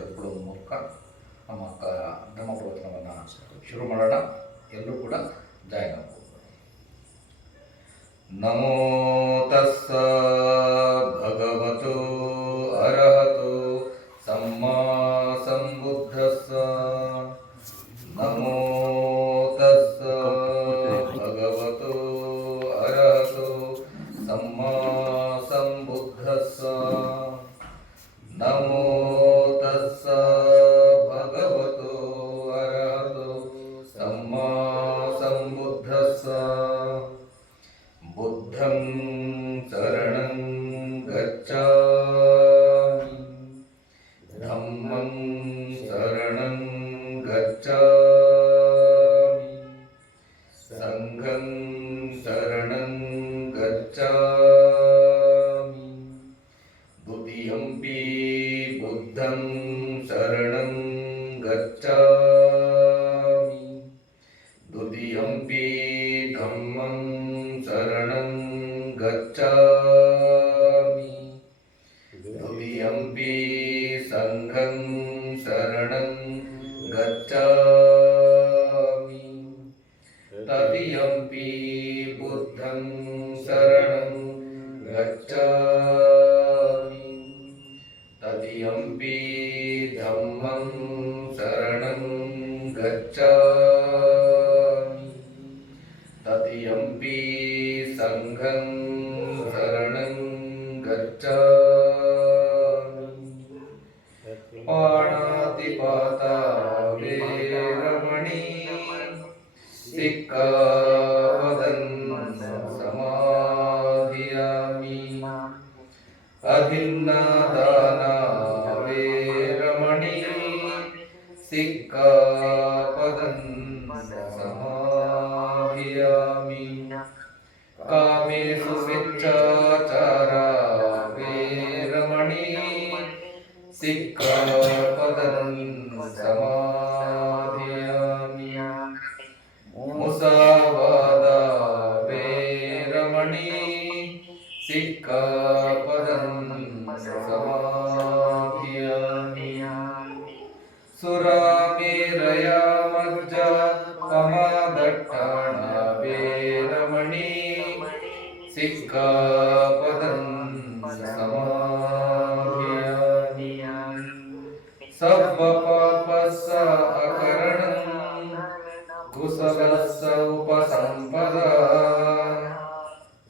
ತೆಗೆದುಕೊಳ್ಳುವ ಮೂಲಕ ನಮ್ಮ ಧರ್ಮ ಪ್ರವಚನವನ್ನು ಶುರು ಮಾಡೋಣ. ಎಲ್ಲರೂ ಕೂಡ ಜಾಯಿನ್ ಆಗ್ಬೋದು. ನಮೋ ತಸ್ಸ ಭಗವತೋ ಅರ್ಹತೋ ಸಮ್ಮಾ ಸಂಬುದ್ಧಸ್ಸ. ನಮೋ ತಸ್ಸ ಭಗವತೋ ಅರ್ಹತೋ ಸಮ್ಮಾ ಸಂಬುದ್ಧಸ್ಸ. ನಮೋ ತಸ್ಸ ಭಗವತೋ ಅರ್ಹತೋ ಸಮ್ಮಾ ಸಂಬುದ್ಧಸ್ಸ. ಬುದ್ಧಂ ಶರಣಂ ಗಚ್ಛಾಮಿ, ಧಮ್ಮಂ ಶರಣಂ ಗಚ್ಛಾಮಿ, ಸಂಘಂ ಶರಣಂ ಗಚ್ಛಾಮಿ. ದ್ವಿತೀಯಂಪಿ ಬುದ್ಧಂ ಶರಣಂ ಗಚ್ಛಾಮಿ, ದ್ವಿತೀಯಂಪಿ ಧಮ್ಮಂ ಶರಣಂ ಗಚ್ಛಾಮಿ, ದ್ವಿತೀಯಂಪಿ ಸಂಘಂ ಶರಣಂ ಗಚ್ಛಾಮಿ, ತೃತೀಯಂಪಿ ಬುದ್ಧಂ ಶರಣಂ ಗಚ್ಛಾಮಿ, ತೃತೀಯಂಪಿ ಧಮ್ಮಂ ಶರಣಂ ಗಚ್ಛಾಮಿ, ತೃತೀಯಂಪಿ ಸಂಘಂ ಶರಣಂ ಗಚ್ಛಾಮಿ. ಪಾಣಾತಿಪಾತಾ ವೇರಮಣಿ ಸಿಕ್ಕಾಪದಂ ಸಮಾಧಿಯಾಮಿ. ಅಭಿನ್ನದಾನ ವೇರಮಣಿ ಸಿಕ್ಕಾಪದಂ ಸಮಾಧಿಯಾಮಿ. ಕಾಮೇಷು ಮಿಥ್ಯಾಚಾರ ವೇರಮಣಿ ಸಿಕ್ಕಾಪದಂ ಸಮಾಧಿಯಾಮಿ. ಮುಸಾವಾದ ವೇರಮಣಿ ಸಿಕ್ಕಾಪದಂ ಸಮಾಧಿಯಾಮಿ. ಸುರಾಮೇರಯ ಮಜ್ಜ ಪಮದಟ್ಟಾಣ ವೇರಮಣಿ ಸಿಕ್ಕಾಪದಂ ಸಮಾಧಿಯಾಮಿ. ಸವ್ವ ಪಾಪಸ್ಸ ಅಕರಣಂ ಕುಸಲಸ್ಸ ಉಪಸಂಪದಾ.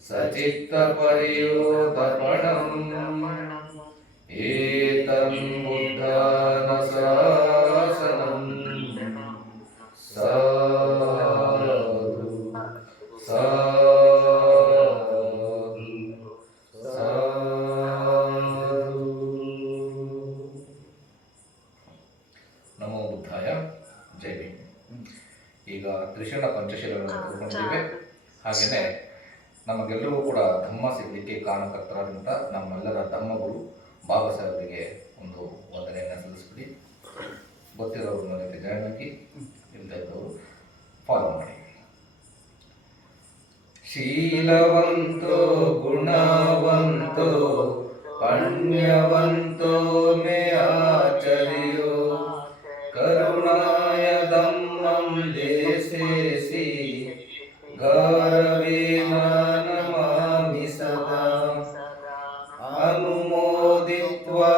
ಸಚಿತ್ತ ಪರಿಯೋದಪಣಂ ಏತಂ ಬುದ್ಧಾನ ಶಾಸನಂ. ಸಾಧು ಸಾಧು ಸಾಧು. ನಮೋ ಬುದ್ಧಾಯ. ಜೈ ಭೀಮ್. ಈಗ ತ್ರಿಶೂಲ ಪಂಚಶೀಲಗಳನ್ನು ತಿಳ್ಕೊಂಡಿದ್ದೇವೆ. ಹಾಗೆಯೇ ನಮಗೆಲ್ಲರಿಗೂ ಕೂಡ ಧಮ್ಮ ಸಿಗಲಿಕ್ಕೆ ಕಾರಣಕರ್ತರಾದಂಥ ನಮ್ಮೆಲ್ಲರ ಧಮ್ಮಗುರು ಬಾಬಾ ಸಾಹೇಬರಿಗೆ ಒಂದು ವಂದನೆಯನ್ನು ಸಲ್ಲಿಸ್ಬಿಡಿ. ಗೊತ್ತಿರೋರು ನನಗೆ ಜಾಯ್ನ್ ಆಗಿ, ಇಲ್ಲದೆ ಇದ್ದವರು ಫಾಲೋ ಮಾಡಿ. ಶೀಲವಂತೋ ಗುಣವಂತೋ ಪಣ್ಯವಂತೋ ಮೇ ಆಚರ್ಯೋ. ಕರುಣಾಯ ಧಮ್ಮಂ ದೇಶೇಸಿ ಗೌರವೇಣ ನಮಾಮಿ ಸದಾ. ಅನುಮೋದಿತ್ವಾ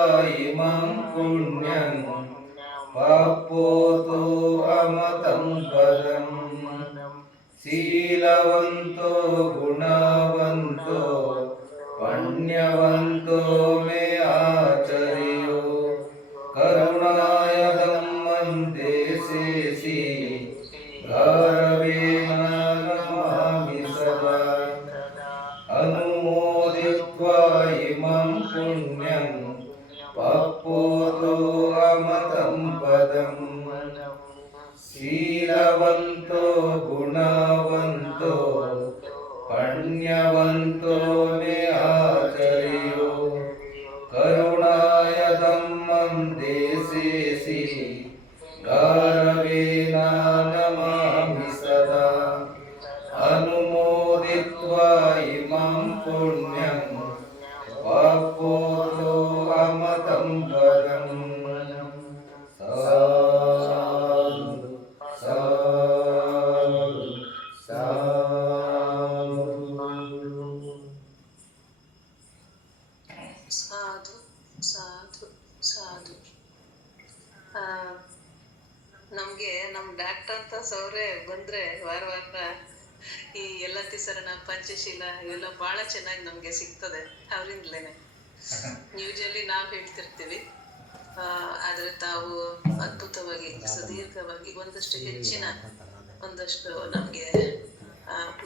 ಇಮಂ ಪುಣ್ಯಂ ಪಾಪೋತೋ ಅಮತಂ ಪದಂ. ಶೀಲವಂತೋ ಗುಣವಂತೋ ಪಣ್ಯವಂತೋ ಮೇ ಆಚರ್ಯೋ. ಕರುಣಾಯ ಧಮ್ಮಂ ದೇಶೇಸಿ ಗೌರವೇಣ ನಮಾಮಿ ಸದಾ. ಅನುಮೋದಿತ್ವಾ ಇಮಂ ಪುಣ್ಯಂ ಪಾಪೋತೋ ಅಮತಂ ಪದಂ. ಶೀಲವಂತೋ ಗುಣವಂತೋ ಪಣ್ಯವಂತೋ ಮೇ ಆಚರ್ಯೋ. ಕರುಣಾಯ ಧಮ್ಮಂ ದೇಶೇಸಿ ಗೌರವೇಣ ನಮಾಮಿ ಸದಾ. ಅನುಮೋದಿತ್ವಾ ಇಮಂ ಪುಣ್ಯಂ ಪಾಪೋತೋ ಅಮತಂ ಪದಂ. ನಮ್ಮ ಡಾಕ್ಟರ್ ಅಂತ ಸೌರೇ ಬಂದರೆ ವಾರ ವಾರ ಈ ಎಲ್ಲತ್ತಿ ಸರಣ ಪಂಚಶೀಲ ಇವೆಲ್ಲ ಭಾಳ ಚೆನ್ನಾಗಿ ನಮಗೆ ಸಿಗ್ತದೆ ಅವರಿಂದಲೇ. ಯೂಶಲಿ ನಾವು ಹೇಳ್ತಿರ್ತೀವಿ, ಆದರೆ ತಾವು ಅದ್ಭುತವಾಗಿ ಸುದೀರ್ಘವಾಗಿ ಒಂದಷ್ಟು ಹೆಚ್ಚಿನ ಒಂದಷ್ಟು ನಮಗೆ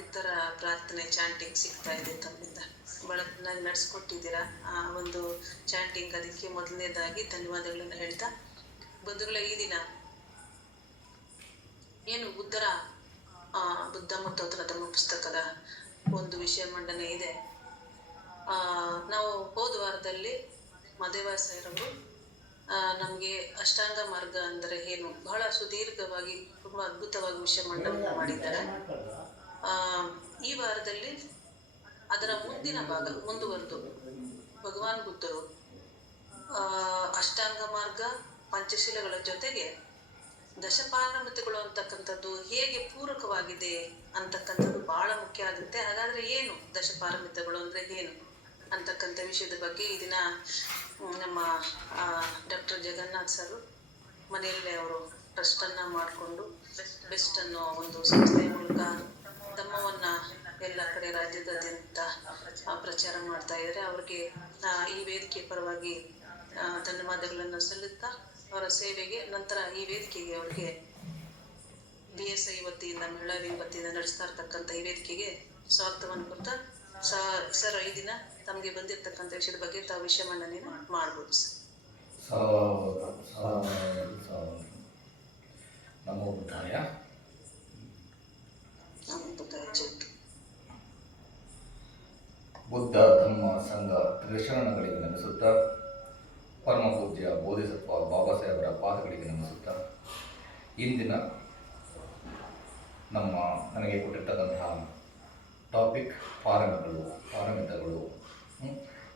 ಉತ್ತರ ಪ್ರಾರ್ಥನೆ ಚಾಂಟಿಂಗ್ ಸಿಗ್ತಾ ಇದೆ ತಮ್ಮಿಂದ. ಭಾಳ ಚೆನ್ನಾಗಿ ನಡೆಸ್ಕೊಟ್ಟಿದ್ದೀರಾ ಆ ಒಂದು ಚಾಂಟಿಂಗ್. ಅದಕ್ಕೆ ಮೊದಲನೇದಾಗಿ ಧನ್ಯವಾದಗಳನ್ನು ಹೇಳ್ತಾ, ಬಂಧುಗಳೇ, ಈ ದಿನ ಏನು ಬುದ್ಧ ಮತ್ತು ಅದರ ಧರ್ಮ ಪುಸ್ತಕದ ಒಂದು ವಿಷಯ ಮಂಡನೆ ಇದೆ. ನಾವು ಹೋದ ವಾರದಲ್ಲಿ ಮದೇವಾಸರವರು ನಮಗೆ ಅಷ್ಟಾಂಗ ಮಾರ್ಗ ಅಂದರೆ ಏನು ಬಹಳ ಸುದೀರ್ಘವಾಗಿ ತುಂಬ ಅದ್ಭುತವಾಗಿ ವಿಷಯ ಮಂಡನೆ ಮಾಡಿದ್ದಾರೆ. ಈ ವಾರದಲ್ಲಿ ಅದರ ಮುಂದಿನ ಭಾಗ ಮುಂದುವರೆದು ಭಗವಾನ್ ಬುದ್ಧರು ಅಷ್ಟಾಂಗ ಮಾರ್ಗ ಪಂಚಶೀಲಗಳ ಜೊತೆಗೆ ದಶಪಾರಮಿತಗಳು ಅಂತಕ್ಕಂಥದ್ದು ಹೇಗೆ ಪೂರಕವಾಗಿದೆ ಅಂತಕ್ಕಂಥದ್ದು ಬಹಳ ಮುಖ್ಯ ಆಗುತ್ತೆ. ಹಾಗಾದರೆ ಏನು ದಶಪಾರಮಿತಗಳು ಅಂದರೆ ಏನು ಅಂತಕ್ಕಂಥ ವಿಷಯದ ಬಗ್ಗೆ ಈ ದಿನ ನಮ್ಮ ಡಾಕ್ಟರ್ ಜಗನ್ನಾಥ್ ಸರ್ ಮನೆಯಲ್ಲೇ ಅವರು ಟ್ರಸ್ಟನ್ನು ಮಾಡಿಕೊಂಡು ಬೆಸ್ಟ್ ಅನ್ನೋ ಒಂದು ಸಂಸ್ಥೆಯ ಮೂಲಕ ಧಮ್ಮವನ್ನು ಎಲ್ಲ ಕಡೆ ರಾಜ್ಯದಾದ್ಯಂತ ಪ್ರಚಾರ ಮಾಡ್ತಾ ಇದ್ದಾರೆ. ಅವ್ರಿಗೆ ಈ ವೇದಿಕೆ ಪರವಾಗಿ ಧನ್ಯವಾದಗಳನ್ನು ಸಲ್ಲುತ್ತಾ, ಅವರ ಸೇವೆಗೆ ನಂತರ ಈ ವೇದಿಕೆಗೆ ಅವ್ರಿಗೆ BSI ವತಿಯಿಂದ ಮಹಿಳಾ ವಿಂಗ್ ವತಿಯಿಂದ ನಡೆಸ್ತಾ ಇರ್ತಕ್ಕಂಥ ಈ ವೇದಿಕೆಗೆ ಸ್ವಾಗತವನ್ನು ಕೊಡ್ತಾ, ಸರ್ ಈ ದಿನ ತಮಗೆ ಬಂದಿರತಕ್ಕಂಥ ವಿಷಯದ ಬಗ್ಗೆ ತಾವು ವಿಷಯ ಮಂಡನೆಯನ್ನು ಮಾಡ್ಬೋದು ಸರ್. ನಮೋ ಬುದ್ಧಾಯ. ಬುದ್ಧ ಧಮ್ಮ ಸಂಘ ತ್ರಿಶರಣಗಳಿಗೆ ನಮಿಸುತ್ತಾ, ಪರಮ ಪೂಜ್ಯ ಬೋಧಿಸತ್ವ ಬಾಬಾ ಸಾಹೇಬರ ಪಾದಗಳಿಗೆ ನಮಿಸುತ್ತಾ, ಇಂದಿನ ನನಗೆ ಕೊಟ್ಟಿರ್ತಕ್ಕಂತಹ ಟಾಪಿಕ್ ಪಾರಮಿತಗಳು.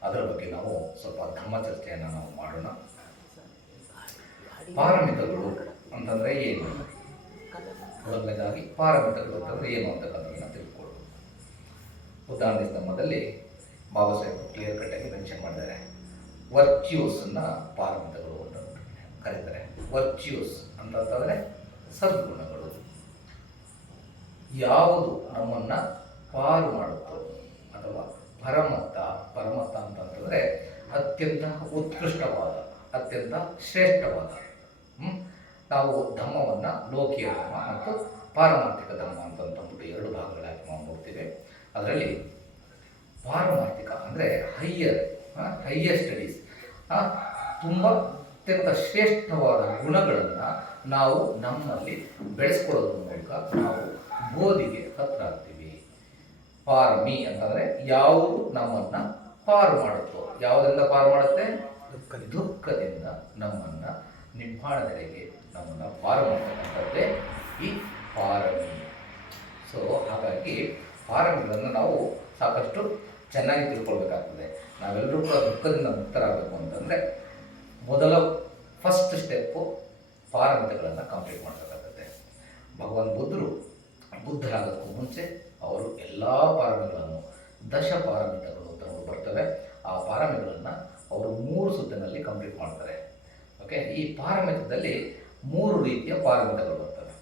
ಅದರ ಬಗ್ಗೆ ನಾವು ಸ್ವಲ್ಪ ಧಮ್ಮ ಚರ್ಚೆಯನ್ನು ನಾವು ಮಾಡೋಣ. ಪಾರಮಿತಗಳು ಅಂತಂದರೆ ಏನು? ಮೊದಲನೇದಾಗಿ ಪಾರಮಿತಗಳು ಅಂತಂದರೆ ಏನು ಅಂತಕ್ಕಂಥದ್ದನ್ನು ತಿಳ್ಕೊಳ್ಳೋದು. ಉದಾಹರಣೆ ಧಮ್ಮದಲ್ಲಿ ಬಾಬಾ ಸಾಹೇಬ್ ಕ್ಲಿಯರ್ ಕಟ್ಟಾಗಿ ಮೆನ್ಷನ್ ಮಾಡಿದ್ದಾರೆ. ವರ್ಚ್ಯೂಸನ್ನು ಪಾರಮಿತಗಳು ಅಂತ ಕರೀತಾರೆ. ವರ್ಚ್ಯೂಸ್ ಅಂತಂತಂದರೆ ಸದ್ಗುಣಗಳು. ಯಾವುದು ನಮ್ಮನ್ನು ಪಾರು ಮಾಡುತ್ತೋ ಅಥವಾ ಪರಮತ್ತ ಅಂತಂತಂದರೆ ಅತ್ಯಂತ ಉತ್ಕೃಷ್ಟವಾದ, ಅತ್ಯಂತ ಶ್ರೇಷ್ಠವಾದ. ನಾವು ಧಮ್ಮವನ್ನು ಲೋಕೀಯ ಧರ್ಮ ಮತ್ತು ಪಾರಮಾರ್ಥಿಕ ಧರ್ಮ ಅಂತಂದ್ಬಿಟ್ಟು ಎರಡು ಭಾಗಗಳಾಗಿ ನಾವು ನೋಡ್ತೀವಿ. ಅದರಲ್ಲಿ ಪಾರಮಾರ್ಥಿಕ ಅಂದರೆ ಹೈಯರ್ ಸ್ಟಡೀಸ್, ತುಂಬ ಅತ್ಯಂತ ಶ್ರೇಷ್ಠವಾದ ಗುಣಗಳನ್ನು ನಾವು ನಮ್ಮಲ್ಲಿ ಬೆಳೆಸ್ಕೊಳ್ಳೋದ್ರ ಮೂಲಕ ನಾವು ಬೋಧಿಗೆ ಹತ್ರ ಆಗ್ತೀವಿ. ಪಾರಮಿ ಅಂತಂದರೆ ಯಾವುದು ನಮ್ಮನ್ನು ಪಾರು ಮಾಡುತ್ತೋ, ಯಾವುದರಿಂದ ಪಾರು ಮಾಡುತ್ತೆ? ದುಃಖದಿಂದ ನಮ್ಮನ್ನು ನಿಬ್ಬಾಣದೆಡೆಗೆ ನಮ್ಮನ್ನು ಪಾರು ಮಾಡ್ತಕ್ಕಂಥದ್ದೇ ಈ ಪಾರಮಿ. ಸೊ ಹಾಗಾಗಿ ಪಾರಮಿಗಳನ್ನು ನಾವು ಸಾಕಷ್ಟು ಚೆನ್ನಾಗಿ ತಿಳ್ಕೊಳ್ಬೇಕಾಗ್ತದೆ. ನಾವೆಲ್ಲರೂ ಕೂಡ ದುಃಖದಿಂದ ಮುಕ್ತರಾಗಬೇಕು ಅಂತಂದರೆ ಫಸ್ಟ್ ಸ್ಟೆಪ್ಪು ಪಾರಮಿತಗಳನ್ನು ಕಂಪ್ಲೀಟ್ ಮಾಡಬೇಕಾಗುತ್ತೆ. ಭಗವಾನ್ ಬುದ್ಧರಾಗೋಕ್ಕೂ ಮುಂಚೆ ಅವರು ಎಲ್ಲ ಪಾರಮಿಗಳನ್ನು, ದಶಪಾರಮಿತಗಳು ಅಂತ ಬರ್ತವೆ. ಆ ಪಾರಮಿಗಳನ್ನು ಅವರು 3 ಸುತ್ತಿನಲ್ಲಿ ಕಂಪ್ಲೀಟ್ ಮಾಡ್ತಾರೆ. ಓಕೆ, ಈ ಪಾರಮಿತದಲ್ಲಿ 3 ರೀತಿಯ ಪಾರಮಿತಗಳು ಬರ್ತವೆ.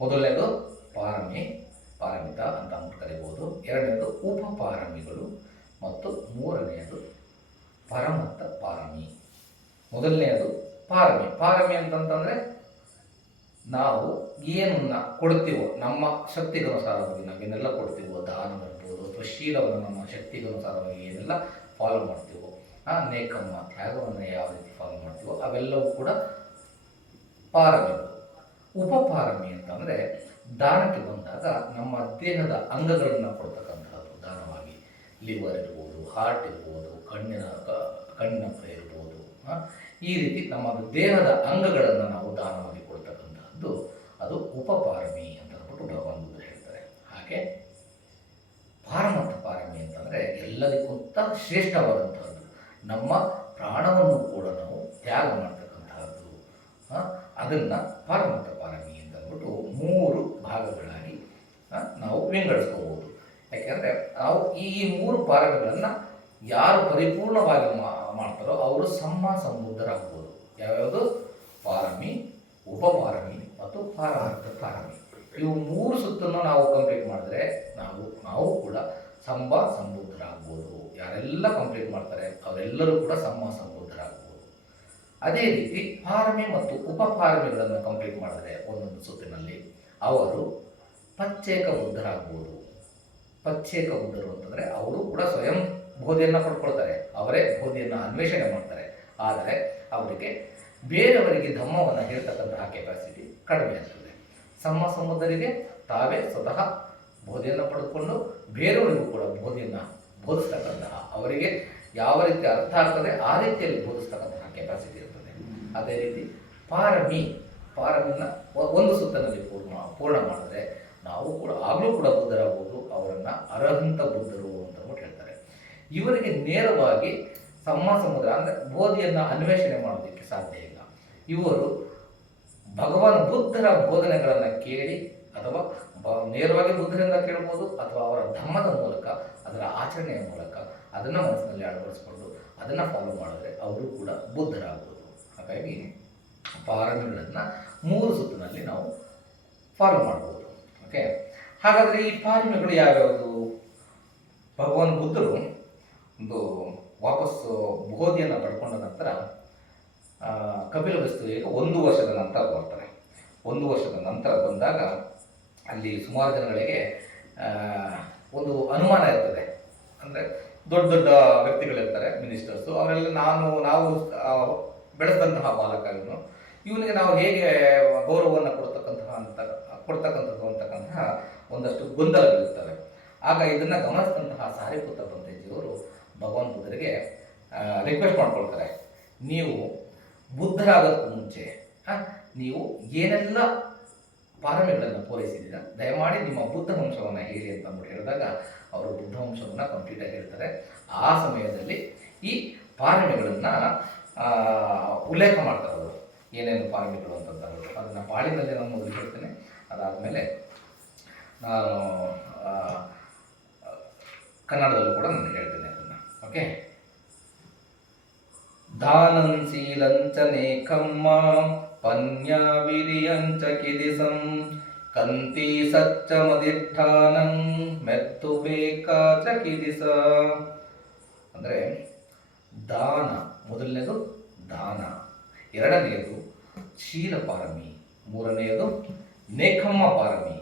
ಮೊದಲನೇದು ಪಾರಮಿತ ಅಂತ ಕರಿಬೋದು. ಎರಡನೇದು ಉಪಪಾರಮಿಗಳು ಮತ್ತು ಮೂರನೆಯದು ಪರಮತ್ತ ಪಾರಮಿ. ಮೊದಲನೆಯದು ಪಾರಮಿ ಅಂತಂತಂದರೆ ನಾವು ಏನನ್ನ ಕೊಡ್ತೀವೋ ನಮ್ಮ ಶಕ್ತಿಗನುಸಾರವಾಗಿ ನಾವೇನೆಲ್ಲ ಕೊಡ್ತೀವೋ, ದಾನ ಇರ್ಬೋದು ಅಥವಾ ಶೀಲವನ್ನು ನಮ್ಮ ಶಕ್ತಿಗನುಸಾರವಾಗಿ ಏನೆಲ್ಲ ಫಾಲೋ ಮಾಡ್ತೀವೋ, ನೇಕಮ್ಮ ತ್ಯಾಗವನ್ನು ಯಾವ ರೀತಿ ಫಾಲೋ ಮಾಡ್ತೀವೋ ಅವೆಲ್ಲವೂ ಕೂಡ ಪಾರಮಿಗಳು. ಉಪಪಾರಮಿ ಅಂತಂದರೆ ದಾನಕ್ಕೆ ಬಂದಾಗ ನಮ್ಮ ದೇಹದ ಅಂಗಗಳನ್ನು ಕೊಡ್ತಕ್ಕಂಥದ್ದು ದಾನವಾಗಿ. ಲಿವರ್ ಇರ್ಬೋದು, ಹಾರ್ಟ್ ಇರ್ಬೋದು, ಕಣ್ಣಿನ ಇರ್ಬೋದು. ಈ ರೀತಿ ನಮ್ಮ ದೇಹದ ಅಂಗಗಳನ್ನು ನಾವು ದಾನವಾಗಿ ಕೊಡ್ತಕ್ಕಂಥದ್ದು ಅದು ಉಪಪಾರಮಿ ಅಂತ ಅಂದ್ಬಿಟ್ಟು ಭಗವಾನ್ ಬುದ್ಧ ಹೇಳ್ತಾರೆ. ಹಾಗೆ ಪಾರಮತ್ತ ಪಾರಮಿ ಅಂತಂದರೆ ಎಲ್ಲದಕ್ಕಿಂತ ಶ್ರೇಷ್ಠವಾದಂಥದ್ದು, ನಮ್ಮ ಪ್ರಾಣವನ್ನು ಕೂಡ ನಾವು ತ್ಯಾಗ ಮಾಡ್ತಕ್ಕಂಥದ್ದು. ಅದನ್ನು ಪಾರಮತ್ತ ಪಾರಮಿ ಅಂತ ಅಂದ್ಬಿಟ್ಟು 3 ಭಾಗಗಳಾಗಿ ನಾವು ವಿಂಗಡಿಸ್ಕೋಬೋದು. ಯಾಕೆಂದರೆ ನಾವು ಈ 3 ಪಾರಮಿಗಳನ್ನು ಯಾರು ಪರಿಪೂರ್ಣವಾಗಿ ಮಾಡ್ತಾರೋ ಅವರು ಸಂಬುದ್ಧರಾಗ್ಬೋದು. ಯಾವ್ಯಾವುದು? ಪಾರಮಿ, ಉಪಪಾರಮಿ ಮತ್ತು ಪಾರಮತ್ತ. ಯಾರೆಲ್ಲ ಕಂಪ್ಲೀಟ್ ಮಾಡ್ತಾರೆ ಅವರೆಲ್ಲರೂ ಕೂಡ ಸಮಬುದ್ಧರಾಗಬಹುದು. ಅದೇ ರೀತಿ ಪಾರಮಿ ಮತ್ತು ಉಪಪಾರಮಿಗಳನ್ನು ಕಂಪ್ಲೀಟ್ ಮಾಡಿದರೆ ಒಂದೊಂದು ಸುತ್ತಿನಲ್ಲಿ ಅವರು ಪಚ್ಚೇಕ ಬುದ್ಧರಾಗಬಹುದು. ಪಚ್ಚೇಕ ಬುದ್ಧರು ಅಂತಂದರೆ ಅವರು ಕೂಡ ಸ್ವಯಂ ಬೋಧಿಯನ್ನು ಪಡ್ಕೊಳ್ತಾರೆ, ಅವರೇ ಬೋಧಿಯನ್ನು ಅನ್ವೇಷಣೆ ಮಾಡ್ತಾರೆ. ಆದರೆ ಅವರಿಗೆ ಬೇರೆಯವರಿಗೆ ಧಮ್ಮವನ್ನು ಹೇಳ್ತಕ್ಕಂತಹ ಕೆಪಾಸಿಟಿ ಕಡಿಮೆ ಆಗ್ತದೆ. ಸಮಬುದ್ಧರಿಗೆ ತಾವೇ ಸ್ವತಃ ಬೋಧಿಯನ್ನು ಪಡೆದುಕೊಂಡು ಬೇರೆಯವರಿಗೂ ಕೂಡ ಬೋಧಿಯನ್ನು ಬೋಧಿಸ್ತಕ್ಕಂತಹ, ಅವರಿಗೆ ಯಾವ ರೀತಿ ಅರ್ಥ ಆಗ್ತದೆ ಆ ರೀತಿಯಲ್ಲಿ ಬೋಧಿಸ್ತಕ್ಕಂತಹ ಕೆಪಾಸಿಟಿ ಇರ್ತದೆ. ಅದೇ ರೀತಿ ಪಾರಮಿನ ಒಂದು ಸುತ್ತಿನಲ್ಲಿ ಪೂರ್ಣ ಮಾಡಿದ್ರೆ ನಾವು ಕೂಡ ಆಗಲೂ ಕೂಡ ಬುದ್ಧರಾಗಬಹುದು. ಅವರನ್ನು ಅರಹಂತ ಬುದ್ಧರು ಅಂತ ಹೇಳ್ತಾರೆ. ಇವರಿಗೆ ನೇರವಾಗಿ ಸಮುದ್ರ ಅಂದರೆ ಬೋಧಿಯನ್ನು ಅನ್ವೇಷಣೆ ಮಾಡೋದಕ್ಕೆ ಸಾಧ್ಯ ಇಲ್ಲ. ಇವರು ಭಗವಾನ್ ಬುದ್ಧರ ಬೋಧನೆಗಳನ್ನು ಕೇಳಿ ಅಥವಾ ನೇರವಾಗಿ ಬುದ್ಧರಿಂದ ಕೇಳ್ಬೋದು, ಅಥವಾ ಅವರ ಧಮ್ಮದ ಮೂಲಕ, ಅದರ ಆಚರಣೆಯ ಮೂಲಕ ಅದನ್ನು ಮನಸ್ಸಿನಲ್ಲಿ ಅಳವಡಿಸ್ಕೊಂಡು ಅದನ್ನು ಫಾಲೋ ಮಾಡಿದ್ರೆ ಅವರು ಕೂಡ ಬುದ್ಧರಾಗ್ಬೋದು. ಹಾಗಾಗಿ ಪಾರಮಿಗಳನ್ನು 3 ಸುತ್ತಿನಲ್ಲಿ ನಾವು ಫಾಲೋ ಮಾಡ್ಬೋದು. ಓಕೆ, ಹಾಗಾದರೆ ಈ ಪಾರಮಿಗಳು ಯಾವ್ಯಾವುದು? ಭಗವಾನ್ ಬುದ್ಧರು ಒಂದು ವಾಪಸ್ಸು ಬೋಧಿಯನ್ನು ಪಡ್ಕೊಂಡ ನಂತರ ಕಪಿಲವಸ್ತುವಿಗೆ 1 ವರ್ಷದ ನಂತರ ಬರ್ತಾರೆ. 1 ವರ್ಷದ ನಂತರ ಬಂದಾಗ ಅಲ್ಲಿ ಸುಮಾರು ಜನಗಳಿಗೆ ಒಂದು ಅನುಮಾನ ಇರ್ತದೆ. ಅಂದರೆ ದೊಡ್ಡ ದೊಡ್ಡ ವ್ಯಕ್ತಿಗಳಿರ್ತಾರೆ, ಮಿನಿಸ್ಟರ್ಸು, ಅವರೆಲ್ಲ ನಾವು ಬೆಳೆಸಿದಂತಹ ಬಾಲಕ ಇವನಿಗೆ ನಾವು ಹೇಗೆ ಗೌರವವನ್ನು ಕೊಡ್ತಕ್ಕಂಥದ್ದು ಅಂತಕ್ಕಂತಹ ಒಂದಷ್ಟು ಗೊಂದಲಗಳಿರ್ತವೆ. ಆಗ ಇದನ್ನು ಗಮನಿಸಿದಂತಹ ಸಾರಿಪುತ್ರ ಪಂಡಿತಜಿಯವರು ಭಗವಾನ್ ಬುದ್ಧರಿಗೆ ರಿಕ್ವೆಸ್ಟ್ ಮಾಡ್ಕೊಳ್ತಾರೆ, ನೀವು ಬುದ್ಧರಾಗೋದಕ್ಕೂ ಮುಂಚೆ ನೀವು ಏನೆಲ್ಲ ಪಾರಮಿಗಳನ್ನು ಪೂರೈಸಿದ್ದೀರ, ದಯಮಾಡಿ ನಿಮ್ಮ ಬುದ್ಧ ವಂಶವನ್ನು ಹೇಳಿ ಅಂತ ಹೇಳಿದಾಗ ಅವರು ಬುದ್ಧ ವಂಶವನ್ನು ಕಂಪ್ಲೀಟಾಗಿ ಹೇಳ್ತಾರೆ. ಆ ಸಮಯದಲ್ಲಿ ಈ ಪಾರಮಿಗಳನ್ನು ಉಲ್ಲೇಖ ಮಾಡ್ತಾರೆ. ಅವರು ಏನೇನು ಪಾರಮಿಗಳು ಅಂತಂದ್ರೆ ಅದನ್ನು ಪಾಳಿನಲ್ಲಿ ನಾನು ಮೊದಲು ಹೇಳ್ತೇನೆ. ಅದಾದಮೇಲೆ ನಾನು ಕನ್ನಡದಲ್ಲೂ ಕೂಡ ನಾನು ಹೇಳ್ತೇನೆ ಅದನ್ನು. ಓಕೆ, ದಾನಂ ಶೀಲಂಚ ನೇಕಮ್ಮ ಪನ್ಯ ವಿರಿಯಂಚ ಕಿದಿಸಂ ಕಂತಿ ಸಚ್ಚ ಮದಿಷ್ಠಾನಂ ಮೆತ್ತು ಬೇಕಾಚ ಕಿದಿಸ. ಅಂದರೆ ದಾನ, ಮೊದಲನೇದು ದಾನ, ಎರಡನೆಯದು ಶೀಲ ಪಾರಮಿ, ಮೂರನೆಯದು ನೇಕಮ್ಮ ಪಾರಮಿ,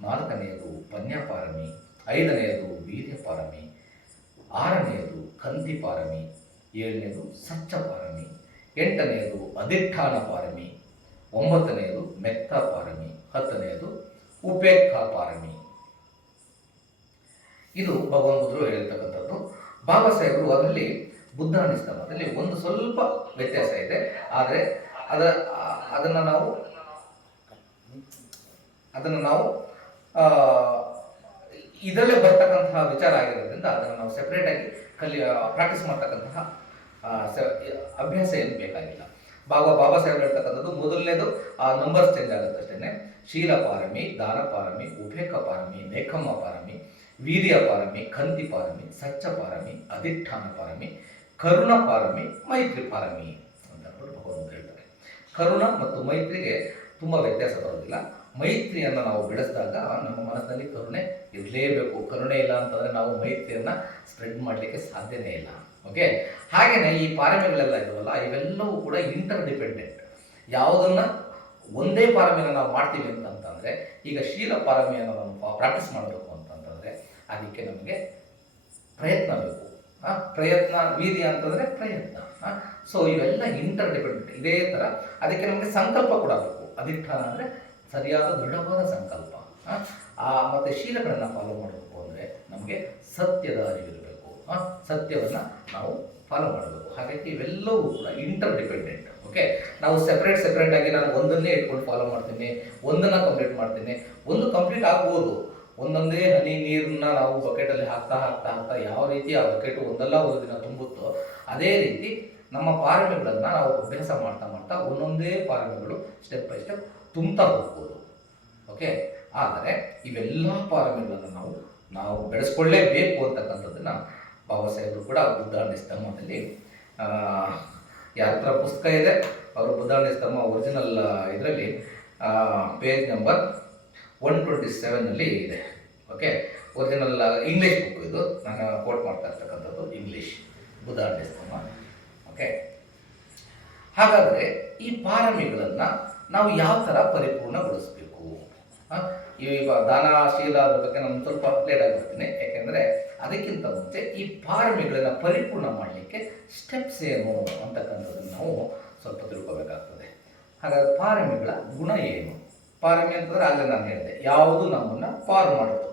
ನಾಲ್ಕನೆಯದು ಪನ್ಯ ಪಾರಮಿ, ಐದನೆಯದು ವೀರ್ಯ ಪಾರಮಿ, ಆರನೆಯದು ಕಂತಿ ಪಾರಮಿ, ಏಳನೆಯದು ಸಚ್ಚ ಪಾರಮಿ, ಎಂಟನೆಯದು ಅಧಿಷ್ಠಾನ ಪಾರಮಿ, ಒಂಬತ್ತನೆಯದು ಮೆತ್ತ ಪಾರಮಿ, ಹತ್ತನೆಯದು ಉಪೇಕ್ಷಾ ಪಾರಮಿ. ಇದು ಭಗವಾನ್ ಬುದ್ಧರು ಹೇಳಿರ್ತಕ್ಕಂಥದ್ದು. ಬಾಬಾ ಸಾಹೇಬರು ಅದರಲ್ಲಿ ಬುದ್ಧ ನಿಸ್ತಮದಲ್ಲಿ ಒಂದು ಸ್ವಲ್ಪ ವ್ಯತ್ಯಾಸ ಇದೆ. ಆದರೆ ಅದನ್ನು ನಾವು ಇದರಲ್ಲೇ ಬರ್ತಕ್ಕಂತಹ ವಿಚಾರ ಆಗಿರೋದ್ರಿಂದ ಅದನ್ನು ನಾವು ಸೆಪ್ರೇಟಾಗಿ ಪ್ರಾಕ್ಟೀಸ್ ಮಾಡ್ತಕ್ಕಂತಹ ಅಭ್ಯಾಸ ಏನು ಬೇಕಾಗಿಲ್ಲ. ಬಾಬಾ ಸಾಹೇಬ್ ಹೇಳ್ತಕ್ಕಂಥದ್ದು ಮೊದಲನೇದು ಆ ನಂಬರ್ಸ್ ಚೇಂಜ್ ಆಗುತ್ತೆ ಅಷ್ಟೇ. ಶೀಲ ಪಾರಮಿ, ದಾನ ಪಾರಮಿ, ಉಪೇಕ್ಷಾ ಪಾರಮಿ, ನೇಕಮ್ಮ ಪಾರಮಿ, ವೀರ್ಯ ಪಾರಮಿ, ಕಂತಿ ಪಾರಮಿ, ಸಚ್ಚ ಪಾರಮಿ, ಅಧಿಷ್ಠಾನ ಪಾರಮಿ, ಕರುಣ ಪಾರಮಿ, ಮೈತ್ರಿ ಪಾರಮಿ ಅಂತ ಭಗವಂತ ಹೇಳ್ತಾರೆ. ಕರುಣ ಮತ್ತು ಮೈತ್ರಿಗೆ ತುಂಬ ವ್ಯತ್ಯಾಸ ಬರೋದಿಲ್ಲ. ಮೈತ್ರಿಯನ್ನು ನಾವು ಬೆಳೆಸಿದಾಗ ನಮ್ಮ ಮನಸ್ಸಿನಲ್ಲಿ ಕರುಣೆ ಇರಲೇಬೇಕು. ಕರುಣೆ ಇಲ್ಲ ಅಂತಂದರೆ ನಾವು ಮೈತ್ರಿಯನ್ನು ಸ್ಪ್ರೆಡ್ ಮಾಡಲಿಕ್ಕೆ ಸಾಧ್ಯನೇ ಇಲ್ಲ. ಓಕೆ, ಹಾಗೆಯೇ ಈ ಪಾರಮಿಗಳೆಲ್ಲ ಇದಾವಲ್ಲ, ಇವೆಲ್ಲವೂ ಕೂಡ ಇಂಟರ್ ಡಿಪೆಂಡೆಂಟ್. ಯಾವುದನ್ನು ಒಂದೇ ಪಾರಮಿನ ನಾವು ಮಾಡ್ತೀವಿ ಅಂತಂದರೆ, ಈಗ ಶೀಲ ಪಾರಮಿಯನ್ನು ನಾವು ಪ್ರಾಕ್ಟೀಸ್ ಮಾಡಬೇಕು ಅಂತಂತಂದರೆ ಅದಕ್ಕೆ ನಮಗೆ ಪ್ರಯತ್ನ ಬೇಕು. ಪ್ರಯತ್ನ, ವೀರ್ಯ ಅಂತಂದರೆ ಪ್ರಯತ್ನ. ಸೊ ಇವೆಲ್ಲ ಇಂಟರ್ ಡಿಪೆಂಡೆಂಟ್. ಇದೇ ಥರ ಅದಕ್ಕೆ ನಮಗೆ ಸಂಕಲ್ಪ ಕೂಡ ಬೇಕು. ಅಧಿಷ್ಠಾನ ಅಂದರೆ ಸರಿಯಾದ ದೃಢವಾದ ಸಂಕಲ್ಪ. ಮತ್ತು ಶೀಲಗಳನ್ನು ಫಾಲೋ ಮಾಡಬೇಕು ಅಂದರೆ ನಮಗೆ ಸತ್ಯದ ಅರಿವಿರಬೇಕು. ಸತ್ಯವನ್ನು ನಾವು ಫಾಲೋ ಮಾಡಬೇಕು. ಹಾಗಾಗಿ ಇವೆಲ್ಲವೂ ಕೂಡ ಇಂಟರ್ ಡಿಪೆಂಡೆಂಟ್. ಓಕೆ, ನಾವು ಸೆಪ್ರೇಟಾಗಿ ನಾನು ಒಂದನ್ನೇ ಇಟ್ಕೊಂಡು ಫಾಲೋ ಮಾಡ್ತೀನಿ, ಒಂದನ್ನು ಕಂಪ್ಲೀಟ್ ಮಾಡ್ತೀನಿ. ಒಂದು ಕಂಪ್ಲೀಟ್ ಆಗ್ಬೋದು. ಒಂದೊಂದೇ ಹನಿ ನೀರನ್ನ ನಾವು ಬಕೆಟಲ್ಲಿ ಹಾಕ್ತಾ ಯಾವ ರೀತಿ ಆ ಬಕೆಟು ಒಂದಲ್ಲ ಒಂದು ದಿನ ತುಂಬುತ್ತೋ ಅದೇ ರೀತಿ ನಮ್ಮ ಪಾರಮಿಗಳನ್ನು ನಾವು ಅಭ್ಯಾಸ ಮಾಡ್ತಾ ಒಂದೊಂದೇ ಪಾರಮಿಗಳು ಸ್ಟೆಪ್ ಬೈ ಸ್ಟೆಪ್ ತುಂಬ್ತಾ ಹೋಗ್ಬೋದು. ಓಕೆ, ಆದರೆ ಇವೆಲ್ಲ ಪಾರಮಿಗಳನ್ನು ನಾವು ಬೆಳೆಸ್ಕೊಳ್ಳೇಬೇಕು ಅಂತಕ್ಕಂಥದ್ದನ್ನು ಬಾಬಾ ಸಾಹೇಬರು ಕೂಡ ಬುದ್ಧಾಂಡಿ ಸ್ತಂಭದಲ್ಲಿ, ಯಾರ ಹತ್ರ ಪುಸ್ತಕ ಇದೆ ಅವರು ಬುದ್ಧಾಂಡಿ ಸ್ತಂಭ ಒರಿಜಿನಲ್ ಇದರಲ್ಲಿ ಪೇಜ್ ನಂಬರ್ 127 ಇದೆ. ಓಕೆ, ಒರಿಜಿನಲ್ ಇಂಗ್ಲೀಷ್ ಬುಕ್ ಇದು, ನಾನು ಕೋಟ್ ಮಾಡ್ತಾ ಇರ್ತಕ್ಕಂಥದ್ದು ಇಂಗ್ಲೀಷ್ ಬುದ್ಧಾರ್ಡಿಸ್ತಮ. ಓಕೆ, ಹಾಗಾದರೆ ಈ ಪಾರಮಿಗಳನ್ನು ನಾವು ಯಾವ ಥರ ಪರಿಪೂರ್ಣಗೊಳಿಸಬೇಕು? ಈಗ ದಾನಶೀಲ ಅದ್ರ ಬಗ್ಗೆ ನಾನು ಸ್ವಲ್ಪ ಲೇಟಾಗಿ ಬರ್ತೀನಿ, ಯಾಕೆಂದರೆ ಅದಕ್ಕಿಂತ ಮುಂಚೆ ಈ ಪಾರಮಿಗಳನ್ನು ಪರಿಪೂರ್ಣ ಮಾಡಲಿಕ್ಕೆ ಸ್ಟೆಪ್ಸ್ ಏನು ಅಂತಕ್ಕಂಥದ್ದನ್ನು ನಾವು ಸ್ವಲ್ಪ ತಿಳ್ಕೋಬೇಕಾಗ್ತದೆ. ಹಾಗಾದರೆ ಪಾರಮಿಗಳ ಗುಣ ಏನು? ಪಾರಮಿ ಅಂತಂದರೆ ಆಗಲೇ ನಾನು ಹೇಳಿದೆ, ಯಾವುದು ನಮ್ಮನ್ನು ಪಾರು ಮಾಡುತ್ತೋ,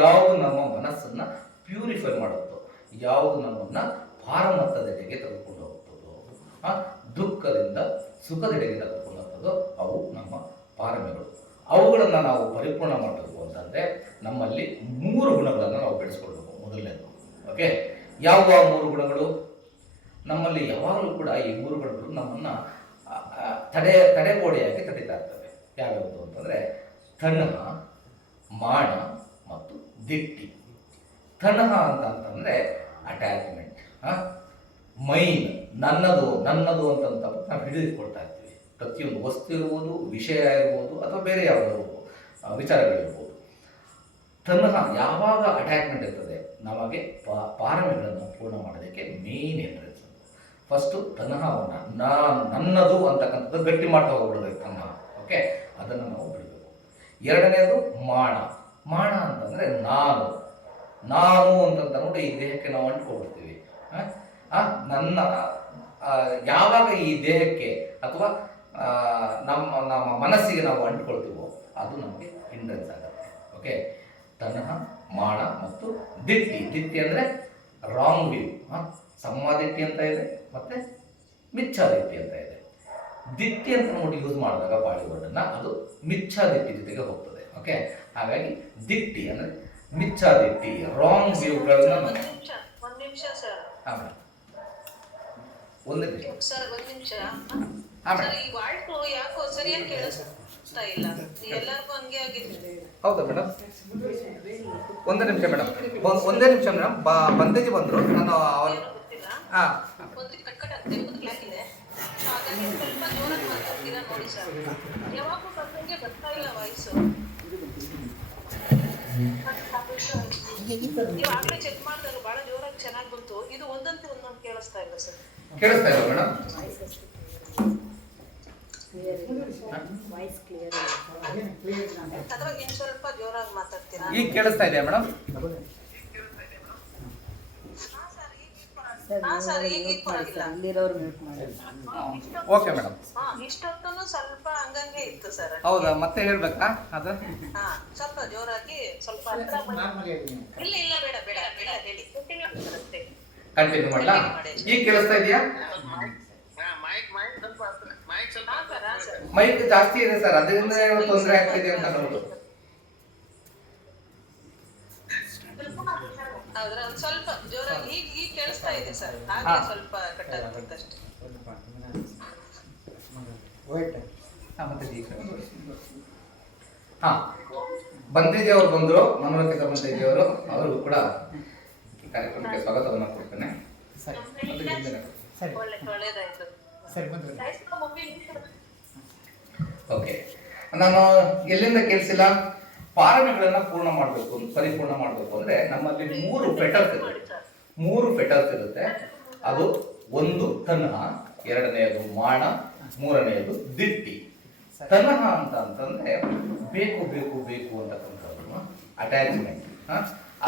ಯಾವುದು ನಮ್ಮ ಮನಸ್ಸನ್ನು ಪ್ಯೂರಿಫೈ ಮಾಡುತ್ತೋ, ಯಾವುದು ನಮ್ಮನ್ನು ಪಾರಮತ್ತದೆಡೆಗೆ ತೆಗೆದುಕೊಂಡು ಹೋಗ್ತದೋ, ದುಃಖದಿಂದ ಸುಖದೆಡೆಗೆ ತೆಗೆದುಕೊಂಡು ಹೋಗ್ತದೋ ಅವು ನಮ್ಮ ಪಾರಮಿಗಳು. ಅವುಗಳನ್ನು ನಾವು ಪರಿಪೂರ್ಣ ಮಾಡಬೇಕು ಅಂತಂದರೆ ನಮ್ಮಲ್ಲಿ 3 ಗುಣಗಳನ್ನು ನಾವು ಬೆಳೆಸ್ಕೊಳ್ಬೇಕು. ಮೊದಲನೇದು, ಓಕೆ, ಯಾವ 3 ಗುಣಗಳು? ನಮ್ಮಲ್ಲಿ ಯಾವಾಗಲೂ ಕೂಡ ಈ 3 ಗುಣಗಳು ನಮ್ಮನ್ನು ತಡೆಗೋಡೆಯಾಗಿ ತಡೀತಾ ಇರ್ತವೆ. ಯಾವ್ಯಾವುದು ಅಂತಂದರೆ ತನಹ, ಮಾಣ ಮತ್ತು ದಿಟ್ಟಿ. ತನಹ ಅಂತಂದರೆ ಅಟ್ಯಾಚ್ಮೆಂಟ್, ಮೈನ್, ನನ್ನದು ನನ್ನದು ಅಂತಂತ ನಾವು ಹಿಡಿದುಕೊಳ್ತಾ ಇರ್ತೀವಿ. ಪ್ರತಿಯೊಂದು ವಸ್ತು ಇರ್ಬೋದು, ವಿಷಯ ಇರ್ಬೋದು, ಅಥವಾ ಬೇರೆ ಯಾವುದೋ ವಿಚಾರಗಳಿರ್ಬೋದು. ತನಹ ಯಾವಾಗ ಅಟ್ಯಾಚ್ಮೆಂಟ್ ಇರ್ತದೆ ನಮಗೆ ಪಾರಮಿಗಳನ್ನು ಪೂರ್ಣ ಮಾಡೋದಕ್ಕೆ ಮೇನ್ ಎಂಟ್ರೆನ್ಸ್. ಫಸ್ಟು ತನಹವನ್ನು ನನ್ನದು ಅಂತಕ್ಕಂಥದ್ದು ಗಟ್ಟಿ ಮಾಡ್ತಾ ಹೋಗ್ಬಿಡೋದು ತನಹ. ಓಕೆ, ಅದನ್ನು ನಾವು ಬಿಡಬೇಕು. ಎರಡನೇದು ಮಾಣ. ಮಾಣ ಅಂತಂದರೆ ನಾನು ನಾನು ಅಂತಂತ ನೋಡಿ ಈ ದೇಹಕ್ಕೆ ನಾವು ಅಂಟ್ಕೊಳ್ತೀವಿ. ನನ್ನ ಯಾವಾಗ ಈ ದೇಹಕ್ಕೆ ಅಥವಾ ನಮ್ಮ ಮನಸ್ಸಿಗೆ ನಾವು ಅಂಟ್ಕೊಳ್ತೀವೋ ಅದು ನಮಗೆ ಹಿಂಡ್ರೆನ್ಸ್ ಆಗುತ್ತೆ. ಓಕೆ, ತನಹ, ಮಾಣ ಮತ್ತು ದಿಟ್ಟಿ. ದಿಟ್ಟಿ ಅಂದರೆ ರಾಂಗ್ ವ್ಯೂ. ಸಮ್ಮಾದಿಟ್ಟಿ ಅಂತ ಇದೆ ಮತ್ತು ಮಿಚ್ಛಾದಿಟ್ಟಿ ಅಂತ ಇದೆ. ದಿಟ್ಟಿ ಅಂತ ನೋಡಿ ಯೂಸ್ ಮಾಡಿದಾಗ ಬಾಲಿವುಡನ್ನು ಅದು ಮಿಚ್ಛಾದಿಟ್ಟಿ ಜೊತೆಗೆ ಹೋಗ್ತದೆ. ಓಕೆ, ಹಾಗಾಗಿ ದಿಟ್ಟಿ ಅಂದರೆ ಮಿಚ್ಛಾದಿಟ್ಟಿ, ರಾಂಗ್ ವ್ಯೂಗಳನ್ನ. ಒಂದು ನಿಮಿಷ ಸರ್. ಹಾಂ ಮೇಡಮ್, ಒಂದು ನಿಮಿಷ ಸರ್, ಒಂದು ನಿಮಿಷ. ಸರ್, ಈ ವಾಯ್ಸು ಯಾಕೋ ಸರಿಯಾಗಿ ಕೇಳಿಸ್ತಾ ಇಲ್ಲ, ಎಲ್ಲರಿಗೂ ಹಂಗೆ ಆಗಿದೆ. ಹೌದಾ ಮೇಡಮ್? ಒಂದೇ ನಿಮಿಷ ಮೇಡಮ್, ಒಂದೇ ನಿಮಿಷ ಮೇಡಮ್. ಬಂದೇಜಿ ಬಂದರು, ನಾನು ಗೊತ್ತಿಲ್ಲ. ಹಾಂ ಒಂದು ಕಟ್ ಆಗ್ತದೆ, ಒಂದು ಕ್ಲಾಕ್ ಇದೆ, ಹಾಗಾಗಿ ಸ್ವಲ್ಪ ಜೋರಾಗಿ ಮಾತಾಡ್ತೀರಾ ನೋಡಿ ಸರ್. ಯಾವಾಗೂ ಬಂದಂಗೆ ಬರ್ತಾ ಇಲ್ಲ ವಾಯ್ಸು. ನೀವು ಆಗ್ಲೇ ಚೆಕ್ ಮಾಡಿದಾಗ ಬಹಳ ಜೋರಾಗಿ ಚೆನ್ನಾಗಿ ಬಂತು. ಇದು ಒಂದಂತೂ ಒಂದೊಂದು ಕೇಳಿಸ್ತಾ ಇಲ್ಲ ಸರ್. ಕೇಳಿಸ್ತಾ ಇಲ್ಲ ಮೇಡಮ್? ಅಥವಾ ಇನ್ನು ಸ್ವಲ್ಪ ಜೋರಾಗಿ ಮಾತಾಡ್ತೀರಾ? ಈಗ ಕೇಳಿಸ್ತಾ ಇದೆಯಾ ಮೇಡಮ್? ಸರ್, ಈಗ ಪರವಾಗಿಲ್ಲ. Okay madam. ಇಷ್ಟೊತ್ತೂ ಸ್ವಲ್ಪ ಹಂಗಂಗೆ ಇತ್ತು ಸರ್. ಹೌದಾ, ಮತ್ತೆ ಹೇಳ್ಬೇಕಾ ಅದು? ಸ್ವಲ್ಪ ಜೋರಾಗಿ, ಸ್ವಲ್ಪ ಹತ್ರ ಇಲ್ಲ ಇಲ್ಲ, ಬೇಡ ಬೇಡ ಬೇಡ, ಹೇಳಿ, ಕಂಟಿನ್ಯೂ ಮಾಡಲಾ? ಈಗ ಕೇಳಿಸ್ತಾ ಇದೆಯಾ? ಮೈಕ್ ಜಾಸ್ತಿ ಇದೆ ಸರ್, ಅದರಿಂದ ತೊಂದರೆ ಆಗ್ತಿದೆ ಅಂತ ನೋಡು. ಹೌದ್ರಾ? ಒಂದ್ ಸ್ವಲ್ಪ ಜೋರಾಗಿ ಈಗ ಕೇಳಿಸ್ತಾ ಇದೆ ಸರ್. ಹಾಗೆ ಸ್ವಲ್ಪ ಕಟ್ ಆಗ್ತದೆ ಅಷ್ಟೇ. ಬಂತೇಜಿ ಅವರು ಬಂದರು, ಮನೋರಕಿತ ಬಂತೇಜಿ ಅವರು. ಅವರು ಕೂಡ ಕಾರ್ಯಕ್ರಮಕ್ಕೆ ಸ್ವಾಗತವನ್ನು ಕೊಡ್ತೇನೆ. ಒಳ್ಳೇದಾಯ್ತು. ಓಕೆ, ನಾನು ಎಲ್ಲಿಂದ ಕೇಳಿಸಿಲ್ಲ. ಪಾರಮಿಗಳನ್ನು ಪೂರ್ಣ ಮಾಡಬೇಕು, ಪರಿಪೂರ್ಣ ಮಾಡಬೇಕು ಅಂದರೆ ನಮ್ಮಲ್ಲಿ 3 ಫೆಟರ್ಸ್ ಇರುತ್ತೆ. 3 ಫೆಟರ್ಸ್ ಇರುತ್ತೆ. ಅದು ಒಂದು ತನಹ, ಎರಡನೆಯದು ಮಾಣ, ಮೂರನೆಯದು ದಿಟ್ಟಿ. ತನಹ ಅಂತಂದ್ರೆ ಬೇಕು ಬೇಕು ಬೇಕು ಅಂತಕ್ಕಂಥದ್ದು, ಅಟ್ಯಾಚ್ಮೆಂಟ್.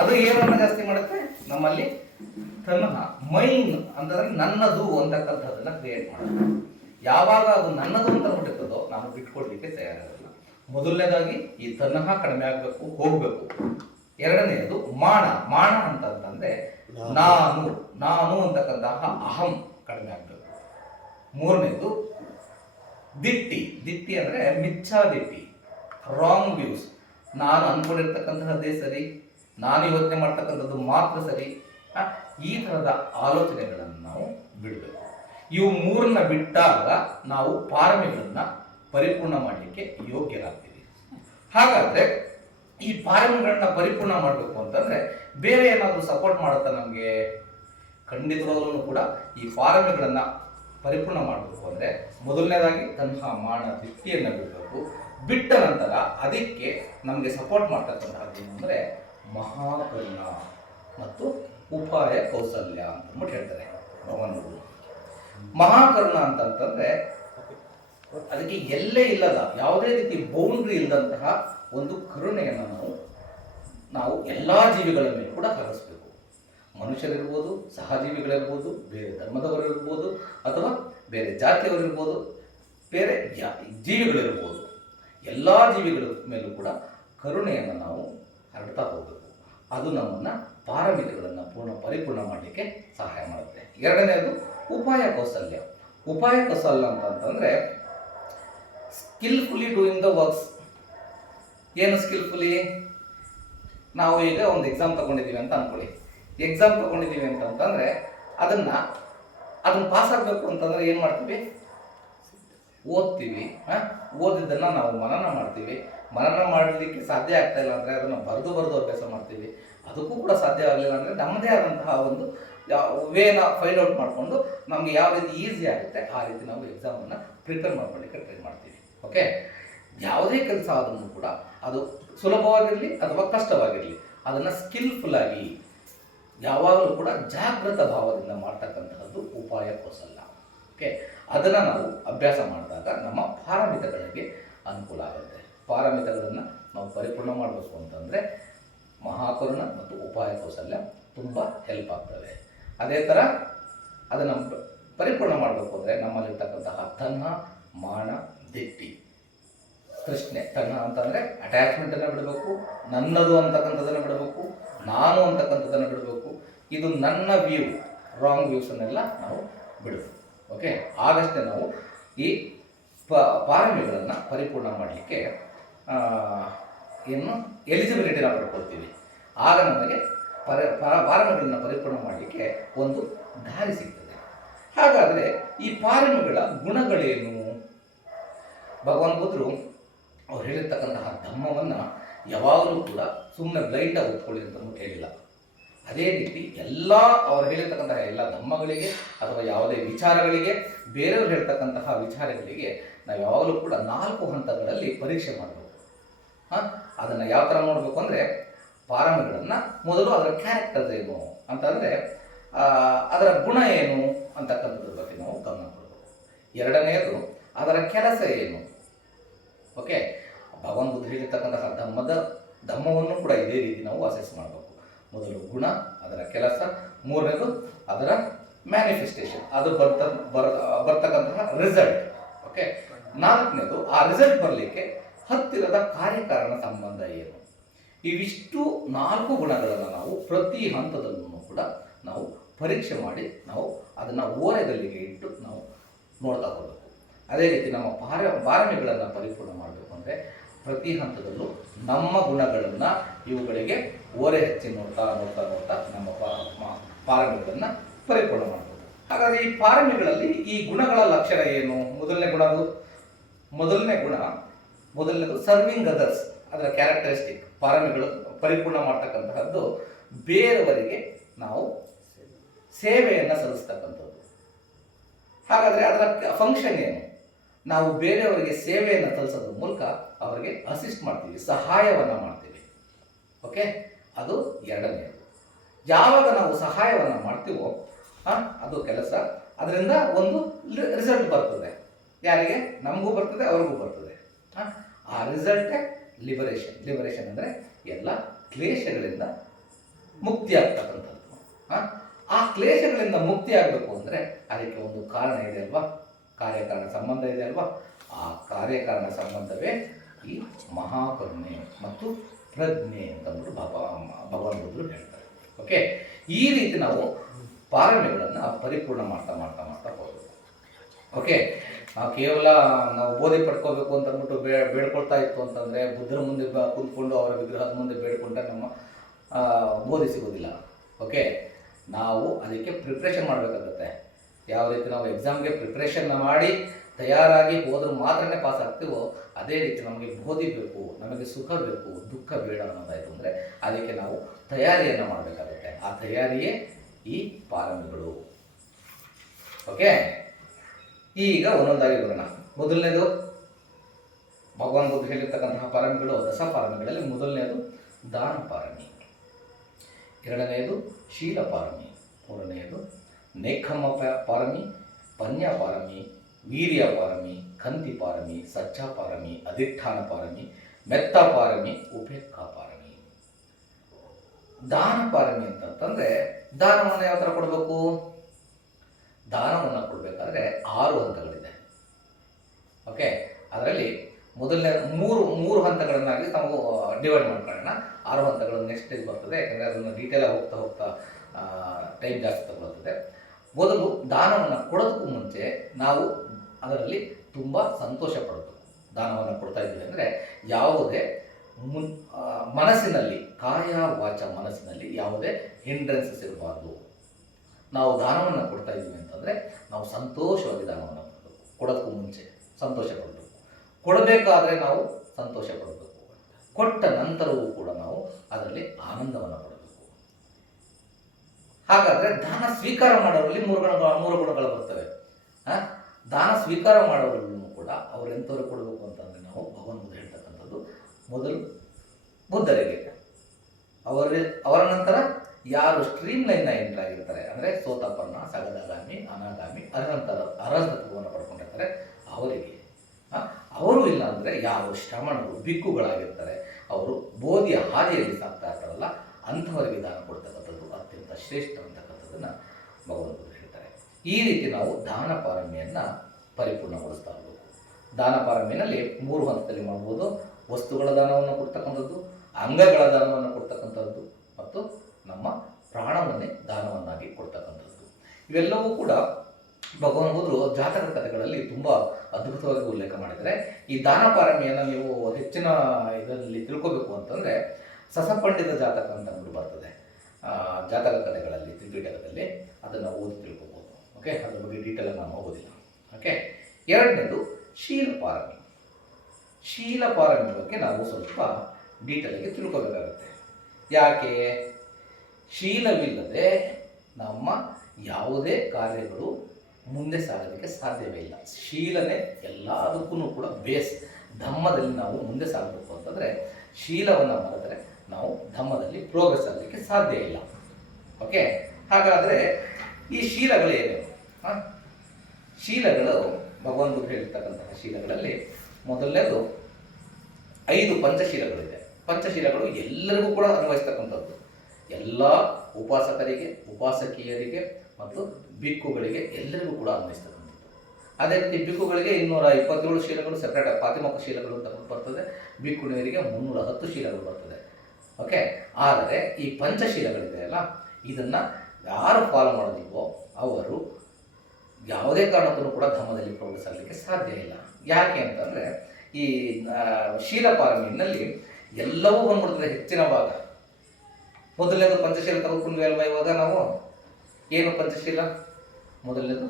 ಅದು ಏನನ್ನ ಜಾಸ್ತಿ ಮಾಡುತ್ತೆ ನಮ್ಮಲ್ಲಿ? ತನಹ, ಮೈನ್ ಅಂತಂದ್ರೆ ನನ್ನದು ಅಂತಕ್ಕಂಥದ್ದನ್ನ ಕ್ರಿಯೇಟ್ ಮಾಡುತ್ತೆ. ಯಾವಾಗ ಅದು ನನ್ನದು ಅಂತ ಬಿಟ್ಟಿರ್ತದೋ ನಾನು ಬಿಟ್ಕೊಡ್ಲಿಕ್ಕೆ ತಯಾರಾಗಲ್ಲ. ಮೊದಲನೇದಾಗಿ ಈ ತನಹ ಕಡಿಮೆ ಆಗಬೇಕು, ಹೋಗ್ಬೇಕು. ಎರಡನೆಯದು ಮಾಣ. ಮಾಣ ಅಂತಂದ್ರೆ ನಾನು ನಾನು ಅಂತಕ್ಕಂತಹ ಅಹಂ ಕಡಿಮೆ ಆಗಬೇಕು. ಮೂರನೇದು ದಿಟ್ಟಿ. ದಿಟ್ಟಿ ಅಂದರೆ ಮಿಚ್ಛಾದಿಟ್ಟಿ, ರಾಂಗ್ ವ್ಯೂಸ್. ನಾನು ಅಂದ್ಕೊಂಡಿರ್ತಕ್ಕಂತಹದ್ದೇ ಸರಿ, ನಾನು ಯೋಚನೆ ಮಾಡ್ತಕ್ಕಂಥದ್ದು ಮಾತ್ರ ಸರಿ. ಈ ಥರದ ಆಲೋಚನೆಗಳನ್ನು ನಾವು ಬಿಡಬೇಕು. ಇವು 3 ಬಿಟ್ಟಾಗ ನಾವು ಪಾರಮಿಗಳನ್ನು ಪರಿಪೂರ್ಣ ಮಾಡಲಿಕ್ಕೆ ಯೋಗ್ಯರಾಗ್ತೀವಿ. ಹಾಗಾದರೆ ಈ ಪಾರಮಿಗಳನ್ನ ಪರಿಪೂರ್ಣ ಮಾಡಬೇಕು ಅಂತಂದರೆ ಬೇರೆ ಏನಾದರೂ ಸಪೋರ್ಟ್ ಮಾಡುತ್ತಾ ನಮಗೆ? ಖಂಡಿತವಾಗ್ಲೂ ಕೂಡ ಈ ಪಾರಮಿಗಳನ್ನು ಪರಿಪೂರ್ಣ ಮಾಡಬೇಕು ಅಂದರೆ ಮೊದಲನೇದಾಗಿ ತನಹ, ಮಾಣ, ದಿಟ್ಟಿಯನ್ನು ಬಿಡಬೇಕು. ಬಿಟ್ಟ ನಂತರ ಅದಕ್ಕೆ ನಮಗೆ ಸಪೋರ್ಟ್ ಮಾಡ್ತಕ್ಕಂಥದ್ದು ಏನು ಅಂದರೆ ಮಹಾಕರುಣ ಮತ್ತು ಉಪಾಯ ಕೌಸಲ್ಯ ಅಂತಂದ್ಬಿಟ್ಟು ಹೇಳ್ತಾರೆ ಭಗವಾನ್ಗಳು. ಮಹಾಕರುಣ ಅಂತಂತಂದರೆ ಅದಕ್ಕೆ ಎಲ್ಲೇ ಇಲ್ಲದ, ಯಾವುದೇ ರೀತಿ ಬೌಂಡ್ರಿ ಇಲ್ಲದಂತಹ ಒಂದು ಕರುಣೆಯನ್ನು ನಾವು ಎಲ್ಲ ಜೀವಿಗಳ ಮೇಲೆ ಕೂಡ ಹರಡಿಸ್ಬೇಕು. ಮನುಷ್ಯರಿರ್ಬೋದು, ಸಹಜೀವಿಗಳಿರ್ಬೋದು, ಬೇರೆ ಧರ್ಮದವರಿರ್ಬೋದು, ಅಥವಾ ಬೇರೆ ಜಾತಿಯವರಿರ್ಬೋದು, ಬೇರೆ ಜೀವಿಗಳಿರ್ಬೋದು, ಎಲ್ಲ ಜೀವಿಗಳ ಮೇಲೂ ಕೂಡ ಕರುಣೆಯನ್ನು ನಾವು ಹರಡ್ತಾ ಹೋಗಬೇಕು. ಅದು ನಮ್ಮನ್ನು ಪಾರಮಿತಿಗಳನ್ನು ಪರಿಪೂರ್ಣ ಮಾಡಲಿಕ್ಕೆ ಸಹಾಯ ಮಾಡುತ್ತೆ. ಎರಡನೆಯದು ಉಪಾಯ ಕೌಶಲ್ಯ. ಉಪಾಯ ಕೌಶಲ್ಯ ಅಂತಂತಂದರೆ ಸ್ಕಿಲ್ಫುಲಿ ಡೂಯಿಂಗ್ ದ ವರ್ಕ್ಸ್. ಏನು ಸ್ಕಿಲ್ಫುಲಿ? ನಾವು ಈಗ ಒಂದು ಎಕ್ಸಾಮ್ ತಗೊಂಡಿದ್ದೀವಿ ಅಂತ ಅಂದ್ಕೊಳ್ಳಿ. ಎಕ್ಸಾಮ್ ತಗೊಂಡಿದ್ದೀವಿ ಅಂತಂತಂದರೆ ಅದನ್ನು ಪಾಸ್ ಆಗಬೇಕು ಅಂತಂದರೆ ಏನು ಮಾಡ್ತೀವಿ? ಓದ್ತೀವಿ. ಓದಿದ್ದನ್ನು ನಾವು ಮನನ ಮಾಡ್ತೀವಿ. ಮನನ ಮಾಡಲಿಕ್ಕೆ ಸಾಧ್ಯ ಆಗ್ತಾ ಇಲ್ಲ ಅಂದರೆ ಅದನ್ನು ಬರೆದು ಅಭ್ಯಾಸ ಮಾಡ್ತೀವಿ. ಅದಕ್ಕೂ ಕೂಡ ಸಾಧ್ಯ ಆಗಲಿಲ್ಲ ಅಂದರೆ ನಮ್ಮದೇ ಆದಂತಹ ಒಂದು ವೇನ ಫೈಂಡ್ ಔಟ್ ಮಾಡಿಕೊಂಡು ನಮಗೆ ಯಾವ ರೀತಿ ಈಸಿ ಆಗುತ್ತೆ ಆ ರೀತಿ ನಾವು ಎಕ್ಸಾಮನ್ನು ಪ್ರಿಪೇರ್ ಮಾಡ್ಕೊಳ್ಳಿಕ್ಕೆ ಟ್ರೈ ಮಾಡ್ತೀವಿ. ಓಕೆ, ಯಾವುದೇ ಕೆಲಸ ಆದ್ರೂ ಕೂಡ ಅದು ಸುಲಭವಾಗಿರಲಿ ಅಥವಾ ಕಷ್ಟವಾಗಿರಲಿ ಅದನ್ನು ಸ್ಕಿಲ್ಫುಲ್ಲಾಗಿ ಯಾವಾಗಲೂ ಕೂಡ ಜಾಗೃತ ಭಾವದಿಂದ ಮಾಡ್ತಕ್ಕಂತಹದ್ದು ಉಪಾಯ ಕೌಶಲ್ಯ. ಓಕೆ, ಅದನ್ನು ನಾವು ಅಭ್ಯಾಸ ಮಾಡಿದಾಗ ನಮ್ಮ ಪಾರಮಿತಗಳಿಗೆ ಅನುಕೂಲ ಆಗುತ್ತೆ. ಪಾರಮಿತಗಳನ್ನು ನಾವು ಪರಿಪೂರ್ಣ ಮಾಡಬೇಕು ಅಂತಂದರೆ ಮಹಾಕರುಣ ಮತ್ತು ಉಪಾಯ ಕೌಶಲ್ಯ ತುಂಬ ಹೆಲ್ಪ್ ಆಗ್ತವೆ. ಅದೇ ಥರ ಅದನ್ನು ಪರಿಪೂರ್ಣ ಮಾಡಬೇಕು ಅಂದರೆ ನಮ್ಮಲ್ಲಿರ್ತಕ್ಕಂತಹ ತನ್ನ ಮಾನ ದಿಟ್ಟಿ ಪ್ರಶ್ನೆ. ತನ್ನ ಅಂತಂದರೆ ಅಟ್ಯಾಚ್ಮೆಂಟನ್ನು ಬಿಡಬೇಕು, ನನ್ನದು ಅಂತಕ್ಕಂಥದ್ದನ್ನು ಬಿಡಬೇಕು, ನಾನು ಅಂತಕ್ಕಂಥದ್ದನ್ನು ಬಿಡಬೇಕು. ಇದು ನನ್ನ ವ್ಯೂ, ರಾಂಗ್ ವ್ಯೂಸನ್ನೆಲ್ಲ ನಾವು ಬಿಡಬೇಕು. ಓಕೆ, ಆಗಷ್ಟೇ ನಾವು ಈ ಪಾರಮಿಗಳನ್ನು ಪರಿಪೂರ್ಣ ಮಾಡಲಿಕ್ಕೆ ಎಲಿಜಿಬಿಲಿಟಿನ ಪಡ್ಕೊಳ್ತೀವಿ. ಆಗ ನಮಗೆ ಪಾರಮಿಗಳನ್ನು ಪರಿಪೂರ್ಣ ಮಾಡಲಿಕ್ಕೆ ಒಂದು ದಾರಿ ಸಿಗ್ತದೆ. ಹಾಗಾದರೆ ಈ ಪಾರಮಿಗಳ ಗುಣಗಳೇನು? ಭಗವಾನ್ ಬುದ್ಧರು ಅವ್ರು ಹೇಳಿರ್ತಕ್ಕಂತಹ ಧಮ್ಮವನ್ನು ಯಾವಾಗಲೂ ಕೂಡ ಸುಮ್ಮನೆ ಬ್ಲೈಂಡಾಗಿ ಓದ್ಕೊಳ್ಳಿ ಅಂತ ಹೇಳಿಲ್ಲ. ಅದೇ ರೀತಿ ಅವ್ರು ಹೇಳಿರ್ತಕ್ಕಂತಹ ಎಲ್ಲ ಧಮ್ಮಗಳಿಗೆ ಅಥವಾ ಯಾವುದೇ ವಿಚಾರಗಳಿಗೆ, ಬೇರೆಯವ್ರು ಹೇಳ್ತಕ್ಕಂತಹ ವಿಚಾರಗಳಿಗೆ ನಾವು ಯಾವಾಗಲೂ ಕೂಡ 4 ಹಂತಗಳಲ್ಲಿ ಪರೀಕ್ಷೆ ಮಾಡಬೇಕು. ಅದನ್ನು ಯಾವ ಥರ ನೋಡಬೇಕು ಅಂದರೆ ಪಾರಮಿಗಳನ್ನು ಮೊದಲು ಅದರ ಕ್ಯಾರೆಕ್ಟರ್ ಏನು ಅಂತಂದರೆ ಅದರ ಗುಣ ಏನು ಅಂತಕ್ಕಂಥದ್ರ ಬಗ್ಗೆ ನಾವು ಗಮನ ಕೊಡಬೇಕು. ಎರಡನೆಯದು ಅದರ ಕೆಲಸ ಏನು. ಓಕೆ, ಭಗವಾನ್ ಬುದ್ಧ ಹೇಳಿರ್ತಕ್ಕಂತಹ ಧಮ್ಮವನ್ನು ಕೂಡ ಇದೇ ರೀತಿ ನಾವು ಅಸೆಸ್ ಮಾಡಬೇಕು. ಮೊದಲು ಗುಣ, ಅದರ ಕೆಲಸ, ಮೂರನೇದು ಅದರ ಮ್ಯಾನಿಫೆಸ್ಟೇಷನ್, ಅದು ಬರ್ತಕ್ಕಂತಹ ರಿಸಲ್ಟ್. ಓಕೆ, ನಾಲ್ಕನೇದು ಆ ರಿಸಲ್ಟ್ ಬರಲಿಕ್ಕೆ ಹತ್ತಿರದ ಕಾರ್ಯಕಾರಣ ಸಂಬಂಧ ಏನು. ಇವಿಷ್ಟು 4 ಗುಣಗಳನ್ನು ನಾವು ಪ್ರತಿ ಹಂತದಲ್ಲೂ ಕೂಡ ನಾವು ಪರೀಕ್ಷೆ ಮಾಡಿ ನಾವು ಅದನ್ನು ಓರೆಗಲ್ಲಿಗೆ ಇಟ್ಟು ನಾವು ನೋಡ್ತಾ ಹೋಗಬೇಕು. ಅದೇ ರೀತಿ ನಮ್ಮ ಪಾರಮಿಗಳನ್ನು ಪರಿಪೂರ್ಣ ಮಾಡಬೇಕು ಅಂದರೆ ಪ್ರತಿ ಹಂತದಲ್ಲೂ ನಮ್ಮ ಗುಣಗಳನ್ನು ಇವುಗಳಿಗೆ ಓರೆ ಹಚ್ಚಿ ನೋಡ್ತಾ ನಮ್ಮ ಪಾರಮಿಗಳನ್ನು ಪರಿಪೂರ್ಣ ಮಾಡಬೇಕು. ಹಾಗಾದರೆ ಈ ಪಾರಮಿಗಳಲ್ಲಿ ಈ ಗುಣಗಳ ಲಕ್ಷಣ ಏನು? ಮೊದಲನೇದು ಸರ್ವಿಂಗ್ ಅದರ್ಸ್. ಅದರ ಕ್ಯಾರೆಕ್ಟರಿಸ್ಟಿಕ್, ಪಾರಮಿಗಳು ಪರಿಪೂರ್ಣ ಮಾಡ್ತಕ್ಕಂತಹದ್ದು ಬೇರೆಯವರಿಗೆ ನಾವು ಸೇವೆಯನ್ನು ಸಲ್ಲಿಸ್ತಕ್ಕಂಥದ್ದು. ಹಾಗಾದರೆ ಅದರ ಫಂಕ್ಷನ್ ಏನು? ನಾವು ಬೇರೆಯವರಿಗೆ ಸೇವೆಯನ್ನು ಸಲ್ಲಿಸೋದ್ರ ಮೂಲಕ ಅವರಿಗೆ ಅಸಿಸ್ಟ್ ಮಾಡ್ತೀವಿ, ಸಹಾಯವನ್ನು ಮಾಡ್ತೀವಿ. ಓಕೆ, ಅದು ಎರಡನೆಯದು. ಯಾವಾಗ ನಾವು ಸಹಾಯವನ್ನು ಮಾಡ್ತೀವೋ ಅದು ಕೆಲಸ, ಅದರಿಂದ ಒಂದು ರಿಸಲ್ಟ್ ಬರ್ತದೆ. ಯಾರಿಗೆ? ನಮಗೂ ಬರ್ತದೆ, ಅವ್ರಿಗೂ ಬರ್ತದೆ. ಆ ರಿಸಲ್ಟೇ ಲಿಬರೇಷನ್ ಅಂದರೆ ಎಲ್ಲ ಕ್ಲೇಶಗಳಿಂದ ಮುಕ್ತಿ ಆಗ್ತಕ್ಕಂಥದ್ದು. ಆ ಕ್ಲೇಶಗಳಿಂದ ಮುಕ್ತಿ ಆಗಬೇಕು ಅಂದರೆ ಅದಕ್ಕೆ ಒಂದು ಕಾರಣ ಇದೆ ಅಲ್ವಾ, ಕಾರ್ಯಕಾರಣ ಸಂಬಂಧ ಇದೆ ಅಲ್ವಾ. ಆ ಕಾರ್ಯಕಾರಣ ಸಂಬಂಧವೇ ಈ ಮಹಾಕರುಣೆ ಮತ್ತು ಪ್ರಜ್ಞೆ ಅಂತಂದ್ಬಿಟ್ಟು ಭಗವಾನ್ ಬುದ್ಧರು ಹೇಳ್ತಾರೆ. ಓಕೆ, ಈ ರೀತಿ ನಾವು ಪಾರಮಿಗಳನ್ನು ಪರಿಪೂರ್ಣ ಮಾಡ್ತಾ ಹೋಗಬೇಕು. ಓಕೆ, ನಾವು ಕೇವಲ ಬೋಧಿ ಪಡ್ಕೋಬೇಕು ಅಂತ ಅಂದ್ಬಿಟ್ಟು ಬೇಡ್ಕೊಳ್ತಾ ಇತ್ತು ಅಂತಂದರೆ ಬುದ್ಧರ ಮುಂದೆ ಕುಂತ್ಕೊಂಡು ಅವರ ವಿಗ್ರಹದ ಮುಂದೆ ಬೇಡ್ಕೊಂಡ್ರೆ ನಮ್ಮ ಬೋಧಿ ಸಿಗೋದಿಲ್ಲ. ಓಕೆ, ನಾವು ಅದಕ್ಕೆ ಪ್ರಿಪ್ರೇಷನ್ ಮಾಡಬೇಕಾಗುತ್ತೆ. ಯಾವ ರೀತಿ ನಾವು ಎಕ್ಸಾಮ್ಗೆ ಪ್ರಿಪ್ರೇಷನ್ ಮಾಡಿ ತಯಾರಾಗಿ ಹೋದ್ರೆ ಮಾತ್ರನೇ ಪಾಸ್ ಆಗ್ತೀವೋ ಅದೇ ರೀತಿ ನಮಗೆ ಬೋಧಿ ಬೇಕು, ನಮಗೆ ಸುಖ ಬೇಕು, ದುಃಖ ಬೇಡ ಅನ್ನೋದಾಯಿತು ಅಂದರೆ ಅದಕ್ಕೆ ನಾವು ತಯಾರಿಯನ್ನು ಮಾಡಬೇಕಾಗುತ್ತೆ. ಆ ತಯಾರಿಯೇ ಈ ಪಾರಮಿಗಳು. ಓಕೆ, ಈಗ ಒಂದೊಂದಾಗಿ ಬರೋಣ. ಮೊದಲನೇದು ಭಗವಾನ್ ಬುದ್ಧ ಹೇಳಿರ್ತಕ್ಕಂತಹ ಪಾರಮಿಗಳು 10 ಪಾರಮಿಗಳಲ್ಲಿ ಮೊದಲನೇದು ದಾನ ಪಾರಮಿ. ಎರಡನೆಯದು ಶೀಲಪಾರಮಿ, ಮೂರನೆಯದು ನೇಖಮ್ಮ ಪಾರಮಿ, ಪನ್ಯ ಪಾರಮಿ, ವೀರ್ಯ ಪಾರಮಿ, ಕಂತಿ ಪಾರಮಿ, ಸಚ್ಚಾ ಪಾರಮಿ, ಅಧಿಷ್ಠಾನ ಪಾರಮಿ, ಮೆತ್ತ ಪಾರಮಿ, ಉಪೇಕ್ಷಾ ಪಾರಮಿ. ದಾನ ಪಾರಮಿ ಅಂತಂತಂದರೆ ದಾನವನ್ನು ಯಾವ ಥರ ಕೊಡಬೇಕು? ದಾನವನ್ನು ಕೊಡಬೇಕಾದ್ರೆ 6 ಹಂತಗಳಿದೆ. ಓಕೆ, ಅದರಲ್ಲಿ ಮೊದಲನೇ ಮೂರು ಹಂತಗಳನ್ನಾಗಿ ನಾವು ಡಿವೈಡ್ ಮಾಡ್ಕೊಳ್ಳೋಣ. 6 ಹಂತಗಳು ನೆಕ್ಸ್ಟ್ ಇದು ಬರ್ತದೆ, ಯಾಕಂದರೆ ಅದನ್ನು ಡೀಟೇಲಾಗಿ ಹೋಗ್ತಾ ಟೈಮ್ ಜಾಸ್ತಿ ತಗೊಳ್ತದೆ. ಮೊದಲು ದಾನವನ್ನು ಕೊಡೋದಕ್ಕೂ ಮುಂಚೆ ನಾವು ಅದರಲ್ಲಿ ತುಂಬ ಸಂತೋಷ ಪಡಬೇಕು. ದಾನವನ್ನು ಕೊಡ್ತಾ ಇದ್ದೀವಿ ಅಂದರೆ ಯಾವುದೇ ಮನಸ್ಸಿನಲ್ಲಿ, ಕಾಯ ವಾಚ ಮನಸ್ಸಿನಲ್ಲಿ ಯಾವುದೇ ಹಿಂಡ್ರೆನ್ಸಸ್ ಇರಬಾರ್ದು. ನಾವು ದಾನವನ್ನು ಕೊಡ್ತಾ ಇದ್ದೀವಿ ಅಂತಂದರೆ ನಾವು ಸಂತೋಷವಾಗಿ ದಾನವನ್ನು ಕೊಡಬೇಕು. ಕೊಡೋದಕ್ಕೂ ಮುಂಚೆ ಸಂತೋಷ ಪಡಬೇಕು, ಕೊಡಬೇಕಾದ್ರೆ ನಾವು ಸಂತೋಷ ಪಡಬೇಕು, ಕೊಟ್ಟ ನಂತರವೂ ಕೂಡ ನಾವು ಅದರಲ್ಲಿ ಆನಂದವನ್ನು ಪಡಬೇಕು. ಹಾಗಾದರೆ ದಾನ ಸ್ವೀಕಾರ ಮಾಡೋರಲ್ಲಿ ಮೂರು ಗುಣಗಳು ಬರ್ತವೆ. ದಾನ ಸ್ವೀಕಾರ ಮಾಡೋರಲ್ಲೂ ಕೂಡ ಅವ್ರು ಎಂಥವ್ರು ಕೊಡಬೇಕು ಅಂತಂದರೆ ನಾವು ಭಗವಾನ್ ಬುದ್ಧ ಹೇಳ್ತಕ್ಕಂಥದ್ದು ಮೊದಲು ಬುದ್ಧರಿಗೆ, ಅವರ ನಂತರ ಯಾರು ಸ್ಟ್ರೀಮ್ ಲೈನ್ನ ಎಂಟರ್ ಆಗಿರ್ತಾರೆ, ಅಂದರೆ ಸೋತಾಪನ್ನ, ಸಗದಗಾಮಿ, ಅನಾಗಾಮಿ, ಅನಂತರ ಅರಹತತ್ವವನ್ನು ಪಡ್ಕೊಂಡಿರ್ತಾರೆ ಅವರಿಗೆ. ಅವರು ಇಲ್ಲ ಅಂದರೆ ಯಾರು ಶ್ರಮಣರು, ಬಿಕ್ಕುಗಳಾಗಿರ್ತಾರೆ, ಅವರು ಬೋಧಿಯ ಹಾದಿಯಲ್ಲಿ ಸಾಕ್ತಾ ಇರ್ತಾರಲ್ಲ, ಅಂಥವರಿಗೆ ದಾನ ಕೊಡ್ತಕ್ಕಂಥದ್ದು ಅತ್ಯಂತ ಶ್ರೇಷ್ಠ ಅಂತಕ್ಕಂಥದ್ದನ್ನು ಭಗವಂತರು ಹೇಳ್ತಾರೆ. ಈ ರೀತಿ ನಾವು ದಾನ ಪಾರಮಿಯನ್ನು ಪರಿಪೂರ್ಣಗೊಳಿಸ್ತಾ ಇರಬೇಕು. ದಾನ ಪಾರಮಿನಲ್ಲಿ 3 ಹಂತದಲ್ಲಿ ಮಾಡ್ಬೋದು. ವಸ್ತುಗಳ ದಾನವನ್ನು ಕೊಡ್ತಕ್ಕಂಥದ್ದು, ಅಂಗಗಳ ದಾನವನ್ನು ಕೊಡ್ತಕ್ಕಂಥದ್ದು, ಮತ್ತು ನಮ್ಮ ಪ್ರಾಣವನ್ನೇ ದಾನವನ್ನಾಗಿ ಕೊಡ್ತಕ್ಕಂಥದ್ದು. ಇವೆಲ್ಲವೂ ಕೂಡ ಭಗವಾನ್ ಬುದ್ಧರು ಜಾತಕ ಕಥೆಗಳಲ್ಲಿ ತುಂಬ ಅದ್ಭುತವಾಗಿ ಉಲ್ಲೇಖ ಮಾಡಿದ್ದಾರೆ. ಈ ದಾನ ಪಾರಮಿಯನ್ನು ನೀವು ಹೆಚ್ಚಿನ ಇದರಲ್ಲಿ ತಿಳ್ಕೋಬೇಕು ಅಂತಂದರೆ ಸಸಪಂಡಿತ ಜಾತಕ ಅಂತ ಅಂದ್ಬಿಟ್ಟು ಬರ್ತದೆ ಜಾತಕ ಕಥೆಗಳಲ್ಲಿ, ತ್ರಿಪಿಟಕದಲ್ಲಿ. ಅದನ್ನು ಓದಿ ತಿಳ್ಕೊಬೋದು. ಓಕೆ, ಅದ್ರ ಬಗ್ಗೆ ಡೀಟೇಲಾಗಿ ನಾನು ಓದಿಲ್ಲ. ಓಕೆ, ಎರಡನೇದು ಶೀಲಪಾರಮಿ. ಶೀಲಪಾರಮಿ ಬಗ್ಗೆ ನಾವು ಸ್ವಲ್ಪ ಡೀಟೇಲಾಗಿ ತಿಳ್ಕೋಬೇಕಾಗುತ್ತೆ. ಯಾಕೆ? ಶೀಲವಿಲ್ಲದೆ ನಮ್ಮ ಯಾವುದೇ ಕಾರ್ಯಗಳು ಮುಂದೆ ಸಾಗೋದಕ್ಕೆ ಸಾಧ್ಯವೇ ಇಲ್ಲ. ಶೀಲನೇ ಎಲ್ಲದಕ್ಕೂ ಕೂಡ ಬೇಸ್. ಧಮ್ಮದಲ್ಲಿ ನಾವು ಮುಂದೆ ಸಾಗಬೇಕು ಅಂತಂದರೆ ಶೀಲವನ್ನು ಮರೆತರೆ ನಾವು ಧಮ್ಮದಲ್ಲಿ ಪ್ರೋಗ್ರೆಸ್ ಆಗಲಿಕ್ಕೆ ಸಾಧ್ಯ ಇಲ್ಲ. ಓಕೆ, ಹಾಗಾದರೆ ಈ ಶೀಲಗಳು ಏನೇನು? ಶೀಲಗಳು ಭಗವಂತ ಹೇಳಿರ್ತಕ್ಕಂತಹ ಶೀಲಗಳಲ್ಲಿ ಮೊದಲನೇದು 5 ಪಂಚಶೀಲಗಳಿದೆ. ಪಂಚಶೀಲಗಳು ಎಲ್ಲರಿಗೂ ಕೂಡ ಅನ್ವಯಿಸ್ತಕ್ಕಂಥದ್ದು. ಎಲ್ಲ ಉಪಾಸಕರಿಗೆ, ಉಪಾಸಕಿಯರಿಗೆ ಮತ್ತು ಬಿಕ್ಕುಗಳಿಗೆ ಎಲ್ಲರಿಗೂ ಕೂಡ ಅನ್ವಯಿಸ್ತಕ್ಕಂಥದ್ದು. ಅದೇ ರೀತಿ ಬಿಕ್ಕುಗಳಿಗೆ 227 ಶೀಲಗಳು ಸೆಪ್ರೇಟ್, ಪಾತಿಮುಖ ಶೀಲಗಳು ಅಂತ ಬರ್ತದೆ. ಬಿಕ್ಕುಣಿಯರಿಗೆ 310 ಶೀಲಗಳು ಬರ್ತದೆ. ಓಕೆ, ಆದರೆ ಈ ಪಂಚಶೀಲಗಳಿದೆಯಲ್ಲ, ಇದನ್ನು ಯಾರು ಫಾಲೋ ಮಾಡೋದಿಲ್ವೋ ಅವರು ಯಾವುದೇ ಕಾರಣಕ್ಕೂ ಕೂಡ ಧರ್ಮದಲ್ಲಿ ಪ್ರೋಗ್ರೆಸ್ ಆಗಲಿಕ್ಕೆ ಸಾಧ್ಯ ಇಲ್ಲ. ಯಾಕೆ ಅಂತಂದರೆ ಈ ಶೀಲಪಾರಮಿನಲ್ಲಿ ಎಲ್ಲವೂ ಬಂದ್ಬಿಡ್ತದೆ, ಹೆಚ್ಚಿನ ಭಾಗ. ಮೊದಲನೇದು ಪಂಚಶೀಲ ತಗೊಂಡ್ವಿ ಅಲ್ವಾ? ಇವಾಗ ನಾವು ಏನು ಪಂಚಶೀಲ? ಮೊದಲನೇದು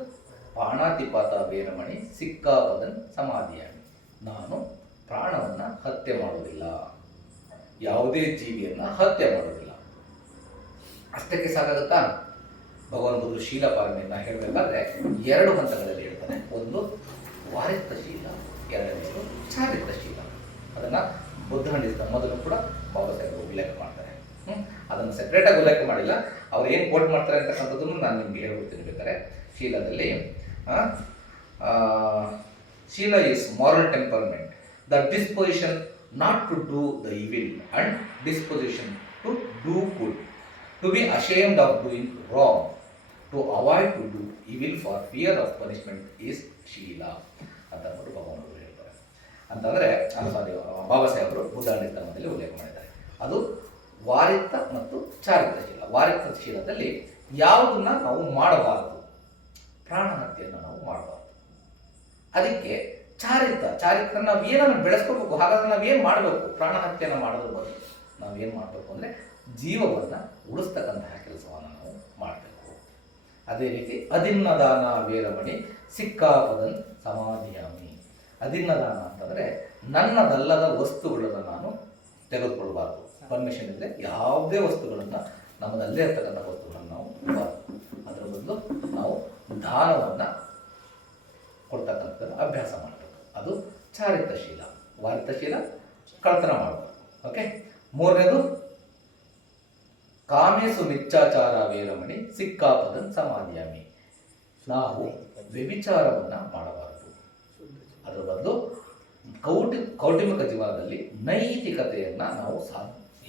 ಪ್ರಾಣಾತಿಪಾತ ವೀರಮಣಿ ಸಿಕ್ಕಾಪದನ್ ಸಮಾಧಿಯಾಣಿ. ನಾನು ಪ್ರಾಣವನ್ನು ಹತ್ಯೆ ಮಾಡುವುದಿಲ್ಲ, ಯಾವುದೇ ಜೀವಿಯನ್ನು ಹತ್ಯೆ ಮಾಡುವುದಿಲ್ಲ. ಅಷ್ಟಕ್ಕೆ ಸಾಕಾಗುತ್ತಾ? ಭಗವಾನ್ ಬುದ್ಧರು ಶೀಲಪಾರಮಿಯನ್ನು ಹೇಳಬೇಕಾದ್ರೆ 2 ಹಂತಗಳಲ್ಲಿ ಹೇಳ್ತಾರೆ. ಒಂದು ವಾರಿತ್ರಶೀಲ, ಎರಡನೇದು ಚಾರಿತ್ರಶೀಲ. ಅದನ್ನು ಬುದ್ಧ ಖಂಡಿತ ಮೊದಲು ಕೂಡ ಬಾಬಾ ಸಾಹೇಬರು ಉಲ್ಲೇಖ ಮಾಡ್ತಾರೆ. ಅದನ್ನು ಸೆಪ್ರೇಟಾಗಿ ಉಲ್ಲೇಖ ಮಾಡಿಲ್ಲ. ಅವ್ರು ಏನು ಕೋಟ್ ಮಾಡ್ತಾರೆ ಅಂತಕ್ಕಂಥದ್ದನ್ನು ನಾನು ನಿಮಗೆ ಹೇಳ್ಬಿಡ್ತೀನಿ ಬೇಕಾದ್ರೆ. ಶೀಲದಲ್ಲಿ ಶೀಲ is moral temperament, the disposition not to do the evil and disposition to do good, to be ashamed of doing wrong, to avoid to do evil for fear of punishment is ಶೀಲ ಅಂತ ಅಂದ್ಬಿಟ್ಟು ಭಗವಾನರು ಹೇಳ್ತಾರೆ. ಅಂತಂದರೆ ಬಾಬಾ ಸಾಹೇಬರು ಬುದ್ಧ ಧರ್ಮದಲ್ಲಿ ಉಲ್ಲೇಖ ಮಾಡಿದ್ದಾರೆ. ಅದು ವಾರಿತ್ರ ಮತ್ತು ಚಾರಿತ್ರಶೀಲ. ವಾರಿತ್ರ ಶೀಲದಲ್ಲಿ ಯಾವುದನ್ನ ನಾವು ಮಾಡಬಾರದು, ಪ್ರಾಣಹತ್ಯೆಯನ್ನು ನಾವು ಮಾಡಬಾರ್ದು. ಅದಕ್ಕೆ ಚಾರಿತ್ರ ನಾವು ಏನನ್ನು ಬೆಳೆಸ್ಕೋಬೇಕು. ಹಾಗಾದ್ರೆ ನಾವೇನು ಮಾಡಬೇಕು? ಪ್ರಾಣಹತ್ಯೆಯನ್ನು ಮಾಡೋದ್ರ ಬದಲು ನಾವೇನು ಮಾಡಬೇಕು ಅಂದರೆ ಜೀವವನ್ನು ಉಳಿಸ್ತಕ್ಕಂತಹ ಕೆಲಸವನ್ನು ನಾವು ಮಾಡಬೇಕು. ಅದೇ ರೀತಿ ಅದಿನ್ನದಾನ ವೀರಮಣಿ ಸಿಕ್ಕಾಪದನ್ ಸಮಾಧಿಯಾಮಿ. ಅದಿನ್ನದಾನ ಅಂತಂದರೆ ನನ್ನದಲ್ಲದ ವಸ್ತುಗಳನ್ನು ನಾನು ತೆಗೆದುಕೊಳ್ಬಾರ್ದು. ಪರ್ಮಿಷನ್ ಇದ್ದರೆ ಯಾವುದೇ ವಸ್ತುಗಳನ್ನು, ನಮ್ಮದಲ್ಲೇ ಇರ್ತಕ್ಕಂಥ ವಸ್ತುಗಳನ್ನು ನಾವು ಕೊಡಬಾರ್ದು. ಅದರ ಬದಲು ನಾವು ದಾನವನ್ನು ಕೊಡ್ತಕ್ಕಂಥದ್ದು ಅಭ್ಯಾಸ ಮಾಡಬೇಕು. ಅದು ಚಾರಿತ್ರಶೀಲ. ವಾರಿತ್ರಶೀಲ ಕಳ್ತನ ಮಾಡಬೇಕು. ಓಕೆ, ಮೂರನೇದು ಕಾಮೇಸು ಮಿಚ್ಚಾಚಾರ ವೇರಮಣಿ ಸಿಕ್ಕಾಪದನ್ ಸಮಾಧಿಯಾಮಿ. ನಾವು ವ್ಯಭಿಚಾರವನ್ನು ಮಾಡಬಾರದು, ಅದರ ಬದಲು ಕೌಟುಂಬಿಕ ಜೀವನದಲ್ಲಿ ನೈತಿಕತೆಯನ್ನು ನಾವು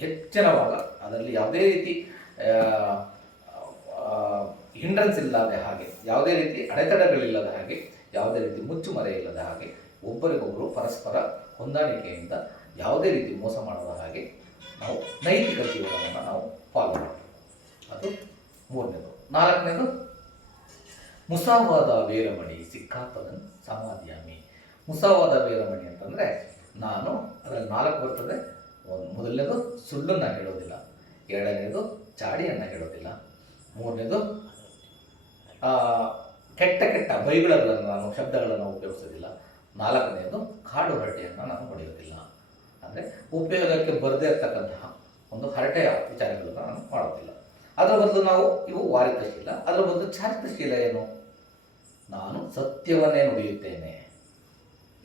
ಹೆಚ್ಚಿನವಾಗ ಅದರಲ್ಲಿ ಯಾವುದೇ ರೀತಿ ಹಿಂಡ್ರನ್ಸ್ ಇಲ್ಲದ ಹಾಗೆ, ಯಾವುದೇ ರೀತಿ ಅಡೆತಡೆಗಳಿಲ್ಲದ ಹಾಗೆ, ಯಾವುದೇ ರೀತಿ ಮುಚ್ಚುಮರೆ ಇಲ್ಲದ ಹಾಗೆ, ಒಬ್ಬರಿಗೊಬ್ಬರು ಪರಸ್ಪರ ಹೊಂದಾಣಿಕೆಯಿಂದ ಯಾವುದೇ ರೀತಿ ಮೋಸ ಮಾಡದ ಹಾಗೆ ನಾವು ನೈತಿಕ ಜೀವನವನ್ನು ನಾವು ಫಾಲೋ ಮಾಡಬೇಕು. ಅದು ಮೂರನೇದು. ನಾಲ್ಕನೇದು ಮುಸಾವಾದ ವೇರಮಣಿ ಸಿಕ್ಕಾಪದನ್ ಸಮಾಧಿಯಾಮಿ. ಮುಸಾವಾದ ವೇರಮಣಿ ಅಂತಂದರೆ ನಾನು ಅದರಲ್ಲಿ 4 ಬರ್ತದೆ. ಮೊದಲನೇದು ಸುಳ್ಳನ್ನು ಹೇಳೋದಿಲ್ಲ, ಎರಡನೇದು ಚಾಡಿಯನ್ನು ಹೇಳೋದಿಲ್ಲ, ಮೂರನೇದು ಕೆಟ್ಟ ಕೆಟ್ಟ ಬೈಗುಳಗಳನ್ನು ನಾನು ಶಬ್ದಗಳನ್ನು ಉಪಯೋಗಿಸೋದಿಲ್ಲ, ನಾಲ್ಕನೇದು ಕಾಡು ಹರಟೆಯನ್ನು ನಾನು ಹೊಡೆಯೋದಿಲ್ಲ. ಅಂದರೆ ಉಪಯೋಗಕ್ಕೆ ಬರದೇ ಇರತಕ್ಕಂತಹ ಒಂದು ಹರಟೆಯ ವಿಚಾರಗಳನ್ನು ನಾನು ಮಾಡೋದಿಲ್ಲ. ಅದರ ಬದಲು ನಾವು ಇವು ವಾರಿತಶೀಲ. ಅದರ ಬದಲು ಚಾರಿತಶೀಲ ಏನು? ನಾನು ಸತ್ಯವನ್ನೇ ನುಡಿಯುತ್ತೇನೆ.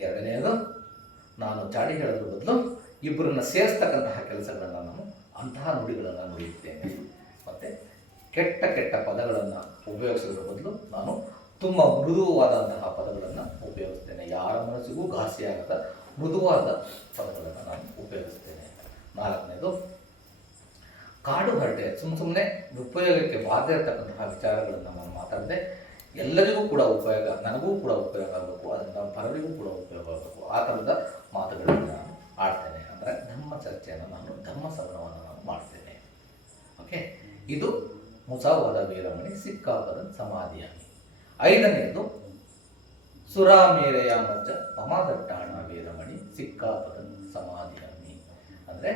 ಎರಡನೆಯದು, ನಾನು ಚಾಡಿ ಹೇಳೋದ್ರ ಬದಲು ಇಬ್ಬರನ್ನ ಸೇರಿಸ್ತಕ್ಕಂತಹ ಕೆಲಸಗಳನ್ನು ನಾನು ಅಂತಹ ನುಡಿಗಳನ್ನು ನುಡಿಯುತ್ತೇನೆ. ಮತ್ತು ಕೆಟ್ಟ ಕೆಟ್ಟ ಪದಗಳನ್ನು ಉಪಯೋಗಿಸೋದ್ರ ಬದಲು ನಾನು ತುಂಬ ಮೃದುವಾದಂತಹ ಪದಗಳನ್ನು ಉಪಯೋಗಿಸ್ತೇನೆ. ಯಾರ ಮನಸ್ಸಿಗೂ ಘಾಸಿಯಾಗದ ಮೃದುವಾದ ಪದಗಳನ್ನು ನಾನು ಉಪಯೋಗಿಸ್ತೇನೆ. ನಾಲ್ಕನೇದು ಕಾಡು ಹರಟೆ, ಸುಮ್ಮನೆ ಉಪಯೋಗಕ್ಕೆ ಬಾಧ್ಯ ಇರತಕ್ಕಂತಹ ವಿಚಾರಗಳನ್ನು ನಾನು ಮಾತಾಡದೆ ಎಲ್ಲರಿಗೂ ಕೂಡ ಉಪಯೋಗ, ನನಗೂ ಕೂಡ ಉಪಯೋಗ ಆಗಬೇಕು, ಅದರಿಂದ ಪರರಿಗೂ ಕೂಡ ಉಪಯೋಗ ಆಗಬೇಕು, ಆ ಥರದ ಮಾತುಗಳನ್ನು ನಾನು ಆಡ್ತೇನೆ. ಅಂದರೆ ಧರ್ಮ ಚರ್ಚೆಯನ್ನು ನಾನು ಧರ್ಮ ಸವನವನ್ನು ನಾನು ಮಾಡ್ತೇನೆ. ಓಕೆ, ಇದು ಮುಸಾವಾದ ವೀರಮಣಿ ಸಿಕ್ಕಾಪದ ಸಮಾಧಿಯಾಮಿ. ಐದನೆಯದು ಸುರಾಮೇರೆಯ ಮಜ್ಜ ಪಮಾದಟ್ಟಾಣ ವೀರಮಣಿ ಸಿಕ್ಕಾಪದ ಸಮಾಧಿಯಾಮಿ. ಅಂದರೆ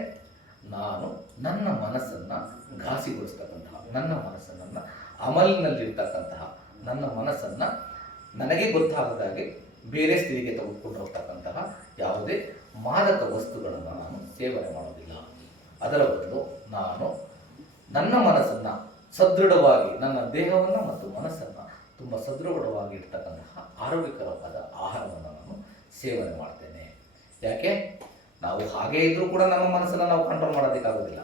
ನಾನು ನನ್ನ ಮನಸ್ಸನ್ನು ಘಾಸಿಗೊಳಿಸ್ತಕ್ಕಂತಹ, ನನ್ನ ಮನಸ್ಸನ್ನು ಅಮಲಿನಲ್ಲಿರ್ತಕ್ಕಂತಹ, ನನ್ನ ಮನಸ್ಸನ್ನು ನನಗೆ ಗೊತ್ತಾಗದಾಗೆ ಬೇರೆ ಸ್ಥಿತಿಗೆ ತೆಗೆದುಕೊಂಡು ಹೋಗ್ತಕ್ಕಂತಹ ಯಾವುದೇ ಮಾದಕ ವಸ್ತುಗಳನ್ನು ನಾನು ಸೇವನೆ ಮಾಡೋದಿಲ್ಲ. ಅದರ ಬದಲು ನಾನು ನನ್ನ ಮನಸ್ಸನ್ನು ಸದೃಢವಾಗಿ, ನನ್ನ ದೇಹವನ್ನು ಮತ್ತು ಮನಸ್ಸನ್ನು ತುಂಬ ಸದೃಢವಾಗಿ ಇರ್ತಕ್ಕಂತಹ ಆರೋಗ್ಯಕರವಾದ ಆಹಾರವನ್ನು ನಾನು ಸೇವನೆ ಮಾಡ್ತೇನೆ. ಯಾಕೆ? ನಾವು ಹಾಗೇ ಇದ್ದರೂ ಕೂಡ ನಮ್ಮ ಮನಸ್ಸನ್ನು ನಾವು ಕಂಟ್ರೋಲ್ ಮಾಡೋದಕ್ಕಾಗೋದಿಲ್ಲ.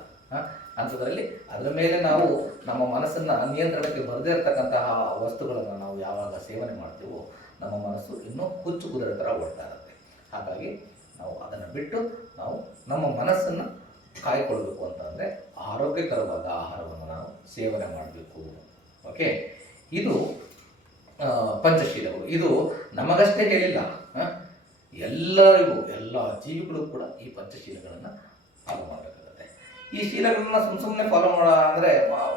ಅಂಥದ್ರಲ್ಲಿ ಅದರ ಮೇಲೆ ನಾವು ನಮ್ಮ ಮನಸ್ಸನ್ನು ನಿಯಂತ್ರಣಕ್ಕೆ ಬರದೇ ಇರತಕ್ಕಂತಹ ವಸ್ತುಗಳನ್ನು ನಾವು ಯಾವಾಗ ಸೇವನೆ ಮಾಡ್ತೀವೋ ನಮ್ಮ ಮನಸ್ಸು ಇನ್ನೂ ಹುಚ್ಚು ಕುದುರೆ ಥರ ಓಡ್ತಾ ಇರುತ್ತೆ. ಹಾಗಾಗಿ ನಾವು ಅದನ್ನು ಬಿಟ್ಟು ನಾವು ನಮ್ಮ ಮನಸ್ಸನ್ನು ಕಾಯ್ಕೊಳ್ಬೇಕು ಅಂತಂದರೆ ಆರೋಗ್ಯಕರವಾದ ಆಹಾರವನ್ನು ನಾವು ಸೇವನೆ ಮಾಡಬೇಕು. ಓಕೆ, ಇದು ಪಂಚಶೀಲಗಳು. ಇದು ನಮಗಷ್ಟೇ ಹೇಳಿಲ್ಲ, ಎಲ್ಲರಿಗೂ, ಎಲ್ಲ ಜೀವಿಗಳು ಕೂಡ ಈ ಪಂಚಶೀಲಗಳನ್ನು ಫಾಲೋ ಮಾಡಬೇಕಾಗುತ್ತೆ. ಈ ಶೀಲಗಳನ್ನು ಸುಮ್ಮನೆ ಫಾಲೋ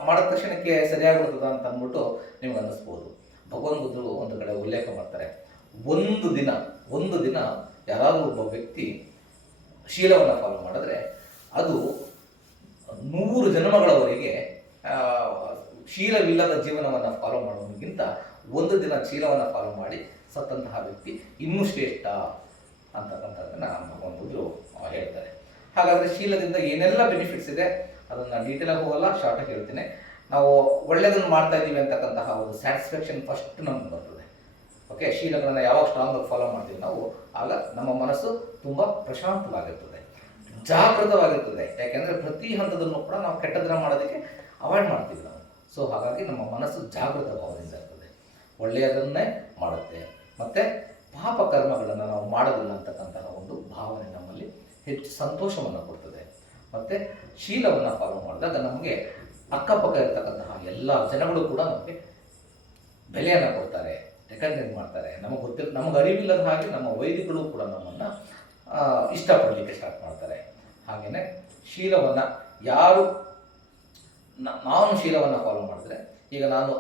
ಮಾಡಿದ ತಕ್ಷಣಕ್ಕೆ ಸರಿಯಾಗ್ಬಿಡ್ತದ ಅಂತ ಅಂದ್ಬಿಟ್ಟು ನಿಮ್ಗೆ ಅನ್ನಿಸ್ಬೋದು. ಭಗವಾನ್ ಬುದ್ಧರು ಒಂದು ಕಡೆ ಉಲ್ಲೇಖ ಮಾಡ್ತಾರೆ, ಒಂದು ದಿನ ಯಾರಾದರೂ ಒಬ್ಬ ವ್ಯಕ್ತಿ ಶೀಲವನ್ನು ಫಾಲೋ ಮಾಡಿದ್ರೆ ಅದು 100 ಜನ್ಮಗಳವರೆಗೆ ಶೀಲವಿಲ್ಲದ ಜೀವನವನ್ನು ಫಾಲೋ ಮಾಡೋದಕ್ಕಿಂತ ಒಂದು ದಿನ ಶೀಲವನ್ನು ಫಾಲೋ ಮಾಡಿ ಸತ್ತಂತಹ ವ್ಯಕ್ತಿ ಇನ್ನೂ ಶ್ರೇಷ್ಠ ಅಂತಕ್ಕಂಥದ್ದನ್ನು ಭಗವಾನ್ ಬುದ್ಧರು ಹೇಳ್ತಾರೆ. ಹಾಗಾದರೆ ಶೀಲದಿಂದ ಏನೆಲ್ಲ ಬೆನಿಫಿಟ್ಸ್ ಇದೆ ಅದನ್ನು ಡೀಟೇಲಾಗಿ ಹೋಗಲ್ಲ, ಶಾರ್ಟಾಗಿ ಹೇಳ್ತೀನಿ. ನಾವು ಒಳ್ಳೆಯದನ್ನು ಮಾಡ್ತಾ ಇದ್ದೀವಿ ಅಂತಕ್ಕಂತಹ ಒಂದು ಸ್ಯಾಟಿಸ್ಫ್ಯಾಕ್ಷನ್ ಫಸ್ಟ್ ನಮ್ಗೆ ಬರ್ತದೆ. ಓಕೆ, ಶೀಲಗಳನ್ನು ಯಾವಾಗ ಸ್ಟ್ರಾಂಗಾಗಿ ಫಾಲೋ ಮಾಡ್ತೀವಿ ನಾವು, ಆಗ ನಮ್ಮ ಮನಸ್ಸು ತುಂಬ ಪ್ರಶಾಂತವಾಗಿರ್ತದೆ, ಜಾಗೃತವಾಗಿರ್ತದೆ. ಯಾಕೆಂದರೆ ಪ್ರತಿ ಹಂತದಲ್ಲೂ ಕೂಡ ನಾವು ಕೆಟ್ಟದನ್ನು ಮಾಡೋದಕ್ಕೆ ಅವಾಯ್ಡ್ ಮಾಡ್ತೀವಿ ನಾವು. ಸೊ ಹಾಗಾಗಿ ನಮ್ಮ ಮನಸ್ಸು ಜಾಗೃತ ಭಾವದಿಂದ ಇರ್ತದೆ, ಒಳ್ಳೆಯದನ್ನೇ ಮಾಡುತ್ತೆ. ಮತ್ತು ಪಾಪ ಕರ್ಮಗಳನ್ನು ನಾವು ಮಾಡೋದಿಲ್ಲ ಅಂತಕ್ಕಂತಹ ಒಂದು ಭಾವನೆ ನಮ್ಮಲ್ಲಿ ಹೆಚ್ಚು ಸಂತೋಷವನ್ನು ಕೊಡ್ತದೆ. ಮತ್ತು ಶೀಲವನ್ನು ಫಾಲೋ ಮಾಡಿದಾಗ ನಮಗೆ ಅಕ್ಕಪಕ್ಕ ಇರತಕ್ಕಂತಹ ಎಲ್ಲ ಜನಗಳು ಕೂಡ ನಮಗೆ ಬೆಲೆಯನ್ನು ಕೊಡ್ತಾರೆ, ರೆಕಗ್ನೈಸ್ ಮಾಡ್ತಾರೆ. ನಮಗೆ ಅರಿವಿಲ್ಲದ ಹಾಗೆ ನಮ್ಮ ವೈದಿಕರು ಕೂಡ ನಮ್ಮನ್ನು ಇಷ್ಟಪಡಲಿಕ್ಕೆ ಸ್ಟಾರ್ಟ್ ಮಾಡ್ತಾರೆ. ಹಾಗೆಯೇ ಶೀಲವನ್ನು ನಾನು ಶೀಲವನ್ನು ಫಾಲೋ ಮಾಡಿದ್ರೆ, ಈಗ ನಾನು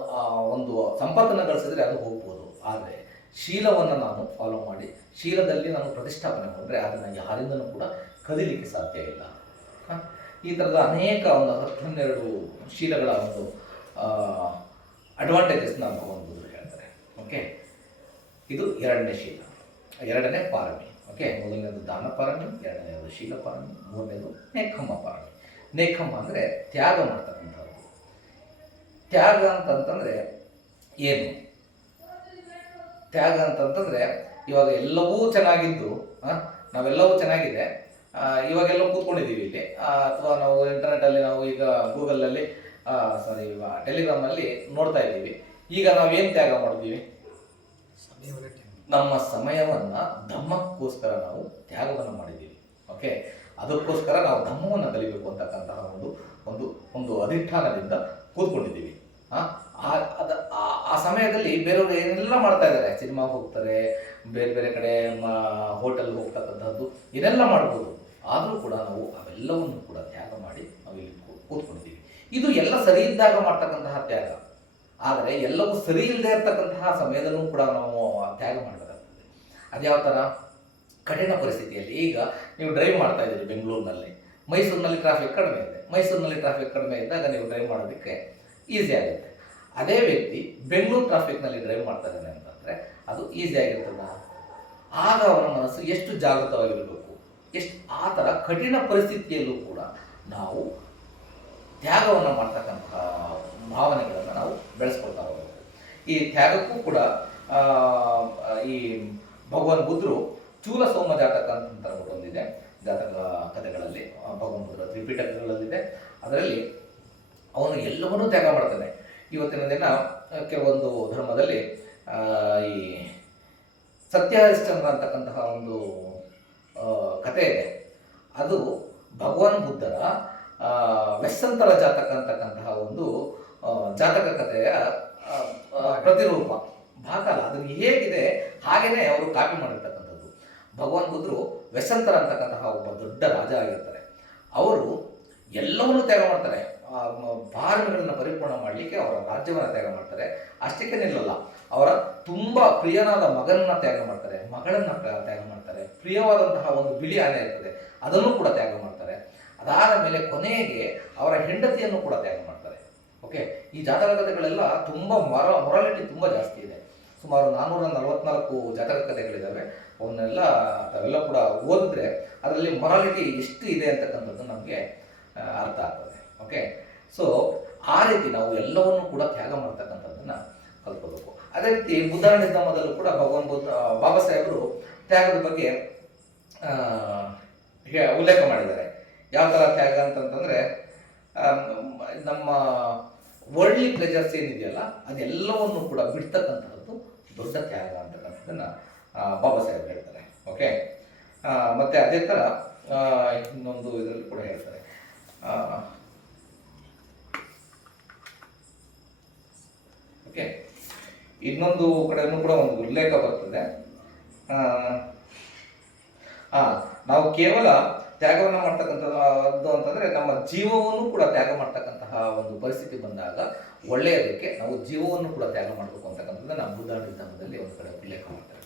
ಒಂದು ಸಂಪತ್ತನ್ನು ಗಳಿಸಿದ್ರೆ ಅದು ಹೋಗ್ಬೋದು. ಆದರೆ ಶೀಲವನ್ನು ನಾನು ಫಾಲೋ ಮಾಡಿ ಶೀಲದಲ್ಲಿ ನಾನು ಪ್ರತಿಷ್ಠಾಪನೆ ಮಾಡಿದ್ರೆ ಅದನ್ನು ಯಾರಿಂದನೂ ಕೂಡ ಕದೀಲಿಕ್ಕೆ ಸಾಧ್ಯ ಇಲ್ಲ. ಈ ಥರದ ಅನೇಕ ಒಂದು 10-12 ಶೀಲಗಳ ಒಂದು ಅಡ್ವಾಂಟೇಜಸ್ನ ಭಗವಂತರು ಹೇಳ್ತಾರೆ. ಓಕೆ, ಇದು ಎರಡನೇ ಶೀಲ, ಎರಡನೇ ಪಾರಮಿ. ಓಕೆ, ಮೊದಲನೇದು ದಾನ ಪಾರಮಿ, ಎರಡನೇದು ಶೀಲ ಪಾರಮಿ, ಮೂರನೇದು ನೇಖಮ್ಮ ಪಾರಮಿ. ನೇಖಮ್ಮ ಅಂದರೆ ತ್ಯಾಗ ಮಾಡ್ತಕ್ಕಂಥದ್ದು. ತ್ಯಾಗ ಅಂತಂತಂದರೆ ಏನು? ತ್ಯಾಗ ಅಂತಂತಂದರೆ ಇವಾಗ ಎಲ್ಲವೂ ಚೆನ್ನಾಗಿದ್ದು, ನಾವೆಲ್ಲವೂ ಚೆನ್ನಾಗಿದೆ, ಇವಾಗೆಲ್ಲ ಕೂತ್ಕೊಂಡಿದ್ದೀವಿ ಇಲ್ಲಿ, ಅಥವಾ ನಾವು ಇಂಟರ್ನೆಟ್ಟಲ್ಲಿ ನಾವು ಈಗ ಗೂಗಲಲ್ಲಿ ಸಾರಿ ಟೆಲಿಗ್ರಾಮಲ್ಲಿ ನೋಡ್ತಾ ಇದ್ದೀವಿ. ಈಗ ನಾವೇನು ತ್ಯಾಗ ಮಾಡ್ತೀವಿ? ನಮ್ಮ ಸಮಯವನ್ನ ಧಮ್ಮಕ್ಕೋಸ್ಕರ ನಾವು ತ್ಯಾಗವನ್ನು ಮಾಡಿದ್ದೀವಿ. ಓಕೆ, ಅದಕ್ಕೋಸ್ಕರ ನಾವು ಧಮ್ಮವನ್ನು ಕಲಿಬೇಕು ಅಂತಕ್ಕಂತಹ ಒಂದು ಒಂದು ಅಧಿಷ್ಠಾನದಿಂದ ಕೂತ್ಕೊಂಡಿದ್ದೀವಿ. ಆ ಸಮಯದಲ್ಲಿ ಬೇರೆಯವರು ಏನೆಲ್ಲ ಮಾಡ್ತಾ ಇದ್ದಾರೆ, ಸಿನಿಮಾ ಹೋಗ್ತಾರೆ, ಬೇರೆ ಬೇರೆ ಕಡೆ ಹೋಟೆಲ್ ಹೋಗ್ತಕ್ಕಂಥದ್ದು, ಏನೆಲ್ಲ ಮಾಡ್ಬೋದು. ಆದರೂ ಕೂಡ ನಾವು ಅವೆಲ್ಲವನ್ನು ಕೂಡ ತ್ಯಾಗ ಮಾಡಿ ನಾವು ಇಲ್ಲಿ ಕೂತ್ಕೊಂಡಿದ್ದೀವಿ. ಇದು ಎಲ್ಲ ಸರಿ ಇದ್ದಾಗ ಮಾಡ್ತಕ್ಕಂತಹ ತ್ಯಾಗ. ಆದರೆ ಎಲ್ಲವೂ ಸರಿ ಇಲ್ಲದೆ ಇರ್ತಕ್ಕಂತಹ ಸಮಯದಲ್ಲೂ ಕೂಡ ನಾವು ತ್ಯಾಗ ಮಾಡಬೇಕಾಗ್ತದೆ. ಅದ್ಯಾವ ಥರ? ಕಠಿಣ ಪರಿಸ್ಥಿತಿಯಲ್ಲಿ ಈಗ ನೀವು ಡ್ರೈವ್ ಮಾಡ್ತಾ ಇದ್ದೀರಿ ಬೆಂಗಳೂರಿನಲ್ಲಿ, ಮೈಸೂರಿನಲ್ಲಿ ಟ್ರಾಫಿಕ್ ಕಡಿಮೆ ಇದೆ. ಮೈಸೂರಿನಲ್ಲಿ ಟ್ರಾಫಿಕ್ ಕಡಿಮೆ ಇದ್ದಾಗ ನೀವು ಡ್ರೈವ್ ಮಾಡೋದಕ್ಕೆ ಈಸಿ ಆಗುತ್ತೆ. ಅದೇ ವ್ಯಕ್ತಿ ಬೆಂಗಳೂರು ಟ್ರಾಫಿಕ್ನಲ್ಲಿ ಡ್ರೈವ್ ಮಾಡ್ತಾ ಇದ್ದಾನೆ ಅಂತಂದರೆ ಅದು ಈಸಿ ಆಗಿರ್ತದ? ಆಗ ಅವನ ಮನಸ್ಸು ಎಷ್ಟು ಜಾಗೃತವಾಗಿರಬೇಕು, ಎಷ್ಟು ಆ ಥರ ಕಠಿಣ ಪರಿಸ್ಥಿತಿಯಲ್ಲೂ ಕೂಡ ನಾವು ತ್ಯಾಗವನ್ನು ಮಾಡ್ತಕ್ಕಂಥ ಭಾವನೆಗಳನ್ನು ನಾವು ಬೆಳೆಸ್ಕೊಳ್ತಾ ಹೋಗಬೇಕು. ಈ ತ್ಯಾಗಕ್ಕೂ ಕೂಡ ಈ ಭಗವಾನ್ ಬುದ್ಧರು ಚೂಲ ಸೋಮ ಜಾತಕ ಅಂತ ಒಂದಿದೆ, ಜಾತಕ ಕಥೆಗಳಲ್ಲಿ ಭಗವಾನ್ ಬುದ್ಧರ ತ್ರಿಪಿಟಕಗಳಲ್ಲಿದೆ. ಅದರಲ್ಲಿ ಅವನು ಎಲ್ಲವನ್ನೂ ತ್ಯಾಗ ಮಾಡ್ತಾನೆ. ಇವತ್ತಿನ ದಿನ ಕೆಲವೊಂದು ಧರ್ಮದಲ್ಲಿ ಈ ಸತ್ಯಹರಿಶ್ಚಂದ್ರ ಅಂತಕ್ಕಂತಹ ಒಂದು ಕಥೆ ಇದೆ. ಅದು ಭಗವಾನ್ ಬುದ್ಧರ ವ್ಯಸಂತರ ಜಾತಕ ಅಂತಕ್ಕಂತಹ ಒಂದು ಜಾತಕ ಕಥೆಯ ಪ್ರತಿರೂಪ, ಭಾಗ ಅಲ್ಲ. ಅದನ್ನು ಹೇಗಿದೆ ಹಾಗೇನೆ ಅವರು ಕಾಪಿ ಮಾಡಿರ್ತಕ್ಕಂಥದ್ದು. ಭಗವಾನ್ ಬುದ್ಧರು ವ್ಯಸಂತರ ಅಂತಕ್ಕಂತಹ ಒಬ್ಬ ದೊಡ್ಡ ರಾಜ ಆಗಿರ್ತಾರೆ. ಅವರು ಎಲ್ಲವನ್ನೂ ತ್ಯಾಗ ಮಾಡ್ತಾರೆ. ಭಾರಗಳನ್ನು ಪರಿಪೂರ್ಣ ಮಾಡಲಿಕ್ಕೆ ಅವರ ರಾಜ್ಯವನ್ನು ತ್ಯಾಗ ಮಾಡ್ತಾರೆ. ಅಷ್ಟಕ್ಕೆ ನಿಲ್ಲಲ್ಲ, ಅವರ ತುಂಬ ಪ್ರಿಯನಾದ ಮಗನನ್ನ ತ್ಯಾಗ ಮಾಡ್ತಾರೆ, ಮಗಳನ್ನ ತ್ಯಾಗ ಮಾಡ್ತಾರೆ, ಪ್ರಿಯವಾದಂತಹ ಒಂದು ಬಿಳಿ ಆನೆ ಇರ್ತದೆ ಅದನ್ನು ಕೂಡ ತ್ಯಾಗ ಮಾಡ್ತಾರೆ. ಅದಾದ ಮೇಲೆ ಕೊನೆಗೆ ಅವರ ಹೆಂಡತಿಯನ್ನು ಕೂಡ ತ್ಯಾಗ ಮಾಡ್ತಾರೆ. ಓಕೆ, ಈ ಜಾತಕ ಕಥೆಗಳೆಲ್ಲ ತುಂಬ ಮೊರಾಲಿಟಿ ತುಂಬ ಜಾಸ್ತಿ ಇದೆ. ಸುಮಾರು 444 ಜಾತಕ ಕಥೆಗಳಿದ್ದಾವೆ. ಅವೆಲ್ಲ ಕೂಡ ಓದಿದ್ರೆ ಅದರಲ್ಲಿ ಮೊರಾಲಿಟಿ ಎಷ್ಟು ಇದೆ ಅಂತಕ್ಕಂಥದ್ದು ನಮಗೆ ಅರ್ಥ ಆಗ್ತದೆ. ಓಕೆ, ಸೊ ಆ ರೀತಿ ನಾವು ಎಲ್ಲವನ್ನು ಕೂಡ ತ್ಯಾಗ ಮಾಡ್ತಕ್ಕಂಥದ್ದನ್ನು ಕಲ್ತ್ಕೋಬೇಕು. ಅದೇ ರೀತಿ ಬುದ್ಧಾರಣ್ಯ ಧರ್ಮದಲ್ಲೂ ಕೂಡ ಭಗವಾನ್ ಬುದ್ಧ ಬಾಬಾ ಸಾಹೇಬರು ತ್ಯಾಗದ ಬಗ್ಗೆ ಉಲ್ಲೇಖ ಮಾಡಿದ್ದಾರೆ. ಯಾವ ಥರ ತ್ಯಾಗ ಅಂತಂತಂದರೆ, ನಮ್ಮ ವರ್ಲ್ಡ್ಲಿ ಪ್ಲೆಜರ್ಸ್ ಏನಿದೆಯಲ್ಲ ಅದೆಲ್ಲವನ್ನು ಕೂಡ ಬಿಡ್ತಕ್ಕಂಥದ್ದು ದೊಡ್ಡ ತ್ಯಾಗ ಅಂತಕ್ಕಂಥದ್ದನ್ನು ಬಾಬಾ ಸಾಹೇಬ್ ಹೇಳ್ತಾರೆ. ಓಕೆ, ಮತ್ತು ಅದೇ ಥರ ಇನ್ನೊಂದು ಇದರಲ್ಲಿ ಕೂಡ ಹೇಳ್ತಾರೆ. ಓಕೆ, ಇನ್ನೊಂದು ಕಡೆಯೂ ಕೂಡ ಒಂದು ಉಲ್ಲೇಖ ಬರ್ತದೆ. ನಾವು ಕೇವಲ ತ್ಯಾಗವನ್ನು ಮಾಡ್ತಕ್ಕಂಥದ್ದು ಅಂತಂದರೆ ನಮ್ಮ ಜೀವವನ್ನು ಕೂಡ ತ್ಯಾಗ ಮಾಡ್ತಕ್ಕಂತಹ ಒಂದು ಪರಿಸ್ಥಿತಿ ಬಂದಾಗ ಒಳ್ಳೆಯದಕ್ಕೆ ನಾವು ಜೀವವನ್ನು ಕೂಡ ತ್ಯಾಗ ಮಾಡಬೇಕು ಅಂತಕ್ಕಂಥದ್ದು ನಮ್ಮ ಬುದ್ಧಾರಣ್ಯ ಧರ್ಮದಲ್ಲಿ ಒಂದು ಕಡೆ ಉಲ್ಲೇಖ ಮಾಡ್ತಾರೆ.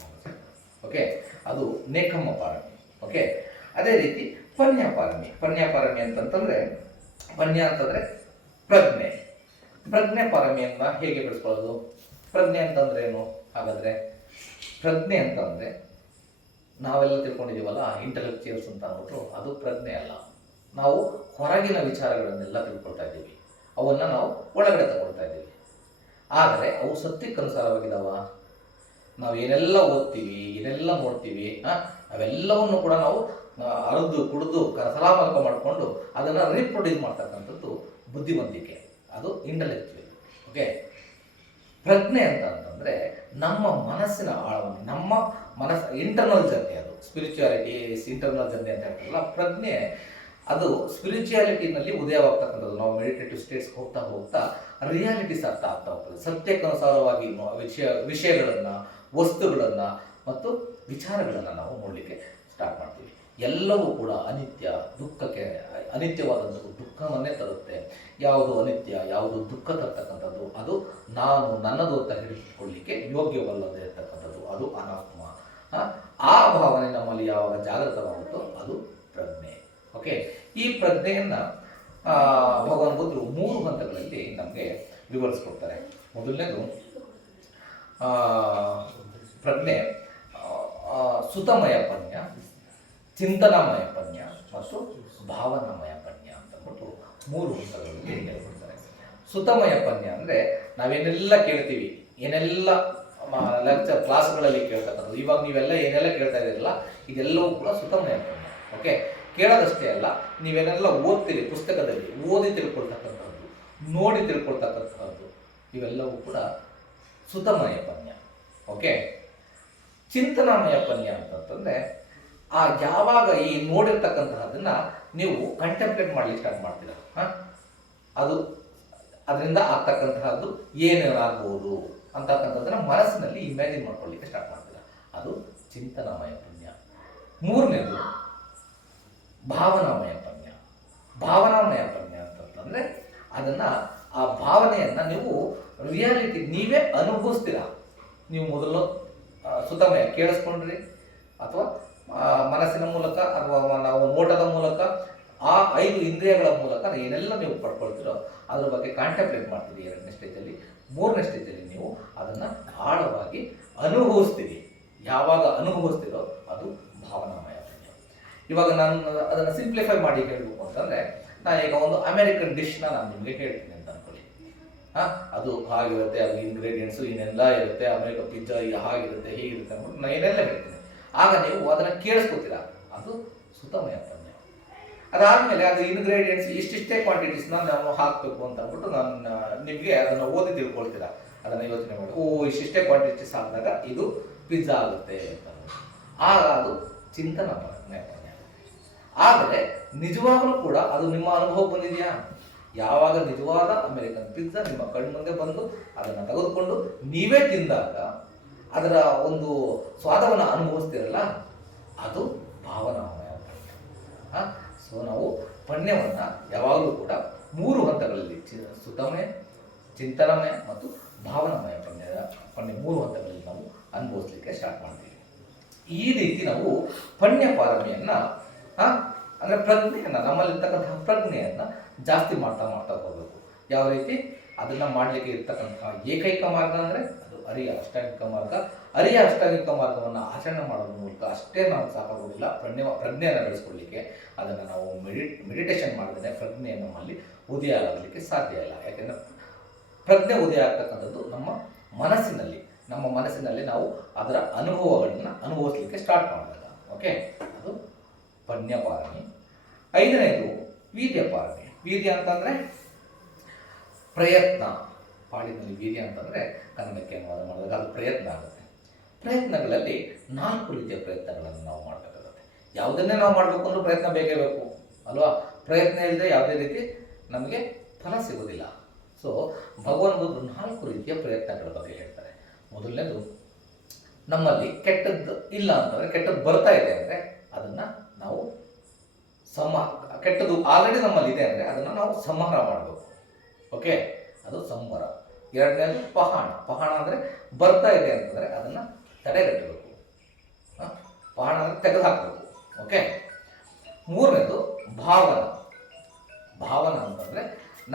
ಓಕೆ, ಅದು ನೇಕಮ್ಮ ಪಾರಮಿ. ಓಕೆ, ಅದೇ ರೀತಿ ಪನ್ಯಾಪಾರಮಿ. ಪನ್ಯಾಪಾರಮಿ ಅಂತಂತಂದರೆ, ಪನ್ಯ ಅಂತಂದರೆ ಪ್ರಜ್ಞೆ. ಪ್ರಜ್ಞೆ ಪಾರಮಿಯನ್ನು ಹೇಗೆ ಬೆಳೆಸ್ಕೊಳ್ಳೋದು? ಪ್ರಜ್ಞೆ ಅಂತಂದ್ರೆ ಏನು? ಹಾಗಾದರೆ ಪ್ರಜ್ಞೆ ಅಂತಂದರೆ ನಾವೆಲ್ಲ ತಿಳ್ಕೊಂಡಿದ್ದೀವಲ್ಲ, ಇಂಟೆಲೆಕ್ಚುಯಲ್ಸ್ ಅಂತ ಅಂದ್ಬಿಟ್ಟು, ಅದು ಪ್ರಜ್ಞೆ ಅಲ್ಲ. ನಾವು ಹೊರಗಿನ ವಿಚಾರಗಳನ್ನೆಲ್ಲ ತಿಳ್ಕೊಳ್ತಾ ಇದ್ದೀವಿ, ಅವನ್ನು ನಾವು ಒಳಗಡೆ ತಗೊಳ್ತಾ ಇದ್ದೀವಿ. ಆದರೆ ಅವು ಸತ್ಯಕ್ಕನುಸಾರವಾಗಿದ್ದಾವ? ನಾವು ಏನೆಲ್ಲ ಓದ್ತೀವಿ, ಏನೆಲ್ಲ ನೋಡ್ತೀವಿ, ಅವೆಲ್ಲವನ್ನು ಕೂಡ ನಾವು ಅರ್ದು ಕುಡಿದು ಸಲಾಮಲ್ಕ ಮಾಡಿಕೊಂಡು ಅದನ್ನು ರೀಪ್ರೊಡ್ಯೂಸ್ ಮಾಡ್ತಕ್ಕಂಥದ್ದು ಬುದ್ಧಿವಂತಿಕೆ, ಅದು ಇಂಟೆಲೆಕ್ಚುಯಲ್. ಓಕೆ, ಪ್ರಜ್ಞೆ ಅಂತಂದರೆ ನಮ್ಮ ಮನಸ್ಸಿನ ಆಳವನ್ನು, ನಮ್ಮ ಮನಸ್ಸು ಇಂಟರ್ನಲ್ ಜರ್ನಿ, ಅದು ಸ್ಪಿರಿಚುಯಾಲಿಟಿ ಇಂಟರ್ನಲ್ ಜರ್ನಿ ಅಂತ ಹೇಳ್ತಾರಲ್ಲ, ಪ್ರಜ್ಞೆ ಅದು ಸ್ಪಿರಿಚುಯಾಲಿಟಿನಲ್ಲಿ ಉದಯವಾಗ್ತಕ್ಕಂಥದ್ದು. ನಾವು ಮೆಡಿಟೇಟಿವ್ ಸ್ಟೇಟ್ಸ್ಗೆ ಹೋಗ್ತಾ ಹೋಗ್ತಾ ರಿಯಾಲಿಟೀಸ್ ಅರ್ಥ ಆಗ್ತಾ ಹೋಗ್ತದೆ. ಸತ್ಯಕ್ಕನುಸಾರವಾಗಿ ವಿಷಯಗಳನ್ನು, ವಸ್ತುಗಳನ್ನು ಮತ್ತು ವಿಚಾರಗಳನ್ನು ನಾವು ನೋಡಲಿಕ್ಕೆ ಸ್ಟಾರ್ಟ್ ಮಾಡ್ತೀವಿ. ಎಲ್ಲವೂ ಕೂಡ ಅನಿತ್ಯ, ದುಃಖಕ್ಕೆ ಅನಿತ್ಯವಾದಂಥದ್ದು ದುಃಖವನ್ನೇ ತರುತ್ತೆ. ಯಾವುದು ಅನಿತ್ಯ, ಯಾವುದು ದುಃಖ ತರ್ತಕ್ಕಂಥದ್ದು ಅದು ನಾನು ನನ್ನದು ಅಂತ ಹಿಡಿದುಕೊಳ್ಳಲಿಕ್ಕೆ ಯೋಗ್ಯವಲ್ಲದೆ ಇರ್ತಕ್ಕಂಥದ್ದು ಅದು ಅನಾತ್ಮ. ಆ ಭಾವನೆ ನಮ್ಮಲ್ಲಿ ಯಾವಾಗ ಜಾಗೃತವಾಗುತ್ತೋ ಅದು ಪ್ರಜ್ಞೆ. ಓಕೆ, ಈ ಪ್ರಜ್ಞೆಯನ್ನು ಭಗವಾನ್ ಬುದ್ಧರು 3 ಹಂತಗಳಲ್ಲಿ ನಮಗೆ ವಿವರಿಸ್ಕೊಡ್ತಾರೆ. ಮೊದಲನೇದು ಪ್ರಜ್ಞೆ ಸುತಮಯ ಪನ್ಯ, ಚಿಂತನಮಯ ಪನ್ಯ ಮತ್ತು ಭಾವನಾಮಯ ಪನ್ಯ ಅಂತಂದ್ಬಿಟ್ಟು 3 ಹಂತಗಳಲ್ಲಿ ಹೇಳ್ಕೊಡ್ತಾರೆ. ಸುತಮಯ ಪನ್ಯ ಅಂದರೆ ನಾವೇನೆಲ್ಲ ಕೇಳ್ತೀವಿ, ಏನೆಲ್ಲ ಲೆಕ್ಚರ್ ಕ್ಲಾಸ್ಗಳಲ್ಲಿ ಕೇಳ್ತಕ್ಕಂಥದ್ದು, ಇವಾಗ ನೀವೆಲ್ಲ ಏನೆಲ್ಲ ಕೇಳ್ತಾ ಇದ್ದೀರಲ್ಲ ಇದೆಲ್ಲವೂ ಕೂಡ ಸುತಮಯ ಪನ್ಯ. ಓಕೆ, ಕೇಳೋದಷ್ಟೇ ಅಲ್ಲ, ನೀವೇನೆಲ್ಲ ಓದ್ತೀರಿ ಪುಸ್ತಕದಲ್ಲಿ, ಓದಿ ತಿಳ್ಕೊಳ್ತಕ್ಕಂಥದ್ದು, ನೋಡಿ ತಿಳ್ಕೊಳ್ತಕ್ಕಂಥದ್ದು, ಇವೆಲ್ಲವೂ ಕೂಡ ಸುತಮಯ ಪನ್ಯ. ಓಕೆ, ಚಿಂತನಾಮಯ ಪನ್ಯ ಅಂತಂತಂದರೆ ಯಾವಾಗ ಈ ನೋಡಿರ್ತಕ್ಕಂತಹದನ್ನು ನೀವು ಕಂಟೆಂಪ್ಲೇಟ್ ಮಾಡಲಿಕ್ಕೆ ಸ್ಟಾರ್ಟ್ ಮಾಡ್ತೀರ, ಅದು ಅದರಿಂದ ಆಗ್ತಕ್ಕಂತಹದ್ದು ಏನೇನಾಗ್ಬೋದು ಅಂತಕ್ಕಂಥದ್ದನ್ನು ಮನಸ್ಸಿನಲ್ಲಿ ಇಮ್ಯಾಜಿನ್ ಮಾಡ್ಕೊಳ್ಳಿಕ್ಕೆ ಸ್ಟಾರ್ಟ್ ಮಾಡ್ತೀರ, ಅದು ಚಿಂತನಾಮಯ ಪನ್ಯ. ಮೂರನೇದು ಭಾವನಾಮಯ ಪನ್ಯ. ಭಾವನಾಮಯ ಪನ್ಯ ಅಂತಂತಂದರೆ ಅದನ್ನು, ಆ ಭಾವನೆಯನ್ನು ನೀವು ರಿಯಾಲಿಟಿ ನೀವೇ ಅನುಭವಿಸ್ತೀರ. ನೀವು ಮೊದಲು ಸುತಮಯ ಕೇಳಿಸ್ಕೊಂಡ್ರಿ, ಅಥವಾ ಮನಸ್ಸಿನ ಮೂಲಕ, ಅಥವಾ ನಾವು ನೋಟದ ಮೂಲಕ, ಆ 5 ಇಂದ್ರಿಯಗಳ ಮೂಲಕ ಏನೆಲ್ಲ ನೀವು ಪಡ್ಕೊಳ್ತೀರೋ ಅದ್ರ ಬಗ್ಗೆ ಕಾಂಟೆಂಪ್ಲೇಟ್ ಮಾಡ್ತೀರಿ 2ನೇ ಸ್ಟೇಜಲ್ಲಿ. 3ನೇ ಸ್ಟೇಜಲ್ಲಿ ನೀವು ಅದನ್ನು ಆಳವಾಗಿ ಅನುಭವಿಸ್ತೀರಿ. ಯಾವಾಗ ಅನುಭವಿಸ್ತೀರೋ ಅದು ಭಾವನಾಮಯ ಪನ್ಯ. ಇವಾಗ ನಾನು ಅದನ್ನು ಸಿಂಪ್ಲಿಫೈ ಮಾಡಿ ಹೇಳಬೇಕು ಅಂತಂದರೆ, ನಾನು ಈಗ ಒಂದು ಅಮೆರಿಕನ್ ಡಿಶ್ನ ನಾನು ನಿಮಗೆ ಹೇಳ್ತೀನಿ ಅಂತ ಅಂದ್ಕೊಳ್ಳಿ. ಅದು ಹಾಗಿರುತ್ತೆ, ಅದು ಇಂಗ್ರೀಡಿಯೆಂಟ್ಸು ಇನ್ನೆಲ್ಲ ಇರುತ್ತೆ, ಅಮೆರಿಕ ಪಿಜ್ಜಾ ಹಾಗಿರುತ್ತೆ, ಹೀಗಿರುತ್ತೆ ಅಂದ್ಬಿಟ್ಟು ನಾನು ಏನೆಲ್ಲ ಹೇಳ್ತೀನಿ. ಆಗ ನೀವು ಅದನ್ನು ಕೇಳಿಸ್ಕೊತೀರಾ, ಅದು ಸುತಮಯ ಪನ್ಯ. ಅದಾದಮೇಲೆ ಅದು ಇಂಗ್ರೀಡಿಯೆಂಟ್ಸ್ ಇಷ್ಟಿಷ್ಟೇ ಕ್ವಾಂಟಿಟೀಸ್ನ ನಾವು ಹಾಕಬೇಕು ಅಂತ ಅಂದ್ಬಿಟ್ಟು ನಾನು ನಿಮಗೆ ಅದನ್ನು ಓದಿ ತಿಳ್ಕೊಳ್ತೀರಾ, ಅದನ್ನು ಯೋಚನೆ ಮಾಡಿ, ಇಷ್ಟಿಷ್ಟೇ ಕ್ವಾಂಟಿಟೀಸ್ ಹಾಕಿದಾಗ ಇದು ಪಿಜ್ಜಾ ಆಗುತ್ತೆ ಅಂತ. ಆಗ ಅದು ಚಿಂತನಾಮಯ ಪನ್ಯ. ಆದರೆ ನಿಜವಾಗಲೂ ಕೂಡ ಅದು ನಿಮ್ಮ ಅನುಭವ ಬಂದಿದೆಯಾ? ಯಾವಾಗ ನಿಜವಾದ ಅಮೆರಿಕನ್ ಪಿಜ್ಜಾ ನಿಮ್ಮ ಕಣ್ಣು ಮುಂದೆ ಬಂದು ಅದನ್ನು ತೆಗೆದುಕೊಂಡು ನೀವೇ ತಿಂದಾಗ ಅದರ ಒಂದು ಸ್ವಾದವನ್ನು ಅನುಭವಿಸ್ತೀರಲ್ಲ, ಅದು ಭಾವನಾಮಯ ಪನ್ಯ. ಸೊ ನಾವು ಪನ್ಯವನ್ನು ಯಾವಾಗಲೂ ಕೂಡ 3 ಹಂತಗಳಲ್ಲಿ, ಸುತಮಯ, ಚಿಂತನಮಯ ಮತ್ತು ಭಾವನಾಮಯ ಪನ್ಯ 3 ಹಂತಗಳಲ್ಲಿ ನಾವು ಅನುಭವಿಸ್ಲಿಕ್ಕೆ ಸ್ಟಾರ್ಟ್ ಮಾಡ್ತೀವಿ. ಈ ರೀತಿ ನಾವು ಪನ್ಯ ಪಾರಮಿಯನ್ನು, ಅಂದರೆ ಪ್ರಜ್ಞೆಯನ್ನು, ನಮ್ಮಲ್ಲಿರ್ತಕ್ಕಂತಹ ಪ್ರಜ್ಞೆಯನ್ನು ಜಾಸ್ತಿ ಮಾಡ್ತಾ ಹೋಗಬೇಕು. ಯಾವ ರೀತಿ ಅದನ್ನು ಮಾಡಲಿಕ್ಕೆ ಇರ್ತಕ್ಕಂತಹ ಏಕೈಕ ಮಾರ್ಗ ಅಂದರೆ ಅದು ಅರಿಯ ಅಷ್ಟಾಂಗಿಕ ಮಾರ್ಗ. ಅರಿಯ ಅಷ್ಟಾಂಗಿಕ ಮಾರ್ಗವನ್ನು ಆಚರಣೆ ಮಾಡೋದ್ರ ಮೂಲಕ ಅಷ್ಟೇ ನಾವು ಸಾಕಾಗೋದಿಲ್ಲ. ಪ್ರಜ್ಞೆಯನ್ನು ಬೆಳೆಸ್ಕೊಳ್ಳಿಕ್ಕೆ ಅದನ್ನು ನಾವು ಮೆಡಿಟೇಷನ್ ಮಾಡಿದ್ರೆ ಪ್ರಜ್ಞೆ ನಮ್ಮಲ್ಲಿ ಉದಯ ಆಗಲಿಕ್ಕೆ ಸಾಧ್ಯ ಇಲ್ಲ. ಯಾಕೆಂದರೆ ಪ್ರಜ್ಞೆ ಉದಯ ಆಗ್ತಕ್ಕಂಥದ್ದು ನಮ್ಮ ಮನಸ್ಸಿನಲ್ಲಿ ನಾವು ಅದರ ಅನುಭವಗಳನ್ನು ಅನುಭವಿಸಲಿಕ್ಕೆ ಸ್ಟಾರ್ಟ್ ಮಾಡಿದಾಗ. ಓಕೆ, ಅದು ಪನ್ಯಪಾರಣಿ. 5ನೇದು ವೀರ್ಯಪಾರಣಿ. ವೀರ್ಯ ಅಂತಂದರೆ ಪ್ರಯತ್ನ. ಪಾಡಿನಲ್ಲಿ ವೀರ್ಯ ಅಂತಂದರೆ ಕನ್ನಡಕ್ಕೆ ಅನುವಾದ ಮಾಡಿದಾಗ ಅದು ಪ್ರಯತ್ನ ಆಗುತ್ತೆ. ಪ್ರಯತ್ನಗಳಲ್ಲಿ 4 ರೀತಿಯ ಪ್ರಯತ್ನಗಳನ್ನು ನಾವು ಮಾಡಬೇಕಾಗುತ್ತೆ. ಯಾವುದನ್ನೇ ನಾವು ಮಾಡಬೇಕು ಅಂದ್ರೂ ಪ್ರಯತ್ನ ಬೇಕೇ ಬೇಕು ಅಲ್ವಾ? ಪ್ರಯತ್ನ ಇಲ್ಲದೆ ಯಾವುದೇ ರೀತಿ ನಮಗೆ ಫಲ ಸಿಗೋದಿಲ್ಲ. ಸೊ ಭಗವಾನ್ ಬುದ್ಧರು 4 ರೀತಿಯ ಪ್ರಯತ್ನಗಳ ಬಗ್ಗೆ ಹೇಳ್ತಾರೆ. ಮೊದಲನೇದು, ನಮ್ಮಲ್ಲಿ ಕೆಟ್ಟದ್ದು ಇಲ್ಲ ಅಂತಂದರೆ, ಕೆಟ್ಟದ್ದು ಬರ್ತಾ ಇದೆ ಅಂದರೆ ಅದನ್ನು ನಾವು ಕೆಟ್ಟದ್ದು ಆಲ್ರೆಡಿ ನಮ್ಮಲ್ಲಿ ಇದೆ ಅಂದರೆ ಅದನ್ನು ನಾವು ಸಂಹಾರ ಮಾಡಬೇಕು. ಓಕೆ, ಅದು ಸಂಹಾರ. 2ನೇದು ಪಹಾಣ ಅಂದರೆ ಬರ್ತಾ ಇದೆ ಅಂತಂದರೆ ಅದನ್ನು ತಡೆಗಟ್ಟಬೇಕು. ಪಹಾಣ ಅಂದರೆ ತೆಗೆದುಹಾಕಬೇಕು. ಓಕೆ. 3ನೇದು ಭಾವನ ಅಂತಂದರೆ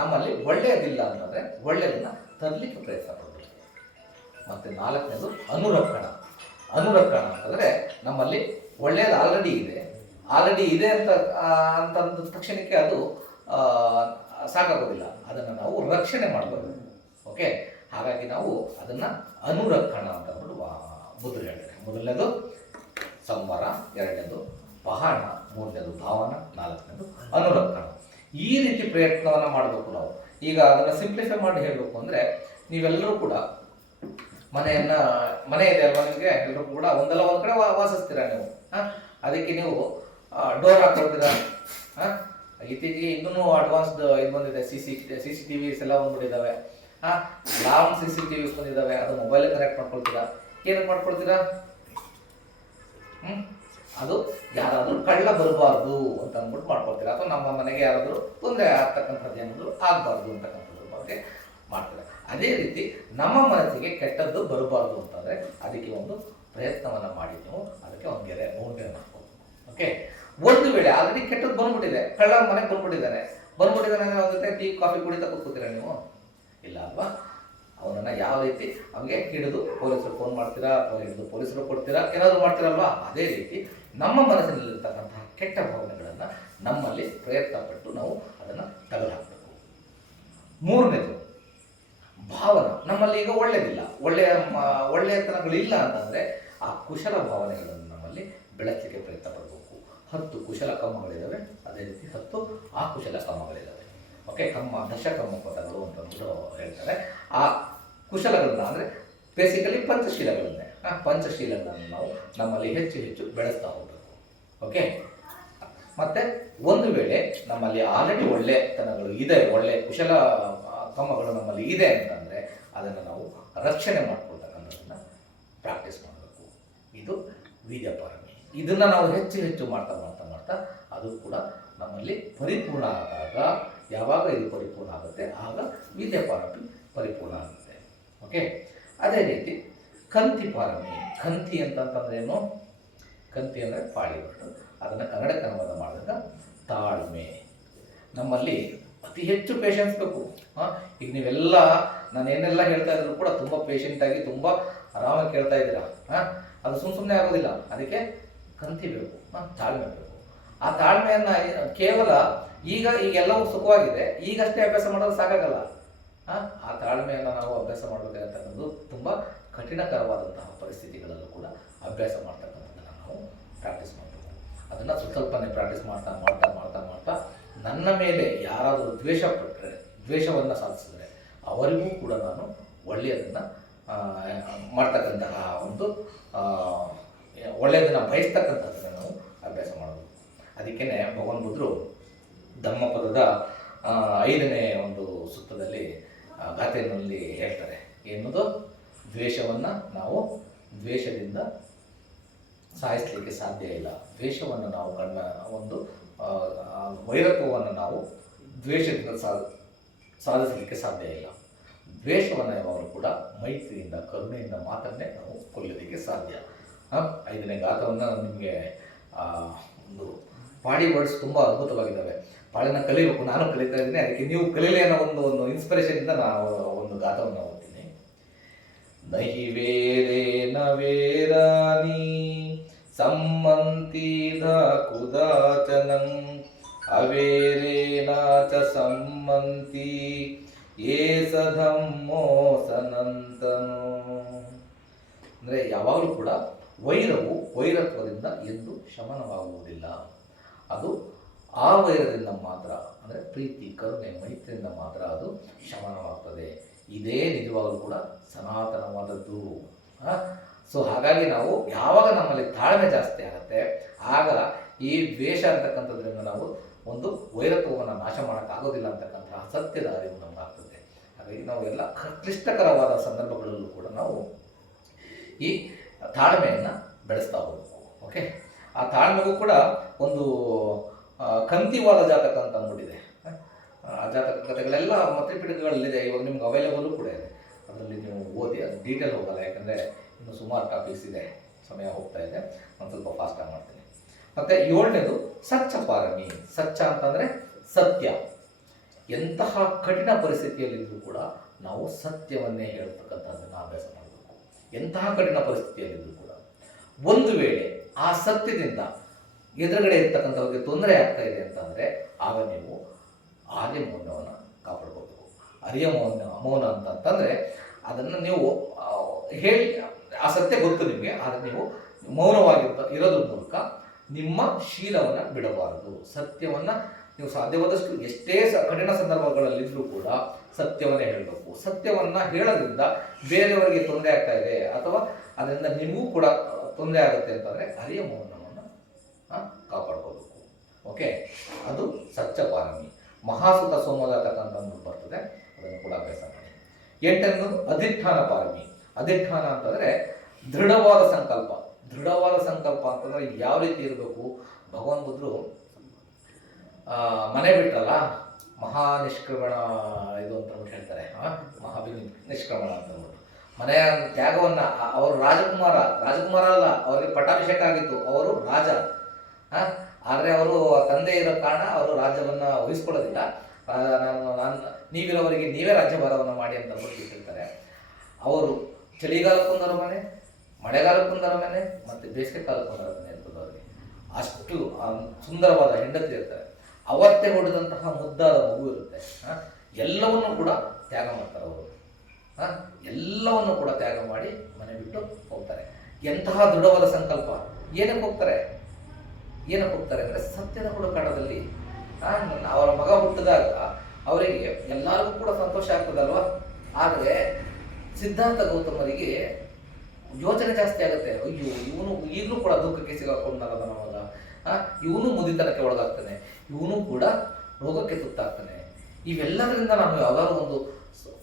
ನಮ್ಮಲ್ಲಿ ಒಳ್ಳೆಯದಿಲ್ಲ ಅಂತಂದರೆ ಒಳ್ಳೆಯದನ್ನು ತರಲಿಕ್ಕೆ ಪ್ರಯತ್ನ ಪಡಬೇಕು. ಮತ್ತು 4ನೇದು ಅನುರಕ್ಷಣ ಅಂತಂದರೆ ನಮ್ಮಲ್ಲಿ ಒಳ್ಳೆಯದು ಆಲ್ರೆಡಿ ಇದೆ ಅಂತಂದ ತಕ್ಷಣಕ್ಕೆ ಅದು ಸಾಕಾಗೋದಿಲ್ಲ, ಅದನ್ನು ನಾವು ರಕ್ಷಣೆ ಮಾಡಬೇಕು. ಓಕೆ, ಹಾಗಾಗಿ ನಾವು ಅದನ್ನು ಅನುರಕ್ಷಣ ಅಂತ ಅಂದ್ಬಿಟ್ಟು ಬುದ್ಧರು ಹೇಳ್ತಾರೆ. ಮೊದಲನೇದು ಸಂಹಾರ, 2ನೇದು ಪಹಾಣ, 3ನೇದು ಭಾವನ, 4ನೇದು ಅನುರಕ್ಷಣ. ಈ ರೀತಿ ಪ್ರಯತ್ನವನ್ನು ಮಾಡಬೇಕು ನಾವು. ಈಗ ಅದನ್ನು ಸಿಂಪ್ಲಿಫೈ ಮಾಡಿ ಹೇಳಬೇಕು ಅಂದರೆ, ನೀವೆಲ್ಲರೂ ಕೂಡ ಮನೆ ಇದೆ ಅಲ್ವಾ ನಿಮಗೆ? ಎಲ್ಲರೂ ಕೂಡ ಒಂದಲ್ಲ ಒಂದು ಕಡೆ ವಾಸಿಸ್ತೀರಾ ನೀವು. ಅದಕ್ಕೆ ನೀವು ಡೋರ್ ಹಾಕೊಳ್ತೀರಾ. ಇತ್ತೀಚೆಗೆ ಇನ್ನೂ ಅಡ್ವಾನ್ಸ್ಡ್ ಇದು ಬಂದಿದೆ, CCTVs ಎಲ್ಲ ಬಂದ್ಬಿಟ್ಟಿದ್ದಾವೆ. ಲಾಂಗ್ CCTVs ಬಂದಿದ್ದಾವೆ. ಅದು ಮೊಬೈಲ್ ಕನೆಕ್ಟ್ ಮಾಡ್ಕೊಳ್ತೀರಾ. ಏನಕ್ಕೆ ಮಾಡ್ಕೊಳ್ತೀರಾ? ಅದು ಯಾರಾದರೂ ಕಳ್ಳ ಬರಬಾರ್ದು ಅಂತ ಅಂದ್ಬಿಟ್ಟು ಮಾಡ್ಕೊಳ್ತೀರಾ, ಅಥವಾ ನಮ್ಮ ಮನೆಗೆ ಯಾರಾದರೂ ತೊಂದರೆ ಆಗ್ತಕ್ಕಂಥದ್ದು ಏನಾದರೂ ಆಗಬಾರ್ದು ಅಂತಕ್ಕಂಥದ್ರ ಬಗ್ಗೆ ಮಾಡ್ತಾರೆ. ಅದೇ ರೀತಿ ನಮ್ಮ ಮನಸ್ಸಿಗೆ ಕೆಟ್ಟದ್ದು ಬರಬಾರ್ದು ಅಂತಂದರೆ ಅದಕ್ಕೆ ಒಂದು ಪ್ರಯತ್ನವನ್ನು ಮಾಡಿ ನೀವು ಅದಕ್ಕೆ ಒಂದು ಬೌಂಡರಿ ಮಾಡ್ಬೋದು. ಓಕೆ, ಒಂದು ವೇಳೆ ಆಲ್ರೆಡಿ ಕೆಟ್ಟದ್ದು ಬಂದ್ಬಿಟ್ಟಿದೆ, ಕಳ್ಳ ಮನೆಗೆ ಬಂದ್ಬಿಟ್ಟಿದ್ದಾನೆ ಅಂದರೆ ಅವ್ನ ಜೊತೆ ಟೀ ಕಾಫಿ ಕುಡಿತಾ ಕೂತ್ಕೋತೀರಾ ನೀವು? ಇಲ್ಲ ಅಲ್ವಾ? ಅವನನ್ನು ಯಾವ ರೀತಿ ಅವನಿಗೆ ಹಿಡಿದು ಪೊಲೀಸರು ಫೋನ್ ಮಾಡ್ತೀರಾ, ಅಥವಾ ಹಿಡಿದು ಪೊಲೀಸರು ಕೊಡ್ತೀರಾ, ಏನಾದರೂ ಮಾಡ್ತೀರಲ್ವಾ? ಅದೇ ರೀತಿ ನಮ್ಮ ಮನಸ್ಸಿನಲ್ಲಿರ್ತಕ್ಕಂತಹ ಕೆಟ್ಟ ಭಾವನೆಗಳನ್ನು ನಮ್ಮಲ್ಲಿ ಪ್ರಯತ್ನ ಪಟ್ಟು ನಾವು ಅದನ್ನು ತೆಗೆದುಹಾಕಬೇಕು. 3ನೇದು ಭಾವನ. ನಮ್ಮಲ್ಲಿ ಈಗ ಒಳ್ಳೆಯದಿಲ್ಲ, ಒಳ್ಳೆಯತನಗಳಿಲ್ಲ ಅಂತಂದರೆ ಆ ಕುಶಲ ಭಾವನೆಗಳನ್ನು ನಮ್ಮಲ್ಲಿ ಬೆಳೆಸಲಿಕ್ಕೆ ಪ್ರಯತ್ನ ಪಡಬೇಕು. 10 ಕುಶಲ ಕರ್ಮಗಳಿದ್ದಾವೆ, ಅದೇ ರೀತಿ 10 ಅಕುಶಲ ಕರ್ಮಗಳಿದ್ದಾವೆ. ಓಕೆ, ದಶಕರ್ಮ ಪದಗಳು ಅಂತಂದು ಹೇಳ್ತಾರೆ. ಆ ಕುಶಲಗಳನ್ನ ಅಂದರೆ ಬೇಸಿಕಲಿ ಪಂಚಶೀಲಗಳನ್ನೇ, ಪಂಚಶೀಲಗಳನ್ನು ನಾವು ನಮ್ಮಲ್ಲಿ ಹೆಚ್ಚು ಹೆಚ್ಚು ಬೆಳೆಸ್ತಾ ಹೋಗಬೇಕು. ಓಕೆ, ಮತ್ತು ಒಂದು ವೇಳೆ ನಮ್ಮಲ್ಲಿ ಆಲ್ರೆಡಿ ಒಳ್ಳೆತನಗಳು ಇದೆ, ಒಳ್ಳೆ ಕುಶಲ ಕರ್ಮಗಳು ನಮ್ಮಲ್ಲಿ ಇದೆ ಅಂತಂದರೆ ಅದನ್ನು ನಾವು ರಕ್ಷಣೆ ಮಾಡ್ಕೊಳ್ತಕ್ಕಂಥದ್ದನ್ನು ಪ್ರಾಕ್ಟೀಸ್ ಮಾಡಬೇಕು. ಇದು ವೀರ್ಯಪಾರಮಿ. ಇದನ್ನು ನಾವು ಹೆಚ್ಚು ಹೆಚ್ಚು ಮಾಡ್ತಾ ಮಾಡ್ತಾ ಮಾಡ್ತಾ ಅದು ಕೂಡ ನಮ್ಮಲ್ಲಿ ಪರಿಪೂರ್ಣ ಆದಾಗ, ಯಾವಾಗ ಇದು ಪರಿಪೂರ್ಣ ಆಗುತ್ತೆ ಆಗ ವೀರ್ಯಪಾರಮಿ ಪರಿಪೂರ್ಣ ಆಗುತ್ತೆ. ಓಕೆ, ಅದೇ ರೀತಿ ಕಂತಿ ಪಾರಮಿ. ಕಂತಿ ಅಂತಂತಂದ್ರೆ ಏನು? ಕಂತಿ ಅಂದರೆ ಪಾಳಿಬಟ್ಟು. ಅದನ್ನು ಕನ್ನಡಕ್ಕೆ ಅನುವಾದ ಮಾಡಿದಾಗ ತಾಳ್ಮೆ. ನಮ್ಮಲ್ಲಿ ಅತಿ ಹೆಚ್ಚು ಪೇಷನ್ಸ್ ಬೇಕು. ಈಗ ನೀವೆಲ್ಲ ನಾನು ಏನೆಲ್ಲ ಹೇಳ್ತಾ ಇದ್ರು ಕೂಡ ತುಂಬ ಪೇಷಂಟಾಗಿ ತುಂಬ ಆರಾಮಾಗಿ ಕೇಳ್ತಾ ಇದ್ದೀರಾ. ಅದು ಸುಮ್ಮನೆ ಆಗೋದಿಲ್ಲ. ಅದಕ್ಕೆ ಕಂತಿ ಬೇಕು, ತಾಳ್ಮೆ ಬೇಕು. ಆ ತಾಳ್ಮೆಯನ್ನು ಕೇವಲ ಈಗೆಲ್ಲವೂ ಸುಖವಾಗಿದೆ, ಈಗಷ್ಟೇ ಅಭ್ಯಾಸ ಮಾಡೋದು ಸಾಕಾಗಲ್ಲ. ಆ ತಾಳ್ಮೆಯನ್ನು ನಾವು ಅಭ್ಯಾಸ ಮಾಡಬೇಕಾಗತ್ತನ್ನೋದು ತುಂಬ ಕಠಿಣಕರವಾದಂತಹ ಪರಿಸ್ಥಿತಿಗಳಲ್ಲೂ ಕೂಡ ಅಭ್ಯಾಸ ಮಾಡ್ತಕ್ಕಂಥದ್ದನ್ನು ನಾವು ಪ್ರಾಕ್ಟೀಸ್ ಮಾಡಬೇಕು. ಅದನ್ನು ಸ್ವಲ್ಪನೇ ಪ್ರಾಕ್ಟೀಸ್ ಮಾಡ್ತಾ ಮಾಡ್ತಾ ಮಾಡ್ತಾ ಮಾಡ್ತಾ ನನ್ನ ಮೇಲೆ ಯಾರಾದರೂ ದ್ವೇಷವನ್ನು ಸಾಧಿಸಿದರೆ ಅವರಿಗೂ ಕೂಡ ನಾನು ಒಳ್ಳೆಯದನ್ನು ಮಾಡ್ತಕ್ಕಂತಹ ಒಂದು ಒಳ್ಳೆಯದನ್ನು ಬಯಸ್ತಕ್ಕಂಥದ್ದನ್ನು ನಾವು ಅಭ್ಯಾಸ ಮಾಡಬೇಕು. ಅದಕ್ಕೇ ಭಗವಾನ್ ಬುದ್ಧರು ಧಮ್ಮಪದದ 5ನೇ ಒಂದು ಸೂತ್ರದಲ್ಲಿ ಗಾಥೆಯಲ್ಲಿ ಹೇಳ್ತಾರೆ, ಎನ್ನುವುದು ದ್ವೇಷವನ್ನು ನಾವು ದ್ವೇಷದಿಂದ ಸಾಯಿಸಲಿಕ್ಕೆ ಸಾಧ್ಯ ಇಲ್ಲ. ದ್ವೇಷವನ್ನು ನಾವು ಒಂದು ವೈರತ್ವವನ್ನು ನಾವು ದ್ವೇಷದಿಂದ ಸಾಧಿಸಲಿಕ್ಕೆ ಸಾಧ್ಯ ಇಲ್ಲ. ದ್ವೇಷವನ್ನು ಯಾವಾಗಲೂ ಕೂಡ ಮೈತ್ರಿಯಿಂದ ಕರುಣೆಯಿಂದ ಮಾತ್ರನೇ ನಾವು ಕೊಲ್ಲಲಿಕ್ಕೆ ಸಾಧ್ಯ. 5ನೇ ಗಾಥವನ್ನು ನಿಮಗೆ ಒಂದು ಪಾಡಿ ವರ್ಡ್ಸ್ ತುಂಬ ಅದ್ಭುತವಾಗಿದ್ದಾವೆ. ಪಾಡಿನ ಕಲಿಬೇಕು, ನಾನು ಕಲಿತಾ ಇದ್ದೀನಿ. ಅದಕ್ಕೆ ನೀವು ಕಲೀಲಿ ಅನ್ನೋ ಒಂದು ಇನ್ಸ್ಪಿರೇಷನಿಂದ ನಾವು ಒಂದು ಗಾಥವನ್ನು ಓದ್ತೀನಿ. ನಹಿ ವೇರೆ ನವೇರಾನಿ ಸಮ್ಮಂತಿದ ಕುದಾಚನಂ ಅವೇರೇನಾಚ ಸಮ್ಮಂತಿ ಏಸಧಮ್ಮೋ ಸನಂತನೋ. ಅಂದರೆ ಯಾವಾಗಲೂ ಕೂಡ ವೈರತ್ವದಿಂದ ಎಂದು ಶಮನವಾಗುವುದಿಲ್ಲ. ಅದು ಆ ವೈರದಿಂದ ಮಾತ್ರ, ಅಂದರೆ ಪ್ರೀತಿ ಕರುಣೆ ಮೈತ್ರಿಯಿಂದ ಮಾತ್ರ ಅದು ಶಮನವಾಗ್ತದೆ. ಇದೇ ನಿಜವಾಗಲೂ ಕೂಡ ಸನಾತನವಾದದ್ದು. ಸೊ ಹಾಗಾಗಿ ನಾವು ಯಾವಾಗ ನಮ್ಮಲ್ಲಿ ತಾಳ್ಮೆ ಜಾಸ್ತಿ ಆಗುತ್ತೆ ಆಗ ಈ ದ್ವೇಷ ಅಂತಕ್ಕಂಥದ್ರಿಂದ ನಾವು ಒಂದು ವೈರತ್ವವನ್ನು ನಾಶ ಮಾಡೋಕ್ಕಾಗೋದಿಲ್ಲ ಅಂತಕ್ಕಂತಹ ಸತ್ಯದ ಅರಿವು ನಮಗಾಗ್ತದೆ. ಹಾಗಾಗಿ ನಾವು ಎಲ್ಲ ಕ್ಲಿಷ್ಟಕರವಾದ ಸಂದರ್ಭಗಳಲ್ಲೂ ಕೂಡ ನಾವು ಈ ತಾಳ್ಮೆಯನ್ನು ಬೆಳೆಸ್ತಾ ಹೋಗಬೇಕು. ಓಕೆ, ಆ ತಾಳ್ಮೆಗೂ ಕೂಡ ಒಂದು ಕಂತಿವಾದ ಜಾತಕ ಅಂತ ಅಂದ್ಬಿಟ್ಟಿದೆ. ಆ ಜಾತಕ ಕಥೆಗಳೆಲ್ಲ ತ್ರಿಪಿಟಕಗಳಲ್ಲಿದೆ, ಇವಾಗ ನಿಮ್ಗೆ ಅವೈಲೇಬಲು ಕೂಡ ಇದೆ. ಅದರಲ್ಲಿ ನೀವು ಓದಿ, ಅದು ಡೀಟೇಲ್ ಹೋಗಲ್ಲ, ಯಾಕಂದರೆ ಇನ್ನು ಸುಮಾರು ಟಾಪಿಕ್ಸ್ ಇದೆ, ಸಮಯ ಹೋಗ್ತಾ ಇದೆ, ಒಂದು ಸ್ವಲ್ಪ ಫಾಸ್ಟಾಗಿ ಮಾಡ್ತೀನಿ. ಮತ್ತು 7ನೇದು ಸಚ್ಚ ಪಾರಮಿ. ಸಚ್ಚ ಅಂತಂದರೆ ಸತ್ಯ. ಎಂತಹ ಕಠಿಣ ಪರಿಸ್ಥಿತಿಯಲ್ಲಿದ್ದರೂ ಕೂಡ ನಾವು ಸತ್ಯವನ್ನೇ ಹೇಳ್ತಕ್ಕಂಥದ್ದನ್ನು ಅಭ್ಯಾಸ ಮಾಡಬೇಕು. ಎಂತಹ ಕಠಿಣ ಪರಿಸ್ಥಿತಿಯಲ್ಲಿದ್ದರೂ ಕೂಡ ಒಂದು ವೇಳೆ ಆ ಸತ್ಯದಿಂದ ಎದುರುಗಡೆ ಇರ್ತಕ್ಕಂಥವ್ರಿಗೆ ತೊಂದರೆ ಆಗ್ತಾ ಇದೆ ಅಂತಂದರೆ ಆಗ ನೀವು ಆರ್ಯ ಮೌನವನ್ನು ಕಾಪಾಡ್ಕೋಬೇಕು. ಆರ್ಯ ಮೌನ ಅಂತಂತಂದರೆ ಅದನ್ನು ನೀವು ಹೇಳಿ, ಆ ಸತ್ಯ ಗೊತ್ತು ನಿಮಗೆ, ಆದರೆ ನೀವು ಇರೋದ್ರ ಮೂಲಕ ನಿಮ್ಮ ಶೀಲವನ್ನು ಬಿಡಬಾರದು. ಸತ್ಯವನ್ನು ನೀವು ಸಾಧ್ಯವಾದಷ್ಟು ಎಷ್ಟೇ ಕಠಿಣ ಸಂದರ್ಭಗಳಲ್ಲಿದ್ದರೂ ಕೂಡ ಸತ್ಯವನ್ನೇ ಹೇಳಬೇಕು. ಸತ್ಯವನ್ನು ಹೇಳೋದ್ರಿಂದ ಬೇರೆಯವರಿಗೆ ತೊಂದರೆ ಆಗ್ತಾ ಇದೆ ಅಥವಾ ಅದರಿಂದ ನಿಮಗೂ ಕೂಡ ತೊಂದರೆ ಆಗುತ್ತೆ ಅಂತಂದರೆ ಆರ್ಯ ಮೌನವನ್ನು ಕಾಪಾಡ್ಕೋಬೇಕು. ಓಕೆ, ಅದು ಸಚ್ಚ ಪಾರಮಿ. ಮಹಾಸುತ ಸೋಮಜಾತಕ ಅಂತ ಬರ್ತದೆ, ಅದನ್ನು ಕೂಡ ಅಭ್ಯಾಸ ಮಾಡಿ. 8ನೇದು ಅಧಿಷ್ಠಾನ ಪಾರಮಿ. ಅಧಿಷ್ಠಾನ ಅಂತಂದರೆ ದೃಢವಾದ ಸಂಕಲ್ಪ. ದೃಢವಾದ ಸಂಕಲ್ಪ ಅಂತಂದರೆ ಯಾವ ರೀತಿ ಇರಬೇಕು? ಭಗವಾನ್ ಬುದ್ಧರು ಮನೆ ಬಿಟ್ರಲ್ಲ, ಮಹಾನಿಷ್ಕ್ರಮಣ ಇದು ಅಂತ ಹೇಳ್ತಾರೆ, ನಿಷ್ಕ್ರಮಣ ಅಂತ ಅಂದ್ಬಿಟ್ಟು ಮನೆಯ ತ್ಯಾಗವನ್ನು, ಅವರು ರಾಜಕುಮಾರ ಅಲ್ಲ, ಅವರಿಗೆ ಪಟ್ಟಾಭಿಷೇಕ ಆಗಿತ್ತು, ಅವರು ರಾಜ. ಆದರೆ ಅವರು ತಂದೆ ಇರೋ ಕಾರಣ ಅವರು ರಾಜ್ಯವನ್ನು ವಹಿಸ್ಕೊಳ್ಳೋದಿಲ್ಲ. ನೀವಿರೋವರಿಗೆ ನೀವೇ ರಾಜ್ಯಭಾರವನ್ನು ಮಾಡಿ ಅಂತ ಹೇಳ್ತಾರೆ. ಅವರು ಚಳಿಗಾಲಕ್ಕೊಂದರ ಮನೆ, ಮಳೆಗಾಲಕ್ಕೊಂದರ ಮನೆ ಮತ್ತು ಬೇಸಿಗೆ ಕಾಲಕ್ಕೊಂದರ ಮನೆ ಇರ್ತದೆ. ಅವರಿಗೆ ಅಷ್ಟು ಸುಂದರವಾದ ಹೆಂಡತಿ ಇರ್ತಾರೆ. ಅವತ್ತೇ ಹೊಡೆದಂತಹ ಮುದ್ದಾದ ಮಗು ಇರುತ್ತೆ. ಎಲ್ಲವನ್ನೂ ಕೂಡ ತ್ಯಾಗ ಮಾಡ್ತಾರೆ ಅವರು. ಎಲ್ಲವನ್ನು ಕೂಡ ತ್ಯಾಗ ಮಾಡಿ ಮನೆ ಬಿಟ್ಟು ಹೋಗ್ತಾರೆ. ಎಂತಹ ದೃಢವಾದ ಸಂಕಲ್ಪ! ಏನಕ್ಕೆ ಹೋಗ್ತಾರೆ? ಏನಕ್ಕೆ ಹೋಗ್ತಾರೆ ಅಂದರೆ ಸತ್ಯದ ಹುಡುಕಾಟದಲ್ಲಿ. ಅವರ ಮಗ ಹುಟ್ಟಿದಾಗ ಅವರಿಗೆ ಎಲ್ಲರಿಗೂ ಕೂಡ ಸಂತೋಷ ಆಗ್ತದಲ್ವ. ಆದರೆ ಸಿದ್ಧಾರ್ಥ ಗೌತಮರಿಗೆ ಯೋಚನೆ ಜಾಸ್ತಿ ಆಗುತ್ತೆ. ಅಯ್ಯೋ, ಇವನು ಈಗಲೂ ಕೂಡ ದುಃಖಕ್ಕೆ ಸಿಗಾಕೊಂಡಲ್ಲ ನನ್ನ ಮಗ, ಇವನು ಮುದಿತನಕ್ಕೆ ಒಳಗಾಗ್ತಾನೆ, ಇವನು ಕೂಡ ರೋಗಕ್ಕೆ ತುತ್ತಾಗ್ತಾನೆ. ಇವೆಲ್ಲದರಿಂದ ನಾನು ಯಾವ್ದಾದ್ರು ಒಂದು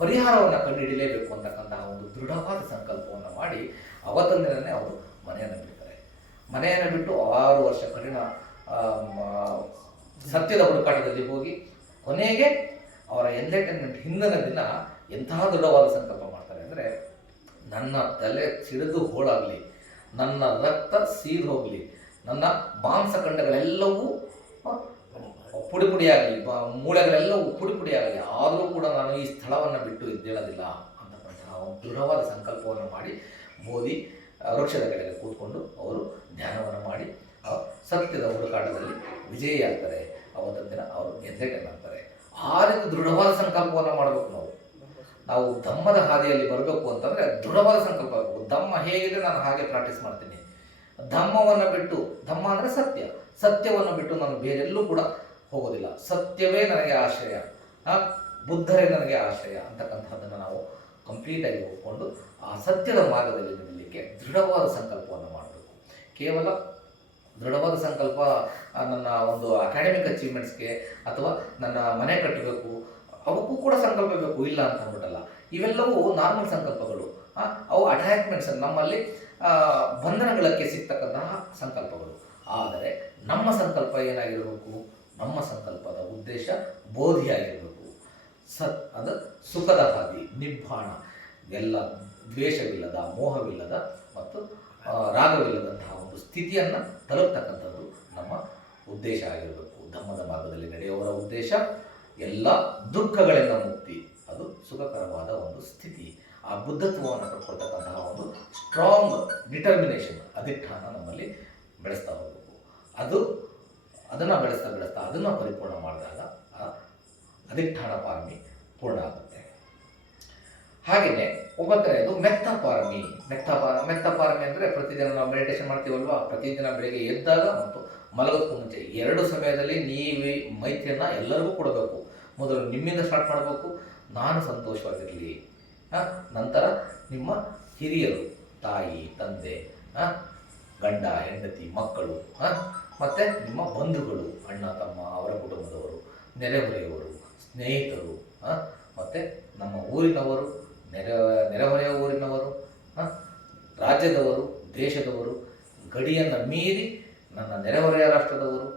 ಪರಿಹಾರವನ್ನು ಕಂಡುಹಿಡಿಯಲೇಬೇಕು ಅಂತಕ್ಕಂತಹ ಒಂದು ದೃಢವಾದ ಸಂಕಲ್ಪವನ್ನು ಮಾಡಿ ಅವತ್ತೊಂದಿನೇ ಅವರು ಮನೆಯನ್ನು ಬಿಡ್ತಾರೆ. ಮನೆಯನ್ನು ಬಿಟ್ಟು 6 ವರ್ಷ ಕಠಿಣ ಸತ್ಯದ ಹುಡುಕಾಟದಲ್ಲಿ ಹೋಗಿ ಕೊನೆಗೆ ಅವರ ಎಂಟರ್ಟೈನ್ಮೆಂಟ್ ಹಿಂದಿನ ದಿನ ಎಂತಹ ದೃಢವಾದ ಸಂಕಲ್ಪ ಮಾಡ್ತಾರೆ ಅಂದರೆ, ನನ್ನ ತಲೆ ಸಿಡಿದು ಹೋಳಾಗಲಿ, ನನ್ನ ರಕ್ತ ಸೀದು ಹೋಗಲಿ, ನನ್ನ ಮಾಂಸಖಂಡಗಳೆಲ್ಲವೂ ಪುಡಿ ಪುಡಿಯಾಗಲಿ, ಮೂಳೆಗಳೆಲ್ಲವೂ ಪುಡಿ ಪುಡಿಯಾಗಲಿ, ಆದರೂ ಕೂಡ ನಾನು ಈ ಸ್ಥಳವನ್ನು ಬಿಟ್ಟು ಎದ್ದೇಳೋದಿಲ್ಲ ಅಂತಕ್ಕಂತಹ ಒಂದು ದೃಢವಾದ ಸಂಕಲ್ಪವನ್ನು ಮಾಡಿ ಬೋಧಿ ವೃಕ್ಷದ ಕೆಳಗೆ ಕೂತ್ಕೊಂಡು ಅವರು ಧ್ಯಾನವನ್ನು ಮಾಡಿ ಸತ್ಯದ ಹುಡುಕಾಟದಲ್ಲಿ ವಿಜಯಿಯಾಗ್ತಾರೆ. ಅವತ್ತಿನ ದಿನ ಅವರು ಎಂಟರ್ಟೈನ್ ಆಗ್ತಾರೆ. ಆ ರೀತಿ ದೃಢವಾದ ಸಂಕಲ್ಪವನ್ನು ಮಾಡಬೇಕು. ನಾವು ಧಮ್ಮದ ಹಾದಿಯಲ್ಲಿ ಬರಬೇಕು ಅಂತಂದರೆ ದೃಢವಾದ ಸಂಕಲ್ಪ ಆಗಬೇಕು. ಧಮ್ಮ ಹೇಗಿದೆ ನಾನು ಹಾಗೆ ಪ್ರಾಕ್ಟೀಸ್ ಮಾಡ್ತೀನಿ. ಧಮ್ಮವನ್ನು ಬಿಟ್ಟು, ಧಮ್ಮ ಅಂದರೆ ಸತ್ಯ, ಸತ್ಯವನ್ನು ಬಿಟ್ಟು ನಾನು ಬೇರೆಲ್ಲೂ ಕೂಡ ಹೋಗೋದಿಲ್ಲ. ಸತ್ಯವೇ ನನಗೆ ಆಶ್ರಯ, ಬುದ್ಧರೇ ನನಗೆ ಆಶ್ರಯ ಅಂತಕ್ಕಂಥದ್ದನ್ನು ನಾವು ಕಂಪ್ಲೀಟಾಗಿ ಒಪ್ಪಿಕೊಂಡು ಆ ಸತ್ಯದ ಮಾರ್ಗದಲ್ಲಿ ನಿಲ್ಲಲಿಕ್ಕೆ ದೃಢವಾದ ಸಂಕಲ್ಪವನ್ನು ಮಾಡಬೇಕು. ಕೇವಲ ದೃಢವಾದ ಸಂಕಲ್ಪ ನನ್ನ ಒಂದು ಅಕಾಡೆಮಿಕ್ ಅಚೀವ್ಮೆಂಟ್ಸ್ಗೆ ಅಥವಾ ನನ್ನ ಮನೆ ಕಟ್ಟಬೇಕು ಅವಕ್ಕೂ ಕೂಡ ಸಂಕಲ್ಪ ಬೇಕು, ಇಲ್ಲ ಅಂತ ಅಂದ್ಬಿಟ್ಟಲ್ಲ. ಇವೆಲ್ಲವೂ ನಾರ್ಮಲ್ ಸಂಕಲ್ಪಗಳು. ಅವು ಅಟ್ಯಾಚ್ಮೆಂಟ್ಸ್, ನಮ್ಮಲ್ಲಿ ಬಂಧನಗಳಕ್ಕೆ ಸಿಗ್ತಕ್ಕಂತಹ ಸಂಕಲ್ಪಗಳು. ಆದರೆ ನಮ್ಮ ಸಂಕಲ್ಪ ಏನಾಗಿರಬೇಕು? ನಮ್ಮ ಸಂಕಲ್ಪದ ಉದ್ದೇಶ ಬೋಧಿಯಾಗಿರಬೇಕು. ಅದು ಸುಖದ ಹಾದಿ, ನಿಬ್ಬಾಣ, ಎಲ್ಲ ದ್ವೇಷವಿಲ್ಲದ, ಮೋಹವಿಲ್ಲದ ಮತ್ತು ರಾಗವಿಲ್ಲದಂತಹ ಒಂದು ಸ್ಥಿತಿಯನ್ನು ತಲುಪ್ತಕ್ಕಂಥದ್ದು ನಮ್ಮ ಉದ್ದೇಶ ಆಗಿರಬೇಕು. ಧಮ್ಮದ ಮಾರ್ಗದಲ್ಲಿ ನಡೆಯುವವರ ಉದ್ದೇಶ ಎಲ್ಲ ದುಃಖಗಳಿಂದ ಮುಕ್ತಿ, ಅದು ಸುಖಕರವಾದ ಒಂದು ಸ್ಥಿತಿ. ಆ ಬುದ್ಧತ್ವವನ್ನು ಪಡ್ಕೊಳ್ತಕ್ಕಂತಹ ಒಂದು ಸ್ಟ್ರಾಂಗ್ ಡಿಟರ್ಮಿನೇಷನ್, ಅಧಿಷ್ಠಾನ ನಮ್ಮಲ್ಲಿ ಬೆಳೆಸ್ತಾ ಹೋಗಬೇಕು. ಅದನ್ನು ಬೆಳೆಸ್ತಾ ಅದನ್ನು ಪರಿಪೂರ್ಣ ಮಾಡಿದಾಗ ಆ ಅಧಿಷ್ಠಾನ ಪಾರಮಿ ಪೂರ್ಣ ಆಗುತ್ತೆ. ಹಾಗೆಯೇ 9ನೇದು ಮೆತ್ತ ಪಾರಮಿ. ಮೆತ್ತ ಪಾರಮಿ ಅಂದರೆ ಪ್ರತಿದಿನ ನಾವು ಮೆಡಿಟೇಷನ್ ಮಾಡ್ತೀವಲ್ವಾ, ಪ್ರತಿದಿನ ಬೆಳಗ್ಗೆ ಎದ್ದಾಗ ಮತ್ತು ಮಲಗೋದಕ್ಕೂ ಮುಂಚೆ 2 ಸಮಯದಲ್ಲಿ ನೀವು ಮೈತ್ರಿಯನ್ನು ಎಲ್ಲರಿಗೂ ಕೊಡಬೇಕು. ಮೊದಲು ನಿಮ್ಮಿಂದ ಸ್ಟಾರ್ಟ್ ಮಾಡಬೇಕು, ನಾನು ಸಂತೋಷವಾಗಿರಲಿ. ನಂತರ ನಿಮ್ಮ ಹಿರಿಯರು, ತಾಯಿ, ತಂದೆ, ಗಂಡ, ಹೆಂಡತಿ, ಮಕ್ಕಳು, ಮತ್ತು ನಿಮ್ಮ ಬಂಧುಗಳು, ಅಣ್ಣ, ತಮ್ಮ, ಅವರ ಕುಟುಂಬದವರು, ನೆರೆಹೊರೆಯವರು, ಸ್ನೇಹಿತರು, ಮತ್ತು ನಮ್ಮ ಊರಿನವರು, ನೆರೆಹೊರೆಯ ಊರಿನವರು, ರಾಜ್ಯದವರು, ದೇಶದವರು, ಗಡಿಯನ್ನು ಮೀರಿ ನನ್ನ ನೆರೆಹೊರೆಯ ರಾಷ್ಟ್ರದವರು,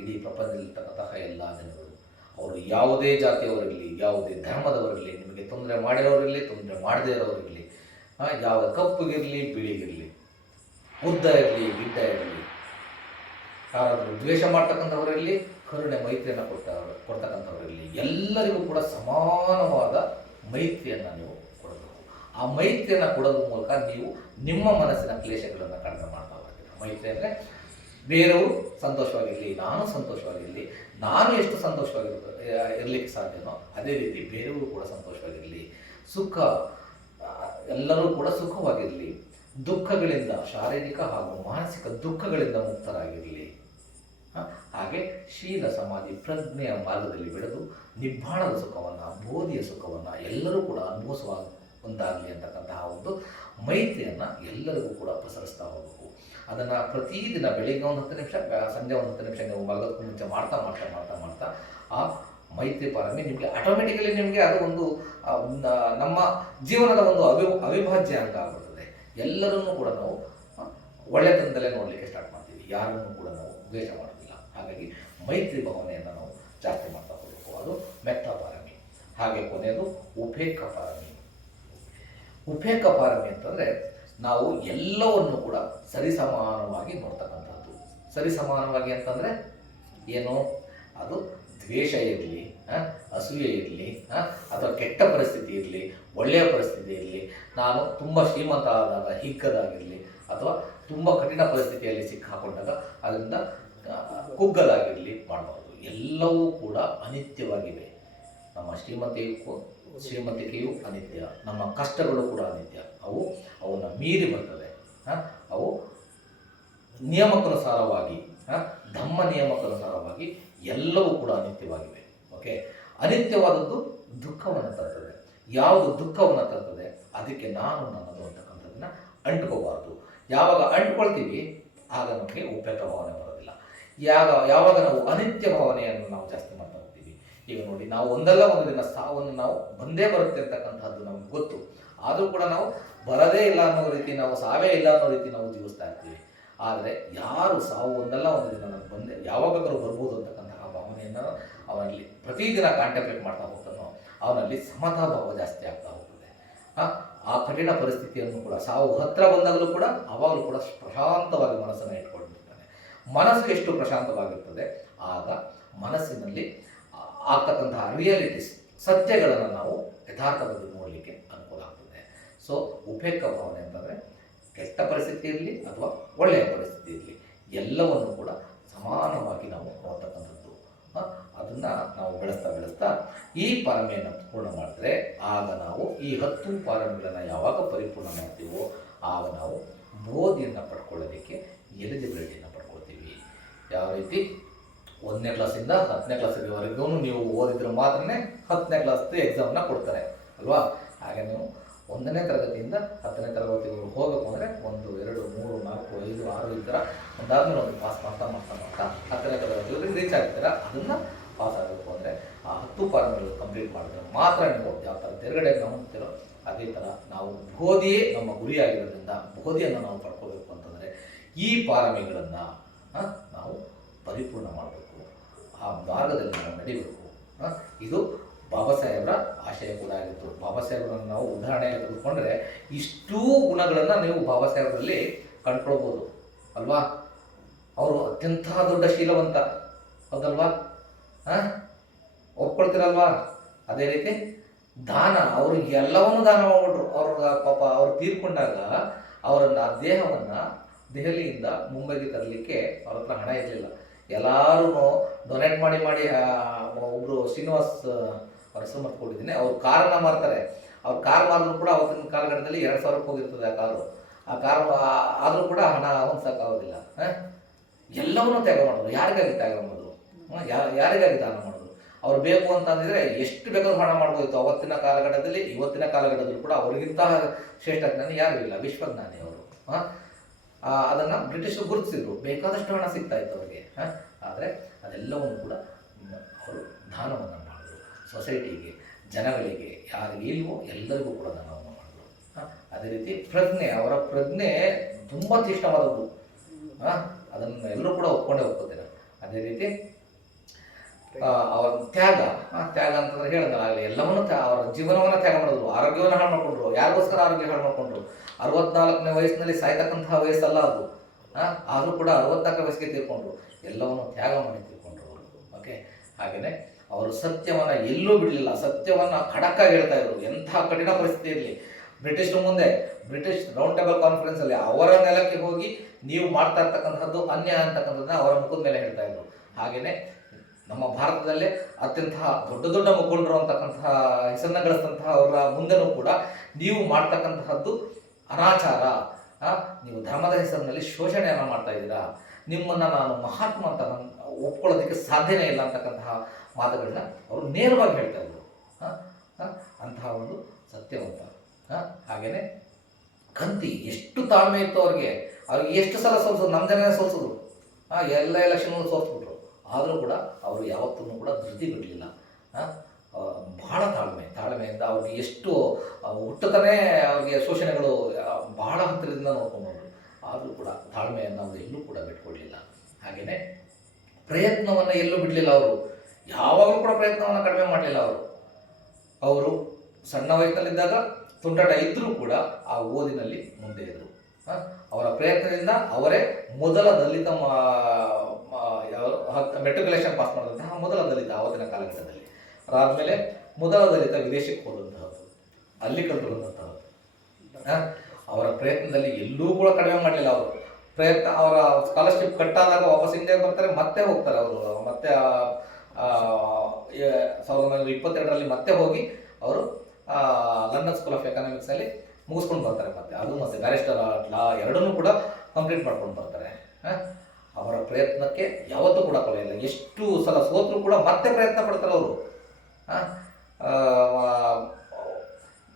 ಇಡೀ ಪ್ರಪಂಚದಲ್ಲಿರ್ತಕ್ಕಂತಹ ಎಲ್ಲ ಜನಗಳು, ಅವರು ಯಾವುದೇ ಜಾತಿಯವರಿರಲಿ, ಯಾವುದೇ ಧರ್ಮದವರಿರಲಿ, ನಿಮಗೆ ತೊಂದರೆ ಮಾಡಿರೋರಿರಲಿ, ತೊಂದರೆ ಮಾಡದೇ ಇರೋರಿರಲಿ, ಯಾವ ಕಪ್ಪುಗಿರಲಿ, ಬಿಳಿಗಿರಲಿ, ಉದ್ದ ಇರಲಿ, ಗಿಡ್ಡ ಇರಲಿ, ಯಾರಾದರೂ ದ್ವೇಷ ಮಾಡ್ತಕ್ಕಂಥವರಿರಲಿ, ಕರುಣೆ ಮೈತ್ರಿಯನ್ನು ಕೊಡ್ತಕ್ಕಂಥವರಿರಲಿ, ಎಲ್ಲರಿಗೂ ಕೂಡ ಸಮಾನವಾದ ಮೈತ್ರಿಯನ್ನು ನೀವು ಕೊಡಬೇಕು. ಆ ಮೈತ್ರಿಯನ್ನು ಕೊಡೋದ್ರ ಮೂಲಕ ನೀವು ನಿಮ್ಮ ಮನಸ್ಸಿನ ಕ್ಲೇಶಗಳನ್ನು ಕಡಿಮೆ ಮಾಡ್ತಾ ಹೋಗ್ತೀರ. ಮೈತ್ರಿ ಅಂದರೆ ಬೇರೆಯವರು ಸಂತೋಷವಾಗಿರಲಿ, ನಾನು ಸಂತೋಷವಾಗಿರಲಿ, ನಾನು ಎಷ್ಟು ಇರಲಿಕ್ಕೆ ಸಾಧ್ಯನೋ ಅದೇ ರೀತಿ ಬೇರೆಯವರು ಕೂಡ ಸಂತೋಷವಾಗಿರಲಿ, ಸುಖ ಎಲ್ಲರೂ ಕೂಡ ಸುಖವಾಗಿರಲಿ, ದುಃಖಗಳಿಂದ, ಶಾರೀರಿಕ ಹಾಗೂ ಮಾನಸಿಕ ದುಃಖಗಳಿಂದ ಮುಕ್ತರಾಗಿರಲಿ. ಹಾಗೆ ಶೀಲ, ಸಮಾಧಿ, ಪ್ರಜ್ಞೆಯ ಮಾರ್ಗದಲ್ಲಿ ಬೆಳೆದು ನಿಬ್ಬಾಣದ ಸುಖವನ್ನು, ಬೋಧಿಯ ಸುಖವನ್ನು ಎಲ್ಲರೂ ಕೂಡ ಅನುಭವಿಸುವ ಒಂದಾಗಲಿ ಅಂತಕ್ಕಂತಹ ಒಂದು ಮೈತ್ರಿಯನ್ನು ಎಲ್ಲರಿಗೂ ಕೂಡ ಪಸರಿಸ್ತಾ ಹೋಗಬೇಕು. ಅದನ್ನು ಪ್ರತಿದಿನ ಬೆಳಿಗ್ಗೆ 10 ನಿಮಿಷ, ಸಂಜೆ 10 ನಿಮಿಷ ನೀವು ಮಲಗೋದಕ್ಕೂ ಮುಂಚೆ ಮಾಡ್ತಾ ಆ ಮೈತ್ರಿ ಪಾರಮಿ ನಿಮಗೆ ಆಟೋಮೆಟಿಕಲಿ ನಿಮಗೆ ಅದು ಒಂದು ನಮ್ಮ ಜೀವನದ ಒಂದು ಅವಿಭಾಜ್ಯ ಅಂಗ ಆಗಿಬಿಡ್ತದೆ. ಎಲ್ಲರನ್ನೂ ಕೂಡ ನಾವು ಒಳ್ಳೆತನದಲ್ಲೇ ನೋಡಲಿಕ್ಕೆ ಸ್ಟಾರ್ಟ್ ಮಾಡ್ತೀವಿ, ಯಾರನ್ನು ಕೂಡ ನಾವು ದ್ವೇಷ ಮಾಡೋದಿಲ್ಲ. ಹಾಗಾಗಿ ಮೈತ್ರಿ ಭಾವನೆಯನ್ನು ನಾವು ಜಾಸ್ತಿ ಮಾಡ್ತಾ ಹೋಗಬೇಕು. ಅದು ಮೆತ್ತ ಪಾರಮಿ. ಹಾಗೆ ಕೊನೆಯದು ಉಪೇಕ್ಷ ಪಾರಮಿ. ಉಪೇಕ್ಷ ಪಾರಮಿ ಅಂತಂದರೆ ನಾವು ಎಲ್ಲವನ್ನು ಕೂಡ ಸರಿಸಮಾನವಾಗಿ ನೋಡ್ತಕ್ಕಂಥದ್ದು. ಸರಿಸಮಾನವಾಗಿ ಅಂತಂದರೆ ಏನು? ಅದು ದ್ವೇಷ ಇರಲಿ, ಅಸೂಯೆ ಇರಲಿ, ಅಥವಾ ಕೆಟ್ಟ ಪರಿಸ್ಥಿತಿ ಇರಲಿ, ಒಳ್ಳೆಯ ಪರಿಸ್ಥಿತಿ ಇರಲಿ, ನಾನು ತುಂಬ ಶ್ರೀಮಂತ ಆದಾಗ ಹಿಗ್ಗದಾಗಿರಲಿ, ಅಥವಾ ತುಂಬ ಕಠಿಣ ಪರಿಸ್ಥಿತಿಯಲ್ಲಿ ಸಿಕ್ಕಾಕೊಂಡಾಗ ಅದರಿಂದ ಕುಗ್ಗಲಾಗಿರಲಿ ಮಾಡಬಾರ್ದು. ಎಲ್ಲವೂ ಕೂಡ ಅನಿತ್ಯವಾಗಿವೆ. ನಮ್ಮ ಶ್ರೀಮಂತಿಕೆಯು ಅನಿತ್ಯ, ನಮ್ಮ ಕಷ್ಟಗಳು ಕೂಡ ಅನಿತ್ಯ. ಅವನ್ನು ಮೀರಿ ಬರ್ತದೆ. ಅವು ನಿಯಮಕ್ಕನುಸಾರವಾಗಿ ನಮ್ಮ ನಿಯಮಕ್ಕನುಸಾರವಾಗಿ ಎಲ್ಲವೂ ಕೂಡ ಅನಿತ್ಯವಾಗಿವೆ. ಓಕೆ, ಅನಿತ್ಯವಾದದ್ದು ದುಃಖವನ್ನು ತರ್ತದೆ. ಯಾವುದು ದುಃಖವನ್ನು ತರ್ತದೆ ಅದಕ್ಕೆ ನಾನು ನನ್ನದು ಅಂತಕ್ಕಂಥದ್ದನ್ನ ಅಂಟ್ಕೋಬಾರ್ದು. ಯಾವಾಗ ಅಂಟ್ಕೊಳ್ತೀವಿ ಆಗ ನಮಗೆ ಉಪೇಕ್ಷ ಭಾವನೆ ಬರೋದಿಲ್ಲ. ಯಾವಾಗ ನಾವು ಅನಿತ್ಯ ಭಾವನೆಯನ್ನು ನಾವು ಜಾಸ್ತಿ ಮಾಡ್ತಾ ಹೋಗ್ತೀವಿ. ಈಗ ನೋಡಿ, ನಾವು ಒಂದಲ್ಲ ಒಂದು ದಿನ ಸಾವನ್ನು ನಾವು ಬಂದೇ ಬರುತ್ತೆ ಅಂತಕ್ಕಂಥದ್ದು ನಮ್ಗೆ ಗೊತ್ತು. ಆದರೂ ಕೂಡ ನಾವು ಬರದೇ ಇಲ್ಲ ಅನ್ನೋ ರೀತಿ, ನಾವು ಸಾವೇ ಇಲ್ಲ ಅನ್ನೋ ರೀತಿ ನಾವು ಜೀವಿಸ್ತಾ ಇರ್ತೀವಿ. ಆದರೆ ಯಾರು ಸಾವು ಒಂದಲ್ಲ ಒಂದು ದಿನ ನಾನು ಬಂದೆ, ಯಾವಾಗ ಬೇಕಾದ್ರೂ ಬರ್ಬೋದು ಅಂತಕ್ಕಂತಹ ಭಾವನೆಯನ್ನು ಅವನಲ್ಲಿ ಪ್ರತಿದಿನ ಕಾಂಟೆಂಪ್ಲೇಟ್ ಮಾಡ್ತಾ ಹೋಗ್ತಾನೋ ಅವನಲ್ಲಿ ಸಮತಾ ಭಾವ ಜಾಸ್ತಿ ಆಗ್ತಾ ಹೋಗ್ತದೆ. ಆ ಕಠಿಣ ಪರಿಸ್ಥಿತಿಯನ್ನು ಕೂಡ ಸಾವು ಹತ್ತಿರ ಬಂದಾಗಲೂ ಕೂಡ ಅವಾಗಲೂ ಕೂಡ ಪ್ರಶಾಂತವಾಗಿ ಮನಸ್ಸನ್ನು ಇಟ್ಕೊಂಡಿರ್ತಾನೆ. ಮನಸ್ಸು ಎಷ್ಟು ಪ್ರಶಾಂತವಾಗಿರ್ತದೆ ಆಗ ಮನಸ್ಸಿನಲ್ಲಿ ಆಗ್ತಕ್ಕಂತಹ ರಿಯಾಲಿಟೀಸ್, ಸತ್ಯಗಳನ್ನು ನಾವು ಯಥಾರ್ಥವಾಗಿ ನೋಡಲಿಕ್ಕೆ ಅನುಕೂಲ ಆಗ್ತದೆ. ಸೊ ಉಪೇಕ್ಷ ಭಾವನೆ ಅಂತಂದರೆ ಕೆಟ್ಟ ಪರಿಸ್ಥಿತಿ ಇರಲಿ ಅಥವಾ ಒಳ್ಳೆಯ ಪರಿಸ್ಥಿತಿ ಇರಲಿ ಎಲ್ಲವನ್ನು ಕೂಡ ಸಮಾನವಾಗಿ ನಾವು ನೋಡ್ತಕ್ಕಂಥದ್ದು. ಅದನ್ನು ನಾವು ಬೆಳೆಸ್ತಾ ಈ ಪಾರಮಿಯನ್ನು ಪೂರ್ಣ ಮಾಡಿದ್ರೆ ಆಗ ನಾವು ಈ 10 ಪಾರಮಿಗಳನ್ನು ಯಾವಾಗ ಪರಿಪೂರ್ಣ ಮಾಡ್ತೀವೋ ಆಗ ನಾವು ಬೋಧಿಯನ್ನು ಪಡ್ಕೊಳ್ಳೋದಕ್ಕೆ ಎಲಿಜಿಬಿಲಿಟಿಯನ್ನು ಪಡ್ಕೊಳ್ತೀವಿ. ಯಾವ ರೀತಿ 1ನೇ ಕ್ಲಾಸಿಂದ 10ನೇ ಕ್ಲಾಸ್ವರೆಗೂ ನೀವು ಓದಿದ್ರೆ ಮಾತ್ರನೇ 10ನೇ ಕ್ಲಾಸ್ದು ಎಕ್ಸಾಮನ್ನ ಕೊಡ್ತಾರೆ ಅಲ್ವಾ? ಹಾಗೆ ನೀವು 1ನೇ ತರಗತಿಯಿಂದ 10ನೇ ತರಗತಿವರೆಗೂ ಹೋಗಬೇಕು ಅಂದರೆ 1, 2, 3, 4, 5, 6 ಈ ಥರ ಒಂದಾದ್ಮೇಲೆ ಒಂದು ಪಾಸ್ ಮಾಡ್ತಾ 10ನೇ ತರಗತಿವರೆಗೆ ರೀಚ್ ಆಗ್ತೀರ. ಅದನ್ನು ಪಾಸ್ ಆಗಬೇಕು ಅಂದರೆ ಆ 10 ಪಾರಮಿಗಳು ಕಂಪ್ಲೀಟ್ ಮಾಡಿದ್ರೆ ಮಾತ್ರ ನೀವು ಯಾವ ಥರ ತೆರಗಡೆ ಹೋಗ್ತೀರೋ ಅದೇ ಥರ ನಾವು ಬೋಧಿಯೇ ನಮ್ಮ ಗುರಿಯಾಗಿರೋದ್ರಿಂದ ಬೋಧಿಯನ್ನು ನಾವು ಪಡ್ಕೋಬೇಕು ಅಂತಂದರೆ ಈ ಪಾರಮಿಗಳನ್ನು ನಾವು ಪರಿಪೂರ್ಣ ಮಾಡಬೇಕು. ಆ ಮಾರ್ಗದಲ್ಲಿ ನಾವು ನಡಿಬೇಕು. ಇದು ಬಾಬಾ ಸಾಹೇಬ್ರ ಆಶಯ ಕೂಡ ಆಗಿತ್ತು. ಬಾಬಾ ಸಾಹೇಬ್ರನ್ನು ನಾವು ಉದಾಹರಣೆಗೆ ತೆಗೆದುಕೊಂಡ್ರೆ ಇಷ್ಟೂ ಗುಣಗಳನ್ನು ನೀವು ಬಾಬಾ ಸಾಹೇಬ್ರಲ್ಲಿ ಕಂಡ್ಕೊಳ್ಬೋದು ಅಲ್ವಾ? ಅವರು ಅತ್ಯಂತ ದೊಡ್ಡ ಶೀಲವಂತ, ಹೌದಲ್ವಾ? ಒಪ್ಕೊಳ್ತೀರಲ್ವಾ? ಅದೇ ರೀತಿ ದಾನ, ಅವರು ಎಲ್ಲವನ್ನೂ ದಾನ ಮಾಡಿಬಿಟ್ರು. ಪಾಪ ಅವ್ರು ತೀರ್ಕೊಂಡಾಗ ಅವರನ್ನು ಆ ದೇಹವನ್ನು ದೆಹಲಿಯಿಂದ ಮುಂಬೈಗೆ ತರಲಿಕ್ಕೆ ಅವ್ರ ಹತ್ರ ಹಣ ಇರಲಿಲ್ಲ. ಎಲ್ಲರೂ ಡೊನೇಟ್ ಮಾಡಿ ಒಬ್ಬರು ಶ್ರೀನಿವಾಸ್ ಅವ್ರ ಹೆಸರು ಮರ್ತ್ಕೊಂಡಿದ್ದೀನಿ, ಅವ್ರು ಕಾರನ್ನ ಮಾರ್ತಾರೆ. ಅವ್ರು ಕಾರ್ ಮಾರಿದ್ರು ಕೂಡ ಅವತ್ತಿನ ಕಾಲಘಟ್ಟದಲ್ಲಿ 2,000 ಹೋಗಿರ್ತದೆ ಆ ಕಾರು ಆದರೂ ಕೂಡ ಹಣ ಹೊಂದ್ಸೋಕ್ಕಾಗೋದಿಲ್ಲ. ಎಲ್ಲವನ್ನೂ ತ್ಯಾಗ ಮಾಡಿದ್ರು. ಯಾರಿಗಾಗಿ ತ್ಯಾಗ ಮಾಡಿದ್ರು? ಯಾರಿಗಾಗಿ ದಾನ ಮಾಡಿದ್ರು? ಅವ್ರು ಬೇಕು ಅಂತಂದಿದ್ರೆ ಎಷ್ಟು ಬೇಕಾದ್ರೂ ಹಣ ಮಾಡ್ಬೋದಿತ್ತು. ಅವತ್ತಿನ ಕಾಲಘಟ್ಟದಲ್ಲಿ ಇವತ್ತಿನ ಕಾಲಘಟ್ಟದಲ್ಲಿ ಕೂಡ ಅವ್ರಿಗಿಂತ ಶ್ರೇಷ್ಠ ಜ್ಞಾನಿ ಯಾರೂ ಇಲ್ಲ, ವಿಶ್ವಜ್ಞಾನಿ ಅವರು. ಅದನ್ನು ಬ್ರಿಟಿಷರು ಗುರುತಿಸಿದ್ರು, ಬೇಕಾದಷ್ಟು ಹಣ ಸಿಗ್ತಾ ಇತ್ತು ಅವರಿಗೆ. ಆದರೆ ಅದೆಲ್ಲವನ್ನು ಕೂಡ ಅವರು ದಾನವನ್ನು ಮಾಡಿದ್ರು. ಸೊಸೈಟಿಗೆ, ಜನಗಳಿಗೆ, ಯಾರಿಗೆ ಇಲ್ವೋ ಎಲ್ಲರಿಗೂ ಕೂಡ ದಾನವನ್ನು ಮಾಡಿದ್ರು. ಅದೇ ರೀತಿ ಪ್ರಜ್ಞೆ, ಅವರ ಪ್ರಜ್ಞೆ ತುಂಬ ತೀಕ್ಷ್ಣವಾದದ್ದು. ಅದನ್ನು ಎಲ್ಲರೂ ಕೂಡ ಒಪ್ಕೊಂಡೇ ಒಪ್ಕೋತೀರ. ಅದೇ ರೀತಿ ಅವರ ತ್ಯಾಗ ಅಂತಂದ್ರೆ ಹೇಳಿದ್ರಾಗಲಿ ಎಲ್ಲವನ್ನೂ ಅವರ ಜೀವನವನ್ನು ತ್ಯಾಗ ಮಾಡಿದ್ರು. ಆರೋಗ್ಯವನ್ನು ಹಾಳು ಮಾಡಿಕೊಂಡ್ರು. ಯಾರಿಗೋಸ್ಕರ ಆರೋಗ್ಯ ಹಾಳು ಮಾಡಿಕೊಂಡ್ರು? 64ನೇ ವಯಸ್ಸಿನಲ್ಲಿ ಸಾಯ್ತಕ್ಕಂತಹ ವಯಸ್ಸಲ್ಲ ಅದು. ಆದರೂ ಕೂಡ 64 ವಯಸ್ಸಿಗೆ ತೀರ್ಕೊಂಡ್ರು. ಎಲ್ಲವನ್ನು ತ್ಯಾಗ ಮಾಡಿ ತೀರ್ಕೊಂಡ್ರು ಅವರು. ಓಕೆ, ಹಾಗೆಯೇ ಅವರು ಸತ್ಯವನ್ನು ಎಲ್ಲೂ ಬಿಡಲಿಲ್ಲ. ಸತ್ಯವನ್ನು ಖಡಕ್ಕಾಗಿ ಹೇಳ್ತಾ ಇದ್ರು. ಎಂಥ ಕಠಿಣ ಪರಿಸ್ಥಿತಿ ಇರಲಿ, ಬ್ರಿಟಿಷ್ ಮುಂದೆ, ಬ್ರಿಟಿಷ್ ರೌಂಡ್ ಟೇಬಲ್ ಕಾನ್ಫರೆನ್ಸಲ್ಲಿ ಅವರ ನೆಲಕ್ಕೆ ಹೋಗಿ ನೀವು ಮಾಡ್ತಾ ಇರ್ತಕ್ಕಂಥದ್ದು ಅನ್ಯಾಯ ಅಂತಕ್ಕಂಥದ್ದನ್ನ ಅವರ ಮುಖದ ಮೇಲೆ ಹೇಳ್ತಾ ಇದ್ರು. ಹಾಗೆಯೇ ನಮ್ಮ ಭಾರತದಲ್ಲೇ ಅತ್ಯಂತ ದೊಡ್ಡ ಮುಖಂಡರು ಅಂತಕ್ಕಂತಹ ಹೆಸರನ್ನ ಗಳಿಸಿದಂತಹ ಅವರ ಮುಂದೆನೂ ಕೂಡ ನೀವು ಮಾಡ್ತಕ್ಕಂತಹದ್ದು ಅನಾಚಾರ, ನೀವು ಧರ್ಮದ ಹೆಸರಿನಲ್ಲಿ ಶೋಷಣೆಯನ್ನು ಮಾಡ್ತಾ ಇದ್ದೀರಾ, ನಿಮ್ಮನ್ನು ನಾನು ಮಹಾತ್ಮ ಅಂತ ಒಪ್ಕೊಳ್ಳೋದಕ್ಕೆ ಸಾಧ್ಯನೇ ಇಲ್ಲ ಅಂತಕ್ಕಂತಹ ಮಾತುಗಳನ್ನ ಅವರು ನೇರವಾಗಿ ಹೇಳ್ತಾ ಇದ್ರು. ಅಂತಹ ಒಂದು ಸತ್ಯವಂತ. ಹಾಗೆಯೇ ಕಂತಿ ಎಷ್ಟು ತಾಳ್ಮೆ ಇತ್ತು ಅವ್ರಿಗೆ ಎಷ್ಟು ಸಲ ಸೋಲ್ಸೋದು, ನಮ್ಮ ಜನನೇ ಸೋಲ್ಸೋದು. ಎಲ್ಲ ಎಲೆಕ್ಷನ್ ಸೋಲ್ಸ್ಬಿಟ್ರು. ಆದರೂ ಕೂಡ ಅವರು ಯಾವತ್ತೂ ಕೂಡ ಧೃತಿ ಬಿಡಲಿಲ್ಲ. ಬಹಳ ತಾಳ್ಮೆಯಿಂದ ಅವ್ರಿಗೆ ಎಷ್ಟು ಹುಟ್ಟುತ್ತಾನೆ ಅವ್ರಿಗೆ ಶೋಷಣೆಗಳು ಬಹಳ ಹತ್ತಿರದಿಂದ ನೋಡ್ಕೊಂಡ್ರು. ಆದರೂ ಕೂಡ ತಾಳ್ಮೆಯನ್ನು ಅವರು ಎಲ್ಲೂ ಕೂಡ ಬಿಟ್ಕೊಡ್ಲಿಲ್ಲ. ಹಾಗೆಯೇ ಪ್ರಯತ್ನವನ್ನು ಎಲ್ಲೂ ಬಿಡಲಿಲ್ಲ. ಅವರು ಯಾವಾಗಲೂ ಕೂಡ ಪ್ರಯತ್ನವನ್ನು ಕಡಿಮೆ ಮಾಡಲಿಲ್ಲ. ಅವರು ಸಣ್ಣ ವಯಸ್ಸಿನಲ್ಲಿದ್ದಾಗ ತುಂಟಾಟ ಇದ್ದರೂ ಕೂಡ ಆ ಓದಿನಲ್ಲಿ ಮುಂದೆ ಇದ್ದರು. ಅವರ ಪ್ರಯತ್ನದಿಂದ ಅವರೇ ಮೊದಲ ದಲಿತ ಮೆಟ್ರಿಕ್ಯುಲೇಷನ್ ಪಾಸ್ ಮಾಡಿದಂತಹ ಮೊದಲ ದಲಿತ ಆವತ್ತಿನ ಕಾಲಘಟ್ಟದಲ್ಲಿ. ಅದಾದಮೇಲೆ ಮೊದಲ ದಲಿತ ವಿದೇಶಕ್ಕೆ ಹೋದಂತಹದ್ದು, ಅಲ್ಲಿ ಕಲಿತು ಬಂದಂತಹದ್ದು. ಅವರ ಪ್ರಯತ್ನದಲ್ಲಿ ಎಲ್ಲೂ ಕೂಡ ಕಡಿಮೆ ಮಾಡಲಿಲ್ಲ. ಅವರು ಪ್ರಯತ್ನ, ಅವರ ಸ್ಕಾಲರ್ಶಿಪ್ ಕಟ್ಟಾದಾಗ ವಾಪಸ್ ಇಂಡಿಯಾಗೆ ಬರ್ತಾರೆ, ಮತ್ತೆ ಹೋಗ್ತಾರೆ. ಅವರು ಮತ್ತೆ 1922ರಲ್ಲಿ ಮತ್ತೆ ಹೋಗಿ ಅವರು ಲಂಡನ್ ಸ್ಕೂಲ್ ಆಫ್ ಎಕನಾಮಿಕ್ಸಲ್ಲಿ ಮುಗಿಸ್ಕೊಂಡು ಬರ್ತಾರೆ. ಮತ್ತೆ ಬ್ಯಾರಿಸ್ಟರ್ ಲಾ ಎರಡನ್ನೂ ಕೂಡ ಕಂಪ್ಲೀಟ್ ಮಾಡ್ಕೊಂಡು ಬರ್ತಾರೆ. ಅವರ ಪ್ರಯತ್ನಕ್ಕೆ ಯಾವತ್ತೂ ಕೂಡ ಕೊನೆಯಿಲ್ಲ. ಎಷ್ಟು ಸಲ ಸೋತರೂ ಕೂಡ ಮತ್ತೆ ಪ್ರಯತ್ನ ಪಡ್ತಾರೆ ಅವರು.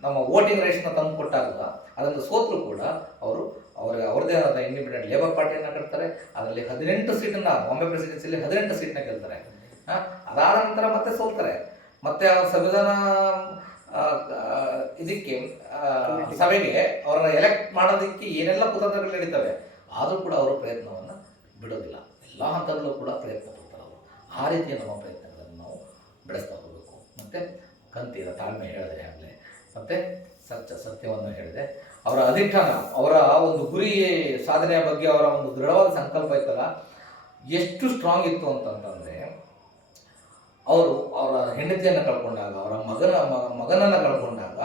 ನಮ್ಮ ವೋಟಿಂಗ್ ರೈಟ್ಸ್ನ ತಂದು ಕೊಟ್ಟಾಗ ಅದನ್ನು ಸೋತರೂ ಕೂಡ ಅವರು ಅವ್ರದ್ದೇ ಆದ ಇಂಡಿಪೆಂಡೆಂಟ್ ಲೇಬರ್ ಪಾರ್ಟಿಯನ್ನು ಕಟ್ತಾರೆ. ಅದರಲ್ಲಿ 18 ಸೀಟನ್ನು, ಬಾಂಬೆ ಪ್ರೆಸಿಡೆನ್ಸಿಯಲ್ಲಿ 18 ಸೀಟ್ನ ಗೆಲ್ತಾರೆ. ಅದಾದ ನಂತರ ಮತ್ತೆ ಸೋಲ್ತಾರೆ. ಮತ್ತೆ ಆ ಸಂವಿಧಾನ ಇದಕ್ಕೆ ಸಭೆಗೆ ಅವರನ್ನು ಎಲೆಕ್ಟ್ ಮಾಡೋದಕ್ಕೆ ಏನೆಲ್ಲ ಕುತಂತ್ರಗಳು ನಡೀತವೆ, ಆದರೂ ಕೂಡ ಅವರು ಪ್ರಯತ್ನವನ್ನು ಬಿಡೋದಿಲ್ಲ. ಎಲ್ಲ ಹಂತದಲ್ಲೂ ಕೂಡ ಪ್ರಯತ್ನ ಪಡ್ತಾರೆ ಅವರು. ಆ ರೀತಿಯ ನಮ್ಮ ಪ್ರಯತ್ನಗಳನ್ನು ನಾವು ಬೆಳೆಸ್ತಾ ಹೋಗಬೇಕು. ಮತ್ತು ಕಂತಿನ ತಾಳ್ಮೆ ಹೇಳಿದೆ ಆಗಲೇ, ಮತ್ತು ಸತ್ಯವನ್ನು ಹೇಳಿದೆ. ಅವರ ಅಧಿಷ್ಠಾನ, ಅವರ ಒಂದು ಗುರಿ ಸಾಧನೆಯ ಬಗ್ಗೆ ಅವರ ಒಂದು ದೃಢವಾದ ಸಂಕಲ್ಪ ಇತ್ತಲ್ಲ, ಎಷ್ಟು ಸ್ಟ್ರಾಂಗ್ ಇತ್ತು ಅಂತಂತಂದರೆ, ಅವರು ಅವರ ಹೆಂಡತಿಯನ್ನು ಕಳ್ಕೊಂಡಾಗ, ಅವರ ಮಗನನ್ನು ಕಳ್ಕೊಂಡಾಗ,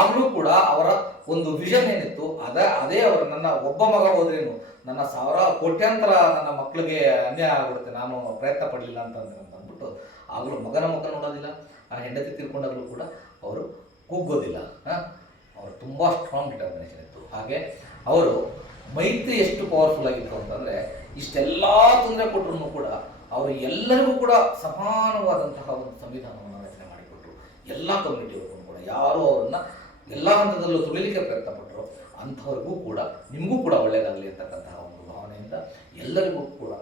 ಆಗಲೂ ಕೂಡ ಅವರ ಒಂದು ವಿಷನ್ ಏನಿತ್ತು ಅದೇ ಅವರು, ನನ್ನ ಒಬ್ಬ ಮಗ ಹೋದ್ರೇನು, ನನ್ನ ಕೋಟ್ಯಾಂತರ ನನ್ನ ಮಕ್ಕಳಿಗೆ ಅನ್ಯಾಯ ಆಗ್ಬಿಡುತ್ತೆ, ನಾನು ಪ್ರಯತ್ನ ಪಡಲಿಲ್ಲ ಅಂದ್ಬಿಟ್ಟು ಆಗಲೂ ಮಗನ ಮುಖ ನೋಡೋದಿಲ್ಲ. ಆ ಹೆಂಡತಿ ತಿಳ್ಕೊಂಡಾಗಲೂ ಕೂಡ ಅವರು ಕುಗ್ಗೋದಿಲ್ಲ. ಅವರು ತುಂಬ ಸ್ಟ್ರಾಂಗ್ ಡಿಟರ್ಮಿನೇಷನ್ ಇತ್ತು. ಹಾಗೆ ಅವರು ಮೈತ್ರಿ ಎಷ್ಟು ಪವರ್ಫುಲ್ ಆಗಿತ್ತು ಅಂತಂದರೆ, ಇಷ್ಟೆಲ್ಲ ತೊಂದರೆ ಕೊಟ್ಟರು ಕೂಡ ಅವರು ಎಲ್ಲರಿಗೂ ಕೂಡ ಸಮಾನವಾದಂತಹ ಒಂದು ಸಂವಿಧಾನವನ್ನು ರಚನೆ ಮಾಡಿಕೊಟ್ರು. ಎಲ್ಲ ಕಮ್ಯುನಿಟಿಯವ್ರಿಗೂ ಕೂಡ, ಯಾರು ಅವರನ್ನು ಎಲ್ಲ ಹಂತದಲ್ಲೂ ತುಳಿಲಿಕ್ಕೆ ಪ್ರಯತ್ನ ಪಟ್ಟರು ಅಂಥವ್ರಿಗೂ ಕೂಡ, ನಿಮಗೂ ಕೂಡ ಒಳ್ಳೆಯದಾಗಲಿ ಅಂತಕ್ಕಂತಹ ಒಂದು ಭಾವನೆಯಿಂದ ಎಲ್ಲರಿಗೂ ಕೂಡ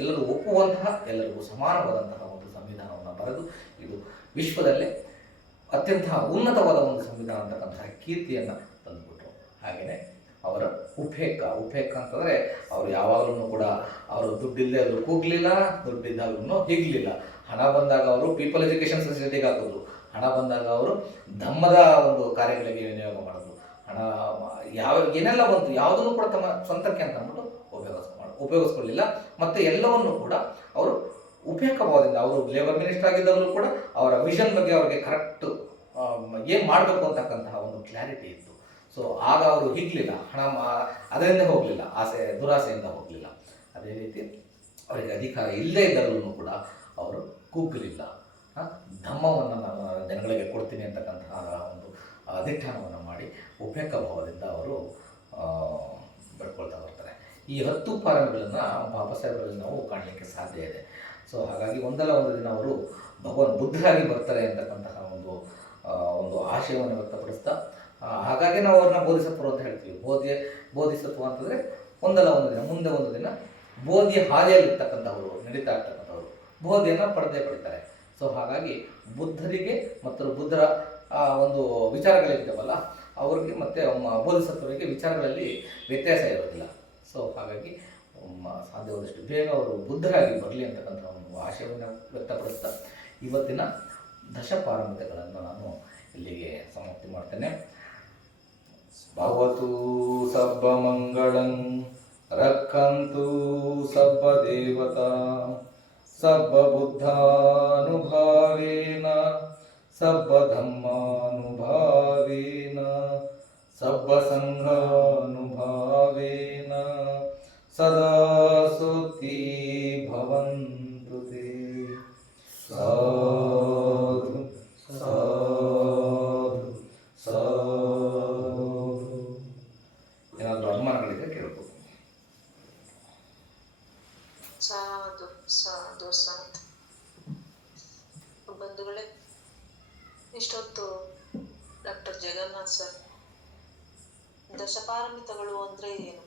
ಎಲ್ಲರೂ ಒಪ್ಪುವಂತಹ, ಎಲ್ಲರಿಗೂ ಸಮಾನವಾದಂತಹ ಒಂದು ಸಂವಿಧಾನವನ್ನು ಬರೆದು ಇದು ವಿಶ್ವದಲ್ಲೇ ಅತ್ಯಂತ ಉನ್ನತವಾದ ಒಂದು ಸಂವಿಧಾನ ಅಂತಕ್ಕಂತಹ ಕೀರ್ತಿಯನ್ನು ತಂದುಬಿಟ್ರು. ಹಾಗೆಯೇ ಅವರ ಉಪೇಕ್ಷ ಅಂತಂದರೆ, ಅವರು ಯಾವಾಗಲೂ ಕೂಡ ಅವರು ದುಡ್ಡಿಲ್ಲದೆ ಅವರು ಕೂಗಲಿಲ್ಲ, ದುಡ್ಡಿದ್ದಾಗಲೂ ಹಿಗ್ಲಿಲ್ಲ. ಹಣ ಬಂದಾಗ ಅವರು ಪೀಪಲ್ ಎಜುಕೇಷನ್ ಸೊಸೈಟಿಗೆ ಹಾಕಿದ್ರು, ಹಣ ಬಂದಾಗ ಅವರು ಧಮ್ಮದ ಒಂದು ಕಾರ್ಯಗಳಿಗೆ ವಿನಿಯೋಗ ಮಾಡಿದ್ರು. ಹಣ ಏನೆಲ್ಲ ಬಂತು ಯಾವುದನ್ನು ಕೂಡ ತಮ್ಮ ಸ್ವಂತಕ್ಕೆ ಅಂತ ಅಂದ್ಬಿಟ್ಟು ಉಪಯೋಗಿಸ್ಕೊಳ್ಳಿಲ್ಲ. ಮತ್ತು ಎಲ್ಲವನ್ನು ಕೂಡ ಅವರು ಉಪೇಕ್ಷಭಾವದಿಂದ, ಅವರು ಲೇಬರ್ ಮಿನಿಸ್ಟರ್ ಆಗಿದ್ದಾಗಲೂ ಕೂಡ ಅವರ ವಿಷನ್ ಬಗ್ಗೆ ಅವ್ರಿಗೆ ಕರೆಕ್ಟ್ ಏನು ಮಾಡಬೇಕು ಅಂತಕ್ಕಂತಹ ಒಂದು ಕ್ಲಾರಿಟಿ ಇತ್ತು. ಸೊ ಆಗ ಅವರು ಹಿಗ್ಲಿಲ್ಲ, ಹಣ ಅದರಿಂದ ಹೋಗಲಿಲ್ಲ, ದುರಾಸೆಯಿಂದ ಹೋಗಲಿಲ್ಲ. ಅದೇ ರೀತಿ ಅವರಿಗೆ ಅಧಿಕಾರ ಇಲ್ಲದೇ ಇದ್ದಾಗಲೂ ಕೂಡ ಅವರು ಕುಗ್ಗಲಿಲ್ಲ. ಧಮ್ಮವನ್ನು ನಾನು ಜನಗಳಿಗೆ ಕೊಡ್ತೀನಿ ಅಂತಕ್ಕಂತಹ ಒಂದು ಅಧಿಷ್ಠಾನವನ್ನು ಮಾಡಿ ಉಪೇಕ್ಷ ಭಾವದಿಂದ ಅವರು ಬೆಳ್ಕೊಳ್ತಾ ಬರ್ತಾರೆ. ಈ 10 ಪಾರಮಿಗಳನ್ನು ಬಾಬಾ ಸಾಹೇಬರಲ್ಲಿ ನಾವು ಕಾಣಲಿಕ್ಕೆ ಸಾಧ್ಯ ಇದೆ. ಸೊ ಹಾಗಾಗಿ ಒಂದಲ್ಲ ಒಂದು ದಿನ ಅವರು ಭಗವಾನ್ ಬುದ್ಧರಾಗಿ ಬರ್ತಾರೆ ಅಂತಕ್ಕಂತಹ ಒಂದು ಆಶಯವನ್ನು ವ್ಯಕ್ತಪಡಿಸ್ತಾ, ಹಾಗಾಗಿ ನಾವು ಅವ್ರನ್ನ ಬೋಧಿಸತ್ವರು ಅಂತ ಹೇಳ್ತೀವಿ. ಬೋಧಿಸತ್ವ ಅಂತಂದರೆ ಒಂದಲ್ಲ ಒಂದು ದಿನ, ಮುಂದೆ ಒಂದು ದಿನ ಬೋಧಿಯ ಹಾದಿಯಲ್ಲಿರ್ತಕ್ಕಂಥವ್ರು, ನಡೀತಾ ಇರ್ತಕ್ಕಂಥವ್ರು ಬೋಧಿಯನ್ನು ಪಡಿತಾರೆ. ಸೊ ಹಾಗಾಗಿ ಬುದ್ಧರಿಗೆ ಮತ್ತು ಬುದ್ಧರ ಒಂದು ವಿಚಾರಗಳಿರ್ತಾವಲ್ಲ, ಅವ್ರಿಗೆ ಮತ್ತು ಬೋಧಿಸತ್ವರಿಗೆ ವಿಚಾರಗಳಲ್ಲಿ ವ್ಯತ್ಯಾಸ ಇರೋದಿಲ್ಲ. ಸೊ ಹಾಗಾಗಿ ಸಾಧ್ಯವಾದಷ್ಟು ಬೇಗ ಅವರು ಬುದ್ಧರಾಗಿ ಬರಲಿ ಅಂತಕ್ಕಂಥ ಒಂದು ಆಶಯವನ್ನು ವ್ಯಕ್ತಪಡಿಸ್ತಾ ಇವತ್ತಿನ ದಶಪಾರಮಿತಗಳನ್ನು ನಾನು ಇಲ್ಲಿಗೆ ಸಮಾಪ್ತಿ ಮಾಡ್ತೇನೆ. ಭವತು ಸಬ್ಬ ಮಂಗಳಂ ರಕ್ಕಂತು ಸಬ್ಬ ದೇವತಾ ಸಬ್ಬ ಬುದ್ಧಾನುಭಾವೇನ ಸಬ್ಬ ಧಮ್ಮಾನುಭಾವೇನ ಸಬ್ಬ ಸಂಘಾನುಭಾವೇನ ಸದಾ ಸುಖೀ ಭವಂತು ತೇ. ಸಾಧು ಸಾಧು ಸಾಧು. ಏನಾದರೂ ಅನುಮಾನಗಳಿದೆ ಕೇಳ್ಬೋದು. ಸಾಧು ಸಾಧು ಸಾಧು. ಬಂಧುಗಳೇ, ಇಷ್ಟೊತ್ತು ಡಾಕ್ಟರ್ ಜಗನ್ನಾಥ್ ಸರ್ ದಶಪಾರಮಿತಗಳು ಅಂದರೆ ಏನು,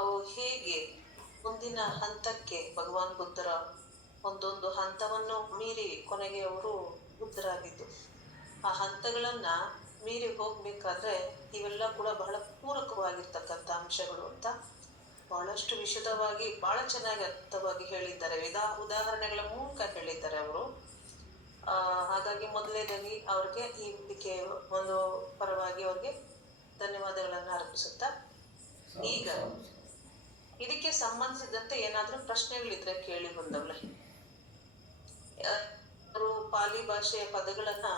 ಅವು ಹೇಗೆ ಮುಂದಿನ ಹಂತಕ್ಕೆ ಭಗವಾನ್ ಬುದ್ಧರ ಒಂದೊಂದು ಹಂತವನ್ನು ಮೀರಿ ಕೊನೆಗೆ ಅವರು ಬುದ್ಧರಾಗಿದ್ದು, ಆ ಹಂತಗಳನ್ನ ಮೀರಿ ಹೋಗ್ಬೇಕಾದ್ರೆ ಇವೆಲ್ಲ ಕೂಡ ಬಹಳ ಪೂರಕವಾಗಿರ್ತಕ್ಕಂಥ ಅಂಶಗಳು ಅಂತ ಬಹಳಷ್ಟು ವಿಶದವಾಗಿ ಬಹಳ ಚೆನ್ನಾಗಿ ಅರ್ಥವಾಗಿ ಹೇಳಿದ್ದಾರೆ. ಉದಾಹರಣೆಗಳ ಮೂಲಕ ಹೇಳಿದ್ದಾರೆ ಅವರು. ಹಾಗಾಗಿ ಮೊದಲನೇದಾಗಿ ಅವ್ರಿಗೆ ಇದಕ್ಕೆ ಒಂದು ಪರವಾಗಿ ಅವ್ರಿಗೆ ಧನ್ಯವಾದಗಳನ್ನು ಅರ್ಪಿಸುತ್ತಾ, ಈಗ ಇದಕ್ಕೆ ಸಂಬಂಧಿಸಿದಂತೆ ಏನಾದ್ರೂ ಪ್ರಶ್ನೆಗಳಿದ್ರೆ ಕೇಳಿ ಬಂದವಳೆ. ಅವರು ಪಾಲಿ ಭಾಷೆಯ ಪದಗಳನ್ನ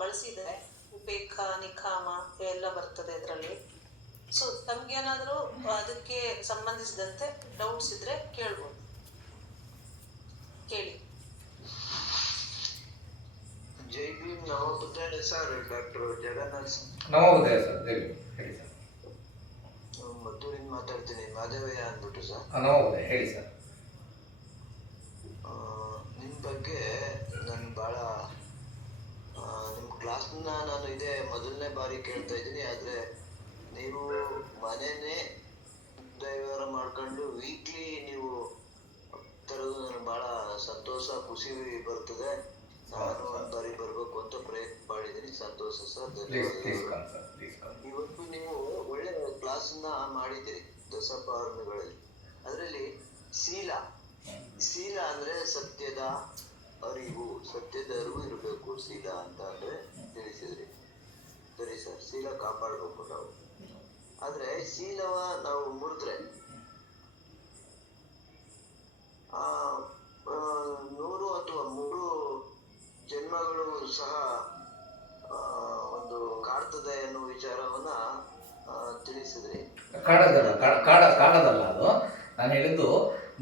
ಬಳಸಿದರೆ ಉಪೇಕ್ಷ, ನಿಖಾಮ ಎಲ್ಲ ಬರ್ತದೆ ಇದರಲ್ಲಿ. ಸೊ ತಮ್ಗೇನಾದ್ರೂ ಅದಕ್ಕೆ ಸಂಬಂಧಿಸಿದಂತೆ ಡೌಟ್ಸ್ ಇದ್ರೆ ಕೇಳ್ಬೋದು, ಕೇಳಿ. ಜೈ ಭೀಮ್, ನಮೋ ಬುದ್ಧಾಯ ಸರ್. ಡಾಕ್ಟರ್ ಜಗನ್ನಾಥ್ ನಮೋ ಬುದ್ಧಾಯ ಸರ್. ಜೈ ಭೀಮ್, ಹೇಳಿ ಸರ್. ಮದ್ದೂರಿಂದ ಮಾತಾಡ್ತೀನಿ, ಮಾಧವಯ್ಯ ಅಂದ್ಬಿಟ್ಟು ಸರ್. ನಮೋದಯ, ಹೇಳಿ ಸರ್. ನಿಮ್ಮ ಬಗ್ಗೆ ನಾನು ಭಾಳ ನಿಮ್ಮ ಕ್ಲಾಸ್ನ ನಾನು ಇದೇ ಮೊದಲನೇ ಬಾರಿ ಕೇಳ್ತಾ ಇದ್ದೀನಿ. ಆದರೆ ನೀವು ಮನೆಯೇ ದೈವಾರ ಮಾಡ್ಕೊಂಡು ವೀಕ್ಲಿ ನೀವು ತರೋದು ನನಗೆ ಭಾಳ ಸಂತೋಷ, ಖುಷಿ ಬರ್ತದೆ. ನಾನು ಒಂದು ಬಾರಿ ಬರಬೇಕು ಅಂತ ಪ್ರಯತ್ನ ಮಾಡಿದ್ದೀನಿ. ಸಂತೋಷ ಸರ್, ಧನ್ಯವಾದಗಳು. ಇವತ್ತು ನೀವು ಒಳ್ಳೆ ಕ್ಲಾಸನ್ನ ಮಾಡಿದ್ದೀರಿ ದಶಪಾರಮಿಗಳಲ್ಲಿ. ಅದರಲ್ಲಿ ಶೀಲ ಅಂದ್ರೆ ಸತ್ಯದ ಅರಿವು ಇರಬೇಕು ಶೀಲ ಅಂತ ಅಂದ್ರೆ ತಿಳಿಸಿದ್ರಿ. ಸರಿ ಸರ್, ಶೀಲ ಕಾಪಾಡಬೇಕು ನಾವು. ಆದ್ರೆ ಶೀಲವ ನಾವು ಮುರಿದ್ರೆ 100 ಅಥವಾ 3 ಜನ್ಮಗಳು ಸಹ ಒಂದು ಕಾಡ್ತದೆ ಅನ್ನೋ ವಿಚಾರವನ್ನ ತಿಳಿಸಿದ್ರಿ. ಕಾಡದಲ್ಲ ಅದು. ನಾನು ಹೇಳಿದ್ದು,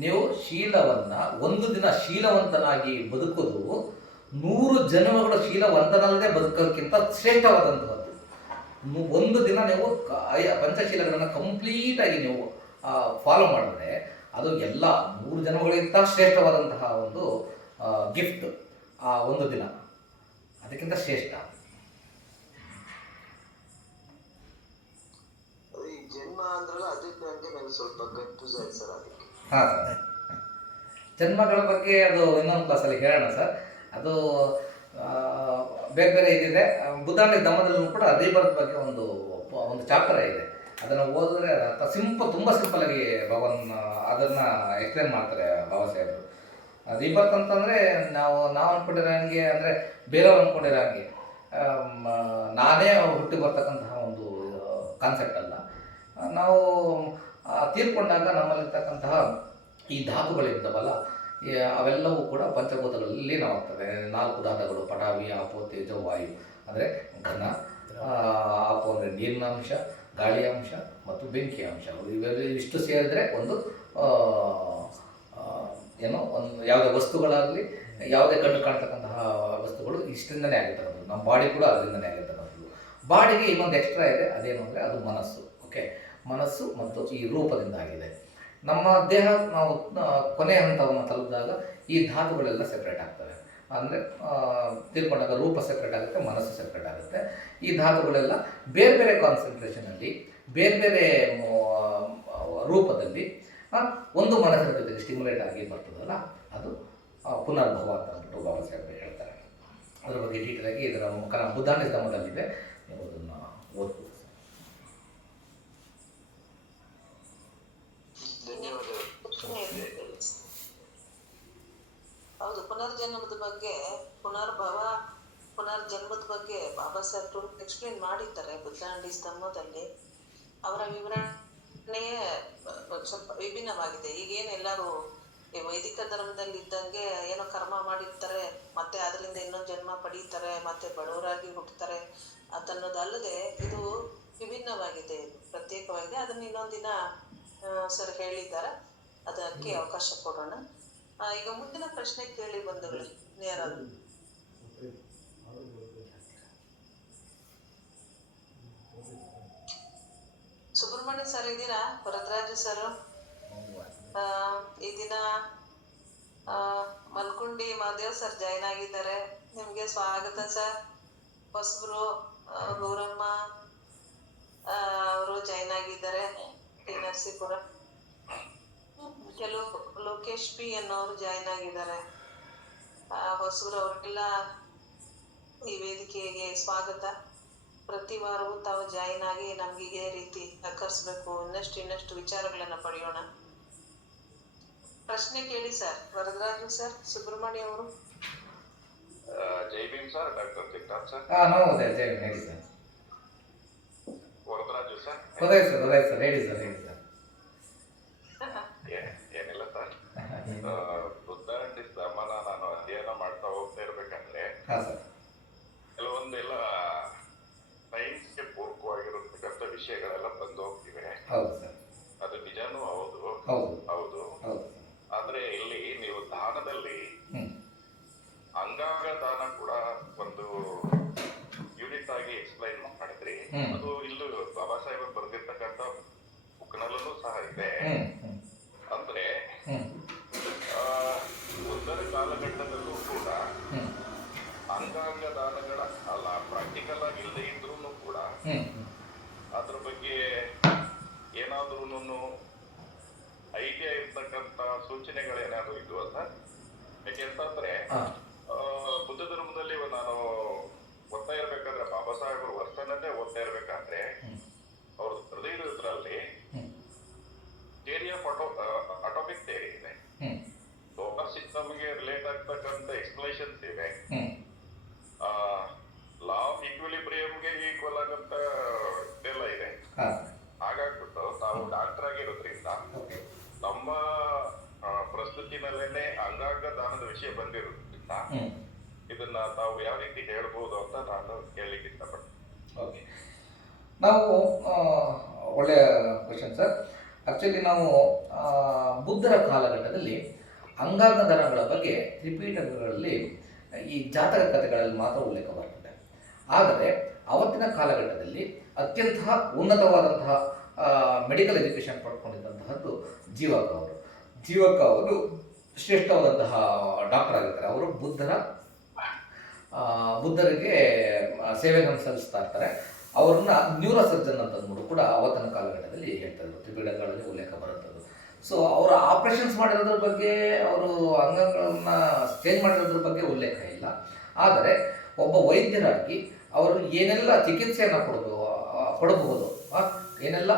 ನೀವು ಶೀಲವನ್ನ ಒಂದು ದಿನ ಶೀಲವಂತನಾಗಿ ಬದುಕುವುದು 100 ಜನ್ಮಗಳು ಶೀಲವಂತನಲ್ಲದೆ ಬದುಕೋಕ್ಕಿಂತ ಶ್ರೇಷ್ಠವಾದಂಥದ್ದು. ಒಂದು ದಿನ ನೀವು ಪಂಚಶೀಲಗಳನ್ನು ಕಂಪ್ಲೀಟಾಗಿ ನೀವು ಫಾಲೋ ಮಾಡಿದ್ರೆ ಅದು ಎಲ್ಲ 100 ಜನ್ಮಗಳಿಗಿಂತ ಶ್ರೇಷ್ಠವಾದಂತಹ ಒಂದು ಗಿಫ್ಟ್. ಆ ಒಂದು ದಿನ ಅದಕ್ಕಿಂತ ಶ್ರೇಷ್ಠ. ಈ ಜನ್ಮ ಅಂದ್ರಲ್ಲ, ಅದಕ್ಕೆ ನನಗೆ ಸ್ವಲ್ಪ ಕನ್ಫ್ಯೂಸ್ ಆಯ್ತು ಸರ್. ಅದಕ್ಕೆ ಹಾಂ ಸರ್, ಜನ್ಮಗಳ ಬಗ್ಗೆ ಅದು ಇನ್ನೊಂದು ಕ್ಲಾಸಲ್ಲಿ ಹೇಳೋಣ ಸರ್. ಅದು ಬೇರೆ ಬೇರೆ ಇದಿದೆ. ಬುದ್ಧಾಂಡ ಧಮ್ಮದಲ್ಲೂ ಕೂಡ ರೀಬರ್ತ್ ಬಗ್ಗೆ ಒಂದು ಚಾಪ್ಟರ್ ಇದೆ. ಅದನ್ನು ಓದಿದ್ರೆ ತುಂಬ ಸಿಂಪಲಾಗಿ ಭಗವಾನ್ ಅದನ್ನು ಎಕ್ಸ್ಪ್ಲೇನ್ ಮಾಡ್ತಾರೆ ಬಾಬಾ ಸಾಹೇಬರು. ರೀಬರ್ತ್ ಅಂತಂದರೆ ನಾವು ಅಂದ್ಕೊಂಡಿರೋ ಹಂಗೆ, ಅಂದರೆ ಬೇರೆಯವ್ರು ಅಂದ್ಕೊಂಡಿರೋ ಹಂಗೆ ನಾನೇ ಹುಟ್ಟಿ ಬರ್ತಕ್ಕಂತಹ ಒಂದು ಕಾನ್ಸೆಪ್ಟ್ ಅಲ್ಲ. ನಾವು ತೀರ್ಕೊಂಡಾಗ ನಮ್ಮಲ್ಲಿರ್ತಕ್ಕಂತಹ ಈ ಧಾತುಗಳಿರ್ತಾವಲ್ಲ, ಅವೆಲ್ಲವೂ ಕೂಡ ಪಂಚಭೂತಗಳಲ್ಲಿ ಲೀನವಾಗ್ತವೆ. 4 ಧಾತುಗಳು: ಪಟಾವಿ, ಆಪೋ, ತೇಜೋ, ವಾಯು. ಅಂದರೆ ಘನ, ಆಪೋ ಅಂದರೆ ನೀರಿನ ಅಂಶ, ಗಾಳಿಯ ಅಂಶ ಮತ್ತು ಬೆಂಕಿಯ ಅಂಶ. ಇಷ್ಟು ಸೇರಿದ್ರೆ ಒಂದು ಯಾವುದೇ ವಸ್ತುಗಳಾಗಲಿ, ಯಾವುದೇ ಕಣ್ಣು ಕಾಣ್ತಕ್ಕಂತಹ ವಸ್ತುಗಳು ಇಷ್ಟರಿಂದನೇ ಆಗಿರ್ತಕ್ಕಂಥದ್ದು. ನಮ್ಮ ಬಾಡಿ ಕೂಡ ಅದರಿಂದನೇ ಆಗಿರ್ತಕ್ಕಂಥದ್ದು. ಬಾಡಿಗೆ ಇನ್ನೊಂದು ಎಕ್ಸ್ಟ್ರಾ ಇದೆ, ಅದೇನು ಅಂದರೆ ಅದು ಮನಸ್ಸು. ಓಕೆ, ಮನಸ್ಸು ಮತ್ತು ಈ ರೂಪದಿಂದ ಆಗಿದೆ. ನಮ್ಮ ದೇಹ ನಾವು ಕೊನೆಯ ಹಂತವನ್ನು ತಲುಪಿದಾಗ ಈ ಧಾತುಗಳೆಲ್ಲ ಸೆಪ್ರೇಟ್ ಆಗ್ತವೆ. ಅಂದರೆ ತಿಳ್ಕೊಂಡಾಗ ರೂಪ ಸೆಪ್ರೇಟ್ ಆಗುತ್ತೆ, ಮನಸ್ಸು ಸೆಪ್ರೇಟ್ ಆಗುತ್ತೆ. ಈ ಧಾತುಗಳೆಲ್ಲ ಬೇರೆ ಬೇರೆ ಕಾನ್ಸಂಟ್ರೇಷನಲ್ಲಿ, ಬೇರೆ ಬೇರೆ ರೂಪದಲ್ಲಿ ಒಂದು ಮನಸ್ಸಿನ ಜೊತೆಗೆ ಸ್ಟಿಮ್ಯುಲೇಟ್ ಆಗಿ ಬರ್ತದಲ್ಲ, ಅದು ಪುನರ್ಭವ ಅಂತ ಅಂದ್ಬಿಟ್ಟು ಬಾಬಾ ಸಾಹೇಬ್ ಹೇಳ್ತಾರೆ. ಅದರ ಬಗ್ಗೆ ಡೀಟೇಲಾಗಿ ಇದರ ಬುದ್ಧಾಂಡ ಧಮ್ಮದಲ್ಲಿದೆ, ನೀವು ಅದನ್ನು ಓದ್ಬೋದು. ಹೌದು, ಪುನರ್ಜನ್ಮದ ಬಗ್ಗೆ, ಪುನರ್ಜನ್ಮದ ಬಗ್ಗೆ ಬಾಬಾ ಸಾಹೇಬ್ ಎಕ್ಸ್ಪ್ಲೇನ್ ಮಾಡಿದ್ದಾರೆ ಬುದ್ಧಾಂಡಿ ಸ್ತಂಭದಲ್ಲಿ. ಅವರ ವಿವರಣೆಯೇ ಸ್ವಲ್ಪ ವಿಭಿನ್ನವಾಗಿದೆ. ಈಗೇನು ಎಲ್ಲರೂ ಈ ವೈದಿಕ ಧರ್ಮದಲ್ಲಿ ಇದ್ದಂಗೆ ಏನೋ ಕರ್ಮ ಮಾಡಿರ್ತಾರೆ, ಮತ್ತೆ ಅದರಿಂದ ಇನ್ನೊಂದು ಜನ್ಮ ಪಡೀತಾರೆ, ಮತ್ತೆ ಬಡವರಾಗಿ ಹುಟ್ಟುತ್ತಾರೆ ಅದನ್ನೋದಲ್ಲದೆ ಇದು ವಿಭಿನ್ನವಾಗಿದೆ, ಪ್ರತ್ಯೇಕವಾಗಿದೆ. ಅದನ್ನು ಇನ್ನೊಂದು ದಿನ ಸರ್ ಹೇಳಿದ್ದಾರೆ, ಅದಕ್ಕೆ ಅವಕಾಶ ಕೊಡೋಣ. ಈಗ ಮುಂದಿನ ಪ್ರಶ್ನೆ ಕೇಳಿ ಬಂದವರು ಯಾರಾದ್ರು? ಸುಬ್ರಹ್ಮಣ್ಯ ಸರ್ ಇದ್ದೀರಾ? ವರದರಾಜು ಸರ್ ಈ ದಿನ ಮಲ್ಕುಂಡಿ ಮಹಾದೇವ್ ಸರ್ ಜಾಯ್ನ್ ಆಗಿದ್ದಾರೆ. ನಿಮ್ಗೆ ಸ್ವಾಗತ ಸರ್. ಹೊಸಬ್ರು ಗೌರಮ್ಮ ಅವರು ಜಾಯ್ನ್ ಆಗಿದ್ದಾರೆ, ಟಿ ನರಸೀಪುರ. ಕೆಲವು ಲೋಕೇಶ್ ಪಿ ಅನ್ನೋರು ಜಾಯ್ನ್ ಆಗಿದ್ದಾರೆ. ಹೊಸಬ್ರು ಅವ್ರಿಗೆಲ್ಲ ಈ ವೇದಿಕೆಗೆ ಸ್ವಾಗತ. ಪ್ರತಿ ವಾರವೂ ತಾವು ಜಾಯಿನ್ ಆಗಿ ನಮ್ಗೆ ಇದೇ ರೀತಿ ಸಹಕರಿಸ್ಬೇಕು, ಇನ್ನಷ್ಟು ವಿಚಾರಗಳನ್ನ ಪಡೆಯೋಣ. ಪ್ರಶ್ನೆ ಕೇಳಿ ಸರ್. ವರದರಾಜು ಸರ್, ಸುಬ್ರಹ್ಮಣ್ಯ ಅವರು. ಜೈ ಭೀಮ್ ಸರ್, ಡಾಕ್ಟರ್ ಚಿಕ್ಟಾರ್ ಸರ್. ನಮೋದಯ, ಜೈ ಭೀಮ್. ಹೇಳಿ ಸರ್. ವರದರಾಜು ಸರ್. ಸರ್, ಹೇಳಿ ಸರ್. ಏನಿಲ್ಲ ಸರ್, ಬುದ್ಧಾಂಡಿ ಧಮ್ಮನ ನಾನು ಅಧ್ಯಯನ ಮಾಡ್ತಾ ಹೋಗ್ತಾ ಇರ್ಬೇಕಂದ್ರೆ ಕೆಲವೊಂದೆಲ್ಲ ಸೈನ್ಸ್ಗೆ ಪೂರಕವಾಗಿರತಕ್ಕಂಥ ವಿಷಯಗಳೆಲ್ಲ ಬಂದು ಹೋಗ್ತಿವೆ. ಅದು ನಿಜಾನೂ ಹೌದು. ಆದ್ರೆ ಇಲ್ಲಿ ನೀವು ದಾನದಲ್ಲಿ ಅಂಗಾಂಗ ದಾನ ಕೂಡ ಒಂದು ಯೂನಿಟ್ ಆಗಿ ಎಕ್ಸ್ಪ್ಲೈನ್ ಮಾಡಿದ್ರಿ. ಅದು ಇಲ್ಲೂ ಬಾಬಾ ಸಾಹೇಬ್ ಬರೆದಿರ್ತಕ್ಕಂಥ ಬುಕ್ನ ಸರ್. ಯಾಕೆಂತಂದ್ರೆ ಹಾ ಬುದ್ಧ ಧರ್ಮದಲ್ಲಿ ನಾನು ಓದ್ತಾ ಇರ್ಬೇಕಾದ್ರೆ ಬಾಬಾ ಸಾಹೇಬರು ವರ್ತನನ್ನೇ ಓದ್ತಾ ಇರ್ಬೇಕಾದ್ರೆ ಅವ್ರ ಹೃದಯದಲ್ಲಿ ಥಿಯರಿ ಆಫ್ ಅಟೋಮಿಕ್ ಥಿಯರಿ ಇದೆ, ಸೋಲಾರ್ ಸಿಸ್ಟಮ್ಗೆ ರಿಲೇಟ್ ಆಗ್ತಕ್ಕಂಥ ಎಕ್ಸ್ಪ್ಲನೇಷನ್ಸ್ ಇದೆ, ಲಾ ಆಫ್ ಈಕ್ವಿಲಿಬ್ರಿಯಂಗೆ ಈಕ್ವಲ್ ಆಗಂತ ಇದೆಲ್ಲ ಇದೆ. ಹಾಗಾಗ್ಬಿಟ್ಟು ತಾವು ಡಾಕ್ಟರ್ ಆಗಿರೋದ್ರಿಂದ ನಮ್ಮ ಪ್ರಸ್ತುತಿನಲ್ಲೇನೆ ಅಂಗಾಂಗ ದಾನದ ವಿಷಯ ಬಂದಿರೋದ್ರಿಂದ ಇದನ್ನ ತಾವು ಯಾವ ರೀತಿ ಹೇಳ್ಬೋದು ಅಂತ ನಾನು ಹೇಳಲಿಕ್ಕೆ ಇಷ್ಟಪಡ್ತೀನಿ. ಓಕೆ, ನಾವು ಒಳ್ಳೆಯ ಕ್ವಶನ್ ಸರ್. ಆ್ಯಕ್ಚುಲಿ ನಾವು ಬುದ್ಧರ ಕಾಲಘಟ್ಟದಲ್ಲಿ ಅಂಗಾಂಗ ದಾನಗಳ ಬಗ್ಗೆ ತ್ರಿಪೀಠಗಳಲ್ಲಿ ಈ ಜಾತಕ ಕಥೆಗಳಲ್ಲಿ ಮಾತ್ರ ಉಲ್ಲೇಖ ಬರ್ತದೆ. ಆದರೆ ಅವತ್ತಿನ ಕಾಲಘಟ್ಟದಲ್ಲಿ ಅತ್ಯಂತ ಉನ್ನತವಾದಂತಹ ಮೆಡಿಕಲ್ ಎಜುಕೇಷನ್ ಪಡ್ಕೊಂಡಿದ್ದಂತಹದ್ದು ಜೀವಕ ಅವರು. ಜೀವಕ ಅವರು ಶ್ರೇಷ್ಠವಾದಂತಹ ಡಾಕ್ಟರ್ ಆಗಿರ್ತಾರೆ. ಅವರು ಬುದ್ಧರಿಗೆ ಸೇವೆಗಳನ್ನು ಸಲ್ಲಿಸ್ತಾ ಇರ್ತಾರೆ. ಅವ್ರನ್ನ ನ್ಯೂರೋ ಸರ್ಜನ್ ಅಂತ ಅಂದ್ಬಿಟ್ಟು ಕೂಡ ಅವತ್ತಿನ ಕಾಲಘಟ್ಟದಲ್ಲಿ ಹೇಳ್ತಾ ಇದ್ರು, ತ್ರಿಪೀಠಗಳಲ್ಲಿ ಉಲ್ಲೇಖ ಬರುತ್ತದು. ಸೊ ಅವರು ಆಪರೇಷನ್ಸ್ ಮಾಡಿರೋದ್ರ ಬಗ್ಗೆ, ಅವರು ಅಂಗಗಳನ್ನು ಚೇಂಜ್ ಮಾಡಿರೋದ್ರ ಬಗ್ಗೆ ಉಲ್ಲೇಖ ಇಲ್ಲ. ಆದರೆ ಒಬ್ಬ ವೈದ್ಯರಾಗಿ ಅವರು ಏನೆಲ್ಲ ಚಿಕಿತ್ಸೆಯನ್ನು ಕೊಡಬಹುದು, ಏನೆಲ್ಲ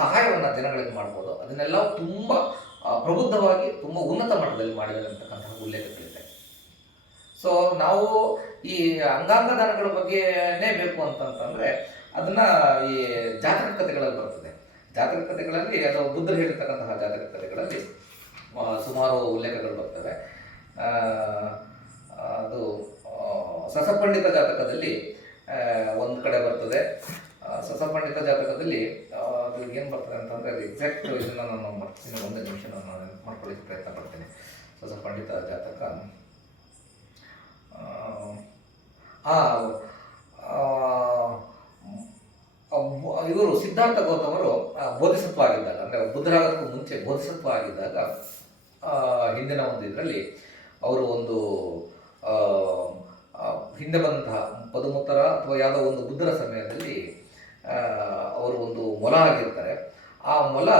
ಸಹಾಯವನ್ನು ಜನಗಳಿಗೆ ಮಾಡ್ಬೋದು, ಅದನ್ನೆಲ್ಲ ತುಂಬ ಪ್ರಬುದ್ಧವಾಗಿ ತುಂಬ ಉನ್ನತ ಮಟ್ಟದಲ್ಲಿ ಮಾಡಿದ್ದಾರೆ ಅಂತಕ್ಕಂತಹ ಉಲ್ಲೇಖಗಳಿದೆ. ಸೊ ನಾವು ಈ ಅಂಗಾಂಗ ದಾನಗಳ ಬಗ್ಗೆನೇ ಬೇಕು ಅಂತಂತಂದರೆ ಅದನ್ನು ಈ ಜಾತಕ ಕಥೆಗಳಲ್ಲಿ ಬರ್ತದೆ. ಜಾತಕ ಕಥೆಗಳಲ್ಲಿ ಅದು ಬುದ್ಧರು ಹೇಳಿರ್ತಕ್ಕಂತಹ ಜಾತಕ ಕಥೆಗಳಲ್ಲಿ ಸುಮಾರು ಉಲ್ಲೇಖಗಳು ಬರ್ತವೆ. ಅದು ಸಸಪಂಡಿತ ಜಾತಕದಲ್ಲಿ ಒಂದು ಕಡೆ ಬರ್ತದೆ. ಸಸಪಂಡಿತ ಜಾತಕದಲ್ಲಿ ಅದು ಏನು ಬರ್ತದೆ ಅಂತಂದರೆ ಅದು ಎಕ್ಸಾಕ್ಟ್ ಇದನ್ನು ನಾನು ಮಾಡ್ತೀನಿ, ಒಂದು ನಿಮಿಷ ನಾನು ಮಾಡ್ಕೊಳ್ಳಿಕ್ಕೆ ಪ್ರಯತ್ನ ಪಡ್ತೀನಿ. ಸಸಪಂಡಿತ ಜಾತಕ ಇವರು ಸಿದ್ಧಾರ್ಥ ಗೌತಮರು ಬೋಧಿಸತ್ವ ಆಗಿದ್ದಾಗ, ಅಂದರೆ ಬುದ್ಧರಾಗೋದಕ್ಕೂ ಮುಂಚೆ ಬೋಧಿಸತ್ವ ಆಗಿದ್ದಾಗ ಹಿಂದಿನ ಒಂದು ಇದರಲ್ಲಿ ಅವರು ಒಂದು ಹಿಂದೆ ಬಂದಂತಹ ಪದುಮುತ್ತರ ಅಥವಾ ಯಾವುದೋ ಒಂದು ಬುದ್ಧರ ಸಮಯದಲ್ಲಿ ಅವರು ಒಂದು ಮೊಲ ಆಗಿರ್ತಾರೆ. ಆ ಮೊಲ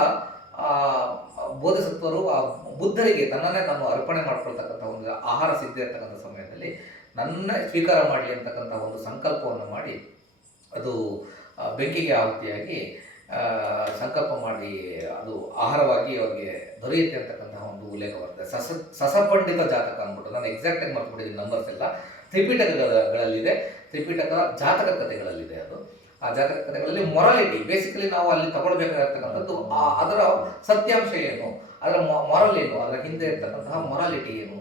ಬೋಧಿಸತ್ವರು ಆ ಬುದ್ಧರಿಗೆ ತನ್ನನ್ನೇ ತಾನು ಅರ್ಪಣೆ ಮಾಡ್ಕೊಳ್ತಕ್ಕಂಥ ಒಂದು ಆಹಾರ ಸಿದ್ಧ ಇರ್ತಕ್ಕಂಥ ಸಮಯದಲ್ಲಿ ನನ್ನ ಸ್ವೀಕಾರ ಮಾಡಲಿ ಅಂತಕ್ಕಂಥ ಒಂದು ಸಂಕಲ್ಪವನ್ನು ಮಾಡಿ ಅದು ಬೆಂಕಿಗೆ ಆಹುತಿಯಾಗಿ ಸಂಕಲ್ಪ ಮಾಡಿ ಅದು ಆಹಾರವಾಗಿ ಅವರಿಗೆ ದೊರೆಯುತ್ತೆ ಅಂತಕ್ಕಂತಹ ಒಂದು ಉಲ್ಲೇಖ ಬರ್ತದೆ. ಸಸಪಂಡಿತ ಜಾತಕ ಅಂದ್ಬಿಟ್ಟು, ನಾನು ಎಕ್ಸಾಕ್ಟಾಗಿ ಮಾಡ್ಕೊಂಡಿದ್ದೀನಿ, ನಂಬರ್ಸ್ ಎಲ್ಲ ತ್ರಿಪೀಠಕಗಳಲ್ಲಿದೆ, ತ್ರಿಪೀಠಕದ ಜಾತಕ ಕಥೆಗಳಲ್ಲಿದೆ. ಅದು ಆ ಜಾತಕ ಕಥೆಗಳಲ್ಲಿ ಮೊರಾಲಿಟಿ, ಬೇಸಿಕಲಿ ನಾವು ಅಲ್ಲಿ ತಗೊಳ್ಬೇಕಾಗಿರ್ತಕ್ಕಂಥದ್ದು ಅದರ ಸತ್ಯಾಂಶ ಏನು, ಅದರ ಮೊರಲ್ ಏನು, ಅದರ ಹಿಂದೆ ಇರ್ತಕ್ಕಂತಹ ಮೊರಾಲಿಟಿ ಏನು,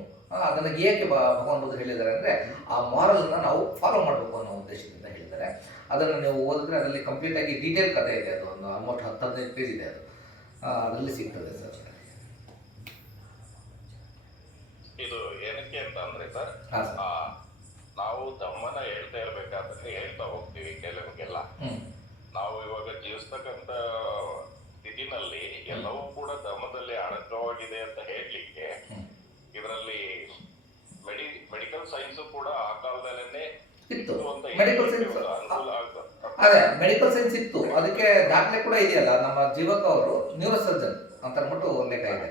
ಅದನ್ನು ಏಕೆ ಭಗವಾನ್ ಬುದ್ಧರು ಹೇಳಿದ್ದಾರೆ ಅಂದರೆ ಆ ಮಾರಲ್ನ ನಾವು ಫಾಲೋ ಮಾಡಬೇಕು ಅನ್ನೋ ಉದ್ದೇಶದಿಂದ ಹೇಳಿದ್ದಾರೆ. ಅದನ್ನು ನೀವು ಓದಿದ್ರೆ ಅದರಲ್ಲಿ ಕಂಪ್ಲೀಟಾಗಿ ಡೀಟೇಲ್ ಕಥೆ ಇದೆ. ಅದು ಒಂದು ಆಲ್ಮೋಸ್ಟ್ 10-15 ಪೇಜ್ ಇದೆ. ಅದು ಅದರಲ್ಲಿ ಸಿಗ್ತದೆ ಸರ್. ಇದು ಏನಕ್ಕೆ ಅಂತ ಅಂದ್ರೆ ಸರ್, ನಾವು ಧಮ್ಮನ ಹೇಳ್ತಾ ಇರ್ಬೇಕಾದ್ರೆ ಹೇಳ್ತಾ ಹೋಗ್ತೀವಿ ಕೆಲವರಿಗೆಲ್ಲ. ನಾವು ಇವಾಗ ಜೀವಿಸ್ತಕ್ಕಂಥ ಸ್ಥಿತಿನಲ್ಲಿ ಎಲ್ಲವೂ ಕೂಡ ಧಮ್ಮದಲ್ಲಿ ಅಡಕವಾಗಿದೆ ಅಂತ ಹೇಳಲಿಕ್ಕೆ ಇದರಲ್ಲಿ ಮೆಡಿಕಲ್ ಸೈನ್ಸ್ ಕೂಡ ಆ ಕಾಲದಲ್ಲೇನೆ ಇತ್ತು. ಮೆಡಿಕಲ್ ಸೈನ್ಸ್, ಅದೇ ಮೆಡಿಕಲ್ ಸೈನ್ಸ್ ಇತ್ತು. ಅದಕ್ಕೆ ದಾಖಲೆ ಕೂಡ ಇದೆಯಲ್ಲ, ನಮ್ಮ ಜೀವಕ ಅವರು ನ್ಯೂರೋ ಸರ್ಜನ್ ಅಂತ ಅಂದ್ಬಿಟ್ಟು ಉಲ್ಲೇಖ ಇದೆ.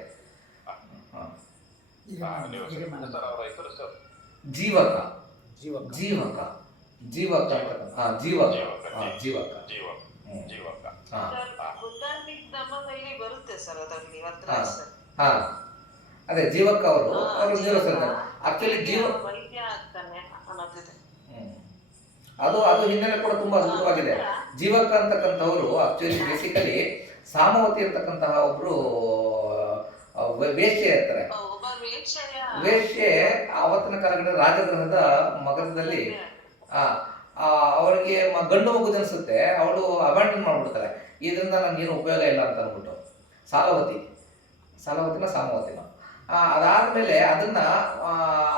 ಜೀವಕ ಜೀವಕ ಜೀವಕ ಜೀವಕ ಬರುತ್ತೆ ಸರ್ ಅದರಲ್ಲಿ. ಅದೇ ಜೀವಕ ಅವರು ನ್ಯೂರೋ ಸರ್ಜನ್. ಆಕ್ಚುಲಿ ಅದು ಹಿನ್ನೆಲೆ ಕೂಡ ತುಂಬಾ ಅದ್ಭುತವಾಗಿದೆ. ಜೀವಕ ಅಂತಕ್ಕಂಥವ್ರು ಆಕ್ಚುಲಿ ಬೇಸಿಕಲಿ ಸಾಮವತಿ ಅಂತಕ್ಕಂತಹ ಒಬ್ರು ವೇಶ್ಯೆ ಇರ್ತಾರೆ. ವೇಶ್ಯೆ ಆವತ್ತಿನ ಕಾಲಘಟ್ಟದ ರಾಜಗೃಹದ ಮಗರದಲ್ಲಿ ಅವರಿಗೆ ಗಂಡು ಮಗು ಜನಿಸುತ್ತೆ. ಅವಳು ಅಬಾಂಡನ್ ಮಾಡ್ಬಿಡ್ತಾರೆ, ಇದರಿಂದ ನನಗೇನು ಉಪಯೋಗ ಇಲ್ಲ ಅಂತ ಅಂದ್ಬಿಟ್ಟು. ಸಾಲವತಿನ ಸಾಮವತಿನ ಅದಾದಮೇಲೆ ಅದನ್ನ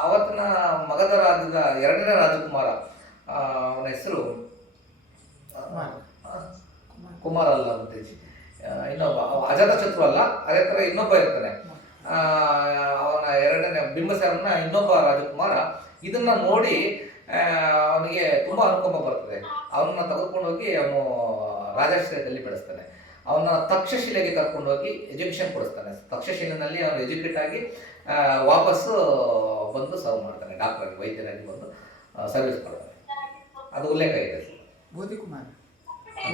ಅವತ್ತಿನ ಮಗಧ ರಾಜ್ಯದ 2ನೇ ರಾಜಕುಮಾರ, ಅವನ ಹೆಸರು ಕುಮಾರ ಅಲ್ಲ ಮತ್ತೆ ಇನ್ನೊಬ್ಬ ಅಜಾತಶತ್ರು ಅಲ್ಲ, ಅದೇ ಥರ ಇನ್ನೊಬ್ಬ ಇರ್ತಾನೆ. ಅವನ 2ನೇ ಬಿಂಬಸಾರನ ಇನ್ನೊಬ್ಬ ರಾಜಕುಮಾರ ಇದನ್ನ ನೋಡಿ ಅವನಿಗೆ ತುಂಬಾ ಅನುಕಂಪ ಬರ್ತದೆ. ಅವನನ್ನ ತೆಗೆದುಕೊಂಡು ಹೋಗಿ ಅವನು ರಾಜಾಶ್ರಯದಲ್ಲಿ ಬೆಳೆಸ್ತಾನೆ. ಅವನ ತಕ್ಷಶಿಲೆಗೆ ಕರ್ಕೊಂಡೋಗಿ ಎಜುಕೇಷನ್ ಕೊಡಿಸ್ತಾನೆ. ತಕ್ಷಶಿಲೆನಲ್ಲಿ ಅವನು ಎಜುಕೇಟ್ ಆಗಿ ವಾಪಸ್ಸು ಬಂದು ಸರ್ವ್ ಮಾಡ್ತಾನೆ, ಡಾಕ್ಟರಾಗಿ ವೈದ್ಯರಾಗಿ ಬಂದು ಸರ್ವಿಸ್ ಮಾಡ್ತಾನೆ. ಅದು ಉಲ್ಲೇಖ ಇದೆ ಸರ್. ಬೋಧಿಕುಮಾರ್,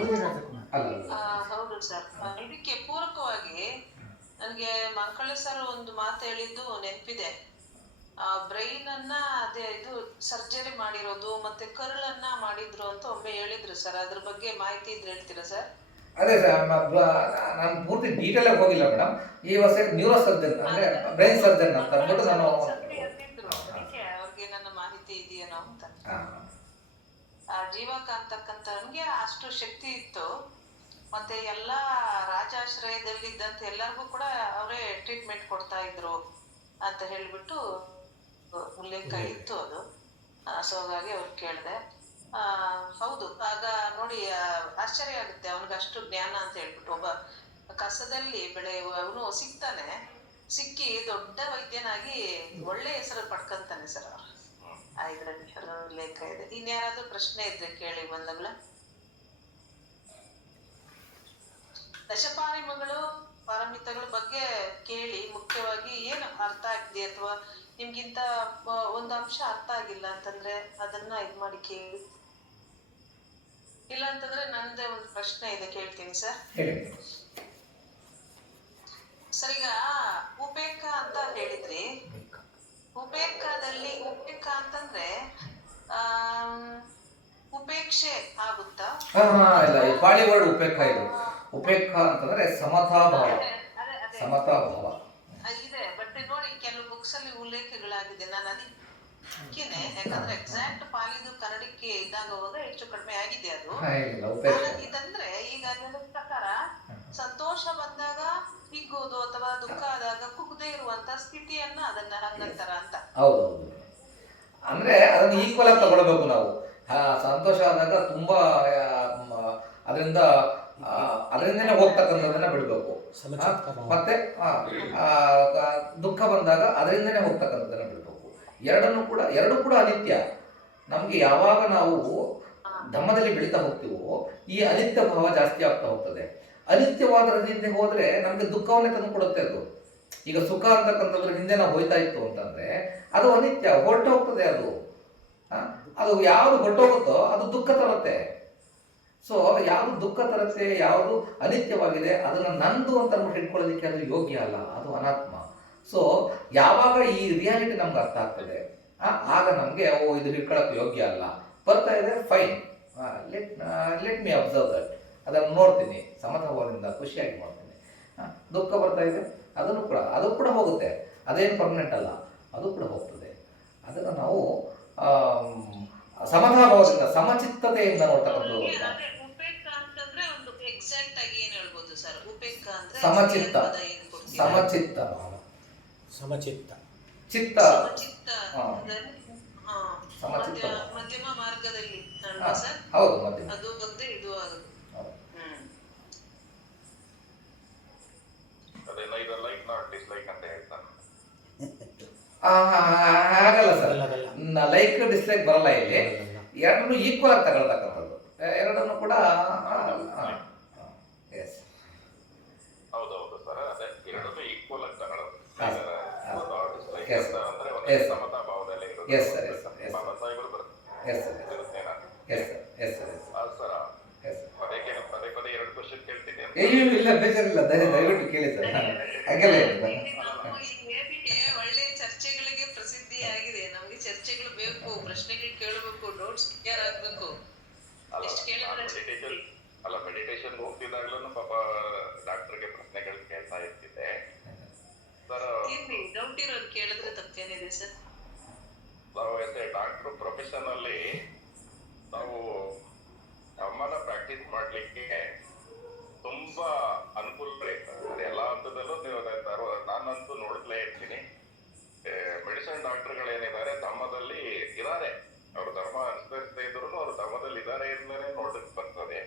ಬೋಧಿರಾಜಕುಮಾರ್ ಅಲ್ಲ ಹೌದು ಸರ್. ಇದಕ್ಕೆ ಪೂರಕವಾಗಿ ನನಗೆ ಮಂಕಳೆ ಸರ್ ಒಂದು ಮಾತು ಹೇಳಿದ್ದು ನೆನಪಿದೆ. ಬ್ರೈನ್ ಅನ್ನ ಅದೇ ಇದು ಸರ್ಜರಿ ಮಾಡಿರೋದು ಮತ್ತೆ ಕರುಳನ್ನ ಮಾಡಿದ್ರು ಅಂತ ಒಮ್ಮೆ ಹೇಳಿದ್ರು ಸರ್. ಅದ್ರ ಬಗ್ಗೆ ಮಾಹಿತಿ ಇದ್ರೆ ಹೇಳ್ತೀರಾ ಸರ್? ಅದೇ ಸರ್, ನಾನು ಪೂರ್ತಿ ಡೀಟೇಲ್ ಆಗಿ ಹೋಗಿಲ್ಲ ಮೇಡಮ್. ಈ ವರ್ಷ ನ್ಯೂರೋ ಸರ್ಜನ್ ಅಂದ್ರೆ ಬ್ರೈನ್ ಸರ್ಜನ್ ಅಂತ ಅಂದ್ಬಿಟ್ಟು ನಾನು ಅದಕ್ಕೆ ಅವ್ರಿಗೆ ನನ್ನ ಮಾಹಿತಿ ಇದೆಯೇನೋ ಅಂತ. ಜೀವಕ ಅಂತಕ್ಕಂಥವ್ನಿಗೆ ಅಷ್ಟು ಶಕ್ತಿ ಇತ್ತು. ಮತ್ತೆ ಎಲ್ಲಾ ರಾಜಾಶ್ರಯದಲ್ಲಿದ್ದಂತ ಎಲ್ಲರಿಗೂ ಕೂಡ ಅವರೇ ಟ್ರೀಟ್ಮೆಂಟ್ ಕೊಡ್ತಾ ಇದ್ರು ಅಂತ ಹೇಳ್ಬಿಟ್ಟು ಉಲ್ಲೇಖ ಇತ್ತು ಅದು. ಸೊ ಹಾಗಾಗಿ ಅವ್ರು ಕೇಳಿದೆ. ಹೌದು, ಆಗ ನೋಡಿ ಆಶ್ಚರ್ಯ ಆಗುತ್ತೆ ಅವನಿಗೆ ಅಷ್ಟು ಜ್ಞಾನ ಅಂತ ಹೇಳ್ಬಿಟ್ಟು. ಒಬ್ಬ ಕಸದಲ್ಲಿ ಬೆಳೆಯುವವನು ಸಿಗ್ತಾನೆ, ಸಿಕ್ಕಿ ದೊಡ್ಡ ವೈದ್ಯನಾಗಿ ಒಳ್ಳೆ ಹೆಸರು ಪಡ್ಕೊಂತಾನೆ ಸರ್ ಅವರು. ಇದರಲ್ಲಿ ಉಲ್ಲೇಖ ಇದೆ. ಇನ್ಯಾರಾದ್ರೂ ಪ್ರಶ್ನೆ ಇದ್ರೆ ಕೇಳಿ ಬಂದಗಳ. ದಶಪಾರಿಮಗಳು ಪಾರಮಿತಗಳ ಬಗ್ಗೆ ಕೇಳಿ ಮುಖ್ಯವಾಗಿ ಏನು ಅರ್ಥ ಆಗಿದೆ ಅಥವಾ ನಿಮ್ಗಿಂತ ಒಂದು ಅಂಶ ಅರ್ಥ ಆಗಿಲ್ಲ ಅಂತಂದ್ರೆ ಅದನ್ನ ಇದ್ ಮಾಡಿ ಕೇಳಿ. ಇಲ್ಲ ಅಂತಂದ್ರೆ ನಂದೇ ಒಂದು ಪ್ರಶ್ನೆ ಇದೆ, ಕೇಳ್ತೀನಿ ಸರ್. ಸರ್, ಈಗ ಉಪೇಕ್ಷ ಅಂತ ಹೇಳಿದ್ರಿ. ಉಪೇಕ್ಷದಲ್ಲಿ ಉಪೇಕ್ಷ ಅಂತಂದ್ರೆ ಉಪೇಕ್ಷೆ ಆಗುತ್ತಾ? ಇಲ್ಲ, ಈ ಪಾಳಿ ವರ್ಡ್ ಉಪೇಕ್ಷ ಇದು. ಉಪೇಕ್ಷ ಅಂತಂದ್ರೆ ಸಮತಾಭಾವ, ಸಮತಾಭಾವ ಇದೆ. ಬಟ್ ನೋಡಿ ಕೆಲವು ಬುಕ್ಸ್ ಅಲ್ಲಿ ಉಲ್ಲೇಖಗಳಾಗಿದೆ. ನಾನು ಅದಕ್ಕೇನೆ, ಯಾಕಂದ್ರೆ ಎಕ್ಸಾಕ್ಟ್ ಪಾಲಿದು ಕನ್ನಡಕ್ಕೆ ಇದ್ದಾಗ ಹೋಗ ಹೆಚ್ಚು ಕಡಿಮೆ ಆಗಿದೆ ಅದು. ಇದಂದ್ರೆ ಈಗ ನನ್ನ ಪ್ರಕಾರ ಸಂತೋಷ ಬಂದಾಗ ಹಿಗ್ಗೋದು ಅಥವಾ ದುಃಖ ಆದಾಗ ಕುಗ್ದೇ ಇರುವಂತ ಸ್ಥಿತಿಯನ್ನ ಅದನ್ನ ಹಂಗಂತಾರ ಅಂತ. ಹೌದೌದು. ಅಂದ್ರೆ ಅದನ್ನ ಈಕ್ವಲ್ ಆಗಿ ತಗೊಳ್ಬೇಕು ನಾವು. ಸಂತೋಷ ಆದಾಗ ತುಂಬಾ ಅದರಿಂದನೇ ಹೋಗ್ತಕ್ಕಂಥದ್ದನ್ನ ಬಿಡ್ಬೇಕು. ಮತ್ತೆ ದುಃಖ ಬಂದಾಗ ಅದರಿಂದನೇ ಹೋಗ್ತಕ್ಕಂಥದ್ದನ್ನ ಬಿಡ್ಬೇಕು. ಎರಡು ಕೂಡ ಅನಿತ್ಯ. ನಮ್ಗೆ ಯಾವಾಗ ನಾವು ಧಮ್ಮದಲ್ಲಿ ಬೆಳೀತಾ ಹೋಗ್ತೀವೋ ಈ ಅನಿತ್ಯ ಭಾವ ಜಾಸ್ತಿ ಆಗ್ತಾ ಹೋಗ್ತದೆ. ಅನಿತ್ಯವಾದ ಹಿಂದೆ ಹೋದ್ರೆ ನಮ್ಗೆ ದುಃಖವನ್ನೇ ತಂದು ಕೊಡುತ್ತೆ ಅದು. ಈಗ ಸುಖ ಅಂತಕ್ಕಂಥದ್ರ ಹಿಂದೆ ನಾವು ಹೋಯ್ತಾ ಇತ್ತು ಅಂತಂದ್ರೆ ಅದು ಅನಿತ್ಯ, ಹೊರಟೋಗ್ತದೆ ಅದು. ಅದು ಯಾವುದು ಹೊರಟೋಗುತ್ತೋ ಅದು ದುಃಖ ತರುತ್ತೆ. ಸೊ ಯಾವುದು ದುಃಖ ತರುತ್ತೆ, ಯಾವುದು ಅನಿತ್ಯವಾಗಿದೆ ಅದನ್ನ ನಂದು ಅಂತ ಅಂದ್ಬಿಟ್ಟು ಇಟ್ಕೊಳ್ಳೋದಕ್ಕೆ ಅದು ಯೋಗ್ಯ ಅಲ್ಲ, ಅದು ಅನಾತ್ಮ. ಸೊ ಯಾವಾಗ ಈ ರಿಯಾಲಿಟಿ ನಮ್ಗೆ ಅರ್ಥ ಆಗ್ತದೆ ಆಗ ನಮಗೆ ಇದು ಹಿಡ್ಕೊಳ್ಳೋಕೆ ಯೋಗ್ಯ ಅಲ್ಲ. ಬರ್ತಾ ಇದೆ, fine, let me observe that. ಅದನ್ನು ನೋಡ್ತೀನಿ, ಸಮತಾಭಾವದಿಂದ ಖುಷಿಯಾಗಿ ಮಾಡ್ತೀನಿ. ದುಃಖ ಬರ್ತಾ ಇದೆ, ಅದು ಕೂಡ ಹೋಗುತ್ತೆ. ಅದೇನು ಪರ್ಮನೆಂಟ್ ಅಲ್ಲ, ಅದು ಕೂಡ ಹೋಗ್ತದೆ. ಅದನ್ನು ನಾವು ಸಮತಾಭಾವದಿಂದ ಸಮಚಿತ್ತತೆಯಿಂದ ನೋಡ್ತಕ್ಕಂಥದ್ದು. ಸಮಚಿತ್ತ, ಸಮಚಿತ್ತ, ಸಮಚಿತ್ತ, ಚಿತ್ತ, ಸಮಚಿತ್ತ, ಮಧ್ಯಮ ಮಾರ್ಗದಲ್ಲಿ. ಹೌದು, ಮಧ್ಯಮ. ಅದು ಬಂದ್ರೆ ಇದು ಆಗುತ್ತೆ. ಹಾಗಲ್ಲ ಸರ್, ಲೈಕ್ ಡಿಸ್ಲೈಕ್ ಬರಲ್ಲ ಇಲ್ಲಿ. ಎರಡನ್ನು ಈಕ್ವಲ್ ಆಗಿ ತಗೊಳ್ತಕ್ಕಂಥದ್ದು, ಎರಡನ್ನು ಕೂಡ. ಹೌದೌದು ಸರ್, ಅದೇ ಎರಡನ್ನು ಈಕ್ವಲ್ ಆಗಿ ತಗೊಳ್ಳೋದು. ಸಮತಾಭಾವದಲ್ಲಿ ಪದೇ ಎರಡು ಕ್ವಶನ್ ಕೇಳ್ತೀನಿ. ಇಲ್ಲ, ಬೇಜಾರಿಲ್ಲ, ದಯವಿಟ್ಟು ಕೇಳಿ ಸರ್. ಹಾಗೆಲ್ಲ ಒಳ್ಳೆ ಚರ್ಚೆಗಳಿಗೆ ಪ್ರಸಿದ್ಧಿ ಆಗಿದೆ. ನಮ್ಗೆ ಚರ್ಚೆಗಳು ಬೇಕು, ಪ್ರಶ್ನೆಗಳು ಕೇಳಬೇಕು, ಡೌಟ್ಸ್ ಕ್ಲಿಯರ್ ಆಗ್ಬೇಕು. ಮೆಡಿಟೇಷನ್ ಹೋಗ್ತಿದ್ದಾಗ್ಲೂ ಪಾಪ ಡಾಕ್ಟರ್ಗೆ ಪ್ರಶ್ನೆಗಳು ಕೇಳ್ತಾ ಇರ್ತಿದ್ದೆ ಸರ್. ಡೌಟ್ ಇರೋದು ಕೇಳಿದ್ರೆ ತಪ್ಪೇನಿದೆ ಸರ್? ನಾವು ಡಾಕ್ಟರ್ ಪ್ರೊಫೆಷನ್ ಅಲ್ಲಿ ನಾವು ಅಮ್ಮನ ಪ್ರಾಕ್ಟೀಸ್ ಮಾಡ್ಲಿಕ್ಕೆ ತುಂಬಾ ಅನುಕೂಲ ಇದೆ. ಎಲ್ಲ ಹಂತದಲ್ಲೂ ನೀವು ನಾನಂತೂ ನೋಡ್ಲೇ ಇರ್ತೀನಿ. ಮೆಡಿಸಿನ್ ಡಾಕ್ಟರ್ಗಳು ಏನಿದ್ದಾರೆ ಧರ್ಮದಲ್ಲಿ ಇದ್ದಾರೆ, ಅವರು ಧರ್ಮ ಅನುಸರಿಸದೇ ಇದ್ರು ಅವರು ಧರ್ಮದಲ್ಲಿ ಇದ್ದಾರೆ ಇಲ್ಲೇ ನೋಡಕ್ ಬರ್ತದೆ.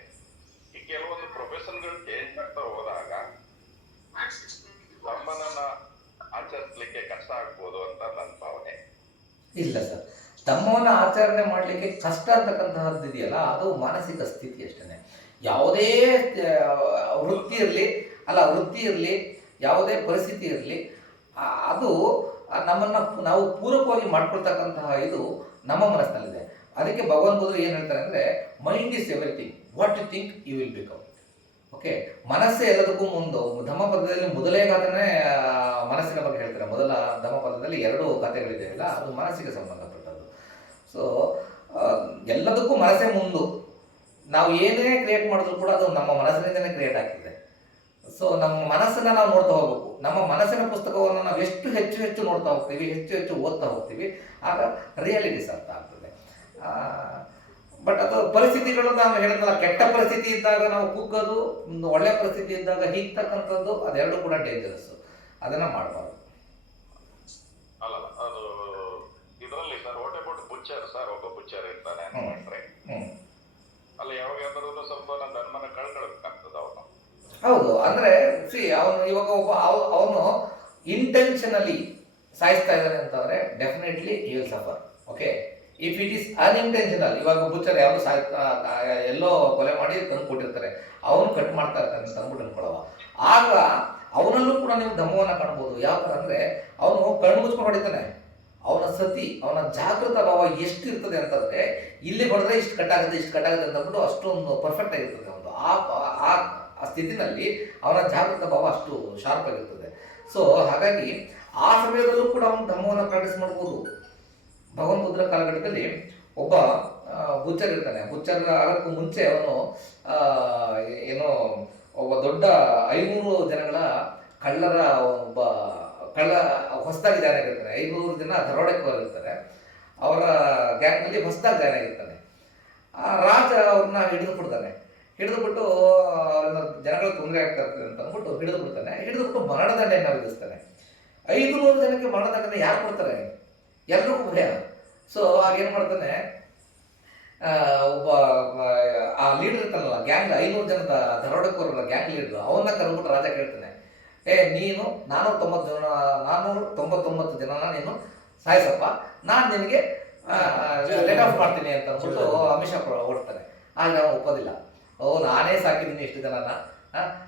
ಈ ಕೆಲವೊಂದು ಪ್ರೊಫೆಷನ್ಗಳು ಚೇಂಜ್ ಆಗ್ತಾ ಹೋದಾಗ ಧರ್ಮನನ್ನ ಆಚರಿಸ್ಲಿಕ್ಕೆ ಕಷ್ಟ ಆಗ್ಬೋದು ಅಂತ ನನ್ನ ಭಾವನೆ. ಇಲ್ಲ ಸರ್, ಧರ್ಮವನ್ನು ಆಚರಣೆ ಮಾಡಲಿಕ್ಕೆ ಕಷ್ಟ ಅಂತಕ್ಕಂತಹದ್ದು ಇದೆಯಲ್ಲ, ಅದು ಮಾನಸಿಕ ಸ್ಥಿತಿ ಅಷ್ಟೇ. ಯಾವುದೇ ವೃತ್ತಿ ಇರಲಿ, ವೃತ್ತಿ ಇರಲಿ, ಯಾವುದೇ ಪರಿಸ್ಥಿತಿ ಇರಲಿ, ಅದು ನಮ್ಮನ್ನು ನಾವು ಪೂರಕವಾಗಿ ಮಾಡ್ಕೊಳ್ತಕ್ಕಂತಹ ಇದು ನಮ್ಮ ಮನಸ್ಸಿನಲ್ಲಿದೆ. ಅದಕ್ಕೆ ಭಗವಾನ್ ಬುದ್ಧರು ಏನು ಹೇಳ್ತಾರೆ ಅಂದರೆ, mind is everything, what you think you will become. Okay, ಮನಸ್ಸೇ ಎಲ್ಲದಕ್ಕೂ ಮುಂದು. ಧಮ್ಮಪದದಲ್ಲಿ ಮೊದಲೇ ಗಾಥೆನೇ ಮನಸ್ಸಿನ ಬಗ್ಗೆ ಹೇಳ್ತಾರೆ. ಮೊದಲ ಧಮ್ಮಪದದಲ್ಲಿ 2 ಗಾಥೆಗಳಿದೆ ಅಲ್ಲ, ಅದು ಮನಸ್ಸಿಗೆ ಸಂಬಂಧಪಟ್ಟದ್ದು. ಸೊ ಎಲ್ಲದಕ್ಕೂ ಮನಸ್ಸೇ ಮುಂದು. ನಾವು ಏನೇ ಕ್ರಿಯೇಟ್ ಮಾಡಿದ್ರು ಕೂಡ ಅದು ನಮ್ಮ ಮನಸ್ಸಿನಿಂದನೇ ಕ್ರಿಯೇಟ್ ಆಗ್ತದೆ. ಸೊ ನಮ್ಮ ಮನಸ್ಸನ್ನು ನಾವು ನೋಡ್ತಾ ಹೋಗ್ಬೇಕು. ನಮ್ಮ ಮನಸ್ಸಿನ ಪುಸ್ತಕವನ್ನು ನಾವು ಎಷ್ಟು ಹೆಚ್ಚು ನೋಡ್ತಾ ಹೋಗ್ತೀವಿ, ಹೆಚ್ಚು ಓದ್ತಾ ಹೋಗ್ತೀವಿ, ಆಗ ರಿಯಾಲಿಟೀಸ್ ಅರ್ಥ ಆಗ್ತದೆ. ಬಟ್ ಅದು ಪರಿಸ್ಥಿತಿಗಳು ನಾವು ಹೇಳಿದ್ನಲ್ಲ, ಕೆಟ್ಟ ಪರಿಸ್ಥಿತಿ ಇದ್ದಾಗ ನಾವು ಕುಗ್ಗೋದು, ಒಂದು ಒಳ್ಳೆ ಪರಿಸ್ಥಿತಿ ಇದ್ದಾಗ ಹೀಗ್ತಕ್ಕಂಥದ್ದು, ಅದೆರಡು ಕೂಡ ಡೇಂಜರಸ್. ಅದನ್ನ ಮಾಡಬಾರ್ದು. ಅಲ್ಲ, ಅದು ಇದರಲ್ಲಿ ಸರ್, ವಾಟ್ ಅಬೌಟ್ ಬುಚ್ಚರ್ ಸರ್? ಒಬ್ಬ ಬುಚ್ಚರ್ ಇರ್ತಾನೆ ಅನ್ಕೊಂಡ್ರೆ, ಅಲ್ಲ ಯಾವಾಗಾದ್ರೂ ಸ್ವಲ್ಪ ನನ್ನ ಧರ್ಮನ ಕಳ್ಕೊಳ್ಬೇಕಾಗ್ತದ ಅವನು. ಹೌದು, ಅಂದ್ರೆ ಅವನು ಇವಾಗ ಅವನು ಇಂಟೆನ್ಷನಲಿ ಸಾಯಿಸ್ತಾ ಇದ್ದಾನೆ ಅಂತಂದ್ರೆ definitely he will suffer. Okay, if it is unintentional, ಇವಾಗ ಬುಚ್ಚರ್ ಯಾವುದು ಎಲ್ಲೋ ಕೊಲೆ ಮಾಡಿ ತಂದು ಕೊಟ್ಟಿರ್ತಾರೆ, ಅವನು ಕಟ್ ಮಾಡ್ತಾ ಇರ್ತಾನೆ ಅಂತ ಅಂದ್ಬಿಟ್ಟು ಅನ್ಕೊಳ್ಳುವ. ಆಗ ಅವನಲ್ಲೂ ಕೂಡ ನೀವು ಧಮ್ಮವನ್ನು ಕಾಣ್ಬೋದು. ಯಾವ ಥರ ಅಂದರೆ, ಅವನು ಕಣ್ಣು ಮುಚ್ಕೊಂಡು ಹೊಡಿತಾನೆ. ಅವನ ಸತಿ, ಅವನ ಜಾಗೃತ ಭಾವ ಎಷ್ಟು ಇರ್ತದೆ ಅಂತಂದರೆ, ಇಲ್ಲಿ ಹೊಡೆದ್ರೆ ಇಷ್ಟು ಕಟ್ಟಾಗುತ್ತೆ ಅಂತ ಅಂದ್ಬಿಟ್ಟು ಅಷ್ಟೊಂದು ಪರ್ಫೆಕ್ಟ್ ಆಗಿರ್ತದೆ ಅವನು. ಆ ಸ್ಥಿತಿನಲ್ಲಿ ಅವನ ಜಾಗೃತ ಭಾವ ಅಷ್ಟು ಶಾರ್ಪ್ ಆಗಿರ್ತದೆ. ಸೊ ಹಾಗಾಗಿ ಆ ಸಮಯದಲ್ಲೂ ಕೂಡ ಅವನು ಧಮ್ಮವನ್ನು ಪ್ರಾಕ್ಟೀಸ್ ಮಾಡ್ಬೋದು. ಭಗವಾನ್ ಬುದ್ಧರ ಕಾಲಘಟ್ಟದಲ್ಲಿ ಒಬ್ಬ ಬುಚ್ಚರ್ ಇರ್ತಾನೆ. ಬುಚ್ಚರ್ ಆಗೋದಕ್ಕೂ ಮುಂಚೆ ಅವನು ಏನೋ ಒಬ್ಬ ದೊಡ್ಡ 500 ಜನಗಳ ಕಳ್ಳರ ಹೊಸದಾಗಿ ಜಾಯ್ನ್ ಆಗಿರ್ತಾನೆ. 500 ಜನ ದರೋಡೆಕೋರರು ಇರ್ತಾರೆ. ಅವರ ಗ್ಯಾಂಗ್ನಲ್ಲಿ ಹೊಸದಾಗಿ ಜಾಯ್ನ್ ಆಗಿರ್ತಾನೆ. ರಾಜ ಅವ್ರನ್ನ ಹಿಡಿದುಬಿಟ್ಟು ಜನಗಳಿಗೆ ತೊಂದರೆ ಆಗ್ತಾ ಇರ್ತದೆ ಅಂತ ಅಂದ್ಬಿಟ್ಟು ಹಿಡಿದುಬಿಟ್ಟು ಮರಣದಂಡೆಯನ್ನು ವಿಧಿಸ್ತಾನೆ. 500 ಜನಕ್ಕೆ ಮರಣದಂಡನೆ ಯಾರು ಕೊಡ್ತಾರೆ? ಎಲ್ರಿಗೂ ಭಯ. ಸೊ ಆಗೇನು ಮಾಡ್ತಾನೆ, ಒಬ್ಬ ಆ ಲೀಡರ್ ಇರ್ತಾನಲ್ಲ, ಗ್ಯಾಂಗ್ 500 ಜನದ ದರೋಡೆಕೋರರ ಗ್ಯಾಂಗ್ ಲೀಡರ್, ಅವನ್ನ ಕರೆದ್ಬಿಟ್ಟು ರಾಜ ಕೇಳ್ತಾನೆ, ನೀನು 499 ಜನನ ನೀನು ಸಾಯಿಸಪ್ಪ, ನಾನು ನಿನಗೆ ಲೆಟ್ ಆಫ್ ಮಾಡ್ತೀನಿ ಅಂತ ಅಂದ್ಬಿಟ್ಟು ಅಮಿಷ ಓಡ್ತಾನೆ. ಆಗ ನಾವು ಒಪ್ಪೋದಿಲ್ಲ. ನಾನೇ ಸಾಕಿದ್ದೀನಿ ಇಷ್ಟು ಜನನ,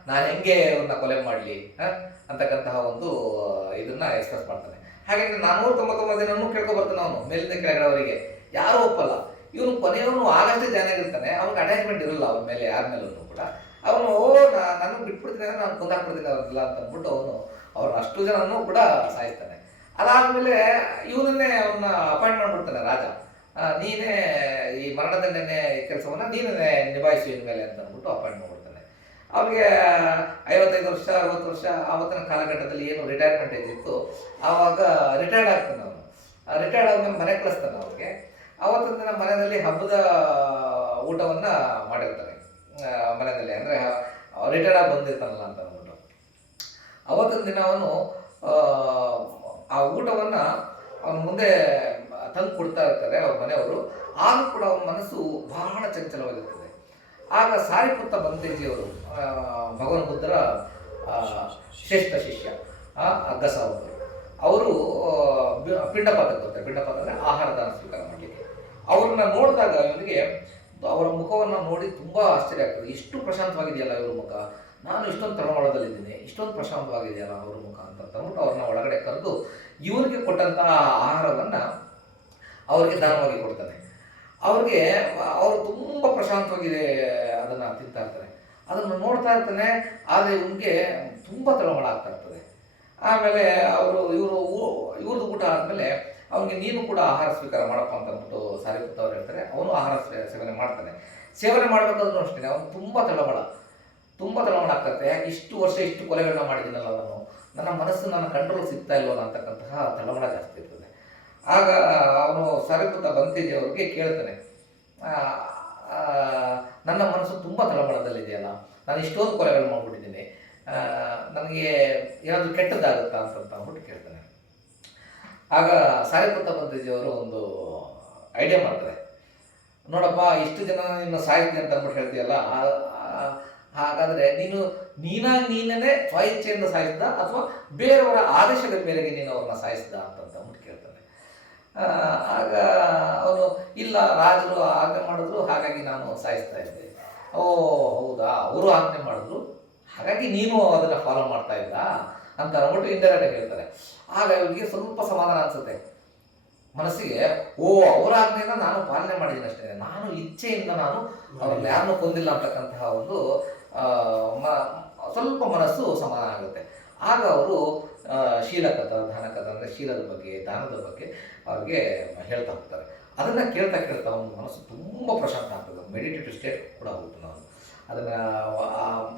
ನಾನು ಹೆಂಗೆ ಅವ್ರನ್ನ ಕೊಲೆ ಮಾಡಲಿ ಅಂತಕ್ಕಂತಹ ಒಂದು ಇದನ್ನ ಎಕ್ಸ್ಪ್ರೆಸ್ ಮಾಡ್ತಾನೆ. ಹಾಗಾಗಿ 499 ಜನನೂ ಕೇಳ್ಕೊಬರ್ತಾನೆ ಅವನು, ಮೇಲಿಂದ ಕೆಳಗಡೆವರೆಗೆ. ಯಾರು ಒಪ್ಪಲ್ಲ. ಇವನು ಕೊನೆಯವನು ಆಗಷ್ಟೇ ಜಾಯ್ನ್ ಆಗಿರ್ತಾನೆ. ಅವ್ನಿಗೆ ಅಟ್ಯಾಚ್ಮೆಂಟ್ ಇರಲ್ಲ ಅವನ ಮೇಲೆ, ಯಾರ ಮೇಲೂ ಕೂಡ. ಅವನು ನಾನು ಬಿಟ್ಬಿಡ್ತೀನಿ ಅಂದ್ರೆ ನಾನು ಕೊಂದಾಕ್ಬಿಡ್ತೀನಿ ಅವ್ರನ್ನೆಲ್ಲ ಅಂತ ಅಂದ್ಬಿಟ್ಟು ಅವ್ರನ್ನ ಅಷ್ಟು ಜನನೂ ಕೂಡ ಸಾಯಿಸ್ತಾನೆ. ಅದಾದಮೇಲೆ ಇವನನ್ನೇ ಅವನ್ನ ಅಪಾಯಿಂಟ್ ಮಾಡ್ಬಿಡ್ತಾನೆ ರಾಜ. ನೀನೇ ಈ ಮರಣದಂಡನೆ ಕೆಲಸವನ್ನು ನೀನೇ ನಿಭಾಯಿಸಿ ಇನ್ಮೇಲೆ ಅಂತ ಅಂದ್ಬಿಟ್ಟು ಅಪಾಯಿಂಟ್ ಮಾಡ್ಬಿಡ್ತಾನೆ. ಅವ್ರಿಗೆ 55 ವರ್ಷ 60 ವರ್ಷ ಆವತ್ತಿನ ಕಾಲಘಟ್ಟದಲ್ಲಿ ಏನು ರಿಟೈರ್ಮೆಂಟ್ ಏಜ್ ಇತ್ತು, ಆವಾಗ ರಿಟೈರ್ಡ್ ಆಗ್ತಾನೆ ಅವನು. ರಿಟೈರ್ಡ್ ಆದ್ಮೇಲೆ ಮನೆ ಕಳಿಸ್ತಾನೆ ಅವ್ರಿಗೆ. ಆವತ್ತಿನ ದಿನ ಮನೆಯಲ್ಲಿ ಹಬ್ಬದ ಊಟವನ್ನು ಮಾಡಿರ್ತಾನೆ ಮನೆಯಲ್ಲಿ, ಅಂದರೆ ರಿಟೈರ್ಡ್ ಆಗಿ ಬಂದಿರ್ತಾನಲ್ಲ ಅಂತ ಅಂದ್ಬಿಟ್ಟು. ಅವತ್ತಿನ ದಿನ ಅವನು ಆ ಊಟವನ್ನು ಅವನ ಮುಂದೆ ತಂದು ಕೊಡ್ತಾ ಇರ್ತಾರೆ ಅವ್ರ ಮನೆಯವರು. ಆಗ ಕೂಡ ಅವನ ಮನಸ್ಸು ಬಹಳ ಚಂಚಲವಾಗಿರ್ತದೆ. ಆಗ ಸಾರಿಪುತ್ತ ಬಂತೇಜಿಯವರು, ಭಗವಾನ್ ಬುದ್ಧರ ಶ್ರೇಷ್ಠ ಶಿಷ್ಯ, ಅಗ್ಗಸ ಅವರು ಪಿಂಡಪಾತಕ್ಕೆ ಬರ್ತಾರೆ. ಪಿಂಡಪಾತ ಅಂದರೆ ಆಹಾರದಾನ ಸ್ವೀಕಾರ ಮಾಡಲಿಕ್ಕೆ. ಅವ್ರನ್ನ ನೋಡಿದಾಗ ಇವನಿಗೆ ಅವರ ಮುಖವನ್ನು ನೋಡಿ ತುಂಬ ಆಶ್ಚರ್ಯ ಆಗ್ತದೆ. ಎಷ್ಟು ಪ್ರಶಾಂತವಾಗಿದೆಯಲ್ಲ ಇವ್ರ ಮುಖ, ನಾನು ಇಷ್ಟೊಂದು ತಳಮಳದಲ್ಲಿದ್ದೀನಿ, ಇಷ್ಟೊಂದು ಪ್ರಶಾಂತವಾಗಿದೆಯಲ್ಲ ಅವ್ರ ಮುಖ ಅಂತ ಅಂದ್ಬಿಟ್ಟು ಅವ್ರನ್ನ ಒಳಗಡೆ ಕರೆದು ಇವನಿಗೆ ಕೊಟ್ಟಂತಹ ಆಹಾರವನ್ನು ಅವ್ರಿಗೆ ದಾನವಾಗಿ ಕೊಡ್ತಾನೆ. ಅವ್ರಿಗೆ ಅವರು ತುಂಬ ಪ್ರಶಾಂತವಾಗಿದೆ ಅದನ್ನು ತಿಂತಾ ಇರ್ತಾರೆ. ಅದನ್ನು ನೋಡ್ತಾ ಇರ್ತಾನೆ. ಆದರೆ ಇವನಿಗೆ ತುಂಬ ತಳಮಳ ಆಗ್ತಾ ಇರ್ತದೆ. ಆಮೇಲೆ ಇವ್ರದ್ದು ಊಟ ಆದಮೇಲೆ ಅವನಿಗೆ ನೀನು ಕೂಡ ಆಹಾರ ಸ್ವೀಕಾರ ಮಾಡಪ್ಪ ಅಂತ ಅಂದ್ಬಿಟ್ಟು ಸಾರಿಪುತ್ತ ಅವ್ರು ಹೇಳ್ತಾರೆ. ಅವನು ಆಹಾರ ಸೇವನೆ ಮಾಡ್ತಾನೆ. ಸೇವನೆ ಮಾಡಬೇಕಾದ್ರೂ ಅಷ್ಟೇ ಅವನು ತುಂಬ ತಳಮಳ ಆಗ್ತದೆ. ಯಾಕೆ ಇಷ್ಟು ವರ್ಷ ಇಷ್ಟು ಕೊಲೆಗಳನ್ನ ಮಾಡಿದ್ದೀನಲ್ಲ ನಾನು, ನನ್ನ ಮನಸ್ಸು ನನ್ನ ಕಂಟ್ರೋಲ್ ಸಿಗ್ತಾ ಇಲ್ವಲ್ಲ ಅಂತಕ್ಕಂತಹ ತಳಮಳ ಜಾಸ್ತಿ ಇರ್ತದೆ. ಆಗ ಅವನು ಸಾರಿಪುತ್ತ ಬಂತೇಜಿ ಅವ್ರಿಗೆ ಕೇಳ್ತಾನೆ, ನನ್ನ ಮನಸ್ಸು ತುಂಬ ತಳಮಳದಲ್ಲಿದೆಯಲ್ಲ, ನಾನು ಇಷ್ಟೊಂದು ಕೊಲೆಗಳು ಮಾಡ್ಬಿಟ್ಟಿದ್ದೀನಿ, ನನಗೆ ಏನಾದರೂ ಕೆಟ್ಟದ್ದಾಗುತ್ತಾ ಅಂತ ಅಂದ್ಬಿಟ್ಟು ಕೇಳ್ತಾನೆ. ಆಗ ಸಾರಿಪುತ್ತ ಬಂತೇಜಿಯವರು ಒಂದು ಐಡಿಯಾ ಮಾಡ್ತಾರೆ. ನೋಡಪ್ಪ, ಇಷ್ಟು ಜನ ನಿನ್ನ ಸಾಯಿಸ್ತೀನಿ ಅಂತ ಅಂದ್ಬಿಟ್ಟು ಹೇಳ್ತೀಯಲ್ಲ, ಹಾಗಾದರೆ ನೀನೇ ಸ್ವಇಚ್ಛೆಯಿಂದ ಸಾಯಿಸ್ದ ಅಥವಾ ಬೇರೆಯವರ ಆದೇಶದ ಮೇರೆಗೆ ನೀನು ಅವ್ರನ್ನ ಸಾಯಿಸ್ದ ಅಂತ ಅಂದ್ಬಿಟ್ಟು ಕೇಳ್ತಾನೆ. ಆಗ ಅವನು, ಇಲ್ಲ, ರಾಜರು ಆಜ್ಞೆ ಮಾಡಿದ್ರು, ಹಾಗಾಗಿ ನಾನು ಸಾಯಿಸ್ತಾ ಇದ್ದೆ. ಓ ಹೌದಾ, ಅವರು ಆಜ್ಞೆ ಮಾಡಿದ್ರು ಹಾಗಾಗಿ ನೀನು ಅದನ್ನ ಫಾಲೋ ಮಾಡ್ತಾ ಇದ್ದ ಅಂತ ಅಂದ್ಬಿಟ್ಟು ಇಂಡೈರೆಕ್ಟ್ ಹೇಳ್ತಾರೆ. ಆಗ ಇವರಿಗೆ ಸ್ವಲ್ಪ ಸಮಾಧಾನ ಅನ್ಸುತ್ತೆ ಮನಸ್ಸಿಗೆ. ಓ, ಅವರ ಆಜ್ಞೆನ ನಾನು ಪಾಲನೆ ಮಾಡಿದ್ದೀನಿ ಅಷ್ಟೇ, ನಾನು ಇಚ್ಛೆಯಿಂದ ನಾನು ಅವ್ರನ್ನ ಯಾರನ್ನೂ ಕೊಂದಿಲ್ಲ ಅಂತಕ್ಕಂತಹ ಒಂದು ಸ್ವಲ್ಪ ಮನಸ್ಸು ಸಮಾಧಾನ ಆಗುತ್ತೆ. ಆಗ ಅವರು ಶೀಲಕಥ ದಾನಕಥ ಅಂದರೆ ಶೀಲದ ಬಗ್ಗೆ, ದಾನದ ಬಗ್ಗೆ ಅವ್ರಿಗೆ ಹೇಳ್ತಾ ಹೋಗ್ತಾರೆ. ಅದನ್ನು ಕೇಳ್ತಾ ಕೇಳ್ತಾ ಒಂದು ಮನಸ್ಸು ತುಂಬ ಪ್ರಶಾಂತ ಆಗ್ತದೆ. ಮೆಡಿಟೇಟಿವ್ ಸ್ಟೇಟ್ ಕೂಡ ಹೋಗ್ತು. ನಾನು ಅದನ್ನು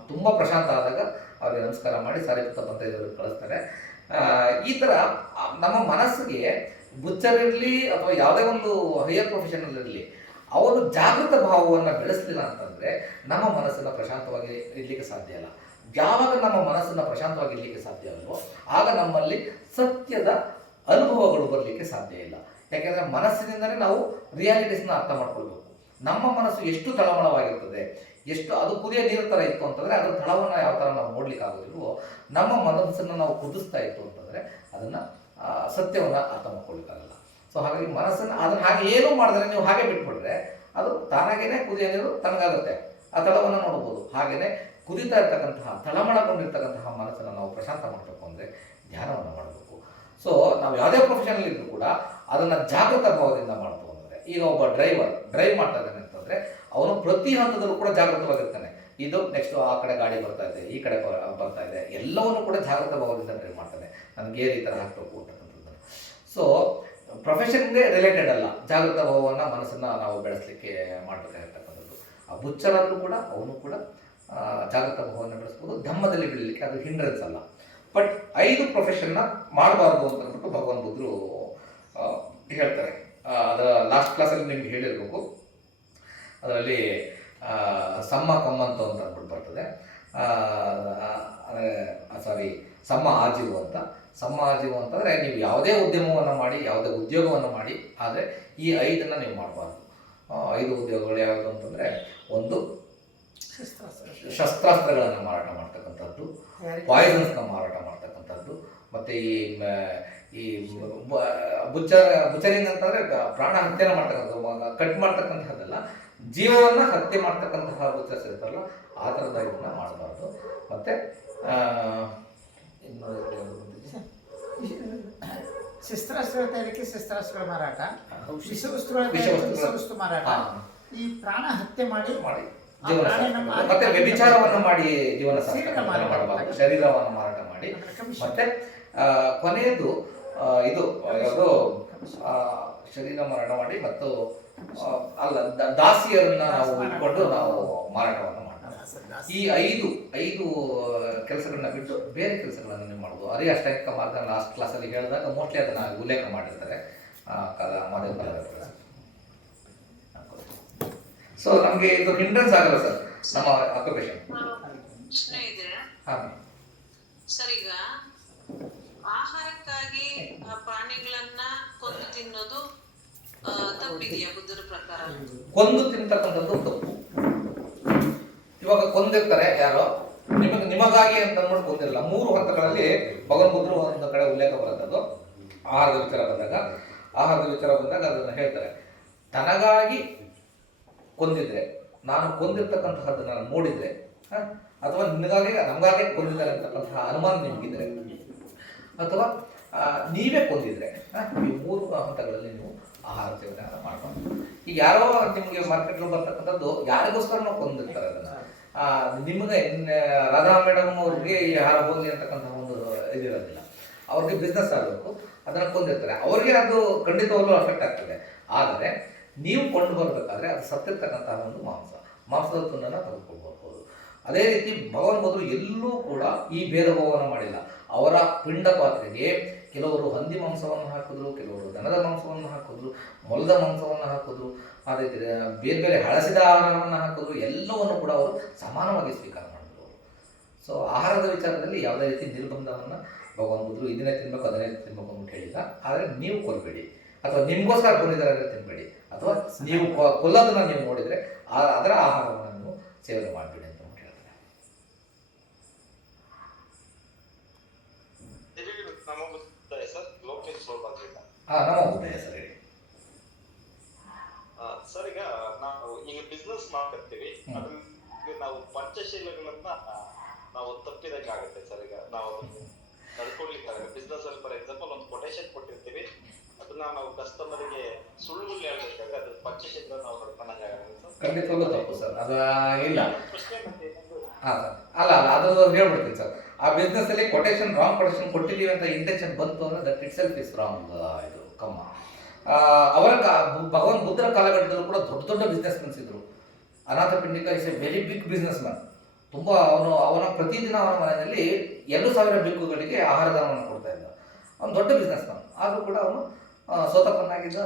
ತುಂಬ ಪ್ರಶಾಂತ ಆದಾಗ ಅವ್ರಿಗೆ ನಮಸ್ಕಾರ ಮಾಡಿ ಸಾರಿಪುತ್ತ ಪಂಚಾಯತಿಯವ್ರಿಗೆ ಕಳಿಸ್ತಾರೆ. ಈ ಥರ ನಮ್ಮ ಮನಸ್ಸಿಗೆ ಬುಚ್ಚರಿರಲಿ ಅಥವಾ ಯಾವುದೇ ಒಂದು ಹೈಯರ್ ಪ್ರೊಫೆಷನಲ್ ಇರಲಿ, ಅವರು ಜಾಗೃತ ಭಾವವನ್ನು ಬೆಳೆಸಲಿಲ್ಲ ಅಂತಂದರೆ ನಮ್ಮ ಮನಸ್ಸನ್ನು ಪ್ರಶಾಂತವಾಗಿ ಇರಲಿಕ್ಕೆ ಸಾಧ್ಯ ಇಲ್ಲ. ಯಾವಾಗ ನಮ್ಮ ಮನಸ್ಸನ್ನು ಪ್ರಶಾಂತವಾಗಿ ಇರಲಿಕ್ಕೆ ಸಾಧ್ಯ ಅಲ್ವೋ ಆಗ ನಮ್ಮಲ್ಲಿ ಸತ್ಯದ ಅನುಭವಗಳು ಬರಲಿಕ್ಕೆ ಸಾಧ್ಯ ಇಲ್ಲ. ಯಾಕೆಂದರೆ ಮನಸ್ಸಿನಿಂದಲೇ ನಾವು ರಿಯಾಲಿಟೀಸ್ನ ಅರ್ಥ ಮಾಡ್ಕೊಳ್ಬೇಕು. ನಮ್ಮ ಮನಸ್ಸು ಎಷ್ಟು ತಳಮಳವಾಗಿರ್ತದೆ, ಎಷ್ಟು ಅದು ಕುದಿಯ ನೀರು ಥರ ಇತ್ತು ಅಂತಂದರೆ ಅದರ ತಳವನ್ನು ಯಾವ ಥರ ನಾವು ನೋಡ್ಲಿಕ್ಕೆ ಆಗೋದಿಲ್ವೋ, ನಮ್ಮ ಮನಸ್ಸನ್ನು ನಾವು ಕುದಿಸ್ತಾ ಇತ್ತು ಅಂತಂದರೆ ಅದನ್ನು ಸತ್ಯವನ್ನು ಅರ್ಥ ಮಾಡ್ಕೊಳ್ಲಿಕ್ಕಾಗಲ್ಲ. ಸೊ ಹಾಗಾಗಿ ಮನಸ್ಸನ್ನು ಅದನ್ನು ಹಾಗೆ ಏನೂ ಮಾಡಿದ್ರೆ ನೀವು ಹಾಗೆ ಬಿಟ್ಬಿಟ್ರೆ ಅದು ತಾನಾಗೇನೆ ಕುದಿಯ ನೀರು ತನಗಾಗುತ್ತೆ. ಆ ತಳವನ್ನು ನೋಡ್ಬೋದು. ಹಾಗೆಯೇ ಕುದಿತಾ ಇರ್ತಕ್ಕಂತಹ ತಳಮಳಗೊಂಡಿರ್ತಕ್ಕಂತಹ ಮನಸ್ಸನ್ನು ನಾವು ಪ್ರಶಾಂತ ಮಾಡಬೇಕು ಅಂದರೆ ಧ್ಯಾನವನ್ನು ಮಾಡಬೇಕು. ಸೊ ನಾವು ಯಾವುದೇ ಪ್ರೊಫೆಷನಲ್ಲಿ ಇದ್ದರೂ ಕೂಡ ಅದನ್ನು ಜಾಗೃತ ಭಾವದಿಂದ ಮಾಡ್ತು ಅಂದರೆ, ಈಗ ಒಬ್ಬ ಡ್ರೈವ್ ಮಾಡ್ತಾ ಇದ್ದಾನೆ ಅಂತಂದರೆ ಅವನು ಪ್ರತಿ ಹಂತದಲ್ಲೂ ಕೂಡ ಜಾಗೃತವಾಗಿರ್ತಾನೆ. ಇದು ನೆಕ್ಸ್ಟ್ ಆ ಕಡೆ ಗಾಡಿ ಬರ್ತಾ ಇದೆ, ಈ ಕಡೆ ಬರ್ತಾ ಇದೆ, ಎಲ್ಲವನ್ನು ಕೂಡ ಜಾಗೃತ ಭಾವದಿಂದ ಡ್ರೈವ್ ಮಾಡ್ತಾನೆ. ನಾನು ಗೇರ್ ಈ ಥರ ಹಾಕಬೇಕು ಅಂತಕ್ಕಂಥದ್ದು. ಸೊ ಪ್ರೊಫೆಷನ್ಗೆ ರಿಲೇಟೆಡ್ ಅಲ್ಲ, ಜಾಗೃತ ಭಾವವನ್ನು ಮನಸ್ಸನ್ನು ನಾವು ಬೆಳೆಸಲಿಕ್ಕೆ ಮಾಡಬೇಕಾಗಿರ್ತಕ್ಕಂಥದ್ದು. ಆ ಬುಚ್ಚರಾದರೂ ಕೂಡ ಅವನು ಕೂಡ ಜಾಗೃತ ಭಾವವನ್ನು ಬೆಳೆಸ್ಬೋದು. ಧಮ್ಮದಲ್ಲಿ ಬೆಳೀಲಿಕ್ಕೆ ಅದು ಹಿಂಡ್ರೆನ್ಸ್ ಅಲ್ಲ. ಬಟ್ 5 ಪ್ರೊಫೆಷನ್ನ ಮಾಡಬಾರ್ದು ಅಂತ ಅಂದ್ಬಿಟ್ಟು ಭಗವಾನ್ ಬುದ್ಧರು ಹೇಳ್ತಾರೆ. ಅದರ ಲಾಸ್ಟ್ ಕ್ಲಾಸಲ್ಲಿ ನಿಮ್ಗೆ ಹೇಳಿರ್ಬೇಕು. ಅದರಲ್ಲಿ ಸಮ್ಮ ಕಮ್ಮಂತು ಅಂತ ಅಂದ್ಬಿಟ್ಟು ಬರ್ತದೆ. ಸಾರಿ, ಸಮ್ಮ ಆಜೀವ ಅಂತ. ಸಮ್ಮ ಆಜೀವ ಅಂತಂದರೆ ನೀವು ಯಾವುದೇ ಉದ್ಯಮವನ್ನು ಮಾಡಿ, ಯಾವುದೇ ಉದ್ಯೋಗವನ್ನು ಮಾಡಿ, ಆದರೆ ಈ 5 ನೀವು ಮಾಡಬಾರ್ದು. 5 ಉದ್ಯೋಗಗಳು ಯಾವುದು ಅಂತಂದರೆ, ಒಂದು ಶಸ್ತ್ರಾಸ್ತ್ರಗಳನ್ನು ಮಾರಾಟ ಮಾಡ್ತಕ್ಕಂಥದ್ದು, ಪಾಯ್ಸನ್ಸ್ನ ಮಾರಾಟ ಮಾಡ್ತಕ್ಕಂಥದ್ದು, ಮತ್ತು ಈ ಬುಚ್ಚರಿಂಗ್ ಅಂತಂದರೆ ಪ್ರಾಣ ಹತ್ಯೆನ ಮಾಡ್ತಕ್ಕಂಥದ್ದು, ಕಟ್ ಮಾಡ್ತಕ್ಕಂಥದ್ದಲ್ಲ, ಜೀವವನ್ನು ಹತ್ಯೆ ಮಾಡ್ತಕ್ಕಂತಹ ಬುಚ್ಚರ್ಸ್ ಇರ್ತಾರಲ್ಲ ಆ ಥರದ ಇದನ್ನು ಮಾಡಬಾರ್ದು. ಮತ್ತು ಶಸ್ತ್ರಾಸ್ತ್ರ ತಯಾರಿಕೆ, ಶಸ್ತ್ರಾಸ್ತ್ರ ಮಾರಾಟ, ವಿಷವಸ್ತು ಮಾರಾಟ, ಈ ಪ್ರಾಣ ಹತ್ಯೆ ಮಾಡಿ ಮತ್ತೆ ವ್ಯಭಿಚಾರವನ್ನು ಮಾಡಿ ಜೀವನ ಮಾಡಬಾರ್ದು, ಶರೀರವನ್ನು ಮಾರಾಟ ಮಾಡಿ. ಮತ್ತೆ ಕೊನೆಯದು ಇದು ಯಾವುದು, ಶರೀರ ಮಾರಾಟ ಮಾಡಿ ಮತ್ತು ಅಲ್ಲ ದಾಸಿಯರನ್ನ ನಾವು ಇಟ್ಕೊಂಡು ನಾವು ಮಾರಾಟವನ್ನು ಮಾಡಬಾರ್ದು. ಈ 5 ಕೆಲಸಗಳನ್ನ ಬಿಟ್ಟು ಬೇರೆ ಕೆಲಸಗಳನ್ನು ನೀವು ಮಾಡ್ಬೋದು. ಅದೇ ಅಷ್ಟಾಂಗಿಕ ಮಾರ್ಗ ಲಾಸ್ಟ್ ಕ್ಲಾಸಲ್ಲಿ ಹೇಳಿದಾಗ ಮೋಸ್ಟ್ಲಿ ಅದನ್ನು ಉಲ್ಲೇಖ ಮಾಡಿರ್ತಾರೆ ಮಾದೇವ ಕಾಲ. ಸೊ ನಮಗೆ ಇದು ಹಿಂಡ್ರೆನ್ಸ್ ಆಗಲ್ಲ ಸರ್ ನಮ್ಮ ಆಕ್ಯುಪೇಷನ್. ಪ್ರಶ್ನೆ ಇದೆ ಸರ್. ಈಗ ಆಹಾರಕ್ಕಾಗಿ ಪ್ರಾಣಿಗಳನ್ನ ಕೊಂದು ತಿನ್ನೋದು ತಪ್ಪಿದೆಯಾ ಬುದ್ಧರ ಪ್ರಕಾರ? ಕೊಂದು ತಿಂತಕ್ಕಂಥದ್ದು ತಪ್ಪು. ಇವಾಗ ಕೊಂದಿರ್ತಾರೆ ಯಾರೋ, ನಿಮಗಾಗಿ ಅಂತ ಅಂದ್ಬಿಟ್ಟು ಕೊಂದಿರಲ್ಲ. 3 ಹಂತಗಳಲ್ಲಿ ಭಗವಾನ್ ಬುದ್ಧರು ಒಂದು ಕಡೆ ಉಲ್ಲೇಖ ಬರುತ್ತದು. ಆಹಾರದ ವಿಚಾರ ಬಂದಾಗ ಅದನ್ನು ಹೇಳ್ತಾರೆ. ತನಗಾಗಿ ಕೊಂದಿದ್ರೆ, ನಾನು ಕೊಂದಿರ್ತಕ್ಕಂತಹದ್ದನ್ನು ನಾನು ನೋಡಿದ್ರೆ, ಅಥವಾ ನಮಗಾಗೆ ಕೊಂದಿದ್ದಾರೆ ಅಂತಕ್ಕಂತಹ ಅನುಮಾನ ನಿಮಗಿದ್ರೆ, ಅಥವಾ ನೀವೇ ಕೊಂದಿದ್ರೆ, ಈ 3 ಹಂತಗಳಲ್ಲಿ ನೀವು ಆಹಾರ ಸೇವನೆಯನ್ನು ಮಾಡಬಾರ್ದು. ಈಗ ಯಾರೋ ನಿಮಗೆ ಮಾರ್ಕೆಟ್ಗೆ ಬರ್ತಕ್ಕಂಥದ್ದು ಯಾರಿಗೋಸ್ಕರ ನಾವು ಕೊಂದಿರ್ತಾರೆ ಅದನ್ನು. ನಿಮಗೆ ರಾಧಾ ಮೇಡಮ್ ಅವ್ರಿಗೆ ಈ ಆಹಾರ ಹೋಗಿ ಅಂತಕ್ಕಂಥ ಒಂದು ಇದಿರೋದಿಲ್ಲ. ಅವ್ರಿಗೆ ಬಿಸ್ನೆಸ್ ಆಗಬೇಕು, ಅದನ್ನು ಕೊಂದಿರ್ತಾರೆ. ಅವ್ರಿಗೆ ಅದು ಖಂಡಿತವಾಗ್ಲೂ ಅಫೆಕ್ಟ್ ಆಗ್ತದೆ. ಆದರೆ ನೀವು ಕೊಂಡು ಬರಬೇಕಾದ್ರೆ ಅದು ಸತ್ತಿರ್ತಕ್ಕಂತಹ ಒಂದು ಮಾಂಸದ ತುಂಡನ್ನು ತೆಗೆದುಕೊಳ್ಬಹುದು. ಅದೇ ರೀತಿ ಭಗವಾನ್ ಬುದ್ಧರು ಎಲ್ಲೂ ಕೂಡ ಈ ಭೇದ ಭಾವವನ್ನು ಮಾಡಿಲ್ಲ. ಅವರ ಪಿಂಡ ಪಾತ್ರೆಗೆ ಕೆಲವರು ಹಂದಿ ಮಾಂಸವನ್ನು ಹಾಕಿದ್ರು, ಕೆಲವರು ದನದ ಮಾಂಸವನ್ನು ಹಾಕಿದ್ರು, ಮೊಲದ ಮಾಂಸವನ್ನು ಹಾಕಿದ್ರು, ಅದೇ ಬೇರೆ ಬೇರೆ ಹಳಸಿದ ಆಹಾರವನ್ನು ಹಾಕಿದ್ರು. ಎಲ್ಲವನ್ನು ಕೂಡ ಅವರು ಸಮಾನವಾಗಿ ಸ್ವೀಕಾರ ಮಾಡಿದ್ರು. ಸೊ ಆಹಾರದ ವಿಚಾರದಲ್ಲಿ ಯಾವುದೇ ರೀತಿ ನಿರ್ಬಂಧವನ್ನು ಭಗವಾನ್ ಬುದ್ಧರು ಇದನ್ನೇ ತಿನ್ಬೇಕು ಅದನ್ನೇ ತಿನ್ಬೇಕು ಅಂತ ಹೇಳಿಲ್ಲ. ಆದರೆ ನೀವು ಕೊಲ್ಲಬೇಡಿ, ಅಥವಾ ನಿಮಗೋಸ್ಕರ ಕೊಂಡಿದ್ದಾರೆ ಅಂದರೆ ತಿನ್ನಬೇಡಿ, ಅಥವಾ ನೀವು ಕೊಲ್ಲೋದನ್ನು ನೀವು ನೋಡಿದರೆ ಅದರ ಆಹಾರವನ್ನು ನೀವು ಸೇವನೆ ಮಾಡಬೇಡಿ ಅಂತ ಹೇಳ್ತಾರೆ. ನಮೋಬುದ್ಧಯ ಸರ್, ಹೇಳಿ ಸರ್. ಈಗ ನಾವು ಈಗ ಬಿಸ್ನೆಸ್ ಮಾಡ್ತಿರ್ತೀವಿ, ಅದನ್ನ ನಾವು ಪಂಚಶೀಲಗಳನ್ನ ನಾವು ತಪ್ಪಿದಕ್ಕಾಗುತ್ತೆ ಸರ್. ಈಗ ನಾವು ನಡ್ಕೊಳ್ಲಿಕ್ಕಾಗಲ್ಲ. ಬಿಸ್ನೆಸ್ ಅಲ್ಲಿ ಫಾರ್ ಎಕ್ಸಾಂಪಲ್ ಒಂದು ಕೊಟೇಶನ್ ಕೊಟ್ಟಿರ್ತೀವಿ, ಅದನ್ನ ನಾವು ಕಸ್ಟಮರ್ಗೆ ಸುಳ್ಳು ಹೇಳ್ಬೇಕಾದ್ರೆ ಅದ್ರ ಪಂಚಶೀಲ ನಾವು ನಡ್ಕೊಂಡಂಗಾಗಲ್ಲ ಸರ್. ಖಂಡಿತವಾಗ್ಲೂ ತಪ್ಪು ಸರ್, ಅದು ಇಲ್ಲ. ಪ್ರಶ್ನೆ ಮತ್ತೆ ಇನ್ನೊಂದು ಹಾಂ ಸರ್, ಅಲ್ಲ ಅದು ಹೇಳ್ಬಿಡ್ತೀನಿ ಸರ್. ಆ ಬಿಸ್ನೆಸ್ ಅಲ್ಲಿ ಕೊಟೇಶನ್ ರಾಂಗ್ ಕೊಟೇಶನ್ ಕೊಟ್ಟಿದ್ದೀವಿ ಅಂತ ಇಂಟೆನ್ಷನ್ ಬಂತು ಅಂದ್ರೆ that it self is wrong. ಇದು ಕಮ್ಮ. ಅವರ ಭಗವಾನ್ ಬುದ್ಧರ ಕಾಲಘಟ್ಟದಲ್ಲೂ ಕೂಡ ದೊಡ್ಡ ದೊಡ್ಡ ಬಿಸ್ನೆಸ್ ಮೆನ್ಸ್ ಇದ್ರು. Anathapindika is a very big business man. ತುಂಬ ಅವನ ಪ್ರತಿದಿನ ಅವನ ಮನೆಯಲ್ಲಿ 2,000 ಬಿಕ್ಕುಗಳಿಗೆ ಆಹಾರ ದಾನವನ್ನು ಕೊಡ್ತಾ ಇದ್ದ. ಅವನು ದೊಡ್ಡ ಬಿಸ್ನೆಸ್ ಮ್ಯಾನ್. ಆದರೂ ಕೂಡ ಅವನು ಸೋತಪ್ಪನಾಗಿದ್ದ.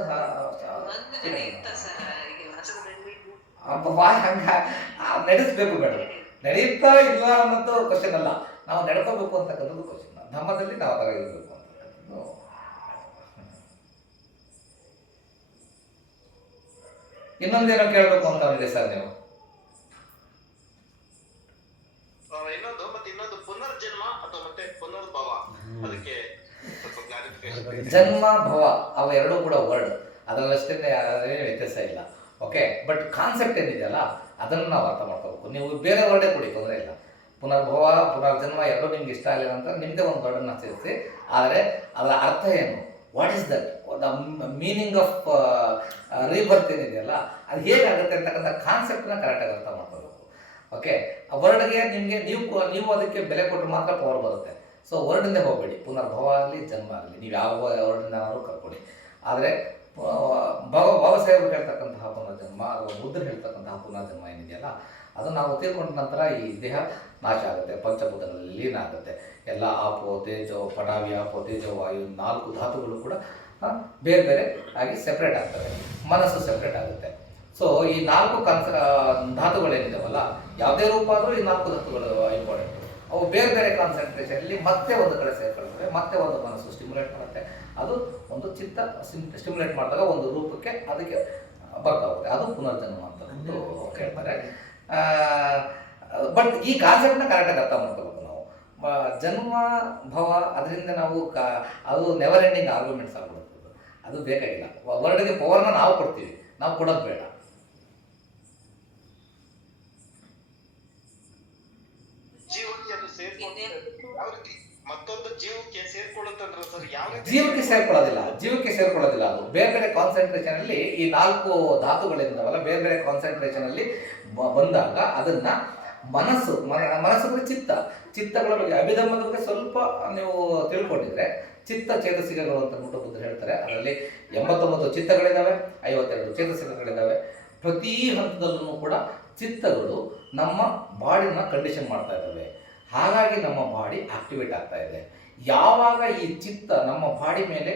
ನಡೆಸಬೇಕು ಬೇಡ, ನಡೆಯುತ್ತಾ ಇಲ್ಲ ಅನ್ನೋದು ಕ್ವಶನ್ ಅಲ್ಲ, ನಾವು ನಡ್ಕೋಬೇಕು ಅಂತಕ್ಕಂಥದ್ದು ಕ್ವಶನ್. ಧರ್ಮದಲ್ಲಿ ನಾವು ಥರ ಇರಬೇಕು ಅಂತಕ್ಕಂಥದ್ದು. ಇನ್ನೊಂದೇನೋ ಕೇಳಬೇಕು ಅಂತ ಅಂದಿದೆ ಸರ್ ನೀವು. ಇನ್ನೊಂದು ಪುನರ್ಜನ್ಮ ಅಥವಾ ಮತ್ತೆ ಪುನರ್ಭವ, ಅದಕ್ಕೆ ಸ್ವಲ್ಪ ಕ್ಲಾರಿಫಿಕೇಶನ್. ಜನ್ಮ ಭವ ಅವ ಎರಡೂ ಕೂಡ ವರ್ಡ್, ಅದರಲ್ಲಷ್ಟೇ ವ್ಯತ್ಯಾಸ ಇಲ್ಲ. ಓಕೆ, ಬಟ್ ಕಾನ್ಸೆಪ್ಟ್ ಏನಿದೆಯಲ್ಲ ಅದನ್ನು ನಾವು ಅರ್ಥ ಮಾಡ್ಕೋಬೇಕು. ನೀವು ಬೇರೆ ವರ್ಡೇ ಕೊಡಿ, ತೊಂದರೆ ಇಲ್ಲ. ಪುನರ್ಭವ ಪುನರ್ಜನ್ಮ ಎರಡೂ ನಿಮ್ಗೆ ಇಷ್ಟ ಆಗಲಿಲ್ಲ ಅಂತ ನಿಮ್ಮದೇ ಒಂದು ವರ್ಡನ್ನು ಸೇರಿಸಿ, ಆದರೆ ಅದರ ಅರ್ಥ ಏನು, what is that, the meaning of rebirth ಏನಿದೆಯಲ್ಲ ಅದು ಹೇಗಾಗುತ್ತೆ ಅಂತಕ್ಕಂಥ ಕಾನ್ಸೆಪ್ಟನ್ನ ಕರೆಕ್ಟಾಗಿ ಅರ್ಥ ಮಾಡ್ಕೋಬೇಕು. ಓಕೆ, ಆ ವರ್ಡ್ಗೆ ನಿಮಗೆ ನೀವು ಅದಕ್ಕೆ ಬೆಲೆ ಕೊಟ್ಟು ಮಾತ್ರ ಪವರ್ ಬರುತ್ತೆ. ಸೊ ವರ್ಡಿಂದ ಹೋಗಬೇಡಿ. ಪುನರ್ಭವ ಆಗಲಿ ಜನ್ಮ ಆಗಲಿ ನೀವು ಯಾವ ವರ್ಡಿನಾದರೂ ಕರ್ಕೊಳ್ಳಿ. ಆದರೆ ಬಾಬಾ ಸಾಹೇಬರು ಹೇಳ್ತಕ್ಕಂತಹ ಪುನರ್ಜನ್ಮ ಅಥವಾ ಬುದ್ಧರು ಹೇಳ್ತಕ್ಕಂತಹ ಪುನರ್ಜನ್ಮ ಏನಿದೆಯಲ್ಲ ಅದು ನಾವು ತೀರ್ಕೊಂಡ ನಂತರ ಈ ದೇಹ ನಾಶ ಆಗುತ್ತೆ, ಪಂಚಭೂತಗಳಲ್ಲಿ ಲೀನ ಆಗುತ್ತೆ. ಎಲ್ಲ ಆಪೋ ತೇಜೋ ಪಟಾವಿ ಆಪೋ ತೇಜೋ ವಾಯು 4 ಧಾತುಗಳು ಕೂಡ ಬೇರೆ ಬೇರೆ ಆಗಿ ಸೆಪ್ರೇಟ್ ಆಗ್ತವೆ. ಮನಸ್ಸು ಸೆಪ್ರೇಟ್ ಆಗುತ್ತೆ. ಸೊ ಈ 4 ಧಾತುಗಳೇನಿದಾವಲ್ಲ, ಯಾವುದೇ ರೂಪ ಆದರೂ ಈ 4 ಧಾತುಗಳು ಇಂಪಾರ್ಟೆಂಟ್. ಅವು ಬೇರೆ ಬೇರೆ ಕಾನ್ಸಂಟ್ರೇಷನಲ್ಲಿ ಮತ್ತೆ ಒಂದು ಕಡೆ ಸೇರ್ಕೊಳ್ತವೆ, ಮತ್ತೆ ಒಂದು ಮನಸ್ಸು ಸ್ಟಿಮ್ಯುಲೇಟ್ ಮಾಡುತ್ತೆ. ಅದು ಒಂದು ಚಿತ್ತ ಸ್ಟಿಮ್ಯುಲೇಟ್ ಮಾಡಿದಾಗ ಒಂದು ರೂಪಕ್ಕೆ ಅದಕ್ಕೆ ಬರ್ತಾ ಹೋಗುತ್ತೆ. ಅದು ಪುನರ್ಜನ್ಮ ಅಂತ ಹೇಳ್ತಾರೆ. ಬಟ್ ಈ ಕಾನ್ಸೆಪ್ಟ್ನ ಕರೆಕ್ಟಾಗಿ ಅರ್ಥ ಮಾಡ್ಕೋಬೇಕು ನಾವು. ಜನ್ಮ ಭವ ಅದರಿಂದ ನಾವು ಅದು ನೆವರ್ ಎಂಡಿಂಗ್ ಆರ್ಗ್ಯುಮೆಂಟ್ಸ್ ಆಗ್ಬಿಡುತ್ತೆ. ಅದು ಬೇಕಾಗಿಲ್ಲ. ವರ್ಡ್ಗೆ ಪವರ್ನ ನಾವು ಕೊಡ್ತೀವಿ, ನಾವು ಕೊಡೋದು ಬೇಡ. ಮತ್ತೊಂದು ಜೀವಕ್ಕೆ ಸೇರ್ಕೊಳ್ಳುತ್ತಂದ್ರೆ ಸರ್ ಯಾವ ಜೀವಕ್ಕೆ ಸೇರ್ಕೊಳ್ಳೋದಿಲ್ಲ. ಅದು ಬೇರೆ ಬೇರೆ ಕಾನ್ಸಂಟ್ರೇಷನ್ ಅಲ್ಲಿ ಈ 4 ಧಾತುಗಳಿಂದವಲ್ಲ ಬೇರೆ ಬೇರೆ ಕಾನ್ಸಂಟ್ರೇಷನ್ ಅಲ್ಲಿ ಬಂದಾಗ ಅದನ್ನ ಮನಸ್ಸು ಚಿತ್ತಗಳ ಬಗ್ಗೆ ಅಭಿಧರ್ಮದ ಬಗ್ಗೆ ಸ್ವಲ್ಪ ನೀವು ತಿಳ್ಕೊಂಡಿದ್ರೆ, ಚಿತ್ತ ಚೇತಸಿಕಗಳು ಅಂತ ಬುದ್ಧ ಹೇಳ್ತಾರೆ. ಅದರಲ್ಲಿ 89 ಚಿತ್ತಗಳಿದ್ದಾವೆ, 52 ಚೇತಸಿಕಗಳಿದ್ದಾವೆ. ಪ್ರತಿ ಹಂತದಲ್ಲೂ ಕೂಡ ಚಿತ್ತಗಳು ನಮ್ಮ ಬಾಡಿನ ಕಂಡೀಷನ್ ಮಾಡ್ತಾ ಇದ್ದಾವೆ. ಹಾಗಾಗಿ ನಮ್ಮ ಬಾಡಿ ಆಕ್ಟಿವೇಟ್ ಆಗ್ತಾ ಇದೆ. ಯಾವಾಗ ಈ ಚಿತ್ತ ನಮ್ಮ ಬಾಡಿ ಮೇಲೆ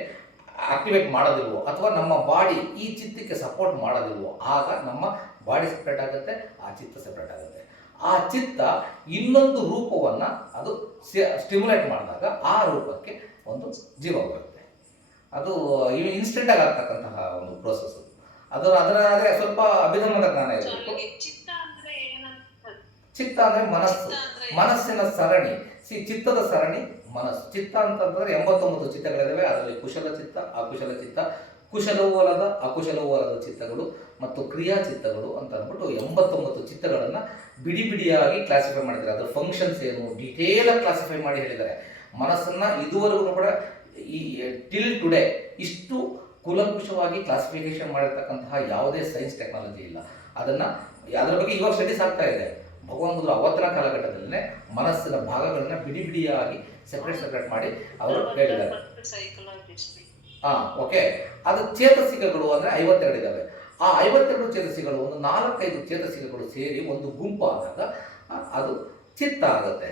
ಆಕ್ಟಿವೇಟ್ ಮಾಡೋದಿಲ್ವೋ ಅಥವಾ ನಮ್ಮ ಬಾಡಿ ಈ ಚಿತ್ತಕ್ಕೆ ಸಪೋರ್ಟ್ ಮಾಡೋದಿಲ್ವೋ ಆಗ ನಮ್ಮ ಬಾಡಿ ಸೆಪ್ರೇಟ್ ಆಗುತ್ತೆ, ಆ ಚಿತ್ತ ಸೆಪ್ರೇಟ್ ಆಗುತ್ತೆ. ಆ ಚಿತ್ತ ಇನ್ನೊಂದು ರೂಪವನ್ನು ಅದು ಸ್ಟಿಮ್ಯುಲೇಟ್ ಮಾಡಿದಾಗ ಆ ರೂಪಕ್ಕೆ ಒಂದು ಜೀವ ಬರುತ್ತೆ. ಅದು ಇನ್ಸ್ಟೆಂಟಾಗಿ ಆಗ್ತಕ್ಕಂತಹ ಒಂದು ಪ್ರೋಸೆಸ್. ಅದರ ಸ್ವಲ್ಪ ಅಭಿಧರ್ಮದ ಜ್ಞಾನ ಇರಬೇಕು. ಚಿತ್ತ ಅಂದರೆ ಮನಸ್ಸಿನ ಸರಣಿ. ಚಿತ್ತದ ಸರಣಿ ಮನಸ್ಸು. ಚಿತ್ತ ಅಂತಂದ್ರೆ 89 ಚಿತ್ತಗಳಿದ್ದಾವೆ. ಅದರಲ್ಲಿ ಕುಶಲ ಚಿತ್ತ, ಅಕುಶಲ ಚಿತ್ತ, ಕುಶಲವೂ ಅಲ್ಲದ ಅಕುಶಲವೂ ಅಲ್ಲದ ಚಿತ್ತಗಳು ಮತ್ತು ಕ್ರಿಯಾ ಚಿತ್ತಗಳು ಅಂತ ಅಂದ್ಬಿಟ್ಟು 89 ಚಿತ್ತಗಳನ್ನು ಬಿಡಿ ಬಿಡಿಯಾಗಿ ಕ್ಲಾಸಿಫೈ ಮಾಡಿದ್ದಾರೆ. ಅದರ ಫಂಕ್ಷನ್ಸ್ ಏನು ಡೀಟೇಲ್ ಆಗಿ ಕ್ಲಾಸಿಫೈ ಮಾಡಿ ಹೇಳಿದ್ದಾರೆ. ಮನಸ್ಸನ್ನು ಇದುವರೆಗೂ ಕೂಡ ಈ ಟಿಲ್ ಟುಡೇ ಇಷ್ಟು ಕೂಲಂಕುಷವಾಗಿ ಕ್ಲಾಸಿಫಿಕೇಶನ್ ಮಾಡಿರ್ತಕ್ಕಂತಹ ಯಾವುದೇ ಸೈನ್ಸ್ ಟೆಕ್ನಾಲಜಿ ಇಲ್ಲ. ಅದರ ಬಗ್ಗೆ ಇವಾಗ ಸ್ಟಡೀಸ್ ಆಗ್ತಾ ಇದೆ. ಭಗವಾನ್ ಬುದ್ಧರು ಅವತ್ತಿನ ಕಾಲಘಟ್ಟದಲ್ಲೇ ಮನಸ್ಸಿನ ಭಾಗಗಳನ್ನ ಬಿಡಿ ಬಿಡಿಯಾಗಿ ಸೆಪ್ರೇಟ್ ಮಾಡಿ ಅವರು ಹೇಳಿದ್ದಾರೆ. ಓಕೆ, ಅದು ಚೇತಸಿಕಗಳು ಅಂದರೆ 52 ಇದ್ದಾವೆ. ಆ 52 ಚೇತಸಿಕಗಳು ಒಂದು 4-5 ಚೇತಸಿಕಗಳು ಸೇರಿ ಒಂದು ಗುಂಪು ಆದಾಗ ಅದು ಚಿತ್ತ ಆಗುತ್ತೆ.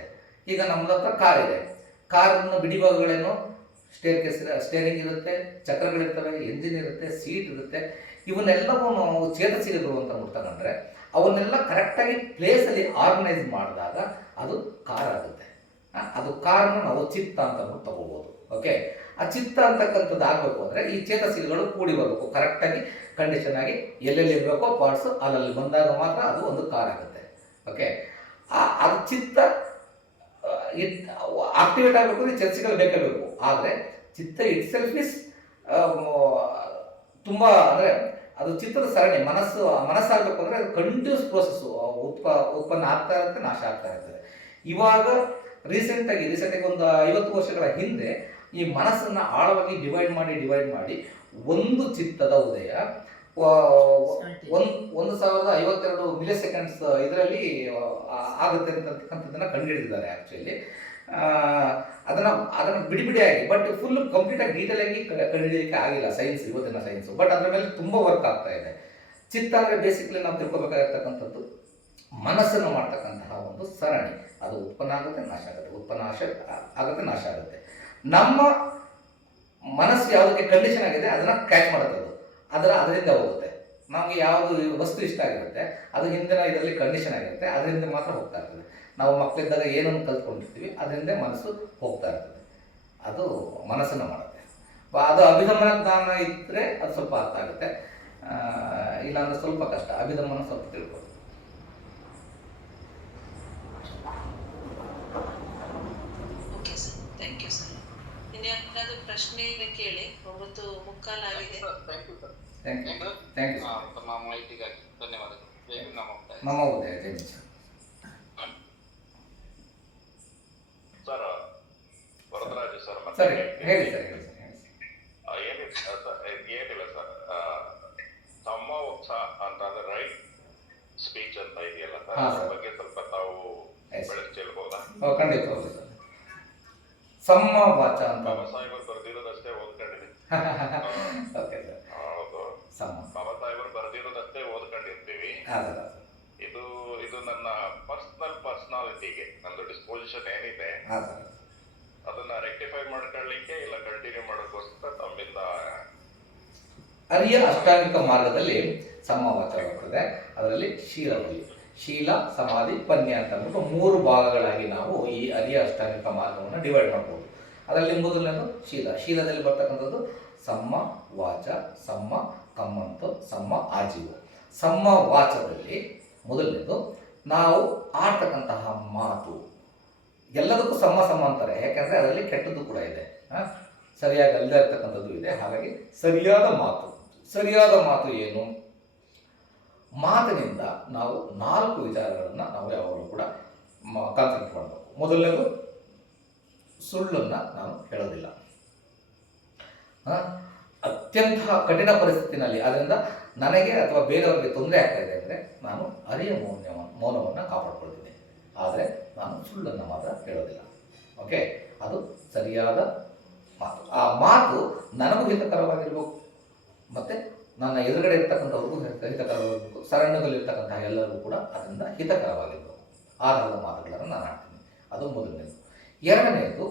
ಈಗ ನಮ್ಮದು ಹತ್ರ ಕಾರ್ ಇದೆ. ಕಾರಿನ ಬಿಡಿ ಭಾಗಗಳೇನು, ಸ್ಟೇರಿಂಗ್ ಇರುತ್ತೆ, ಚಕ್ರಗಳಿರ್ತವೆ, ಎಂಜಿನ್ ಇರುತ್ತೆ, ಸೀಟ್ ಇರುತ್ತೆ. ಇವನ್ನೆಲ್ಲವೂ ನಾವು ಚೇತಸಿಕಗಳು ಅಂತ ತಗೊಂಡ್ರೆ ಅವನ್ನೆಲ್ಲ ಕರೆಕ್ಟಾಗಿ ಪ್ಲೇಸಲ್ಲಿ ಆರ್ಗನೈಸ್ ಮಾಡಿದಾಗ ಅದು ಕಾರ್ ಆಗುತ್ತೆ. ಅದು ಕಾರ್ನ ನಾವು ಚಿತ್ತ ಅಂತ ತಗೋಬೋದು. ಓಕೆ, ಆ ಚಿತ್ತ ಅಂತಕ್ಕಂಥದ್ದು ಆಗಬೇಕು ಅಂದರೆ ಈ ಚೇತಸಿಕಗಳು ಕೂಡಿ ಬರಬೇಕು, ಕರೆಕ್ಟಾಗಿ ಕಂಡೀಷನ್ ಆಗಿ ಎಲ್ಲೆಲ್ಲಿ ಇರಬೇಕೋ ಪಾರ್ಟ್ಸು ಅಲ್ಲಲ್ಲಿ ಬಂದಾಗ ಮಾತ್ರ ಅದು ಒಂದು ಕಾರ್ ಆಗುತ್ತೆ. ಓಕೆ, ಅದು ಚಿತ್ತ ಆಕ್ಟಿವೇಟ್ ಆಗಬೇಕು ಅಂದರೆ ಚೇತಸಿಕಗಳು ಬೇಕೇ ಬೇಕು. ಆದರೆ ಚಿತ್ತ ಇಟ್ ಸೆಲ್ಫ್ ಇಸ್ ತುಂಬ ಅಂದರೆ ಅದು ಚಿತ್ರದ ಸರಣಿ. ಮನಸ್ಸಾಗಬೇಕು ಅಂದರೆ ಅದು ಕಂಟಿನ್ಯೂಸ್ ಪ್ರೋಸೆಸ್ಸು. ಉತ್ಪನ್ನ ಆಗ್ತಾ ಇರುತ್ತೆ, ನಾಶ ಆಗ್ತಾ ಇರ್ತದೆ. ಇವಾಗ ರೀಸೆಂಟಾಗಿ ಒಂದು 50 ವರ್ಷಗಳ ಹಿಂದೆ ಈ ಮನಸ್ಸನ್ನು ಆಳವಾಗಿ ಡಿವೈಡ್ ಮಾಡಿ ಒಂದು ಚಿತ್ತದ ಉದಯ 1052 ಮಿಲಿ ಸೆಕೆಂಡ್ಸ್ ಇದರಲ್ಲಿ ಆಗುತ್ತೆ ಅಂತಕ್ಕಂಥದ್ದನ್ನು ಕಂಡುಹಿಡಿದಿದ್ದಾರೆ ಆ್ಯಕ್ಚುಲಿ. ಅದನ್ನು ಬಿಡಿಯಾಗಿ ಬಟ್ ಫುಲ್ ಕಂಪ್ಲೀಟಾಗಿ ಡೀಟೇಲಾಗಿ ಕಂಡುಹಿಡಿಯಲಿಕ್ಕೆ ಆಗಿಲ್ಲ ಇವತ್ತಿನ ಸೈನ್ಸು. ಬಟ್ ಅದರ ಮೇಲೆ ತುಂಬ ವರ್ಕ್ ಆಗ್ತಾ ಇದೆ. ಚಿತ್ತ ಅಂದರೆ ಬೇಸಿಕಲಿ ನಾವು ತಿಳ್ಕೊಬೇಕಾಗಿರ್ತಕ್ಕಂಥದ್ದು ಮನಸ್ಸನ್ನು ಮಾಡ್ತಕ್ಕಂತಹ ಒಂದು ಸರಣಿ. ಅದು ಉತ್ಪನ್ನ ಆಗುತ್ತೆ, ನಾಶ ಆಗುತ್ತೆ, ಉತ್ಪನ್ನ ಆಗುತ್ತೆ, ನಾಶ ಆಗುತ್ತೆ. ನಮ್ಮ ಮನಸ್ಸು ಯಾವುದಕ್ಕೆ ಕಂಡೀಷನ್ ಆಗಿದೆ ಅದನ್ನು ಕ್ಯಾಚ್ ಮಾಡುತ್ತೆ. ಅದರಿಂದ ಹೋಗುತ್ತೆ. ನಮಗೆ ಯಾವುದು ವಸ್ತು ಇಷ್ಟ ಆಗಿರುತ್ತೆ ಅದು ಹಿಂದಿನ ಇದರಲ್ಲಿ ಕಂಡೀಷನ್ ಆಗಿರುತ್ತೆ, ಅದರಿಂದ ಮಾತ್ರ ಹೋಗ್ತಾ ಇರ್ತದೆ. ನಾವು ಮಕ್ಕಳಿದ್ದಾಗ ಏನನ್ನು ಕಲ್ತ್ಕೊಂಡಿರ್ತೀವಿ ಅದರಿಂದ ಮನಸ್ಸು ಹೋಗ್ತಾ ಇರ್ತದೆ. ಅದು ಮನಸ್ಸನ್ನು ಮಾಡುತ್ತೆ. ಅದು ಅಭಿದಮನ ಜ್ಞಾನ ಇದ್ದರೆ ಅದು ಸ್ವಲ್ಪ ಅರ್ಥ ಆಗುತ್ತೆ, ಇಲ್ಲಾಂದ್ರೆ ಸ್ವಲ್ಪ ಕಷ್ಟ. ಅಭಿದಮನ ಸ್ವಲ್ಪ ತಿಳ್ಬೋದು. Okay sir, thank you sir. ಇನ್ಯಾವುದಾದ್ರು ಪ್ರಶ್ನೆ ಕೇಳಿ, 9:45 ಆಗಿದೆ. Thank you sir. ತಮ್ಮ ಮಾಹಿತಿಗಾಗಿ ಧನ್ಯವಾದಗಳು. ನಮ್ಮ Udaya Jai sir. Sir Varadaraju sir ಸರಿ, ಹೇಳಿ ಸರ್. ಏನಿಲ್ಲ ಸರ್, ಸಮೋತ್ಸ ಅಂತಂದ್ರೆ ರೈಟ್ ಸ್ಪೀಚ್ ಅಂತ ಇದೆಯಲ್ಲ ಸರ್, ಅದ್ರ ಬಗ್ಗೆ ಸ್ವಲ್ಪ ತಾವು ಬೆಳಕು ಚೆಲ್ಬೋದಾ? ಖಂಡಿತ ಹೌದು ಸರ್. ಸಮವಾಚ ಅಂತ ಬಾಬಾ ಸಾಹೇಬರು ಬರೆದಿರೋದಷ್ಟೇ ಓದ್ಕೊಂಡಿದ್ದೀನಿ. Okay sir. ಹೌದು, ಬಾಬಾ ಸಾಹೇಬರು ಬರೆದಿರೋದಷ್ಟೇ ಓದ್ಕೊಂಡಿರ್ತೀವಿ. ಇದು ನನ್ನ ಪರ್ಸನಾಲಿಟಿಗೆ ನಂದು ಡಿಸ್ಪೋಸಿಷನ್ ಏನಿದೆ ಅದನ್ನ ರೆಕ್ಟಿಫೈ ಮಾಡ್ಕೊಳ್ಳಿಕ್ಕೆ ಇಲ್ಲ ಕಂಟಿನ್ಯೂ ಮಾಡೋಕ್ಕೋಸ್ಕರ ತಮ್ಮಿಂದ ಅರಿಯ ಅಷ್ಟಾಂಗಿಕ ಮಾರ್ಗದಲ್ಲಿ ಸಮವಾಚ ಬರ್ತದೆ. ಅದರಲ್ಲಿ ಶೀಲ, ಸಮಾಧಿ, ಪನ್ಯ ಅಂತ ಅಂದ್ಬಿಟ್ಟು 3 ಭಾಗಗಳಾಗಿ ನಾವು ಈ ಅರಿಯ ಅಷ್ಟಾಂಗಿಕ ಮಾರ್ಗವನ್ನು ಡಿವೈಡ್ ಮಾಡ್ಬೋದು. ಅದರಲ್ಲಿ ಮೊದಲನೇದು ಶೀಲದಲ್ಲಿ ಬರ್ತಕ್ಕಂಥದ್ದು ಸಮ್ಮ ವಾಚ, ಸಮ್ಮ ಕಮ್ಮಂತ, ಸಮ್ಮ ಆಜೀವ. ಸಮ್ಮ ವಾಚದಲ್ಲಿ ಮೊದಲನೇದು ನಾವು ಆಡ್ತಕ್ಕಂತಹ ಮಾತು. ಎಲ್ಲದಕ್ಕೂ ಸಮ ಅಂತಾರೆ, ಯಾಕೆಂದರೆ ಅದರಲ್ಲಿ ಕೆಟ್ಟದ್ದು ಕೂಡ ಇದೆ, ಸರಿಯಾಗಿ ಅಲ್ಲದೆ ಇರ್ತಕ್ಕಂಥದ್ದು ಇದೆ. ಹಾಗಾಗಿ ಸರಿಯಾದ ಮಾತು ಏನು? ಮಾತಿನಿಂದ ನಾವು 4 ವಿಚಾರಗಳನ್ನು ನಾವು ಯಾವಾಗಲೂ ಕೂಡ ಕಾನ್ಸಂಟ್ರೇಟ್ ಮಾಡಬೇಕು. ಮೊದಲನೇದು, ಸುಳ್ಳನ್ನು ನಾನು ಹೇಳೋದಿಲ್ಲ. ಅತ್ಯಂತ ಕಠಿಣ ಪರಿಸ್ಥಿತಿನಲ್ಲಿ ಅದರಿಂದ ನನಗೆ ಅಥವಾ ಬೇರೆಯವರಿಗೆ ತೊಂದರೆ ಆಗ್ತಾ ಇದೆ ಅಂದರೆ ನಾನು ಅರಿಯ ಮೌನವನ್ನು ಕಾಪಾಡ್ಕೊಳ್ತೀನಿ. ಆದರೆ ನಾನು ಸುಳ್ಳನ್ನು ಮಾತ್ರ ಹೇಳೋದಿಲ್ಲ. ಓಕೆ, ಅದು ಸರಿಯಾದ ಮಾತು. ಆ ಮಾತು ನನಗೂ ಹಿತಕರವಾಗಿರ್ಬೇಕು, ಮತ್ತು ನನ್ನ ಎದುರುಗಡೆ ಇರ್ತಕ್ಕಂಥವ್ರಿಗೂ ಹಿತಕರವಾಗಿರ್ಬೇಕು, ಸರಣಿಗಳಿರ್ತಕ್ಕಂತಹ ಎಲ್ಲರಿಗೂ ಕೂಡ ಅದರಿಂದ ಹಿತಕರವಾಗಿರ್ಬೇಕು. ಆ ಥರದ ಮಾತುಗಳನ್ನು ನಾನು ಆಡ್ತೀನಿ. ಅದು ಮೊದಲನೇದು. ಎರಡನೇದು,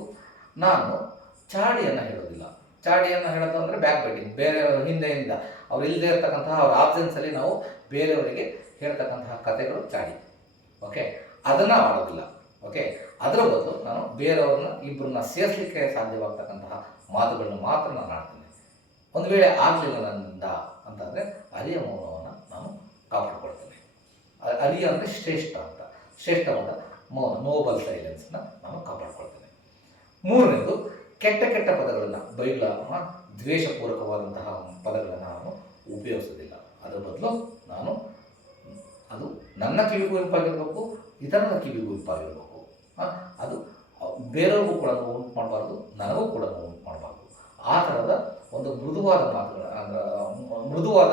ನಾನು ಚಾಡಿಯನ್ನು ಹೇಳೋದಿಲ್ಲ. ಚಾಡಿಯನ್ನು ಹೇಳೋದು ಅಂದರೆ ಬ್ಯಾಕ್ ಬೈಟಿಂಗ್, ಬೇರೆಯವರ ಹಿಂದೆಯಿಂದ ಅವ್ರು ಇಲ್ಲದೆ ಇರ್ತಕ್ಕಂತಹ ಅವ್ರ ಆಬ್ಸೆನ್ಸಲ್ಲಿ ನಾವು ಬೇರೆಯವರಿಗೆ ಹೇಳ್ತಕ್ಕಂತಹ ಕಥೆಗಳು ಚಾಡಿ. ಓಕೆ, ಅದನ್ನು ಮಾಡೋದಿಲ್ಲ. ಓಕೆ, ಅದರ ಬದಲು ನಾನು ಬೇರೆಯವ್ರನ್ನ ಇಬ್ಬರನ್ನ ಸೇರಿಸಲಿಕ್ಕೆ ಸಾಧ್ಯವಾಗ್ತಕ್ಕಂತಹ ಮಾತುಗಳನ್ನು ಮಾತ್ರ ನಾನು ಆಡ್ತೀನಿ. ಒಂದು ವೇಳೆ ಆಗಲಿಲ್ಲ ನನ್ನಿಂದ ಅಂತಂದರೆ ಅರಿಯ ಮೌನವನ್ನು ನಾನು ಕಾಪಾಡ್ಕೊಳ್ತೇನೆ. ಅರಿಯ ಅಂದರೆ ಶ್ರೇಷ್ಠವಾದ ಮೌನ, ನೋಬಲ್ ಸೈಲೆನ್ಸ್ನ ನಾನು ಕಾಪಾಡ್ಕೊಳ್ತೇನೆ. ಮೂರನೇದು, ಕೆಟ್ಟ ಪದಗಳನ್ನು, ಬೈಲ, ದ್ವೇಷಪೂರ್ವಕವಾದಂತಹ ಪದಗಳನ್ನು ನಾನು ಉಪಯೋಗಿಸೋದಿಲ್ಲ. ಅದರ ಬದಲು ನಾನು ಅದು ನನ್ನ ಕಿವಿಗೂ ಇಂಪಾಗಿರಬೇಕು, ಇತರರ ಕಿವಿಗೂ ಇಂಪಾಗಿರಬೇಕು. ಅದು ಬೇರೆಯವ್ರಿಗೂ ಕೂಡ ನೋವು ಉಂಟು ಮಾಡಬಾರ್ದು, ನನಗೂ ಕೂಡ ನೋವು ಉಂಟು ಮಾಡಬಾರ್ದು. ಆ ಥರದ ಒಂದು ಮೃದುವಾದ ಮಾತುಗಳ ಮೃದುವಾದ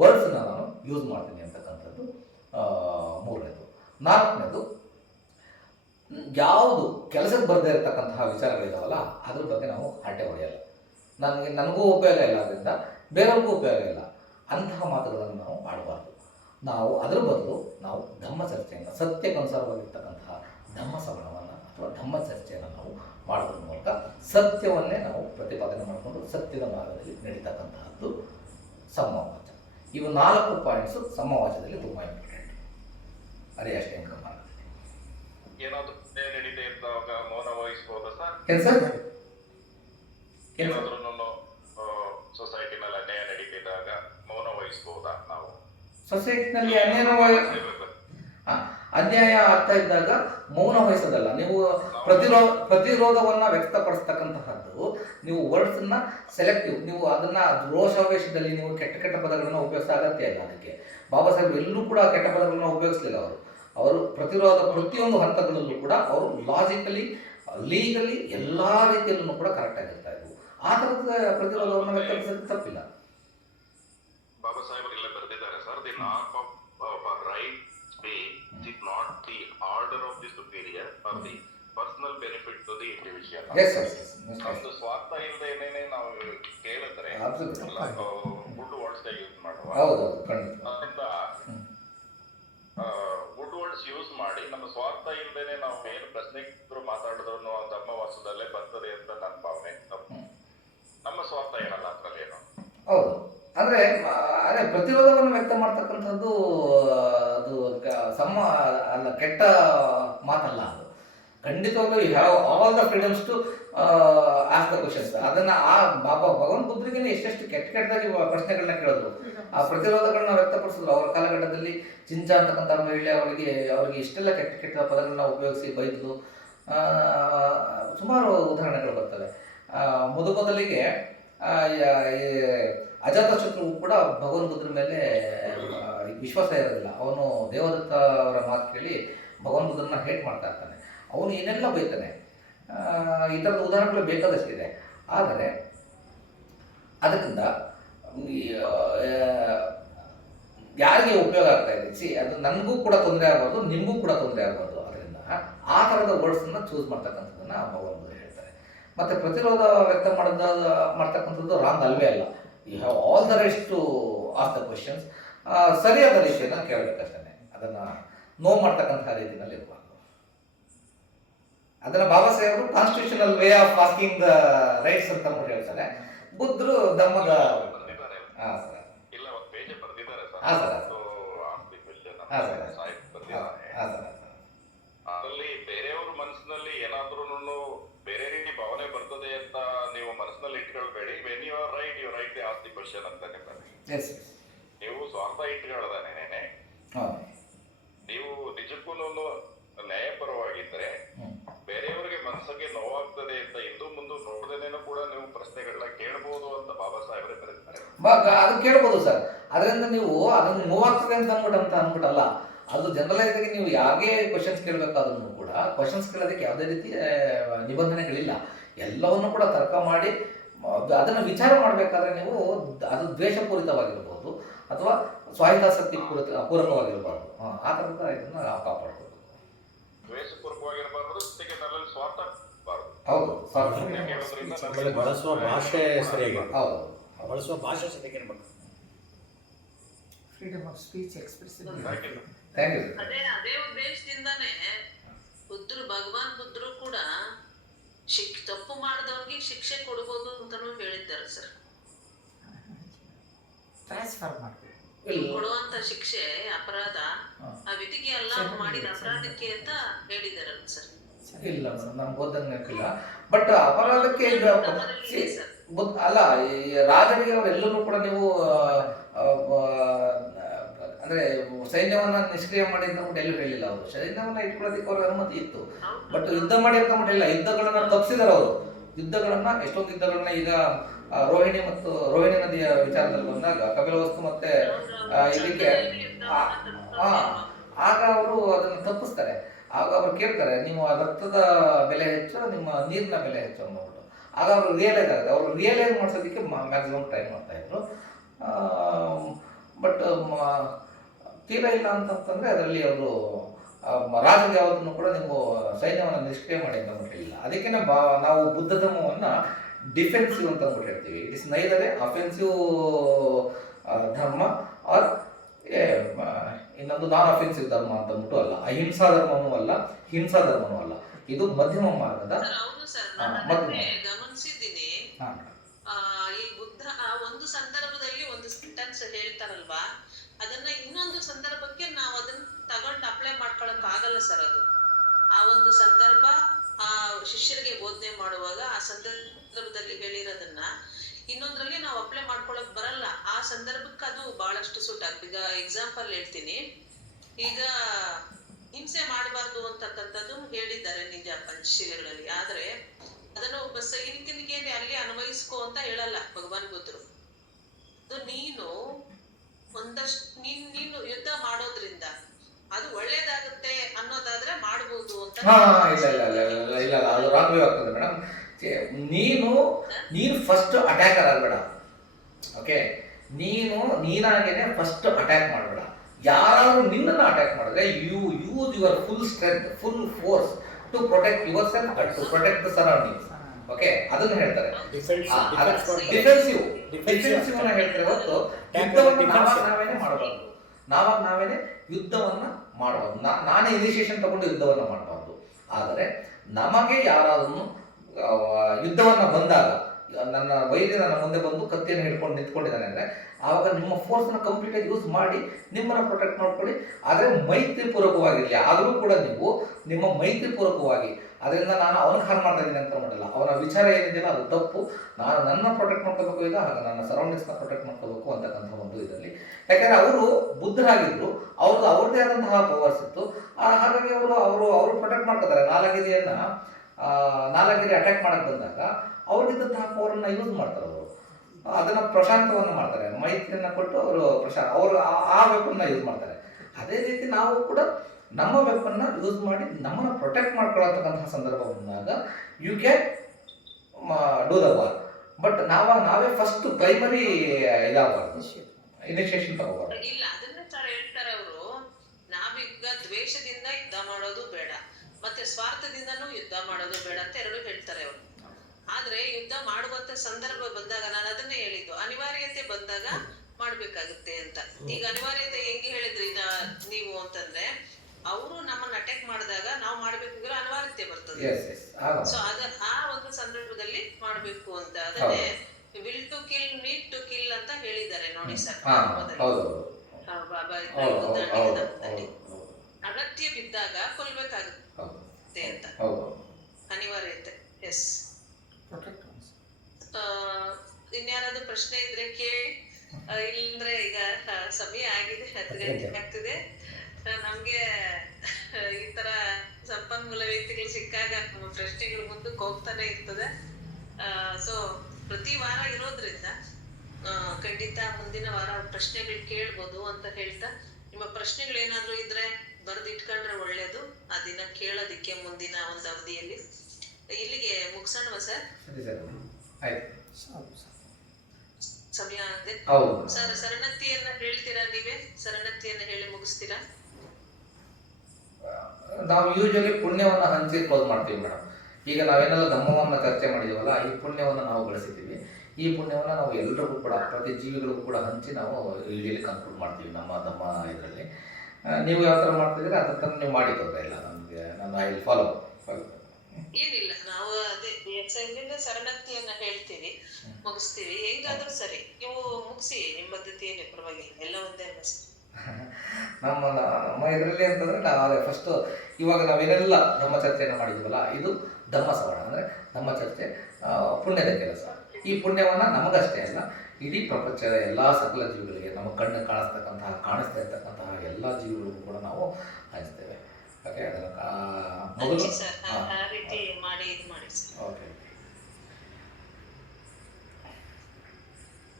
ವರ್ಡ್ಸನ್ನ ನಾನು ಯೂಸ್ ಮಾಡ್ತೀನಿ ಅಂತಕ್ಕಂಥದ್ದು ಮೂರನೇದು. ನಾಲ್ಕನೇದು, ಯಾವುದು ಕೆಲಸಕ್ಕೆ ಬರದೇ ಇರತಕ್ಕಂತಹ ವಿಚಾರಗಳಿದಾವಲ್ಲ ಅದ್ರ ಬಗ್ಗೆ ನಾವು ಹರಟೆ ಹೊಡೆಯಲ್ಲ. ನನಗೂ ಉಪಯೋಗ ಇಲ್ಲ, ಅದರಿಂದ ಬೇರೆಯವ್ರಿಗೂ ಉಪಯೋಗ ಇಲ್ಲ, ಅಂತಹ ಮಾತುಗಳನ್ನು ನಾವು ಆಡಬಾರ್ದು. ನಾವು ಅದರ ಬದಲು ನಾವು ಧಮ್ಮ ಚರ್ಚೆಯನ್ನು, ಸತ್ಯಕ್ಕನುಸಾರವಾಗಿರ್ತಕ್ಕಂತಹ ಧಮ್ಮ ಶ್ರವಣವನ್ನು ಅಥವಾ ಧಮ್ಮ ಚರ್ಚೆಯನ್ನು ನಾವು ಮಾಡೋದ್ರ ಮೂಲಕ ಸತ್ಯವನ್ನೇ ನಾವು ಪ್ರತಿಪಾದನೆ ಮಾಡಿಕೊಂಡು ಸತ್ಯದ ಮಾರ್ಗದಲ್ಲಿ ನಡೀತಕ್ಕಂತಹದ್ದು ಸಮವಾಚ. ಇವು 4 ಪಾಯಿಂಟ್ಸು ಸಮವಾಚದಲ್ಲಿ ತುಂಬ ಇಂಪಾರ್ಟೆಂಟ್. ಅದೇ ಅಷ್ಟೇ ಮಾರ್ಗದಲ್ಲಿ ಏನಾದರೂ ನಡೀತಾ ಇದ್ದಾಗ ಮೌನ ವಹಿಸ್ಬೋದಾ ಸರ್? ಏನು ಸರ್? ಏನಾದ್ರೂ ಸೊಸೈಟಿನಲ್ಲಿ ಅನ್ಯಾಯ ನಡೀತಿದ್ದಾಗ ಮೌನ ವಹಿಸ್ಬೋದಾ ನಾವು? ಸೊಸೈಟಿನಲ್ಲಿ ಅನ್ಯಾಯ ಆಗ್ತಾ ಇದ್ದಾಗ ಮೌನ ವಹಿಸೋದಲ್ಲ, ನೀವು ಪ್ರತಿರೋಧವನ್ನು ವ್ಯಕ್ತಪಡಿಸ್ತಕ್ಕಂತಹದ್ದು ನೀವು ವರ್ಡ್ಸನ್ನ ಸೆಲೆಕ್ಟಿವ್, ನೀವು ಅದನ್ನು ರೋಷಾವೇಶದಲ್ಲಿ ನೀವು ಕೆಟ್ಟ ಕೆಟ್ಟ ಪದಗಳನ್ನು ಉಪಯೋಗಿಸೋ ಅಗತ್ಯ ಇಲ್ಲ. ಅದಕ್ಕೆ ಬಾಬಾ ಸಾಹೇಬ್ ಎಲ್ಲೂ ಕೂಡ ಕೆಟ್ಟ ಪದಗಳನ್ನು ಉಪಯೋಗಿಸಲಿಲ್ಲ. ಅವರು ಪ್ರತಿರೋಧ ಪ್ರತಿಯೊಂದು ಹಂತಗಳಲ್ಲೂ ಕೂಡ ಅವರು ಲಾಜಿಕಲಿ ಲೀಗಲಿ ಎಲ್ಲ ರೀತಿಯಲ್ಲೂ ಕೂಡ ಕರೆಕ್ಟ್ ಆಗಿರ್ತಾ ಇದ್ವು. ಆ ಥರದ ಪ್ರತಿರೋಧವನ್ನು ವ್ಯಕ್ತಪಡಿಸೋದು ತಪ್ಪಿಲ್ಲ. ಬಾಬಾ ಸಾಹೇಬ್ ಎಲ್ಲ ಬರೆದಿದ್ದಾರೆ sir, the norm of right speech is not the order of the superior or the personal benefit to the individual. ಒಂದು ಸ್ವಾರ್ಥ ಇಲ್ಲದೇನೆ ನಾವು ಕೇಳಿದ್ರೆ ಗುಡ್ ವರ್ಡ್ಸ್ ಯೂಸ್ ಮಾಡುವ, ಅದರಿಂದ ಗುಡ್ ವರ್ಡ್ಸ್ ಯೂಸ್ ಮಾಡಿ ನಮ್ಮ ಸ್ವಾರ್ಥ ಇಲ್ಲದೇನೆ ನಾವು ಏನು ಪ್ರಶ್ನೆ ಮಾತಾಡಿದ್ರು ಧರ್ಮವಾಸದಲ್ಲೇ ಬರ್ತದೆ ಅಂತ ನನ್ನ ಭಾವನೆ. ನಮ್ಮ ಸ್ವಾರ್ಥ ಏನಲ್ಲ ಅದ್ರಲ್ಲಿ ಏನು. ಹೌದು, ಅಂದರೆ ಅದೇ ಪ್ರತಿರೋಧವನ್ನು ವ್ಯಕ್ತ ಮಾಡ್ತಕ್ಕಂಥದ್ದು ಅದು ಅಲ್ಲ, ಕೆಟ್ಟ ಮಾತಲ್ಲ. ಅದು ಖಂಡಿತವಾಗ್ಲೂ you have all the freedoms to ask the questions. ಅದನ್ನು ಆ ಭಗವಂತ ಬುದ್ಧರಿಗೆ ಎಷ್ಟೆಷ್ಟು ಕೆಟ್ಟದಾಗಿ ಪ್ರಶ್ನೆಗಳನ್ನ ಕೇಳಿದ್ರು, ಆ ಪ್ರತಿರೋಧಗಳನ್ನ ವ್ಯಕ್ತಪಡಿಸಿದ್ರು. ಅವರ ಕಾಲಘಟ್ಟದಲ್ಲಿ ಚಿಂಚ ಅಂತಕ್ಕಂಥ ಮಹಿಳೆ ಅವರಿಗೆ ಇಷ್ಟೆಲ್ಲ ಕೆಟ್ಟ ಪದಗಳನ್ನ ಉಪಯೋಗಿಸಿ ಬೈದ್ರು. ಸುಮಾರು ಉದಾಹರಣೆಗಳು ಬರ್ತವೆ. ಮೊದಲಿಗೆ ಅಜಾತಶತ್ರುವು ಕೂಡ ಭಗವಾನ್ ಬುದ್ಧರ ಮೇಲೆ ವಿಶ್ವಾಸ ಇರೋದಿಲ್ಲ. ಅವನು ದೇವದತ್ತ ಅವರ ಮಾತು ಕೇಳಿ ಭಗವಾನ್ ಬುದ್ಧರನ್ನ ಹೇಟ್ ಮಾಡ್ತಾ ಇರ್ತಾನೆ. ಅವನು ಏನೆಲ್ಲ ಬೈತಾನೆ. ಈ ಥರದ ಉದಾಹರಣೆಗಳು ಬೇಕಾದಷ್ಟಿದೆ. ಆದರೆ ಅದರಿಂದ ಯಾರಿಗೆ ಉಪಯೋಗ ಆಗ್ತಾ ಇದೆ, ಅದು ನನಗೂ ಕೂಡ ತೊಂದರೆ ಆಗಬಾರ್ದು, ನಿಮಗೂ ಕೂಡ ತೊಂದರೆ ಆಗಬಾರ್ದು. ಅದರಿಂದ ಆ ಥರದ ವರ್ಡ್ಸನ್ನು ಚೂಸ್ ಮಾಡ್ತಕ್ಕಂಥದ್ದನ್ನು ಭಗವಾನ್ ಬುದ್ಧ ಹೇಳ್ತಾರೆ. ಮತ್ತು ಪ್ರತಿರೋಧ ವ್ಯಕ್ತ ಮಾಡ್ತಕ್ಕಂಥದ್ದು ರಾಂಗ್ ಅಲ್ವೇ ಅಲ್ಲ. You have all the rights to ask the questions. ಸರಿಯಾದ ರೀತಿಯನ್ನು ಕೇಳಬೇಕಷ್ಟೇ, ಅದನ್ನು ನೋವು ಮಾಡ್ತಕ್ಕಂಥ ರೀತಿಯಲ್ಲಿ ಇರಬಾರ್ದು. ಅದನ್ನು ಬಾಬಾ ಸಾಹೇಬರು constitutional way of asking the rights ಅಂತ ಹೇಳ್ತಾರೆ. ಬುದ್ಧರು ಧರ್ಮದ ಅದರಲ್ಲಿ ಬೇರೆಯವ್ರ ಮನಸ್ಸಿನಲ್ಲಿ ಏನಾದ್ರೂ ಬೇರೆ ರೀತಿ ಭಾವನೆ ಬರ್ತದೆ ಅಂತ ನೀವು ಮನಸ್ಸಿನಲ್ಲಿ ಇಟ್ಕೊಳ್ಬೇಡಿ. When you are right you write the ask the question ಅಂತಾನೆ ಬರ್ರಿ. ನೀವು ಸ್ವಾರ್ಥ ಇಟ್ಕೊಳ್ಳೋದೇನೆ, ನೀವು ನಿಜಕ್ಕೂ ನ್ಯಾಯಪರವಾಗಿದ್ದರೆ ಬೇರೆಯವರಿಗೆ ಮನಸ್ಸಿಗೆ ನೋವಾಗ್ತದೆ ಅಂತ ಇಂದು ಮುಂದೆ ನೋಡದೇನೇನೂ ಕೂಡ ನೀವು ಪ್ರಶ್ನೆಗಳನ್ನ ಕೇಳಬಹುದು ಅಂತ ಬಾಬಾ ಸಾಹೇಬ್ರೆ ಬರೀತಾರೆ. ಅದು ಕೇಳ್ಬೋದು ಸರ್. ಅದರಿಂದ ನೀವು ಅದನ್ನು ನೋವಾಗ್ತದೆ ಅಂತ ಅಂದ್ಬಿಟ್ಟಲ್ಲ, ಅದು ಜನರಲೈಸ್ ಆಗಿ ನೀವು ಯಾರಿಗೆ ಕ್ವಶನ್ಸ್ ಕೇಳಬೇಕಾದ್ರೂ ಕೂಡ ಕ್ವಶನ್ಸ್ ಕೇಳೋದಕ್ಕೆ ಯಾವುದೇ ರೀತಿ ನಿಬಂಧನೆಗಳಿಲ್ಲ. ಎಲ್ಲವನ್ನು ಕೂಡ ತರ್ಕ ಮಾಡಿ ಅದನ್ನು ವಿಚಾರ ಮಾಡಬೇಕಾದ್ರೆ ನೀವು ಅದು ದ್ವೇಷಪೂರಿತವಾಗಿರ್ಬೋದು ಅಥವಾ ಸ್ವಾಹಿತಾಸಕ್ತಿ ಪೂರಕವಾಗಿರ್ಬಾರ್ದು. ಆ ಥರದ ಇದನ್ನು ನಾವು ಕಾಪಾಡಬೇಕು. ದ್ವೇಷಪೂರ್ವಕವಾಗಿರಬಾರ್ದು, ಜೊತೆಗೆ ನನ್ನಲ್ಲಿ ಸ್ವಾರ್ಥ ಬರಬಾರ್ದು. ಹೌದು, ಬಳಸುವ ಭಾಷೆ ಸರಿಯಾಗಿ, ಹೌದು, ಬಳಸುವ ಭಾಷೆ ಸರಿಯಾಗಿರ್ಬೇಕು. Freedom of speech expressive. Thank you. ಅದೇ ಉದ್ದೇಶದಿಂದಾನೇ ಭಗವಾನ್ ಬುದ್ಧರು ಕೂಡ ತಪ್ಪು ಮಾಡಿದವನಿಗೆ ಶಿಕ್ಷೆ ಕೊಡ್ಬೋದು ಅಂತಾನು ಹೇಳಿದ್ದಾರೆ ಸರ್. ಟ್ರಾನ್ಸ್ಫರ್ ಮಾಡಬೇಕು. ಕೊಡುವಂತ ಶಿಕ್ಷೆ ಅಪರಾಧ ಆ ವ್ಯಕ್ತಿಗೆ ಅಲ್ಲ, ಮಾಡಿದ ಅಪರಾಧಕ್ಕೆ ಅಂತ ಹೇಳಿದಾರಲ್ಲ ಸರ್. ಇಲ್ಲ ಮೇಡಮ್, ನಮ್ಗೆ ಓದಂಗೆ ನೆನಪಿಲ್ಲ. ಬಟ್ ಅಪರಾಧಕ್ಕೆ ಅಲ್ಲ, ಈ ರಾಜರಿಗೆ ಅವರೆಲ್ಲರೂ ಕೂಡ ನೀವು ಅಂದರೆ ಸೈನ್ಯವನ್ನ ನಿಷ್ಕ್ರಿಯ ಮಾಡಿ ಅಂತ ಎಲ್ಲೂ ಹೇಳಿಲ್ಲ. ಅವರು ಸೈನ್ಯವನ್ನ ಇಟ್ಕೊಳ್ಳೋದಕ್ಕೆ ಅವ್ರ ಅನುಮತಿ ಇತ್ತು. ಬಟ್ ಯುದ್ಧ ಮಾಡಿ ಅಂತ ಹೇಳಿಲ್ಲ. ಯುದ್ಧಗಳನ್ನ ತಪ್ಪಿಸಿದಾರೆ ಅವರು. ಎಷ್ಟೊಂದು ಯುದ್ಧಗಳನ್ನ ಈಗ ರೋಹಿಣಿ ನದಿಯ ವಿಚಾರದಲ್ಲಿ ಬಂದಾಗ ಕಪಿಲವಸ್ತು ಮತ್ತೆ ಇದಕ್ಕೆ ಆಗ ಅವರು ಅದನ್ನು ತಪ್ಪಿಸ್ತಾರೆ. ಆಗ ಅವರು ಕೇಳ್ತಾರೆ, ನೀವು ರಕ್ತದ ಬೆಲೆ ಹೆಚ್ಚು, ನಿಮ್ಮ ನೀರಿನ ಬೆಲೆ ಹೆಚ್ಚು ಅಂದ್ಬಿಟ್ಟು. ಆಗ ಅವರು ರಿಯಲೈಸ್ ಆಗುತ್ತೆ. ಅವರು ರಿಯಲೈಸ್ ಮಾಡಿಸೋದಕ್ಕೆ ಮ್ಯಾಕ್ಸಿಮಮ್ ಟ್ರೈ ಮಾಡ್ತಾ ಇದ್ರು. ಬಟ್ ತೀರಾ ಇಲ್ಲ ಅಂತಂದ್ರೆ ಅದರಲ್ಲಿ ಅವರು ರಾಜರಿಗೆ ಯಾವತ್ತೂ ಕೂಡ ನೀವು ಸೈನ್ಯವನ್ನು ನಿಷ್ಕ್ರಿಯ ಮಾಡಿ ಅಂತ ಹೇಳಿಲ್ಲ. ಅದಕ್ಕೆ ನಾವು ಬುದ್ಧ ಧರ್ಮವನ್ನು ಡಿಫೆನ್ಸಿವ್ ಅಂತ ಅಂದ್ಬಿಟ್ಟು ಹೇಳ್ತೀವಿ. ಇಟ್ ಇಸ್ ನೈದರ್ ಅಫೆನ್ಸಿವ್ ಧರ್ಮ ಆರ್ ಇನ್ನೊಂದು ನಾನ್ ಅಫೆನ್ಸಿವ್ ಧರ್ಮ ಅಂತ ಅಂದ್ಬಿಟ್ಟು ಅಲ್ಲ. ಅಹಿಂಸಾ ಧರ್ಮನೂ ಅಲ್ಲ, ಹಿಂಸಾ ಧರ್ಮನೂ ಅಲ್ಲ. ಇದು ಮಧ್ಯಮ ಮಾರ್ಗದ. ಗಮನಿಸಿದ್ದೀನಿ ಈ ಬುದ್ಧ ಒಂದು ಸಂದರ್ಭದಲ್ಲಿ ಒಂದು ಸೆಂಟೆನ್ಸ್ ಹೇಳ್ತಾರಲ್ವಾ, ಅದನ್ನ ಇನ್ನೊಂದು ಸಂದರ್ಭಕ್ಕೆ ನಾವು ಅದನ್ನ ತಗೊಂಡು ಅಪ್ಲೈ ಮಾಡ್ಕೊಳಕ್ ಆಗಲ್ಲ ಸರ್. ಅದು ಆ ಒಂದು ಸಂದರ್ಭ ಆ ಶಿಷ್ಯರಿಗೆ ಬೋಧನೆ ಮಾಡುವಾಗ ಆ ಸಂದರ್ಭದಲ್ಲಿ ಹೇಳಿರೋದನ್ನ ಇನ್ನೊಂದ್ರಲ್ಲಿ ನಾವು ಅಪ್ಲೈ ಮಾಡ್ಕೊಳಕ್ ಬರಲ್ಲ. ಆ ಸಂದರ್ಭಕ್ಕೆ ಅದು ಬಹಳಷ್ಟು ಸೂಟ್ ಆಗ್ತದೆ. ಈಗ ಎಕ್ಸಾಂಪಲ್ ಹೇಳ್ತೀನಿ. ಈಗ ಹಿಂಸೆ ಮಾಡಬಾರ್ದು ಅಂತಕ್ಕಂಥದ್ದು ಹೇಳಿದ್ದಾರೆ ನಿಜ ಪಂಚಶೀಲಗಳಲ್ಲಿ. ಆದ್ರೆ ಅದನ್ನು ಒಬ್ಬ ಸೈನಿಕನಿಗೆ ಅಲ್ಲಿ ಅನ್ವಯಿಸ್ಕೋ ಅಂತ ಹೇಳಲ್ಲ ಭಗವಾನ್ ಬುದ್ಧರು. ಅದು ನೀನು ಒಂದಷ್ಟು ನೀನು ಯುದ್ಧ ಮಾಡೋದ್ರಿಂದ ಅದು ಒಳ್ಳೇದಾಗುತ್ತೆ ಅನ್ನೋದಾದ್ರೆ ಮಾಡ್ಬೋದು ಅಂತ. ಇಲ್ಲ ಅದು ರಾಂಗ್ ವೇ ಆಗ್ತದೆ ಮೇಡಮ್. ನೀನು ಫಸ್ಟ್ ಅಟ್ಯಾಕರ್ ಆಗಬೇಡ. ಓಕೆ, ನೀನಾಗೇನೆ ಫಸ್ಟ್ ಅಟ್ಯಾಕ್ ಮಾಡಬೇಡ. ಯಾರಾದ್ರೂ ನಿನ್ನನ್ನು ಅಟ್ಯಾಕ್ ಮಾಡಿದ್ರೆ use your full strength, full force to protect yourself and to protect the surroundings. Okay, ಅದನ್ನು ಹೇಳ್ತಾರೆ. ಡಿಫೆನ್ಸಿವ್ ಅನ್ನ ಹೇಳ್ತಾರೆ ಹೊತ್ತು ಯುದ್ಧವನ್ನು ನಾವೇನೆ ಮಾಡಬಾರ್ದು. ನಾವೇನೆ ಯುದ್ಧವನ್ನ ಮಾಡಬಾರ್ದು. ನಾನೇ ಇನಿಷಿಯೇಷನ್ ತಗೊಂಡು ಯುದ್ಧವನ್ನ ಮಾಡಬಾರ್ದು. ಆದರೆ ನಮಗೆ ಯಾರಾದ್ರೂ ಯುದ್ಧವನ್ನ ಬಂದಾಗ, ನನ್ನ ವೈದ್ಯ ನನ್ನ ಮುಂದೆ ಬಂದು ಕತ್ತಿಯನ್ನು ಹಿಡ್ಕೊಂಡು ನಿಂತ್ಕೊಂಡಿದ್ದಾನೆ ಅಂದರೆ ಆವಾಗ ನಿಮ್ಮ ಫೋರ್ಸ್ನ ಕಂಪ್ಲೀಟಾಗಿ ಯೂಸ್ ಮಾಡಿ ನಿಮ್ಮನ್ನು ಪ್ರೊಟೆಕ್ಟ್ ಮಾಡ್ಕೊಳ್ಳಿ. ಆದರೆ ಮೈತ್ರಿಪೂರ್ವಕವಾಗಿರಲಿ. ಆದರೂ ಕೂಡ ನೀವು ನಿಮ್ಮ ಮೈತ್ರಿಪೂರ್ವಕವಾಗಿ, ಅದರಿಂದ ನಾನು ಅವನಿಗೆ ಹಾಳು ಮಾಡ್ತಾ ಇದ್ದೀನಿ ಅಂತ ಮಾಡಲ್ಲ. ಅವನ ವಿಚಾರ ಏನಿದೆಯಲ್ಲ ಅದು ತಪ್ಪು. ನಾನು ನನ್ನ ಪ್ರೊಟೆಕ್ಟ್ ಮಾಡ್ಕೋಬೇಕು, ಈಗ ಹಾಗೆ ನನ್ನ ಸರೌಂಡಿಂಗ್ಸ್ನ ಪ್ರೊಟೆಕ್ಟ್ ಮಾಡ್ಕೋಬೇಕು ಅಂತಕ್ಕಂಥ ಒಂದು ಇದರಲ್ಲಿ. ಯಾಕಂದರೆ ಅವರು ಬುದ್ಧರಾಗಿದ್ದರು, ಅವ್ರದ್ದೇ ಆದಂತಹ ಪವರ್ಸ್ ಇತ್ತು. ಹಾಗಾಗಿ ಅವರು ಪ್ರೊಟೆಕ್ಟ್ ಮಾಡ್ಕೋತಾರೆ. ನಾಲಗಿರಿ ಅಟ್ಯಾಕ್ ಮಾಡಕ್ಕೆ ಬಂದಾಗ ಅವ್ರಿಗಿದ್ದಂತಹ ಪವರನ್ನು ಯೂಸ್ ಮಾಡ್ತಾರೆ. ಅವರು ಅದನ್ನು ಪ್ರಶಾಂತವನ್ನು ಮಾಡ್ತಾರೆ, ಮೈತ್ರಿಯನ್ನು ಕೊಟ್ಟು ಅವರು ಆ ವೆಪನ್ನ ಯೂಸ್ ಮಾಡ್ತಾರೆ. ಅದೇ ರೀತಿ ನಾವು ಕೂಡ ನಮ್ಮ ವೆಪನ್ನ ಯೂಸ್ ಮಾಡಿ ನಮ್ಮನ್ನು ಪ್ರೊಟೆಕ್ಟ್ ಮಾಡ್ಕೊಳ್ಳತಕ್ಕಂತಹ ಸಂದರ್ಭ ಬಂದಾಗ you can do the war. But ನಾವೇ ಫಸ್ಟ್ ಪ್ರೈಮರಿ ಇದಾಗಬಾರ್ದು, ಇನಿಷಿಯೇಷನ್ ತಗೋಬಾರ್ದು. ಇಲ್ಲ, ಅದನ್ನ ಸರ್ ಹೇಳ್ತಾರೆ ಅವರು. ನಾವೀಗ ದ್ವೇಷದಿಂದ ಯುದ್ಧ ಮಾಡೋದು ಬೇಡ, ಮತ್ತೆ ಸ್ವಾರ್ಥದಿಂದನೂ ಯುದ್ಧ ಮಾಡೋದು ಬೇಡ ಅಂತ ಎರಡು ಹೇಳ್ತಾರೆ ಅವರು. ಆದ್ರೆ ಯುದ್ಧ ಮಾಡುವಂತ ಸಂದರ್ಭ ಬಂದಾಗ, ನಾನು ಅದನ್ನೇ ಹೇಳಿದ್ದು, ಅನಿವಾರ್ಯತೆ ಬಂದಾಗ ಮಾಡ್ಬೇಕಾಗುತ್ತೆ ಅಂತ. ಈಗ ಅನಿವಾರ್ಯತೆ ಹೆಂಗೆ ಹೇಳಿದ್ರಿ ನೀವು ಅಂತಂದ್ರೆ, ಅವರು ನಮ್ಮನ್ನ ಅಟ್ಯಾಕ್ ಮಾಡಿದಾಗ ನಾವು ಮಾಡ್ಬೇಕಾದ್ರೆ ಅನಿವಾರ್ಯತೆ ಬರ್ತದೆ. ಸೊ ಆ ಒಂದು ಸಂದರ್ಭದಲ್ಲಿ ಮಾಡ್ಬೇಕು ಅಂತ. ಅದನ್ನೇ will to kill, need to kill ಅಂತ ಹೇಳಿದ್ದಾರೆ ನೋಡಿ ಸರ್. ಬಾಬಾ ಅಗತ್ಯ ಬಿದ್ದಾಗ ಕೊಲ್ಬೇಕಾಗುತ್ತೆ ಅಂತ ಅನಿವಾರ್ಯತೆ. ಎಸ್, ಇನ್ಯಾರಾದ್ರೂ ಪ್ರಶ್ನೆ ಇದ್ರೆ ಕೇಳಿ. ಇಲ್ಲಂದ್ರೆ ಈಗ ಸಮಯ ಆಗಿದೆ, 10 ಗಂಟೆ ಆಗ್ತಿದೆ. ನಮ್ಗೆ ಈ ತರ ಸಂಪನ್ಮೂಲ ವ್ಯಕ್ತಿಗಳು ಸಿಕ್ಕಾಗ ಪ್ರಶ್ನೆಗಳು ಮುಂದಕ್ಕೆ ಹೋಗ್ತಾನೆ ಇರ್ತದೆ. ಸೊ ಪ್ರತಿ ವಾರ ಇರೋದ್ರಿಂದ ಖಂಡಿತ ಮುಂದಿನ ವಾರ ಪ್ರಶ್ನೆಗಳು ಕೇಳ್ಬೋದು ಅಂತ ಹೇಳ್ತಾ, ನಿಮ್ಮ ಪ್ರಶ್ನೆಗಳು ಏನಾದ್ರು ಇದ್ರೆ ಬರೆದಿಟ್ಕೊಂಡ್ರೆ ಒಳ್ಳೇದು, ಆ ದಿನ ಕೇಳೋದಿಕ್ಕೆ ಮುಂದಿನ ಒಂದು ಅವಧಿಯಲ್ಲಿ. ಇಲ್ಲಿಗೆ ಮುಗಿಸೋಣವಾ ಸರ್? ಸಮಯ ಆಗಿದೆ ಸರ್. ಶರಣತ್ತಿಯನ್ನ ಹೇಳ್ತೀರಾ ನೀವೇ? ಶರಣತ್ತಿಯನ್ನ ಹೇಳಿ ಮುಗಿಸ್ತೀರಾ? ನಾವು ಯೂಶಲಿ ಪುಣ್ಯವನ್ನು ಹಂಚಿ ಕ್ಲೋಸ್ ಮಾಡ್ತೀವಿ ಮೇಡಮ್. ಈಗ ನಾವೇನೆಲ್ಲ ಧಮ್ಮವನ್ನು ಚರ್ಚೆ ಮಾಡಿದೀವಲ್ಲ, ಈ ಪುಣ್ಯವನ್ನು ನಾವು ಗಳಿಸಿದ್ದೀವಿ. ಈ ಪುಣ್ಯವನ್ನು ನಾವು ಎಲ್ಲರಿಗೂ ಕೂಡ, ಪ್ರತಿ ಜೀವಿಗಳಿಗೂ ಕೂಡ ಹಂಚಿ ನಾವು ಯೂಶಲಿ ಕನ್ಕ್ಲೂಡ್ ಮಾಡ್ತೀವಿ ನಮ್ಮ ಧಮ್ಮ ಇದರಲ್ಲಿ. ನೀವು ಯಾವ ಥರ ಮಾಡ್ತಿದ್ದೀರಿ ಅದ್ರ ಥರ ನೀವು ಮಾಡಿ ತೊಂದರೆ ಇಲ್ಲ ನಮಗೆ. ನಾನು ಐ ವಿಲ್ ಫಾಲೋ. ಏನಿಲ್ಲ, ನಾವು ಅದೇ ಶರಣತ್ತಿಯನ್ನ ಹೇಳ್ತೀವಿ, ಮುಗಿಸ್ತೀವಿ. ಹೆಂಗಾದ್ರೂ ಸರಿ, ನೀವು ಮುಗಿಸಿ, ನಿಮ್ಮ ಪದ್ಧತಿ ಏನು ಪರವಾಗಿಲ್ಲ, ಎಲ್ಲ ಒಂದೇ ಅಲ್ಲ ಸರ್. ನಮ್ಮ ಇದರಲ್ಲಿ ಅಂತಂದರೆ ನಾವು ಅದೇ ಫಸ್ಟು ಇವಾಗ ನಾವೇನೆಲ್ಲ ಧಮ್ಮ ಚರ್ಚೆಯನ್ನು ಮಾಡಿದ್ದೀವಲ್ಲ, ಇದು ಧಮ್ಮ ಶ್ರವಣ ಅಂದರೆ ನಮ್ಮ ಚರ್ಚೆ ಪುಣ್ಯದ ಕೆಲಸ. ಈ ಪುಣ್ಯವನ್ನು ನಮಗಷ್ಟೇ ಅಲ್ಲ, ಇಡೀ ಪ್ರಪಂಚದ ಎಲ್ಲ ಸಕಲ ಜೀವಿಗಳಿಗೆ, ನಮ್ಮ ಕಣ್ಣು ಕಾಣಿಸ್ತಾ ಇರ್ತಕ್ಕಂತಹ ಎಲ್ಲ ಜೀವಿಗಳಿಗೂ ಕೂಡ ನಾವು ಹಂಚ್ತೇವೆ. ಓಕೆ, ಅದನ್ನು ಮೊದಲು ಓಕೆ.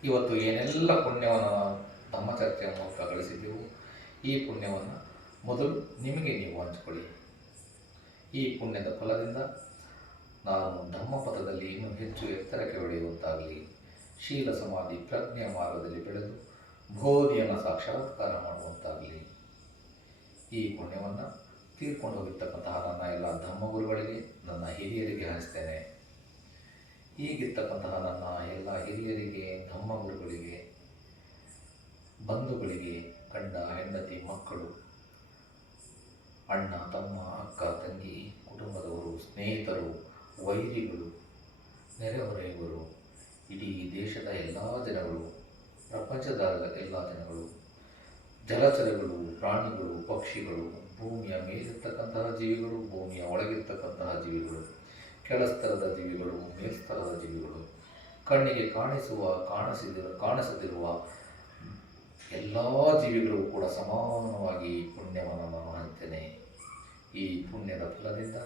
ಇವತ್ತು ಏನೆಲ್ಲ ಪುಣ್ಯವನ್ನು ನಮ್ಮ ಚರ್ಚೆಯ ಮೂಲಕ ಗಳಿಸಿದ್ದೆವು, ಈ ಪುಣ್ಯವನ್ನು ಮೊದಲು ನಿಮಗೆ ನೀವು ಹಂಚಿಕೊಳ್ಳಿ. ಈ ಪುಣ್ಯದ ಫಲದಿಂದ ನಾನು ಧಮ್ಮಪಥದಲ್ಲಿ ಇನ್ನೂ ಹೆಚ್ಚು ಎತ್ತರಕ್ಕೆ ಬೆಳೆಯುವಂತಾಗಲಿ, ಶೀಲ ಸಮಾಧಿ ಪ್ರಜ್ಞೆಯ ಮಾರ್ಗದಲ್ಲಿ ಬೆಳೆದು ಬೋಧಿಯನ್ನು ಸಾಕ್ಷಾತ್ಕಾರ ಮಾಡುವಂತಾಗಲಿ. ಈ ಪುಣ್ಯವನ್ನು ತೀರ್ಕೊಂಡು ಹೋಗಿರ್ತಕ್ಕಂತಹ ನನ್ನ ಎಲ್ಲ ಧಮ್ಮಗುರುಗಳಿಗೆ, ನನ್ನ ಹಿರಿಯರಿಗೆ ಹಂಚ್ತೇನೆ. ಈಗಿರ್ತಕ್ಕಂತಹ ನನ್ನ ಎಲ್ಲ ಹಿರಿಯರಿಗೆ, ಧಮ್ಮಗುರುಗಳಿಗೆ, ಬಂಧುಗಳಿಗೆ, ಗಂಡ ಹೆಂಡತಿ, ಮಕ್ಕಳು, ಅಣ್ಣ ತಮ್ಮ, ಅಕ್ಕ ತಂಗಿ, ಕುಟುಂಬದವರು, ಸ್ನೇಹಿತರು, ವೈರಿಗಳು, ನೆರೆಹೊರೆಯವರು, ಇಡೀ ದೇಶದ ಎಲ್ಲ ಜನಗಳು, ಪ್ರಪಂಚದ ಎಲ್ಲ ಜನಗಳು, ಜಲಚರಗಳು, ಪ್ರಾಣಿಗಳು, ಪಕ್ಷಿಗಳು, ಭೂಮಿಯ ಮೇಲಿರ್ತಕ್ಕಂತಹ ಜೀವಿಗಳು, ಭೂಮಿಯ ಒಳಗಿರ್ತಕ್ಕಂತಹ ಜೀವಿಗಳು, ಕೆಳಸ್ತರದ ಜೀವಿಗಳು, ಮೇಲ್ಸ್ತರದ ಜೀವಿಗಳು, ಕಣ್ಣಿಗೆ ಕಾಣಿಸದಿರುವ ಎಲ್ಲ ಜೀವಿಗಳಿಗೂ ಕೂಡ ಸಮಾನವಾಗಿ ಪುಣ್ಯವನ್ನು ನಾನು ಹಂಚ್ತೇನೆ. ಈ ಪುಣ್ಯದ ಫಲದಿಂದ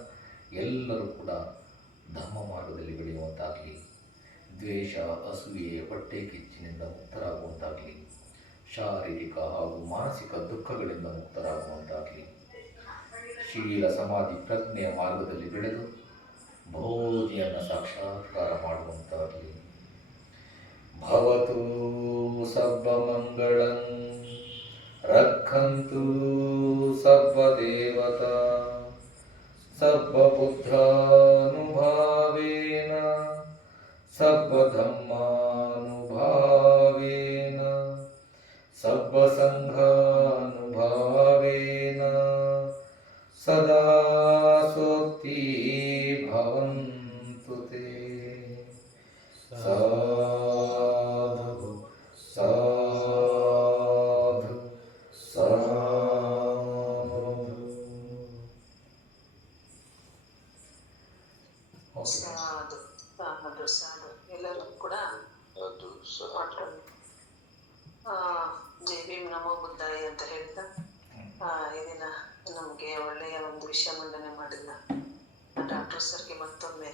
ಎಲ್ಲರೂ ಕೂಡ ಧರ್ಮ ಮಾರ್ಗದಲ್ಲಿ ಬೆಳೆಯುವಂತಾಗಲಿ, ದ್ವೇಷ, ಅಸೂಯೆ, ಹೊಟ್ಟೆ ಕಿಚ್ಚಿನಿಂದ ಮುಕ್ತರಾಗುವಂತಾಗಲಿ, ಶಾರೀರಿಕ ಹಾಗೂ ಮಾನಸಿಕ ದುಃಖಗಳಿಂದ ಮುಕ್ತರಾಗುವಂತಾಗಲಿ, ಶೀಲ ಸಮಾಧಿ ಪ್ರಜ್ಞೆಯ ಮಾರ್ಗದಲ್ಲಿ ಬೆಳೆದು ಭೋಜಿಯನ್ನು ಸಾಕ್ಷಾತ್ಕಾರ ಮಾಡುವಂತಾಗಲಿ. ಭವತು ಸರ್ವಮಂಗಳಂ ರಕ್ಷಂತು ಸರ್ವದೇವತಾ ಸರ್ವಬುದ್ಧಾನುಭಾವೇನ ಸರ್ವಧರ್ಮಾನುಭಾವೇನ ಸರ್ವಸಂಘಾನುಭಾವೇನ ಸದಾ ಸ್ವಸ್ತಿ ಭವಂತು ತೇ. ಸಾಧು ಸಾಧು ಸಾಧು. ಸಾಧು ಸಾಧು ಸಾಧು. ಎಲ್ಲರೂ ಕೂಡ ಅದು ಮಾಡ್ಕೊಂಡು ಜೈ ಭೀಮ್ ನಮೋ ಬುದ್ಧಾಯ ಅಂತ ಹೇಳ್ತಾ ಈ ದಿನ ನಮಗೆ ಒಳ್ಳೆಯ ಒಂದು ವಿಷಯ ಮಂಡನೆ ಮಾಡಿಲ್ಲ ಡಾಕ್ಟರ್ ಸರ್ಗೆ ಮತ್ತೊಮ್ಮೆ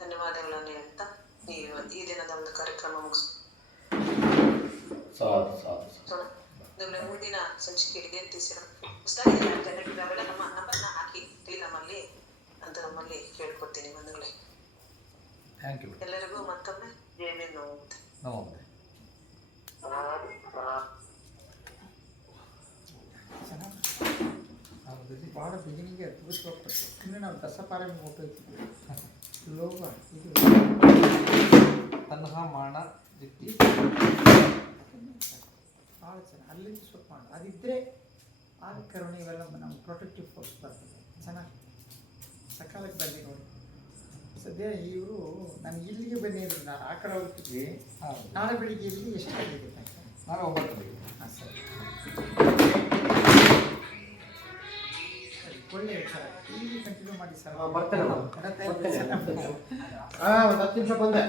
ಧನ್ಯವಾದಗಳನ್ನು ಹೇಳ್ತಾ ಈ ದಿನದ ಒಂದು ಕಾರ್ಯಕ್ರಮ ಸಾಧು ಸಾಧು ಸಾಧು. ಮುಂದಿನ ಸಂಚಿಕೆಯಲ್ಲಿ ಏನು ತಿಳಿಸಿರೋ ಹೊಸದಾಗಿ ಜನರಿಗೆ ಅವೆಲ್ಲ ನಮ್ಮ ನಂಬರ್ನ ಹಾಕಿ ನಮ್ಮಲ್ಲಿ ಅಂತ ನಮ್ಮಲ್ಲಿ ಕೇಳ್ಕೊಡ್ತೀನಿ ಬಂಧುಗಳೇ. Thank you. ಎಲ್ಲರಿಗೂ ಮತ್ತೊಮ್ಮೆ ಜೈ ಭೀಮ್ ನಮೋಬುದ್ಧಾಯ. ನಮಸ್ತೆ. ಭಾಳ ಬಿಗಿನಿಂಗ್ ಅದ್ಭುತವಾಗ್ತದೆ. ಅಂದರೆ ನಾವು ದಸಪಾರಾಯಣ ಹೋಗ್ತಿದ್ವಿ ಲೋಗ ಇದು ತನ್ನಹ ಮಾಣ ಜಿತ್ತಿ ಭಾಳ ಚೆನ್ನಾಗಿ ಅಲ್ಲಿಂದ ಸ್ವಲ್ಪ ಮಾಡಿ ಅದಿದ್ದರೆ ಆಗ ಕರುಣೆ ಇವೆಲ್ಲ ನಮ್ಮ ಪ್ರೊಟೆಕ್ಟಿವ್ ಫೋರ್ಸ್ ಬರ್ತದೆ. ಚೆನ್ನಾಗಿ ಸಕಾಲಕ್ಕೆ ಬಂದು ನೋಡಿ. ಸದ್ಯ ಇವರು ನಾನು ಇಲ್ಲಿಗೆ ಬಂದಿದ್ರು, ನಾನು ಆ ಕಡೆ ಹೋಗ್ತಿದ್ವಿ. ನಾಳೆ ಬೆಳಿಗ್ಗೆ ಇಲ್ಲಿ ಎಷ್ಟು ಗಂಟೆಗೆ ನಾನು 9 ಗಂಟೆಗೆ. ಹಾಂ ಸರಿ ಒಳ್ಳೆಯ ವಿಚಾರ. ಇಲ್ಲಿ ಕಂಟಿನ್ಯೂ ಮಾಡಿ ಸರ್. ಬರ್ತೇನೆ ನಾನು. ಒಂದು 10 ನಿಮಿಷ ಬಂದೆ.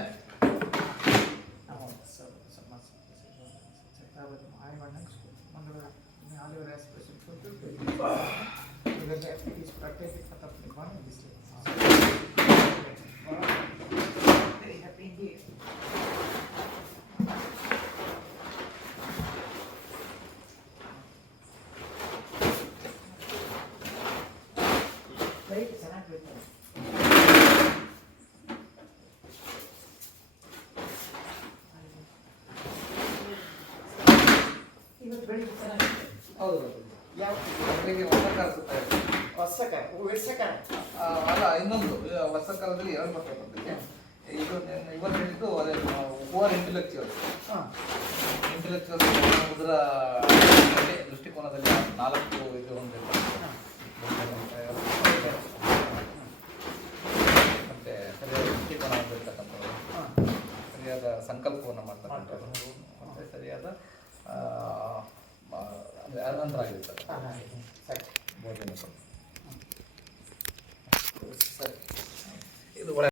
ಚೆನ್ನಾಗಿ ಬರ್ತದೆ. ಇವತ್ತು ಬೆಳಿಗ್ಗೆ ಚೆನ್ನಾಗಿದೆ. ಹೌದು. ಯಾವ ಬೆಳಿಗ್ಗೆ ವರ್ಷಕಾರ ಸುತ್ತಾ ಇದೆ. ವರ್ಷಕಾರ ವರ್ಷಕಾರ ಅಲ್ಲ, ಇನ್ನೊಂದು ವರ್ಷಕಾಲದಲ್ಲಿ 2 ವರ್ಷ ಬರ್ತದೆ. ಇದು ಇವತ್ತು ಹೇಳಿದ್ದು ಅದೇ ಓವರ್ ಇಂಟೆಲೆಕ್ಚುವಲ್. ಹಾಂ ಸಮುದ್ರ ದೃಷ್ಟಿಕೋನದಲ್ಲಿ 4 ಇದು ಹೊಂದಿರ್ತದೆ. ಮತ್ತೆ ಸರಿಯಾದ ದೃಷ್ಟಿಕೋನ ಹೊಂದಿರ್ತಕ್ಕಂಥದ್ದು, ಸರಿಯಾದ ಸಂಕಲ್ಪವನ್ನು ಮಾಡ್ತಕ್ಕಂಥದ್ದು, ಮತ್ತೆ ಸರಿಯಾದ ಅನಂತರಾಗಿರ್ತದೆ. ಸರಿ ಭೋಜನ ಸರಿ.